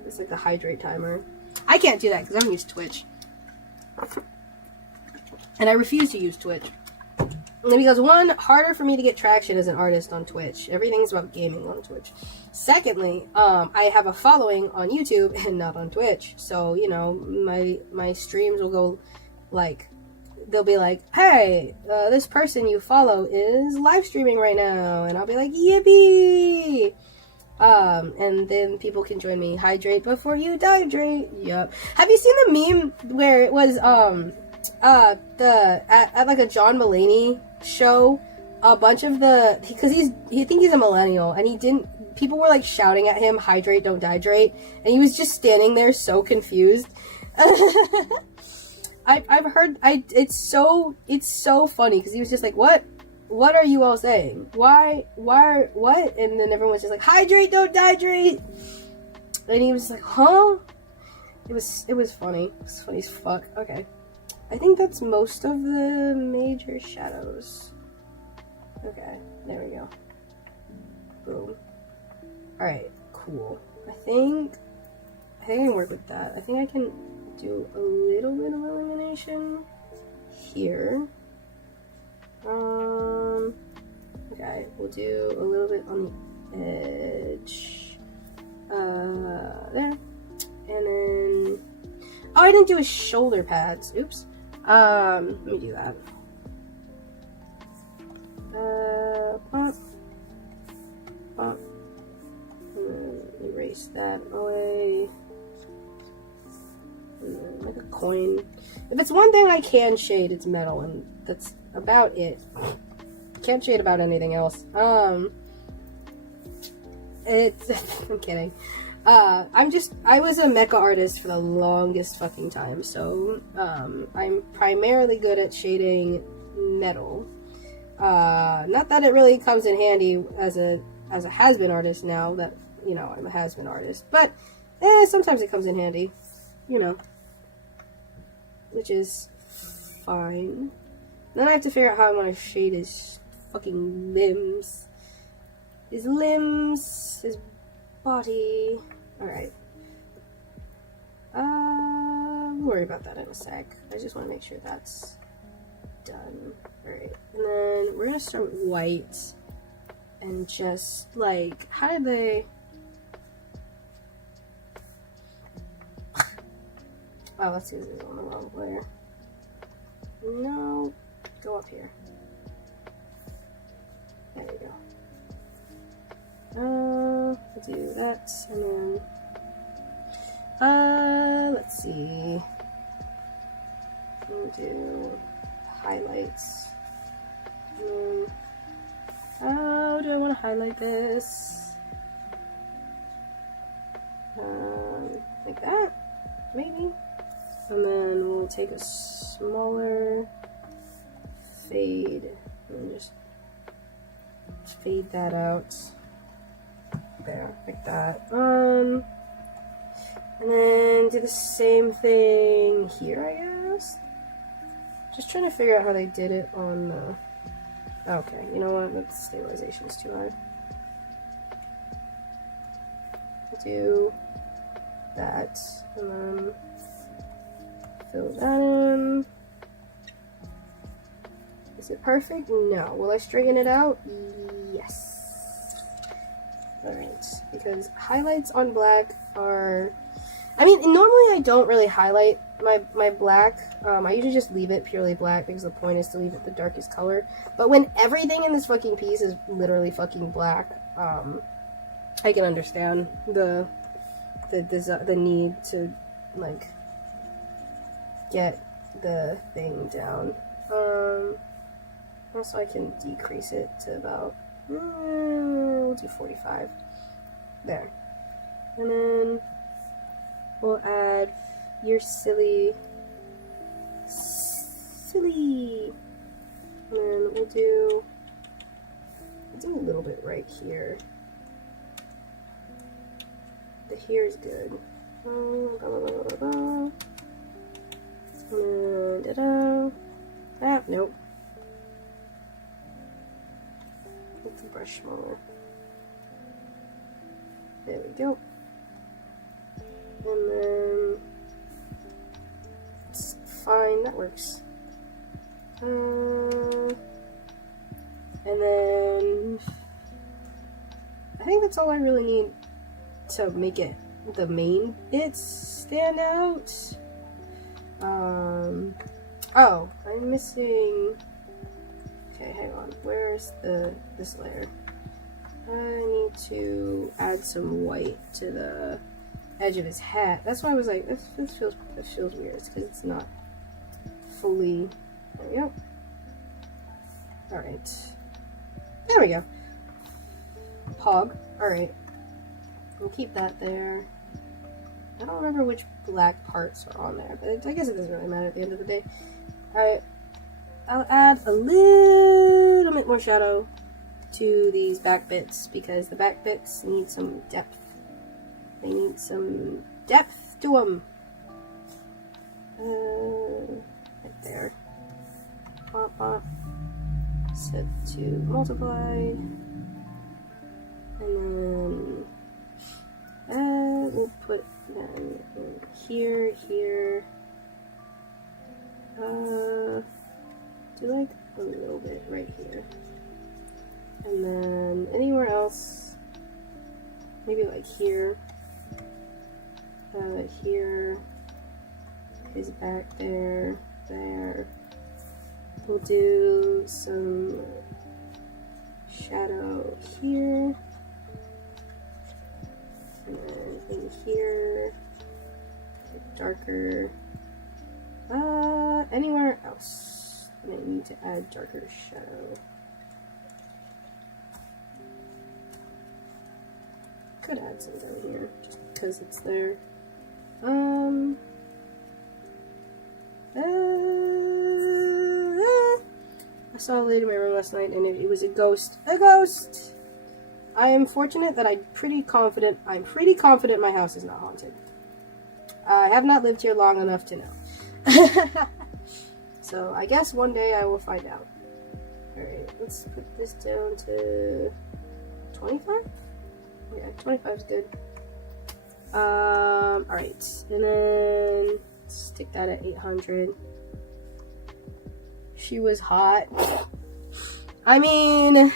It's like the hydrate timer. I can't do that because I don't use Twitch. And I refuse to use Twitch. Because 1, harder for me to get traction as an artist on Twitch. Everything's about gaming on Twitch. Secondly, I have a following on YouTube and not on Twitch. So, you know, my streams will go like, they'll be like, hey, this person you follow is live streaming right now. And I'll be like, yippee! And then people can join me. Hydrate before you dehydrate. Yup. Have you seen the meme where it was, at like a John Mulaney show, a bunch of because he think he's a millennial, and people were like shouting at him, hydrate, don't dehydrate, and he was just standing there so confused. I've heard, it's so funny, because he was just like, what are you all saying? Why, what? And then everyone was just like, hydrate, don't dehydrate. And he was like, huh? It was funny. It was funny as fuck. Okay. I think that's most of the major shadows. Okay, there we go. Boom. Alright, cool. I think I can work with that. I think I can do a little bit of illumination here. Okay, we'll do a little bit on the edge. There. And then, oh, I didn't do his shoulder pads. Oops. Let me do that. Pop. Pop. And then erase that away. And then like a coin. If it's one thing I can shade, it's metal, and that's about it. Can't shade about anything else. I'm kidding. I was a mecha artist for the longest fucking time, so, I'm primarily good at shading metal. Not that it really comes in handy as a has-been artist now that, you know, I'm a has-been artist, but, sometimes it comes in handy, you know, which is fine. Then I have to figure out how I want to shade his fucking limbs. His body. Alright. We'll worry about that in a sec. I just want to make sure that's done. Alright. And then we're going to start with white. And just, like, how did they... Oh, let's see if this is on the wrong layer. No. Go up here. There we go. We'll do that, and then, let's see. We'll do highlights. And then, how do I want to highlight this? Like that, maybe. And then we'll take a smaller fade and just fade that out. There, like that. And then do the same thing here, I guess. Just trying to figure out how they did it on the... Okay, you know what? That stabilization is too high. Do that, and then fill that in. Is it perfect? No. Will I straighten it out? Yes. Alright, because highlights on black are I mean, normally I don't really highlight my black. I usually just leave it purely black because the point is to leave it the darkest color. But when everything in this fucking piece is literally fucking black, I can understand the need to, like, get the thing down. Also I can decrease it to about, we'll do 45. There. And then we'll add your silly. And then we'll do a little bit right here. The here is good. And ah, nope. Make the brush smaller. There we go. And then it's fine, that works. And then I think that's all I really need to make it the main bits stand out. Oh, I'm missing. Okay, hang on. Where's this layer? I need to add some white to the edge of his hat. That's why I was like, this feels weird. It's because it's not fully. There we go. All right. There we go. Pog. All right. We'll keep that there. I don't remember which black parts are on there, but I guess it doesn't really matter at the end of the day. Alright, I'll add a little bit more shadow to these back bits because the back bits need some depth. They need some depth to them. Right there. Pop, pop. Set to multiply. And then we'll put them in here, here. Do like a little bit right here. And then anywhere else, maybe like here. Here. His back there, there. We'll do some shadow here. And then in here, darker. Anywhere else, I need to add darker shadow. Could add some down here, just because it's there. I saw a lady in my room last night, and it was a ghost. A ghost! I am fortunate that I'm pretty confident my house is not haunted. I have not lived here long enough to know. So I guess one day I will find out. Alright, let's put this down to 25? Yeah, 25 is good. Alright, and then stick that at 800. She was hot. I mean,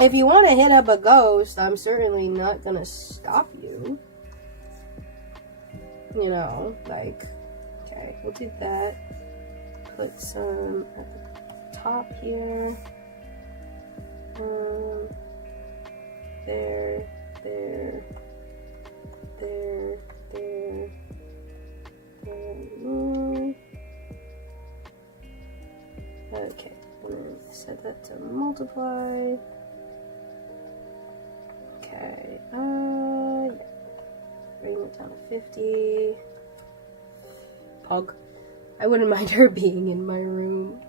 if you want to hit up a ghost, I'm certainly not gonna stop you. You know, like, okay, we'll do that. Put some at the top here. There, there, there, there, there. Okay, and then set that to multiply. Okay, yeah. Bring it down to 50. Pog. I wouldn't mind her being in my room.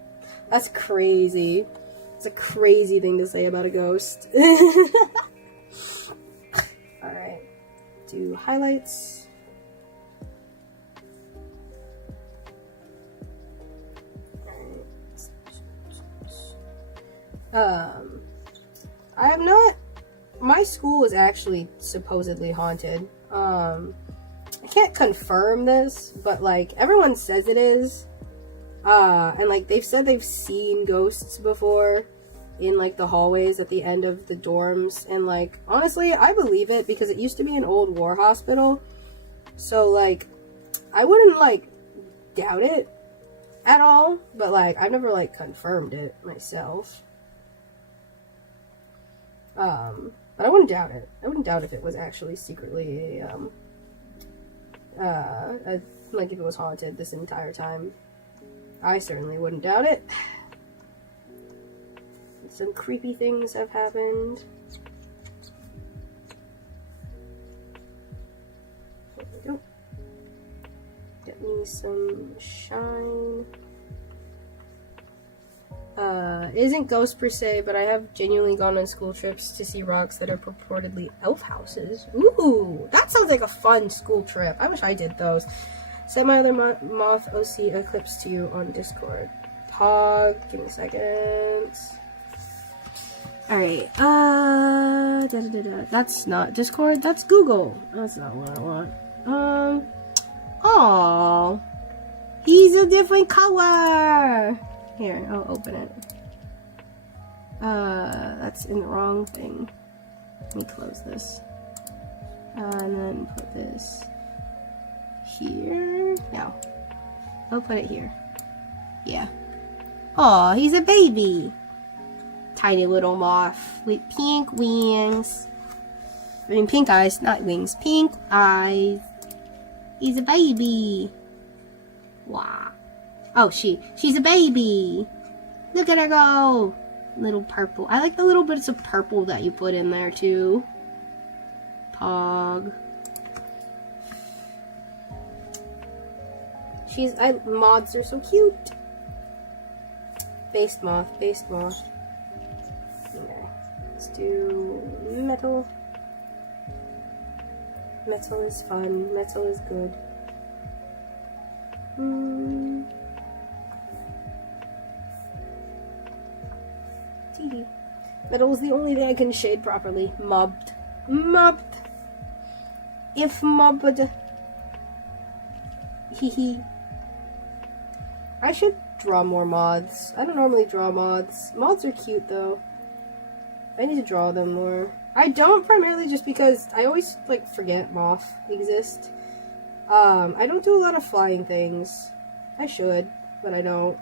That's crazy. It's a crazy thing to say about a ghost. Alright. Do highlights. I have not. My school is actually supposedly haunted. I can't confirm this, but like everyone says it is. And like they've said they've seen ghosts before in like the hallways at the end of the dorms, and like honestly I believe it because it used to be an old war hospital. So, like, I wouldn't, like, doubt it at all, but, like, I've never, like, confirmed it myself. But I wouldn't doubt it. I wouldn't doubt if it was actually secretly like, if it was haunted this entire time. I certainly wouldn't doubt it. Some creepy things have happened. There we go. Get me some shine. It isn't ghosts per se, but I have genuinely gone on school trips to see rocks that are purportedly elf houses. Ooh, that sounds like a fun school trip. I wish I did those. Send my other moth OC Eclipse to you on Discord. Pog, give me a second. Alright, that's not Discord, that's Google. That's not what I want. Oh, he's a different color. Here, I'll open it. That's in the wrong thing. Let me close this. And then put this here. No. I'll put it here. Yeah. Oh, he's a baby. Tiny little moth with pink wings. I mean, pink eyes, not wings. Pink eyes. He's a baby. Wow. Oh, she's a baby. Look at her go. Little purple. I like the little bits of purple that you put in there too. Pog. Moths are so cute. Based moth. Okay. Let's do metal. Metal is fun. Metal is good. Metal is the only thing I can shade properly. Mobbed. If mobbed. Hehe. I should draw more moths. I don't normally draw moths. Moths are cute though. I need to draw them more. I don't primarily just because I always like forget moth exist. I don't do a lot of flying things. I should, but I don't.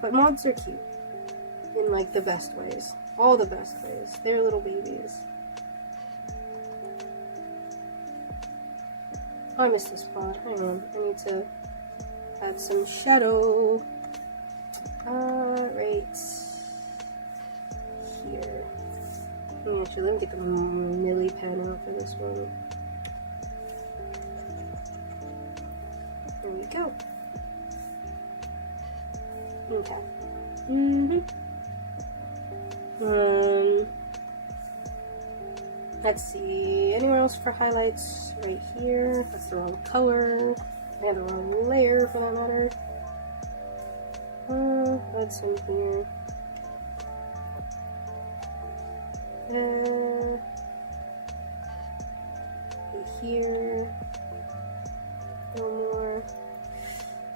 But moths are cute. In like the best ways. All the best ways. They're little babies. Oh, I missed this spot. Hang on. I need to add some shadow. Right here. Actually, let me get the Millie pen out for this one. There we go. Okay. Let's see. Anywhere else for highlights? Right here. That's the wrong color. And the wrong layer for that matter. Add some here. Here. No more.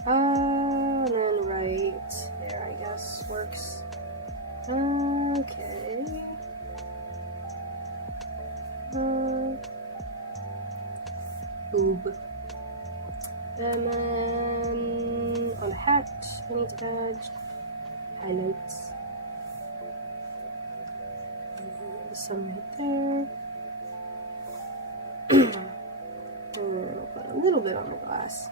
And then right there, I guess, works. Okay. Boob. And then on the hat, I need to add highlights. Some right there. And then I'll put a little bit on the glass.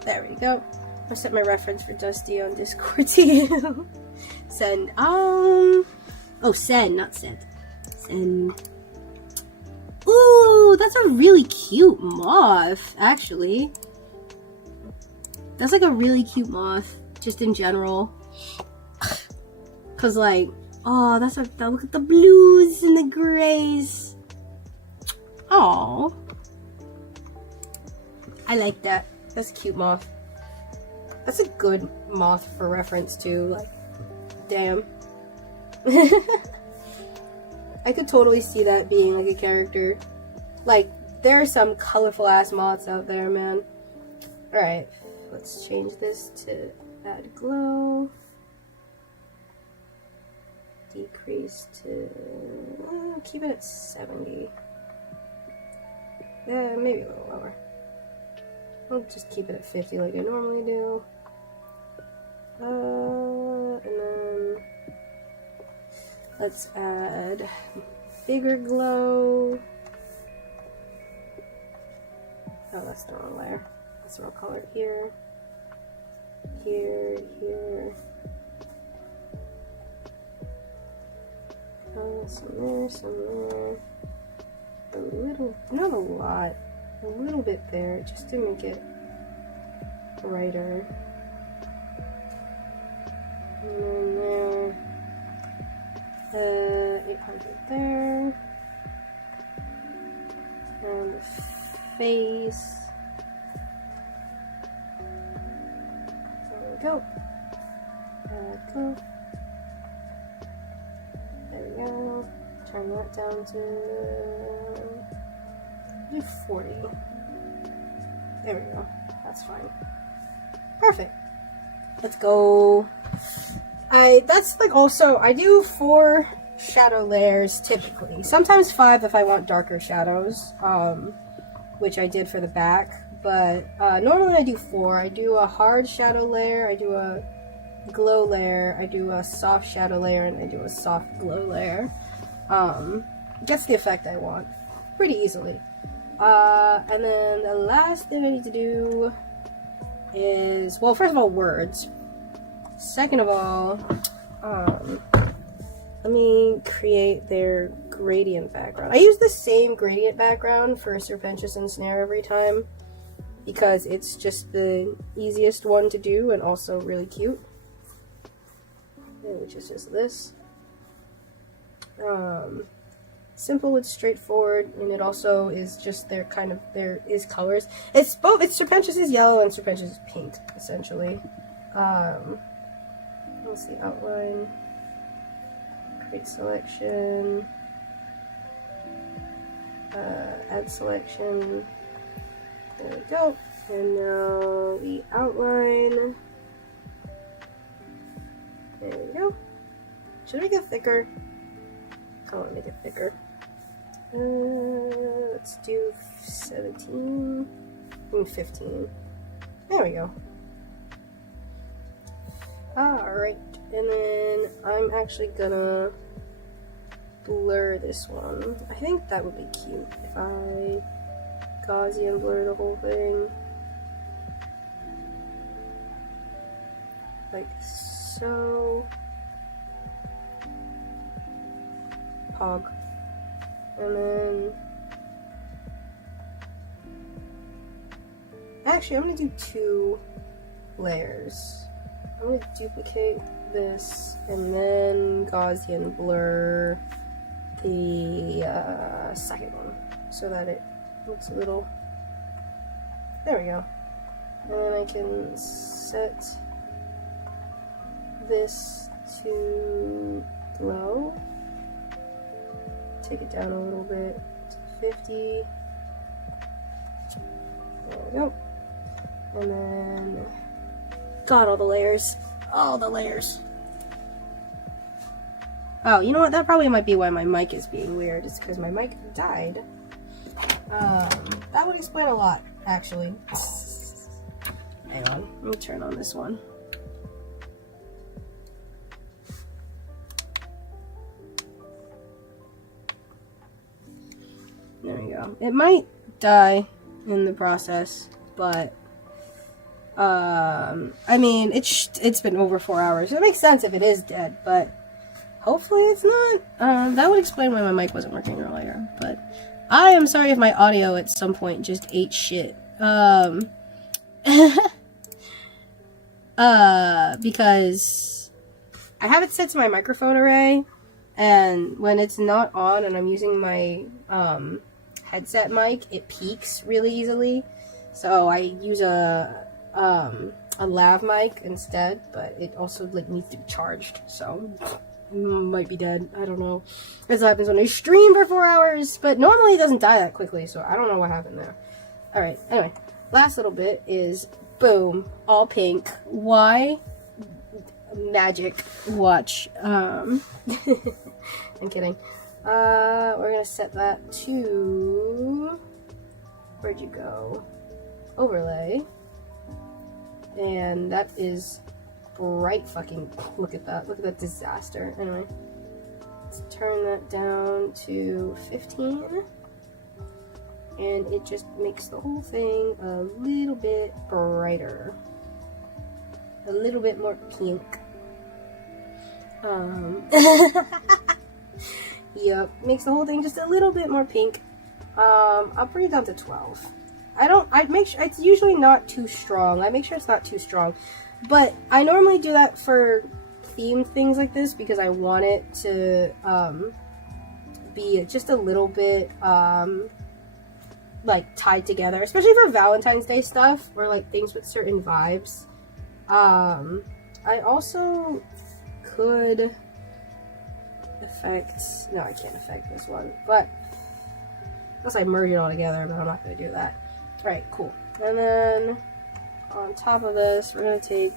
There we go. I'll set my reference for Dusty on Discord to you. Send. Oh, send, not send. Send. Ooh, that's a really cute moth, actually. That's like a really cute moth, just in general. Cause like, oh, that's a, look at the blues and the grays. Oh, I like that. That's a cute moth. That's a good moth for reference too. Like, damn. I could totally see that being like a character. Like, there are some colorful ass moths out there, man. Alright, let's change this to Add glow. Decrease to, keep it at 70. Yeah, maybe a little lower. I'll just keep it at 50 like I normally do. And then let's add bigger glow. Oh, that's the wrong layer. That's the wrong color. Here, here, here. Some there, some there. A little, not a lot, a little bit there, just to make it brighter. And then there, 800 there. And the face. There we go. Go. There we go. Turn that down to 40. There we go. That's fine. Perfect. Let's go. That's like also, I do 4 shadow layers typically. Sometimes 5 if I want darker shadows, which I did for the back. But normally I do 4. I do a hard shadow layer, I do a glow layer, I do a soft shadow layer, and I do a soft glow layer. Gets the effect I want pretty easily. And then the last thing I need to do is, well, first of all, words. Second of all, let me create their gradient background. I use the same gradient background for Sir Pentious and Snare every time because it's just the easiest one to do and also really cute. Which is just this. Simple, it's straightforward, and it also is just their kind of, there is colors. It's both, it's Sir Pentious is yellow and Sir Pentious is pink, essentially. Let's see, outline, create selection, add selection, there we go, and now the outline, there we go. Should I make it thicker? I want to make it thicker. Let's do 17, 15. There we go. Alright, and then I'm actually gonna blur this one. I think that would be cute if I Gaussian blur the whole thing. Like so. Pog. And then actually I'm gonna do 2 layers. I'm gonna duplicate this and then Gaussian blur the second one so that it looks a little, there we go. And then I can set this to glow, take it down a little bit to 50, there we go, and then, God, all the layers, oh, you know what, that probably might be why my mic is being weird, it's because my mic died. That would explain a lot, actually. Hang on, let me turn on this one. There we go. It might die in the process, but I mean, it's been over 4 hours. It makes sense if it is dead, but hopefully it's not. That would explain why my mic wasn't working earlier, but I am sorry if my audio at some point just ate shit. Because I have it set to my microphone array, and when it's not on and I'm using my headset mic, it peaks really easily. So I use a lav mic instead, but it also like needs to be charged, so might be dead. I don't know. This happens when I stream for 4 hours, but normally it doesn't die that quickly, so I don't know what happened there. Alright, anyway, last little bit is boom, all pink. Why? magic watch. I'm kidding. We're gonna set that to, where'd you go? Overlay. And that is bright fucking, look at that disaster. Anyway, let's turn that down to 15. And it just makes the whole thing a little bit brighter. A little bit more pink. Yep, makes the whole thing just a little bit more pink. I'll bring it down to 12. I make sure it's usually not too strong. I make sure it's not too strong. But I normally do that for themed things like this because I want it to be just a little bit like tied together, especially for Valentine's Day stuff or like things with certain vibes. I also could affect, no, I can't affect this one, but unless I merge it all together, but I'm not going to do that. Alright, cool. And then on top of this, we're going to take,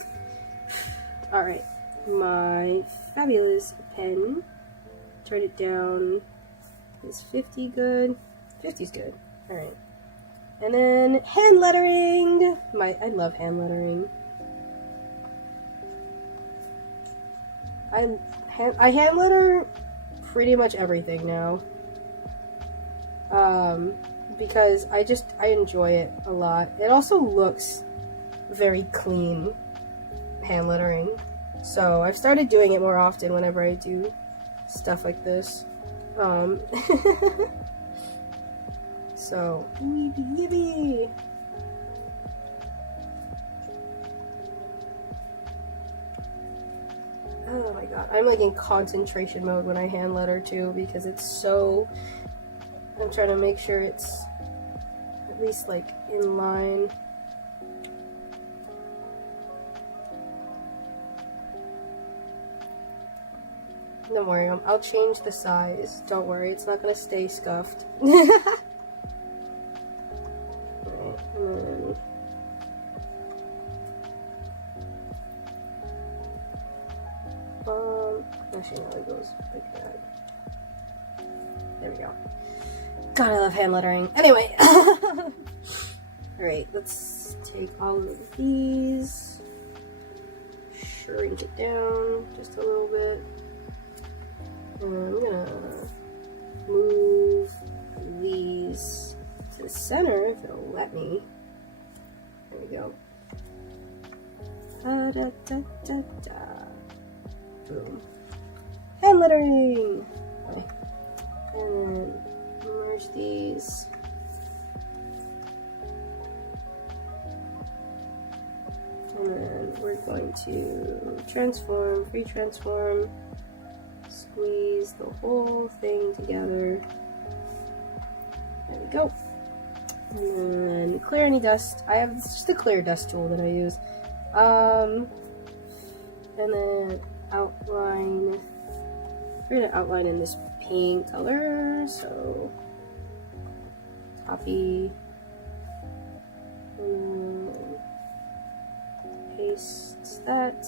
alright, my fabulous pen, turn it down. Is 50 good? 50's good. Alright. And then hand lettering. I love hand lettering. I hand letter pretty much everything now. Because I enjoy it a lot. It also looks very clean, hand lettering. So I've started doing it more often whenever I do stuff like this. So, weeby yippee! Oh my god, I'm like in concentration mode when I hand letter too because it's so, I'm trying to make sure it's at least like in line. Don't worry, I'll change the size. Don't worry, it's not gonna stay scuffed. Actually, no, it goes like that. There we go. God, I love hand lettering. Anyway, alright, let's take all of these, shrink it down just a little bit, and I'm gonna move these to the center if it'll let me. There we go. Da, da, da, da, da. Boom. Hand lettering! Okay. And then merge these. And then we're going to transform, free transform, squeeze the whole thing together. There we go. And then clear any dust. I have just a clear dust tool that I use. And then outline. We're gonna outline in this pink color, so copy and paste that.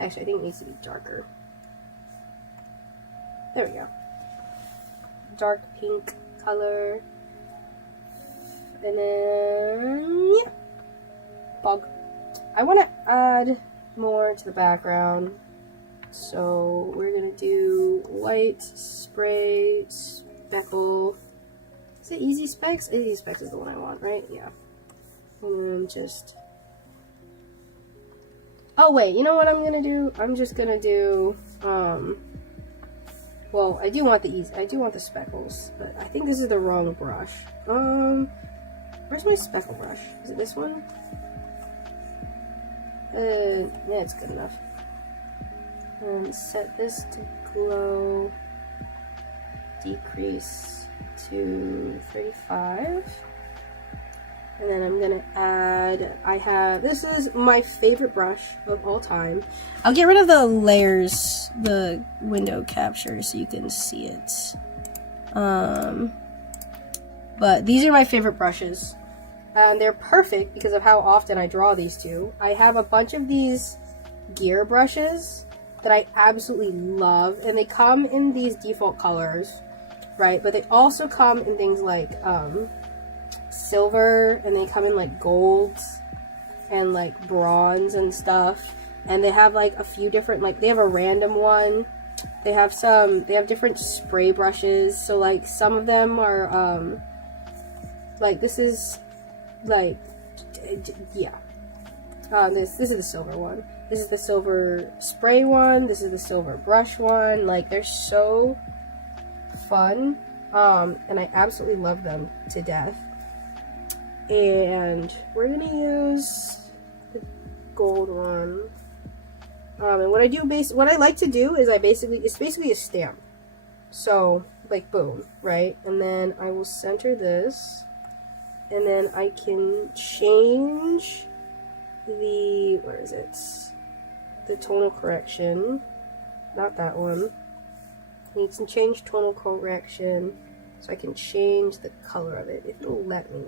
Actually, I think it needs to be darker. There we go. Dark pink color. And then, yeah, bog. I want to add more to the background. So we're gonna do white spray speckle. Is it Easy Specs? Easy Specs is the one I want, right? Yeah. And then just. Oh wait, you know what I'm gonna do? I'm just gonna do. Well, I do want the speckles, but I think this is the wrong brush. Where's my speckle brush? Is it this one? Yeah, it's good enough. And set this to glow, decrease to 35. And then I'm gonna add, this is my favorite brush of all time. I'll get rid of the layers, the window capture so you can see it. But these are my favorite brushes. And they're perfect because of how often I draw these two. I have a bunch of these gear brushes that I absolutely love, and they come in these default colors, right? But they also come in things like silver, and they come in like golds and like bronze and stuff. And they have like a few different, like they have a random one. They have different spray brushes. So like some of them are like this is like yeah. This is the silver one. This is the silver spray one. This is the silver brush one. Like they're so fun. And I absolutely love them to death. And we're gonna use the gold one. And what I like to do is it's basically a stamp. So like boom, right? And then I will center this, and then I can change the, where is it? The tonal correction, not that one. You can change tonal correction, so I can change the color of it if it'll let me.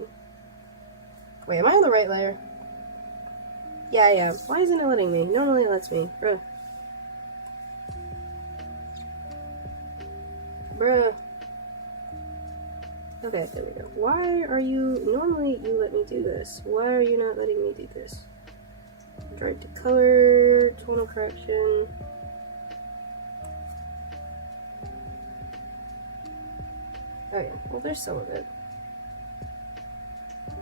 Wait, am I on the right layer? Yeah, I am. Why isn't it letting me? Normally it lets me. Bruh. Bruh. Okay, there we go. Why are you... Normally you let me do this. Why are you not letting me do this? Drive to color, tonal correction. Oh yeah, well there's some of it.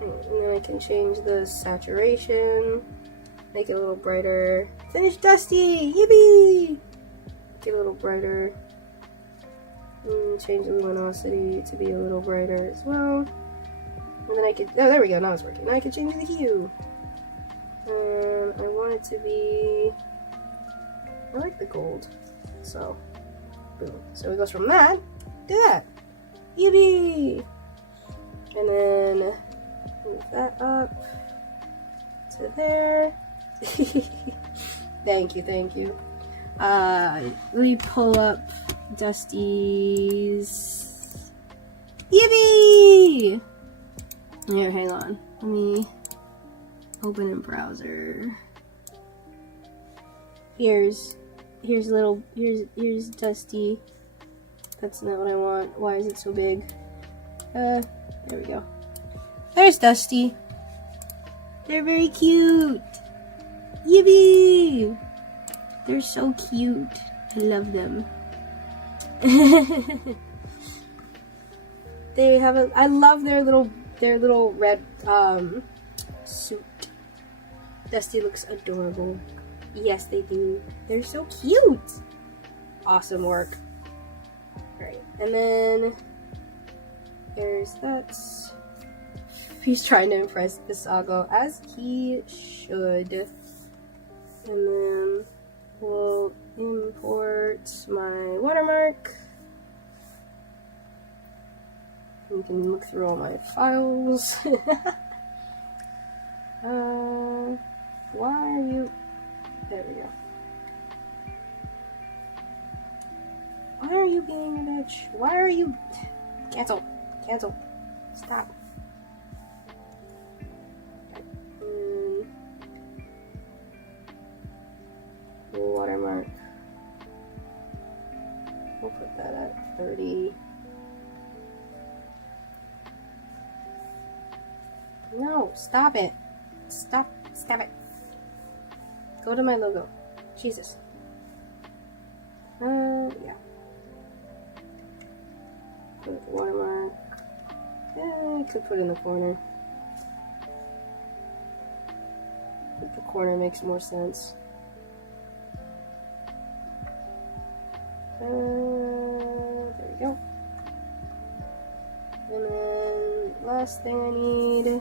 And then I can change the saturation, make it a little brighter. Finish Dusty! Yippee! Get a little brighter. Change the luminosity to be a little brighter as well. And then I could, oh there we go, now it's working. Now I can change the hue. I want it to be, I like the gold. So, boom. So it goes from that to that. Yippee! And then move that up to there. Thank you. Let me pull up Dusty's. Yippee! Here, hang on. Let me open in browser. Here's Dusty. That's not what I want. Why is it so big? There we go. There's Dusty. They're very cute. Yippee! They're so cute. I love them. They have a. I love their little red suit. Dusty looks adorable. Yes, they do. They're so cute. Awesome work. Alright, and then there's that. He's trying to impress Visago, as he should. And then we'll import my watermark. You can look through all my files. Why are you... There we go. Why are you being a bitch? Why are you... Cancel. Stop. Watermark. We'll put that at 30. No, stop it. Stop it. Go to my logo. Jesus. Yeah. Put the watermark. Yeah, I could put it in the corner. I think the corner makes more sense. There we go. And then last thing I need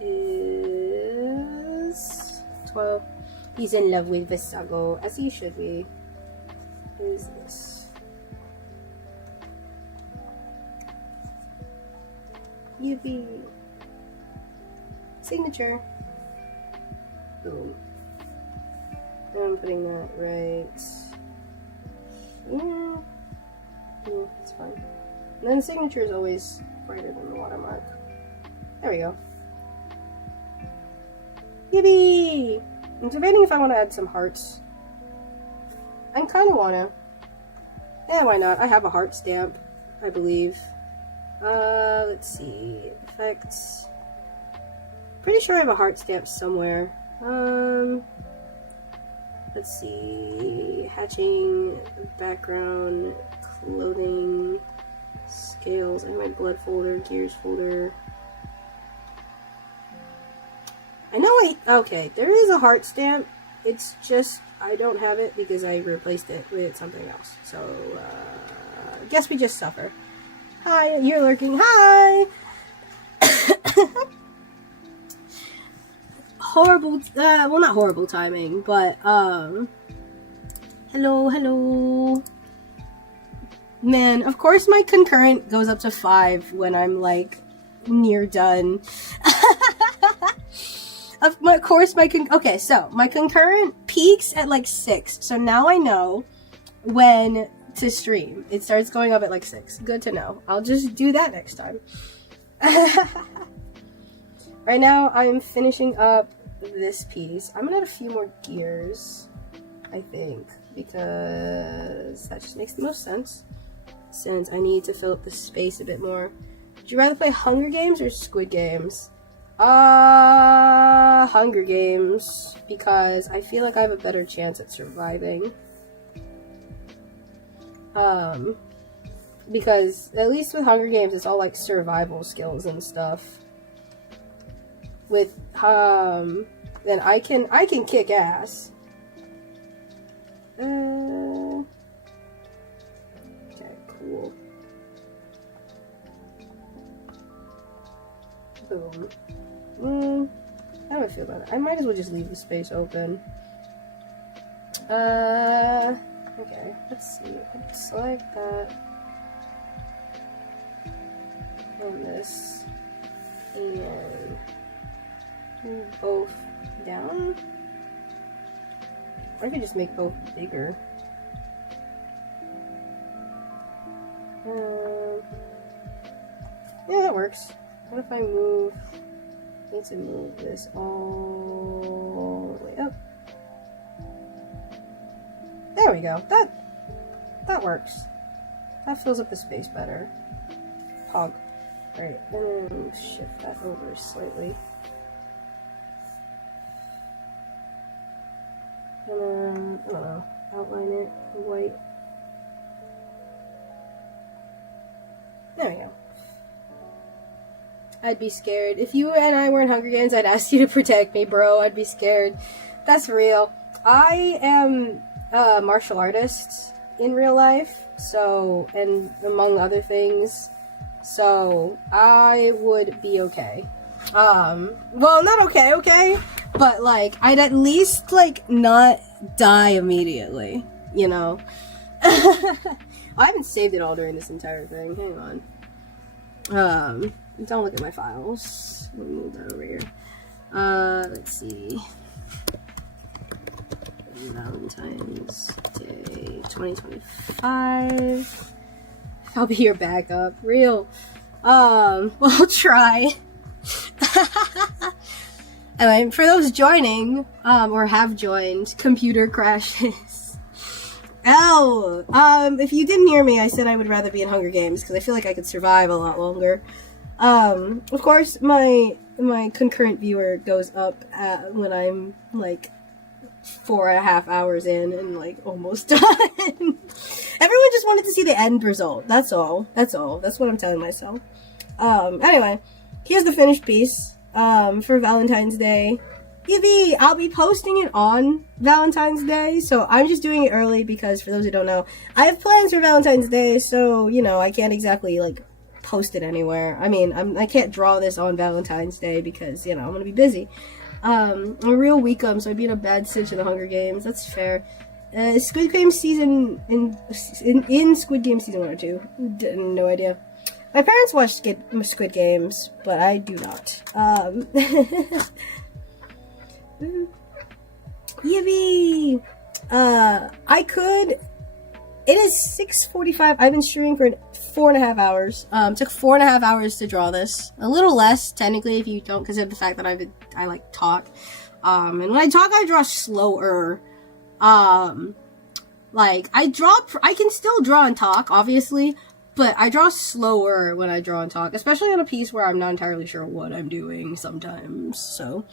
is 12. He's in love with Visago, as he should be. Is this? Yippee! Signature. Boom. And I'm putting that right. Yeah, it's fine. And then the signature is always brighter than the watermark. There we go. Yippee! I'm debating if I want to add some hearts. I kind of want to. Yeah, why not? I have a heart stamp, I believe. Let's see. Effects. Pretty sure I have a heart stamp somewhere. Let's see. Hatching, background, clothing, scales. I have my blood folder, gears folder. I know okay, there is a heart stamp. It's just, I don't have it because I replaced it with something else. So, I guess we just suffer. Hi, you're lurking. Hi! Horrible, well, not horrible timing, but, hello. Man, of course my concurrent goes up to 5 when I'm, like, near done. Of course okay, so my concurrent peaks at, like, 6, so now I know when to stream. It starts going up at, like, 6. Good to know. I'll just do that next time. Right now, I'm finishing up this piece. I'm gonna add a few more gears, I think, because that just makes the most sense, since I need to fill up the space a bit more. Would you rather play Hunger Games or Squid Games? Hunger Games, because I feel like I have a better chance at surviving. Because at least with Hunger Games, it's all like survival skills and stuff. With, then I can kick ass. Okay, cool. Boom. How do I feel about it? I might as well just leave the space open. Okay, let's see. Let's select that. And this. And move both down. Or I could just make both bigger. Yeah, that works. What if I move? I need to move this all the way up. There we go. That works. That fills up the space better. Pog. Alright, and then shift that over slightly. And then, I don't know, outline it in white. There we go. I'd be scared. If you and I were in Hunger Games, I'd ask you to protect me, bro. I'd be scared. That's real. I am a martial artist in real life, so, and among other things, so I would be okay. Well, not okay, but, like, I'd at least, like, not die immediately, you know? I haven't saved it all during this entire thing. Hang on. Don't look at my files. Let me move that over here. Let's see. Valentine's Day 2025. I'll be your backup. Real. We'll try. Anyway, for those joining, or have joined, computer crashes. If you didn't hear me, I said I would rather be in Hunger Games, because I feel like I could survive a lot longer. Of course, my concurrent viewer goes up when I'm, like, 4.5 hours in and, like, almost done. Everyone just wanted to see the end result. That's all. That's what I'm telling myself. Anyway, here's the finished piece, for Valentine's Day. Evie, I'll be posting it on Valentine's Day, so I'm just doing it early because, for those who don't know, I have plans for Valentine's Day, so, you know, I can't exactly, like, post it anywhere. I mean, I can't draw this on Valentine's Day because, you know, I'm gonna be busy. I'm a real weakum, so I'd be in a bad stitch in the Hunger Games. That's fair. Squid Game season in Squid Game season 1 or 2. No idea. My parents watch Squid Games, but I do not. Yippee! I could. It is 6:45. I've been streaming for 4.5 hours. Took 4.5 hours to draw this. A little less, technically, if you don't consider the fact that I like talk. And when I talk, I draw slower. Like, I can still draw and talk, obviously, but I draw slower when I draw and talk, especially on a piece where I'm not entirely sure what I'm doing sometimes. So,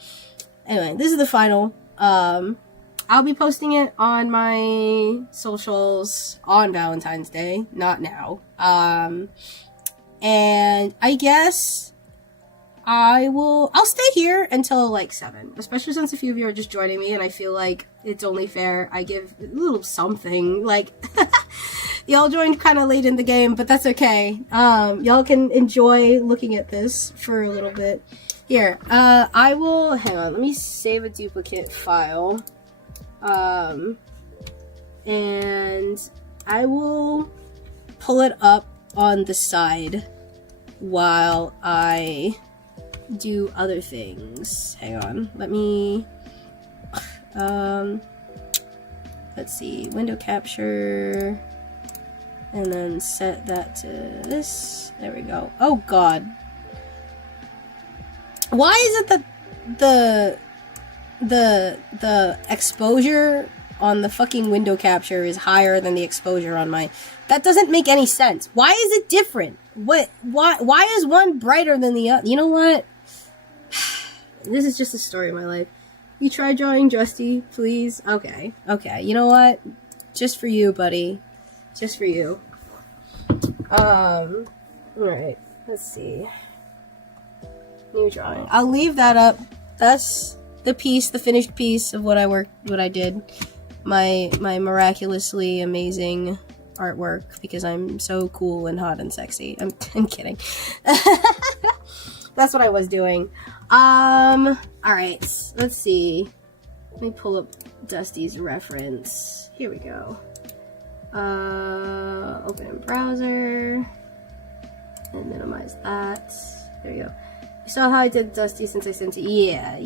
anyway, this is the final. I'll be posting it on my socials on Valentine's Day, not now. And I guess I'll stay here until like 7, especially since a few of you are just joining me, and I feel like it's only fair I give a little something. Like, y'all joined kind of late in the game, but that's okay. Y'all can enjoy looking at this for a little bit. Here, hang on, let me save a duplicate file. And I will pull it up on the side while I do other things. Hang on, let me, let's see, window capture, and then set that to this. There we go. Oh god. Why is it that the exposure on the fucking window capture is higher than the exposure on my... That doesn't make any sense. Why is it different? Why is one brighter than the other? You know what? This is just a story of my life. You try drawing Justy, please? Okay. You know what? Just for you, buddy. Just for you. Alright. Let's see. New drawing. I'll leave that up. That's the finished piece of what I did. My miraculously amazing artwork, because I'm so cool and hot and sexy. I'm kidding. That's what I was doing. Alright, let's see. Let me pull up Dusty's reference. Here we go. Open in browser. And minimize that. There you go. You saw how I did Dusty since I sent it? Yeah,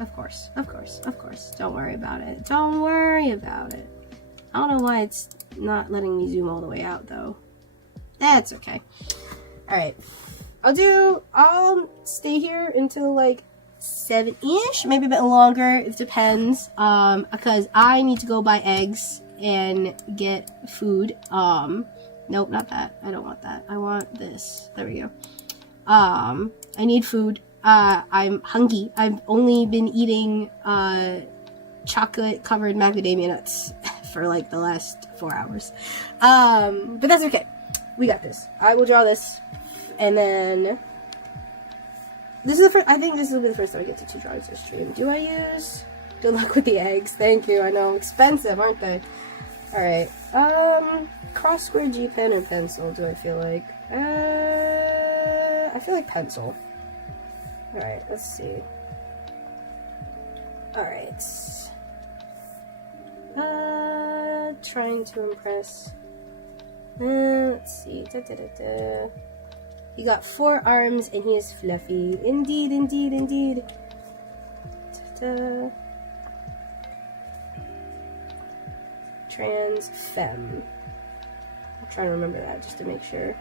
of course. Don't worry about it. I don't know why it's not letting me zoom all the way out, though. That's okay. Alright. I'll stay here until, like, 7-ish, maybe a bit longer, it depends, because I need to go buy eggs and get food. Nope, not that. I don't want that. I want this. There we go. I need food. I'm hungry. I've only been eating, chocolate-covered macadamia nuts for, like, the last 4 hours. But that's okay. We got this. I will draw this, and then... This is the first... I think this will be the first time I get to 2 drawings this stream. Do I use... Good luck with the eggs. Thank you. I know. Expensive, aren't they? Alright. Cross square G pen or pencil, do I feel like? I feel like pencil. Alright, let's see. Alright. Trying to impress. Let's see. He got 4 arms and he is fluffy. Indeed. Trans femme. I'm trying to remember that just to make sure.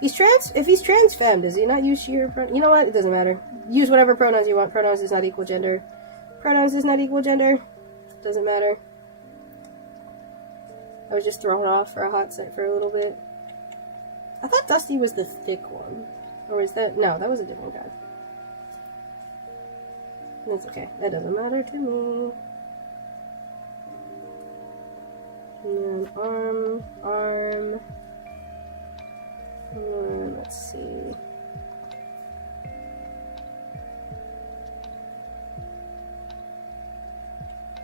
If he's trans femme, does he not use she, her pronoun? You know what? It doesn't matter. Use whatever pronouns you want. Pronouns does not equal gender. Doesn't matter. I was just thrown off for a hot set for a little bit. I thought Dusty was the thick one. Or is that... No, that was a different guy. That's okay. That doesn't matter to me. And then arm. Let's see.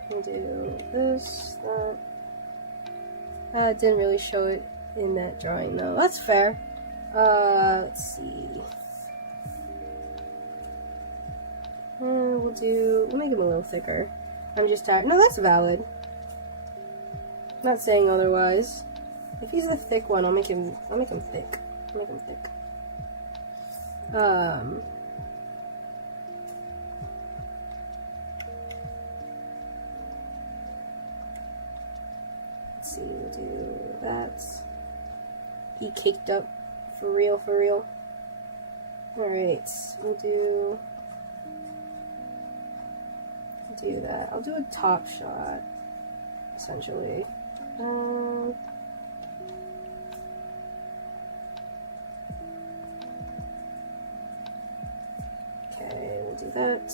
We'll do this, that. It didn't really show it in that drawing though. That's fair. Let's see. We'll make him a little thicker. I'm just tired. No, that's valid. Not saying otherwise. If he's the thick one, I'll make him thick. Let's see, we'll do that. He caked up for real. Alright, we'll do do that. I'll do a top shot, essentially. Okay, we'll do that.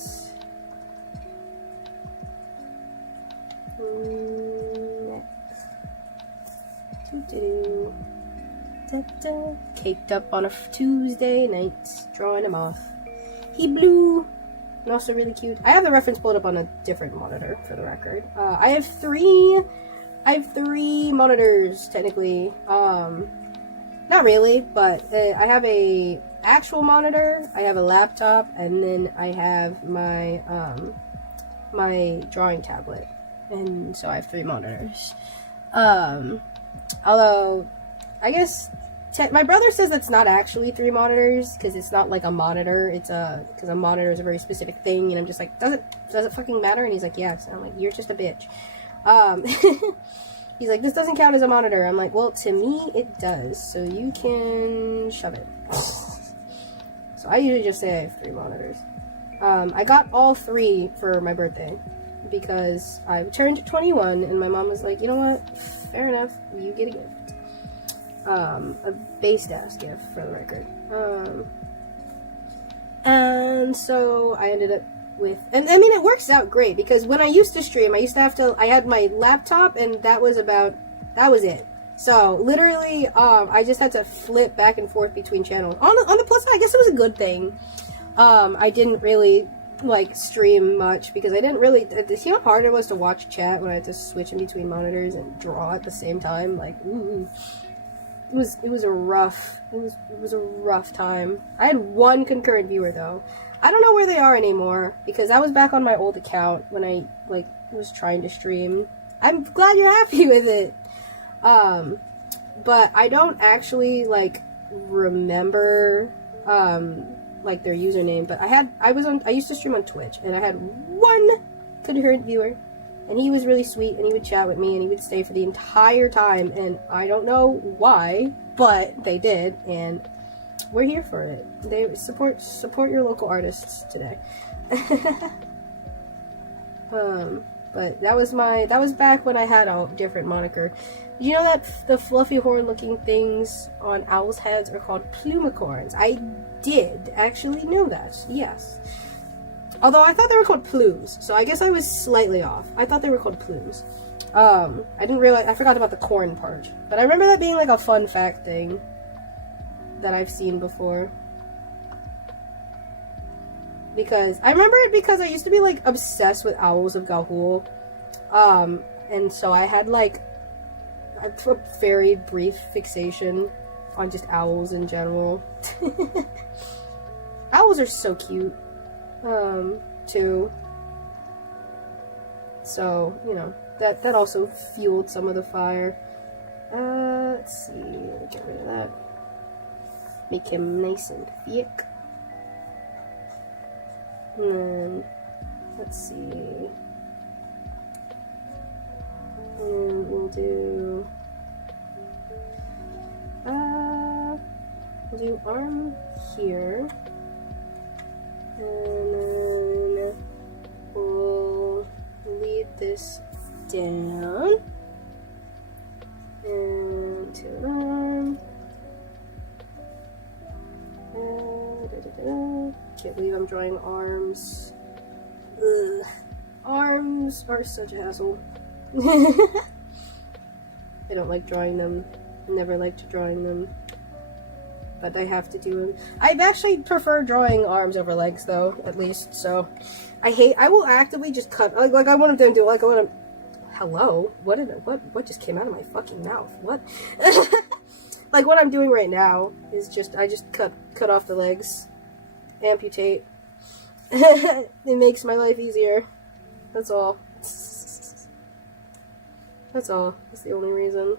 Caked up on a Tuesday night, drawing him off. He blew. And also really cute. I have the reference pulled up on a different monitor, for the record. I have three monitors, technically. Not really, but I have a actual monitor, I have a laptop, and then I have my, my drawing tablet. And so I have 3 monitors. Although, I guess, my brother says that's not actually 3 monitors, because it's not like a monitor, it's because a monitor is a very specific thing, and I'm just like, does it fucking matter? And he's like, yes. And I'm like, you're just a bitch. He's like, this doesn't count as a monitor. I'm like, well, to me, it does, so you can shove it. So I usually just say I have 3 monitors. I got all 3 for my birthday, because I turned 21, and my mom was like, you know what, fair enough, you get a gift. A based-ass gift, for the record. And so I ended up with, and I mean, it works out great, because when I used to stream, I had my laptop, and that was it. So, literally, I just had to flip back and forth between channels. On the plus side, I guess it was a good thing. I didn't really, like, stream much, because I didn't really, you know how hard it was to watch chat when I had to switch in between monitors and draw at the same time? Like, ooh. It was a rough time. I had 1 concurrent viewer, though. I don't know where they are anymore, because I was back on my old account when I, like, was trying to stream. I'm glad you're happy with it. But I don't actually, like, remember, like, their username, but I used to stream on Twitch, and I had 1 concurrent viewer, and he was really sweet, and he would chat with me, and he would stay for the entire time, and I don't know why, but they did, and we're here for it. They support your local artists today. But that was back when I had a different moniker. Did you know that the fluffy horn-looking things on owls' heads are called plumicorns? I did actually know that, yes. Although I thought they were called plumes, so I guess I was slightly off. I thought they were called plumes. I didn't realize, I forgot about the corn part. But I remember that being like a fun fact thing that I've seen before. Because, I remember it because I used to be like obsessed with Owls of Ga'Hoole. And so I had like a very brief fixation on just owls in general. Owls are so cute. Too. So, you know, that also fueled some of the fire. Let's see, get rid of that. Make him nice and thick. And then, let's see. And we'll do arm here. And then we'll lead this down and to an arm. Can't believe I'm drawing arms. Ugh. Arms are such a hassle. I don't like drawing them. Never liked drawing them. But I have to do them. I actually prefer drawing arms over legs, though, at least, so. I will actively just cut, like I want them to do, like, I want to, hello? What just came out of my fucking mouth? What? Like, what I'm doing right now is just, I just cut off the legs. Amputate. It makes my life easier. That's all. That's all. That's the only reason.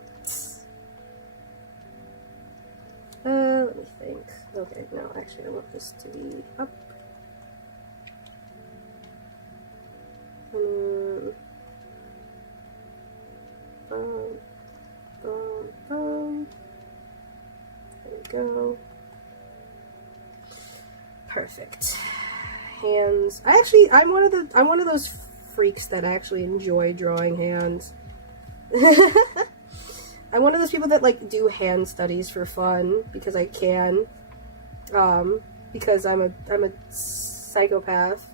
Let me think. Okay, no, actually I want this to be up. And then, boom. There we go. Perfect. Hands. I'm one of those freaks that actually enjoy drawing hands. I'm one of those people that like do hand studies for fun because I can. Because I'm a psychopath.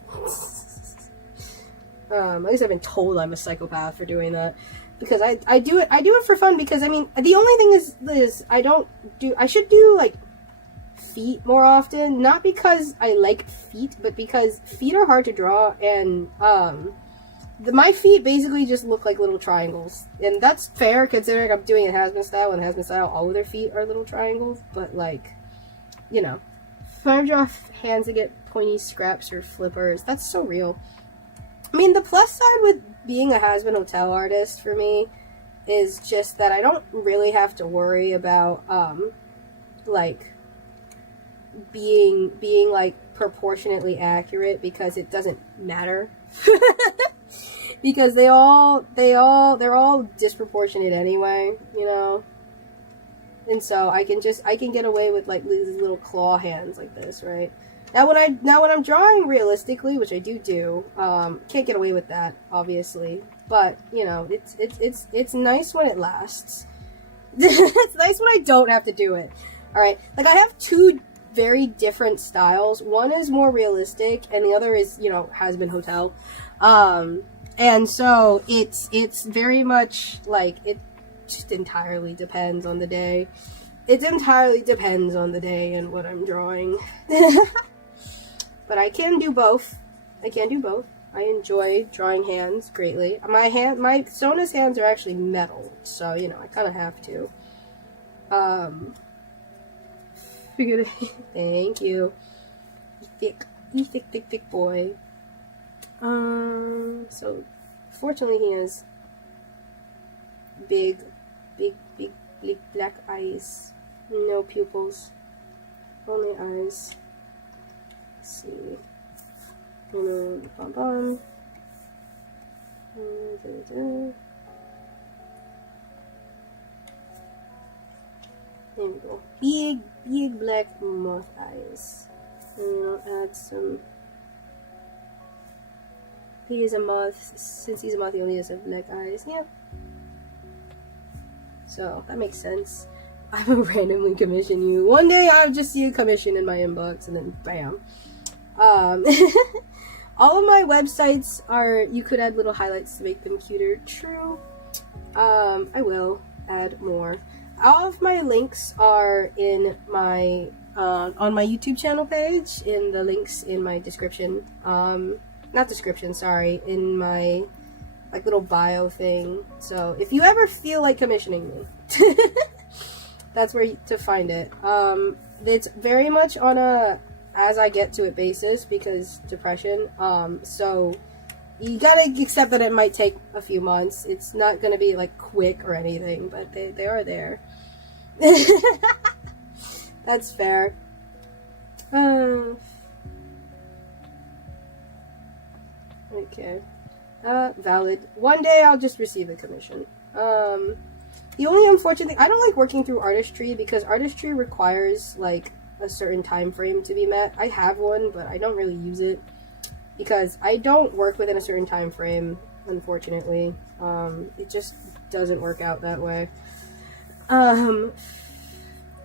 At least I've been told I'm a psychopath for doing that. Because I do it for fun because, I mean, the only thing is I should do, like, feet more often. Not because I like feet, but because feet are hard to draw, and, my feet basically just look like little triangles. And that's fair, considering I'm doing a has-been style, and has-been style, all of their feet are little triangles, but, like, you know. If I draw hands that get pointy scraps or flippers, that's so real. I mean, the plus side with being a has-been hotel artist for me is just that I don't really have to worry about, like, being, like, proportionately accurate, because it doesn't matter. Because they're all disproportionate anyway, you know? And so I can get away with, like, these little claw hands like this, right? Now when I'm drawing realistically, which I do, can't get away with that, obviously. But, you know, it's nice when it lasts. It's nice when I don't have to do it. Alright? Like, I have two very different styles. One is more realistic, and the other is, you know, has-been hotel. And so it's very much, like, it just entirely depends on the day. It entirely depends on the day and what I'm drawing. But I can do both. I enjoy drawing hands greatly. My Sona's hands are actually metal, so, you know, I kind of have to. Thank you. You thick boy. So, fortunately he has big black eyes. No pupils. Only eyes. Let's see. Bum. There we go. Big black moth eyes. And I'll add some. He is a moth. Since he's a moth, he only has black eyes. Yeah. So that makes sense. I will randomly commission you. One day I'll just see a commission in my inbox, and then bam. All of my websites are, you could add little highlights to make them cuter. True. I will add more. All of my links are in my, on my YouTube channel page, in the links in my description. Not description, sorry, in my, like, little bio thing. So, if you ever feel like commissioning me, that's where to find it. It's very much on a as I get to it basis, because depression. So you gotta accept that it might take a few months. It's not gonna be like quick or anything, but they are there. That's fair. Okay. Valid. One day I'll just receive a commission. The only unfortunate thing, I don't like working through artistry, because artistry requires, like, a certain time frame to be met. I have one, but I don't really use it, because I don't work within a certain time frame, unfortunately. It just doesn't work out that way.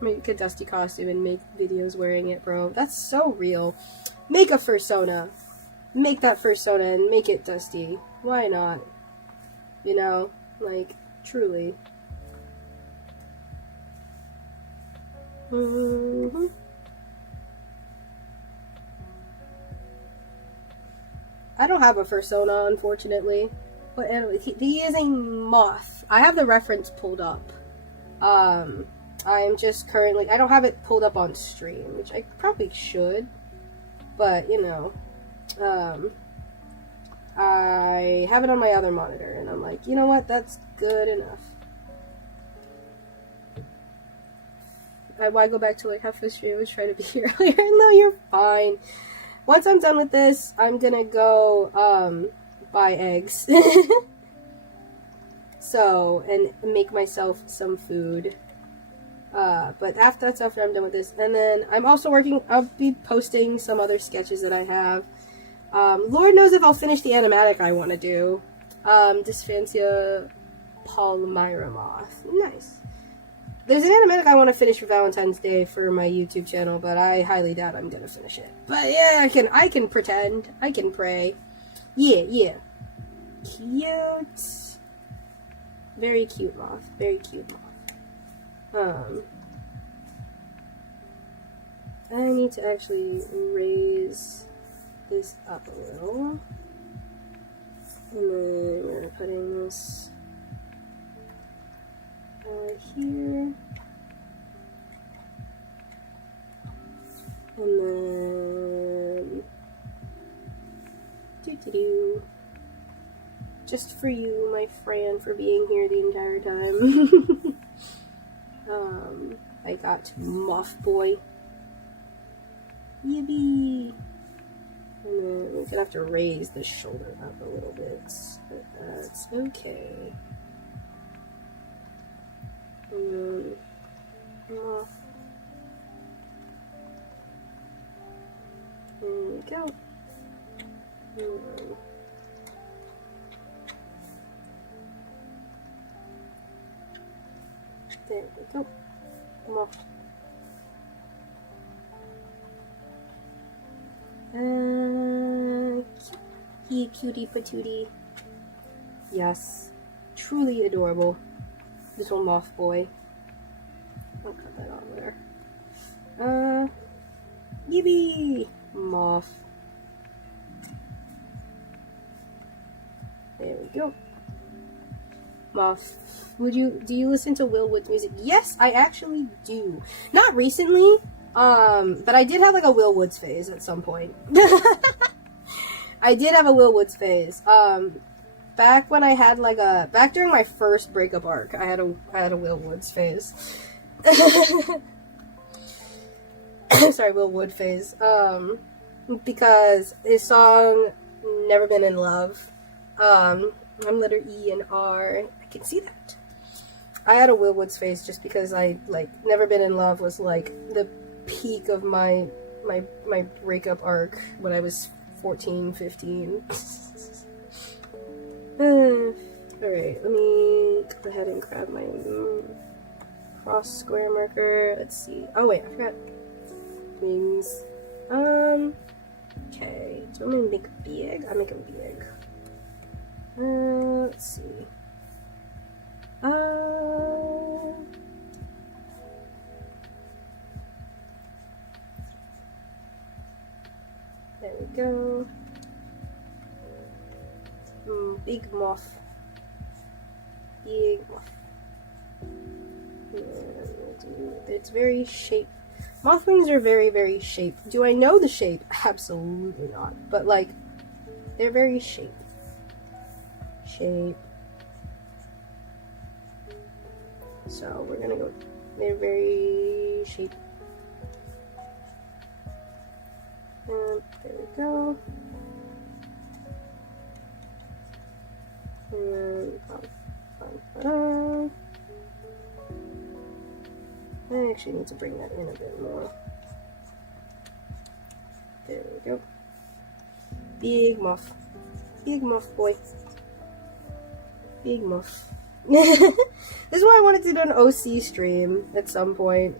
Make a dusty costume and make videos wearing it, bro. That's so real. Make a fursona. Make that fursona and make it dusty. Why not? You know? Like, truly. I don't have a fursona, unfortunately. But anyway, he is a moth. I have the reference pulled up. I'm just currently, I don't have it pulled up on stream, which I probably should. But, you know, I have it on my other monitor, and I'm like, you know what, that's good enough. Why go back to, like, how frustrated I was trying to be here earlier? No, you're fine. Once I'm done with this, I'm gonna go, buy eggs. So, and make myself some food. But that's after I'm done with this. And then I'm also I'll be posting some other sketches that I have. Lord knows if I'll finish the animatic I want to do. Dysphansia Palmyra Moth. Nice. There's an animatic I want to finish for Valentine's Day for my YouTube channel, but I highly doubt I'm gonna finish it. But yeah, I can pretend. I can pray. Yeah. Cute. Very cute moth. Very cute moth. I need to actually raise this up a little. And then we're putting this here. And then just for you, my friend, for being here the entire time. I got Moth Boy. Yippee! And then we're gonna have to raise the shoulder up a little bit, but that's okay. And then Moth. There we go. There we go. Moth. Cutie patootie. Yes. Truly adorable. Little moth boy. I'll cut that out there. Yippee! Moth. There we go. Moth. Do you listen to Will Wood's music? Yes, I actually do. Not recently, but I did have like a Will Woods phase at some point. I did have a Will Woods phase. Back when I had back during my first breakup arc, I had a Will Woods phase. Sorry, Will Wood phase. Because his song "Never Been in Love," I'm letter E and R. I can see that. I had a Will Woods phase just because I "Never Been in Love" was like the peak of my breakup arc when I was 14, 15. Alright, let me go ahead and grab my cross square marker. Let's see. Oh wait, I forgot wings. Okay, so I'm gonna make big. I'll make them big. Let's see. There we go. Big moth. Big moth. It's very shape. Moth wings are very, very shape. Do I know the shape? Absolutely not. But they're very shape. Shape. So we're gonna go. They're very shape. And there we go. And I actually need to bring that in a bit more. There we go. Big muff. Big muff boy. Big muff. This is why I wanted to do an OC stream at some point.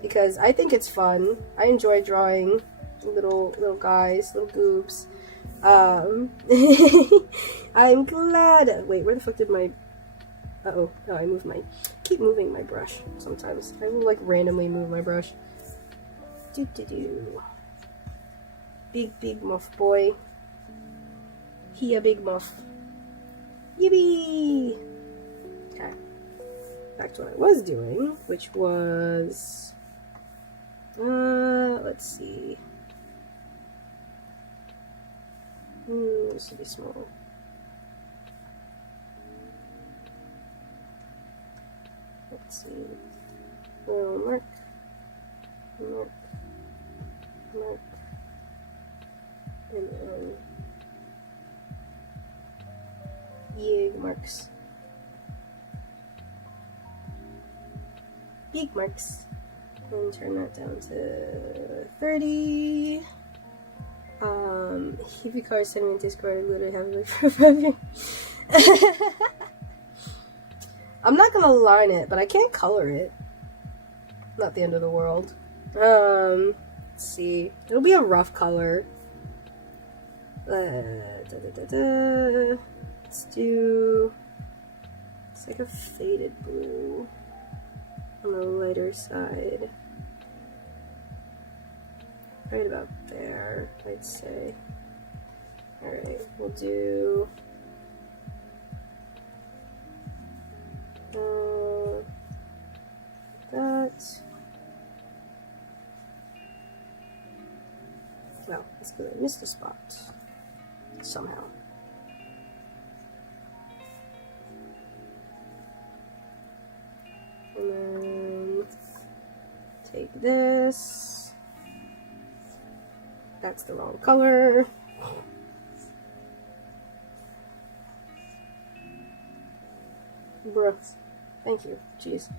Because I think it's fun. I enjoy drawing little guys, little goobs. I'm glad. Wait, where the fuck did my... Uh-oh. Oh, I keep moving my brush sometimes. I will randomly move my brush. Big muff boy. He a big muff. Yippee! Okay. Back to what I was doing, which was... let's see. This should be small. Let's see. Mark. And then big marks. Big marks. And turn that down to 30. If your car sent me in Discord, I literally have it for 5 years. I'm not gonna line it, but I can't color it. Not the end of the world. Let's see. It'll be a rough color. Let's do... It's like a faded blue on the lighter side. Right about there, I'd say. Alright, we'll do... that. Well, it's because I missed a spot. Somehow. And then take this. That's the wrong color. Bruh. Thank you. Jeez.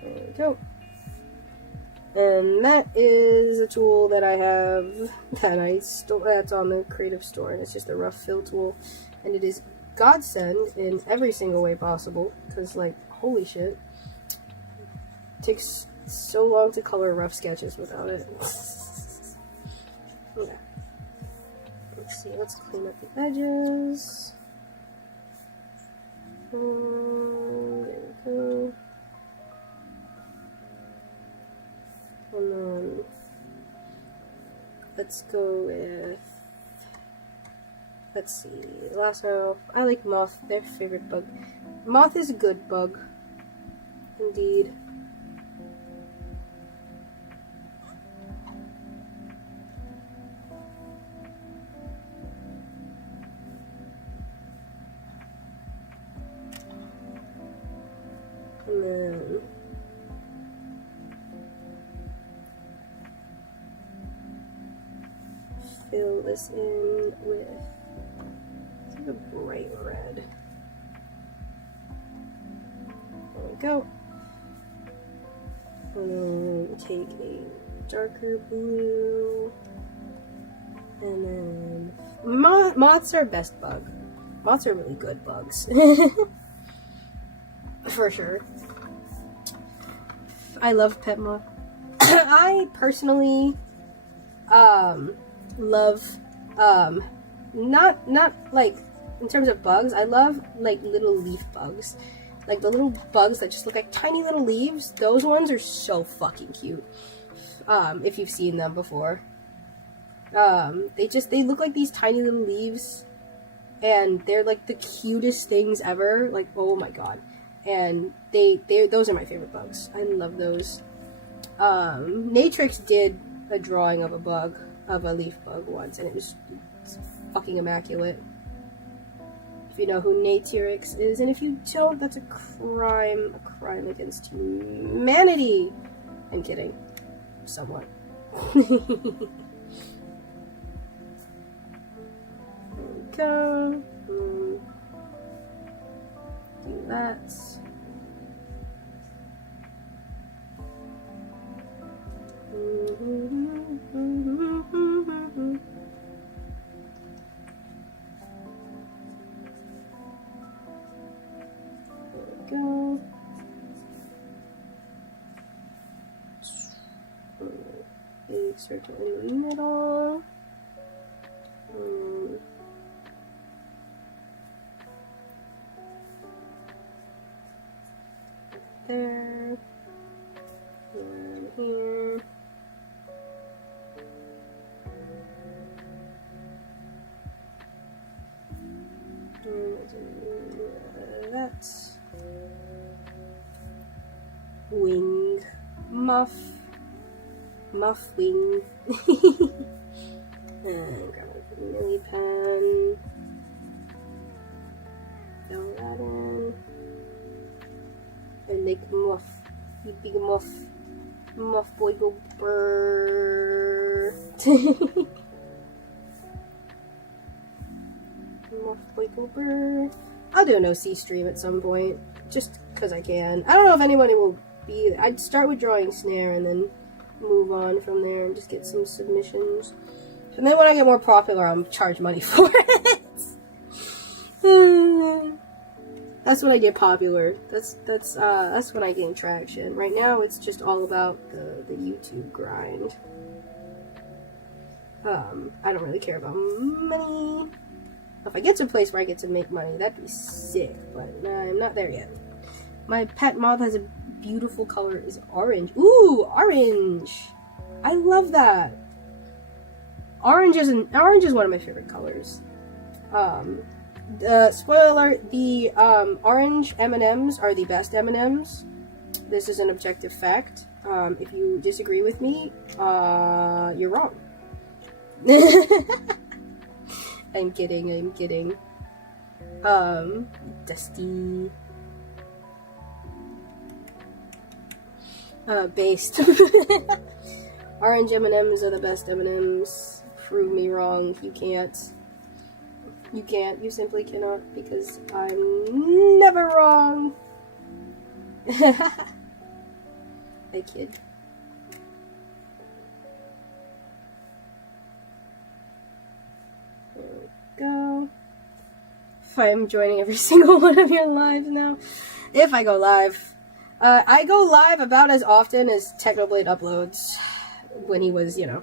There we go. And that is a tool that I have that I stole. That's on the Creative Store, and it's just a rough fill tool, and it is godsend in every single way possible. Because, like, holy shit, it takes so long to color rough sketches without it. Yeah. Let's see. Let's clean up the edges. There we go. And then let's go with, let's see, last row. I like moth, their favorite bug. Moth is a good bug, indeed. And then fill this in with sort of bright red. There we go. And then take a darker blue. And then moths are best bug. Moths are really good bugs. For sure. I love pet moth. I personally love not like in terms of bugs. I love like little leaf bugs, like the little bugs that just look like tiny little leaves. Those ones are so fucking cute. If you've seen them before, they look like these tiny little leaves, and they're like the cutest things ever. Like, oh my god. And those are my favorite bugs. I love those. Natrix did a drawing of a leaf bug once, and it's fucking immaculate. If you know who Natrix is, and if you don't, that's a crime against humanity. I'm kidding, somewhat. There we go. Do that. There we go. Big circle in the middle. There. And here. That wing, muff wing, and grab a mini pen, fill that in, and make muff, you big muff boy go brrrr. Muff boy go brrrr. I'll do an OC stream at some point, just because I can. I don't know if anybody will be. I'd start with drawing Snare and then move on from there and just get some submissions. And then when I get more popular, I'll charge money for it. That's when I get popular. That's when I gain traction. Right now, it's just all about the YouTube grind. I don't really care about money. If I get to a place where I get to make money, that'd be sick, but I'm not there yet. My pet moth has a beautiful color, is orange. Ooh, orange! I love that. Orange is one of my favorite colors. Spoiler alert, the orange M&Ms are the best M&Ms. This is an objective fact. If you disagree with me, you're wrong. I'm kidding. Dusty. Based. Orange M&Ms are the best M&Ms. Prove me wrong. You can't. You can't. You simply cannot, because I'm never wrong. I kid. There we go. If I'm joining every single one of your lives now. If I go live. I go live about as often as Technoblade uploads. When he was, you know.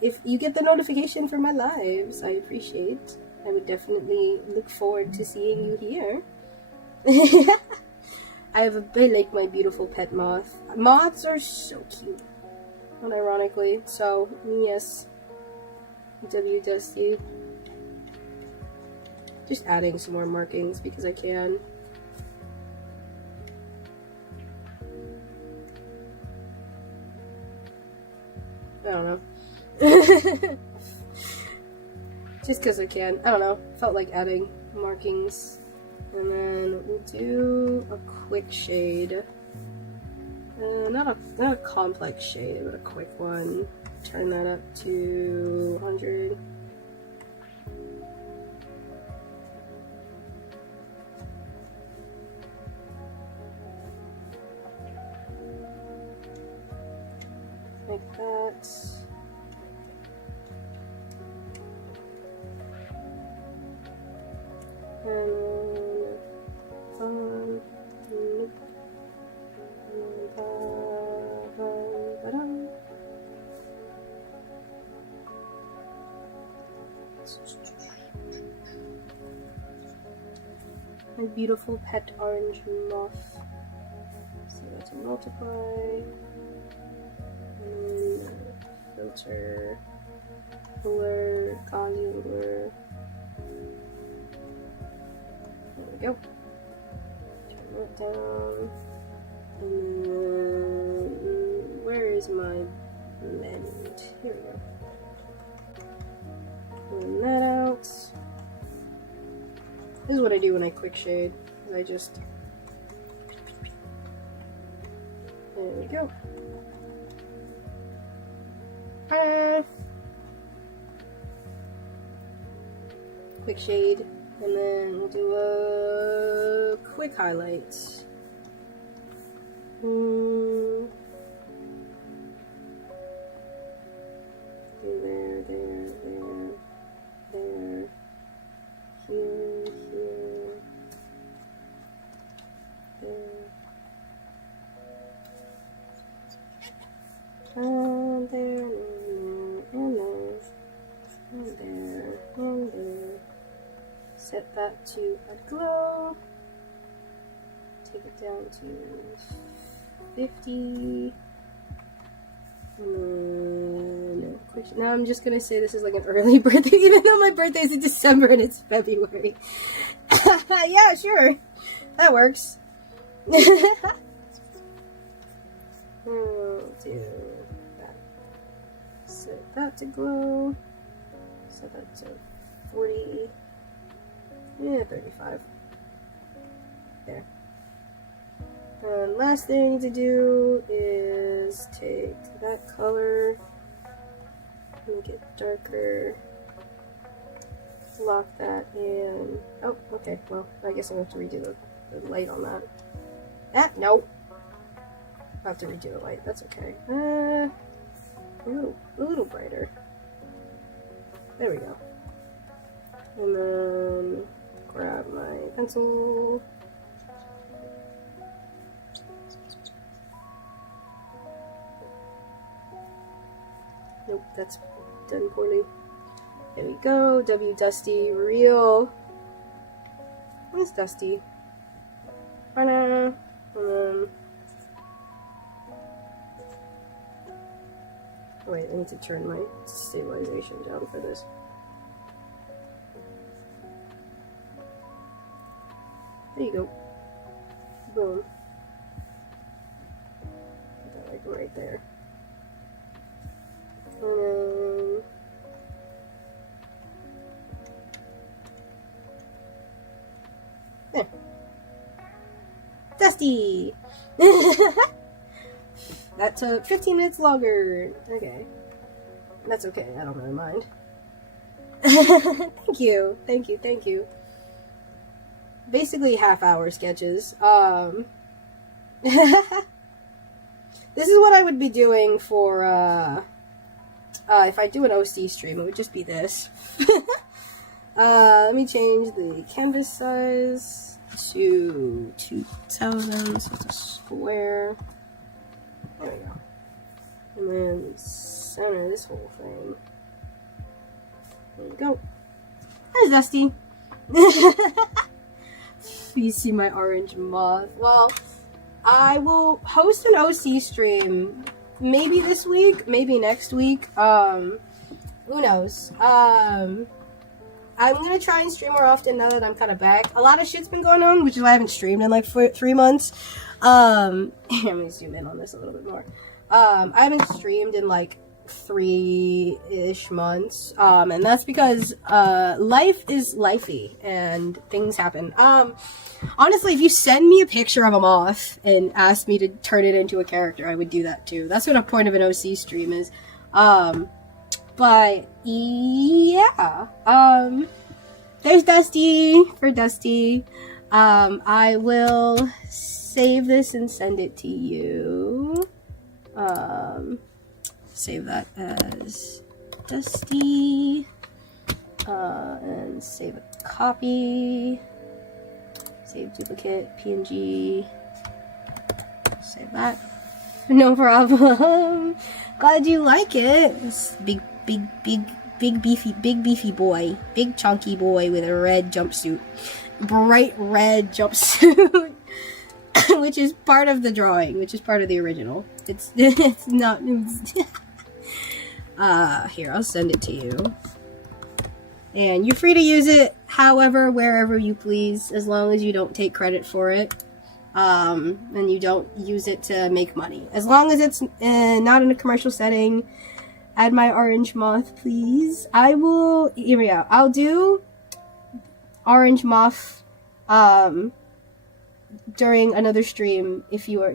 If you get the notification for my lives, I appreciate. I would definitely look forward to seeing you here. I like my beautiful pet moth. Moths are so cute. Unironically. So, yes. W Dusty. Just adding some more markings because I can. I don't know. Just because I can. I don't know. Felt like adding markings. And then we'll do a quick shade. Not a complex shade, but a quick one. Turn that up to 100. Like that. And then my beautiful pet orange moth. So that's a multiply. Filter, blur, Gaussian blur. There we go. Turn that down. And then, where is my blend? Here we go. Blend that out. This is what I do when I quick shade. I just. There we go. Quick shade, and then we'll do a quick highlight. There, here, there. And there, and there, and there. Set that to a glow. Take it down to 50. Now I'm just gonna say this is like an early birthday, even though my birthday's in December and it's February. Yeah, sure. That works. We'll do that. Set that to glow. Set that to 40. Yeah, 35. There. And last thing to do is take that color, make it darker, lock that in. Oh, okay. Well, I guess I'm gonna have to redo the light on that. Ah, no. I have to redo the light. That's okay. A little brighter. There we go. And then grab my pencil. Nope, that's done poorly. There we go. W Dusty Real. Where's Dusty? And then wait, I need to turn my stabilization down for this. There you go. Boom. Put that like right there. And then there. Dusty! That took 15 minutes longer. Okay. That's okay, I don't really mind. Thank you. Thank you, thank you. Basically half-hour sketches. This is what I would be doing for, if I do an OC stream, it would just be this. Let me change the canvas size to 2000, so it's a square. There we go. And then center this whole thing. There you go. There's Dusty. You see my orange moth. Well, I will host an OC stream maybe this week, maybe next week. Who knows? I'm gonna try and stream more often now that I'm kind of back. A lot of shit's been going on, which is why I haven't streamed in like 3 months. Let me zoom in on this a little bit more. I haven't streamed in like 3-ish months, and that's because life is lifey and things happen. Honestly, if you send me a picture of a moth and ask me to turn it into a character, I would do that too. That's what a point of an OC stream is. But yeah, there's Dusty for Dusty. I will save this and send it to you. Save that as Dusty, and save a copy, save duplicate, PNG, save that, no problem. Glad you like it. This big beefy boy, big chunky boy with a red jumpsuit, bright red jumpsuit. Which is part of the drawing, which is part of the original. It's not. Here, I'll send it to you. And you're free to use it however, wherever you please, as long as you don't take credit for it. And you don't use it to make money. As long as it's not in a commercial setting. Add my orange moth, please. I will, here we go. I'll do orange moth, during another stream if you are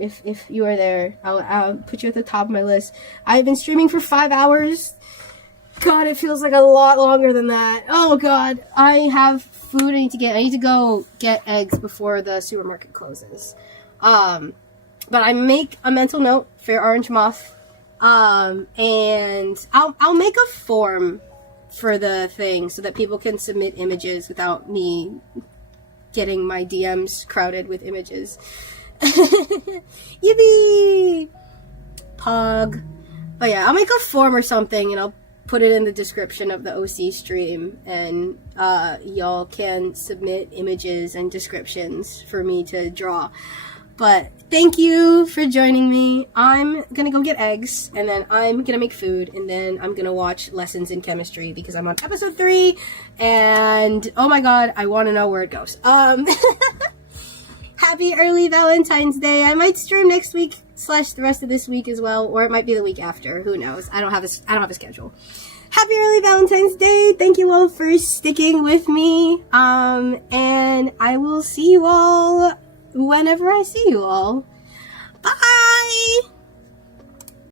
there. I'll put you at the top of my list. I've been streaming for 5 hours. God, it feels like a lot longer than that. Oh god, I have food I need to get. I need to go get eggs before the supermarket closes. But I make a mental note for orange moth. And I'll make a form for the thing so that people can submit images without me getting my DMs crowded with images. Yippee! Pog. But yeah, I'll make a form or something and I'll put it in the description of the OC stream, and y'all can submit images and descriptions for me to draw. But thank you for joining me. I'm gonna go get eggs, and then I'm gonna make food, and then I'm gonna watch Lessons in Chemistry because I'm on episode 3, and oh my god, I want to know where it goes. Happy early Valentine's Day. I might stream next week / the rest of this week as well, or it might be the week after. Who knows? I don't have a schedule. Happy early Valentine's Day. Thank you all for sticking with me. And I will see you all whenever I see you all. Bye!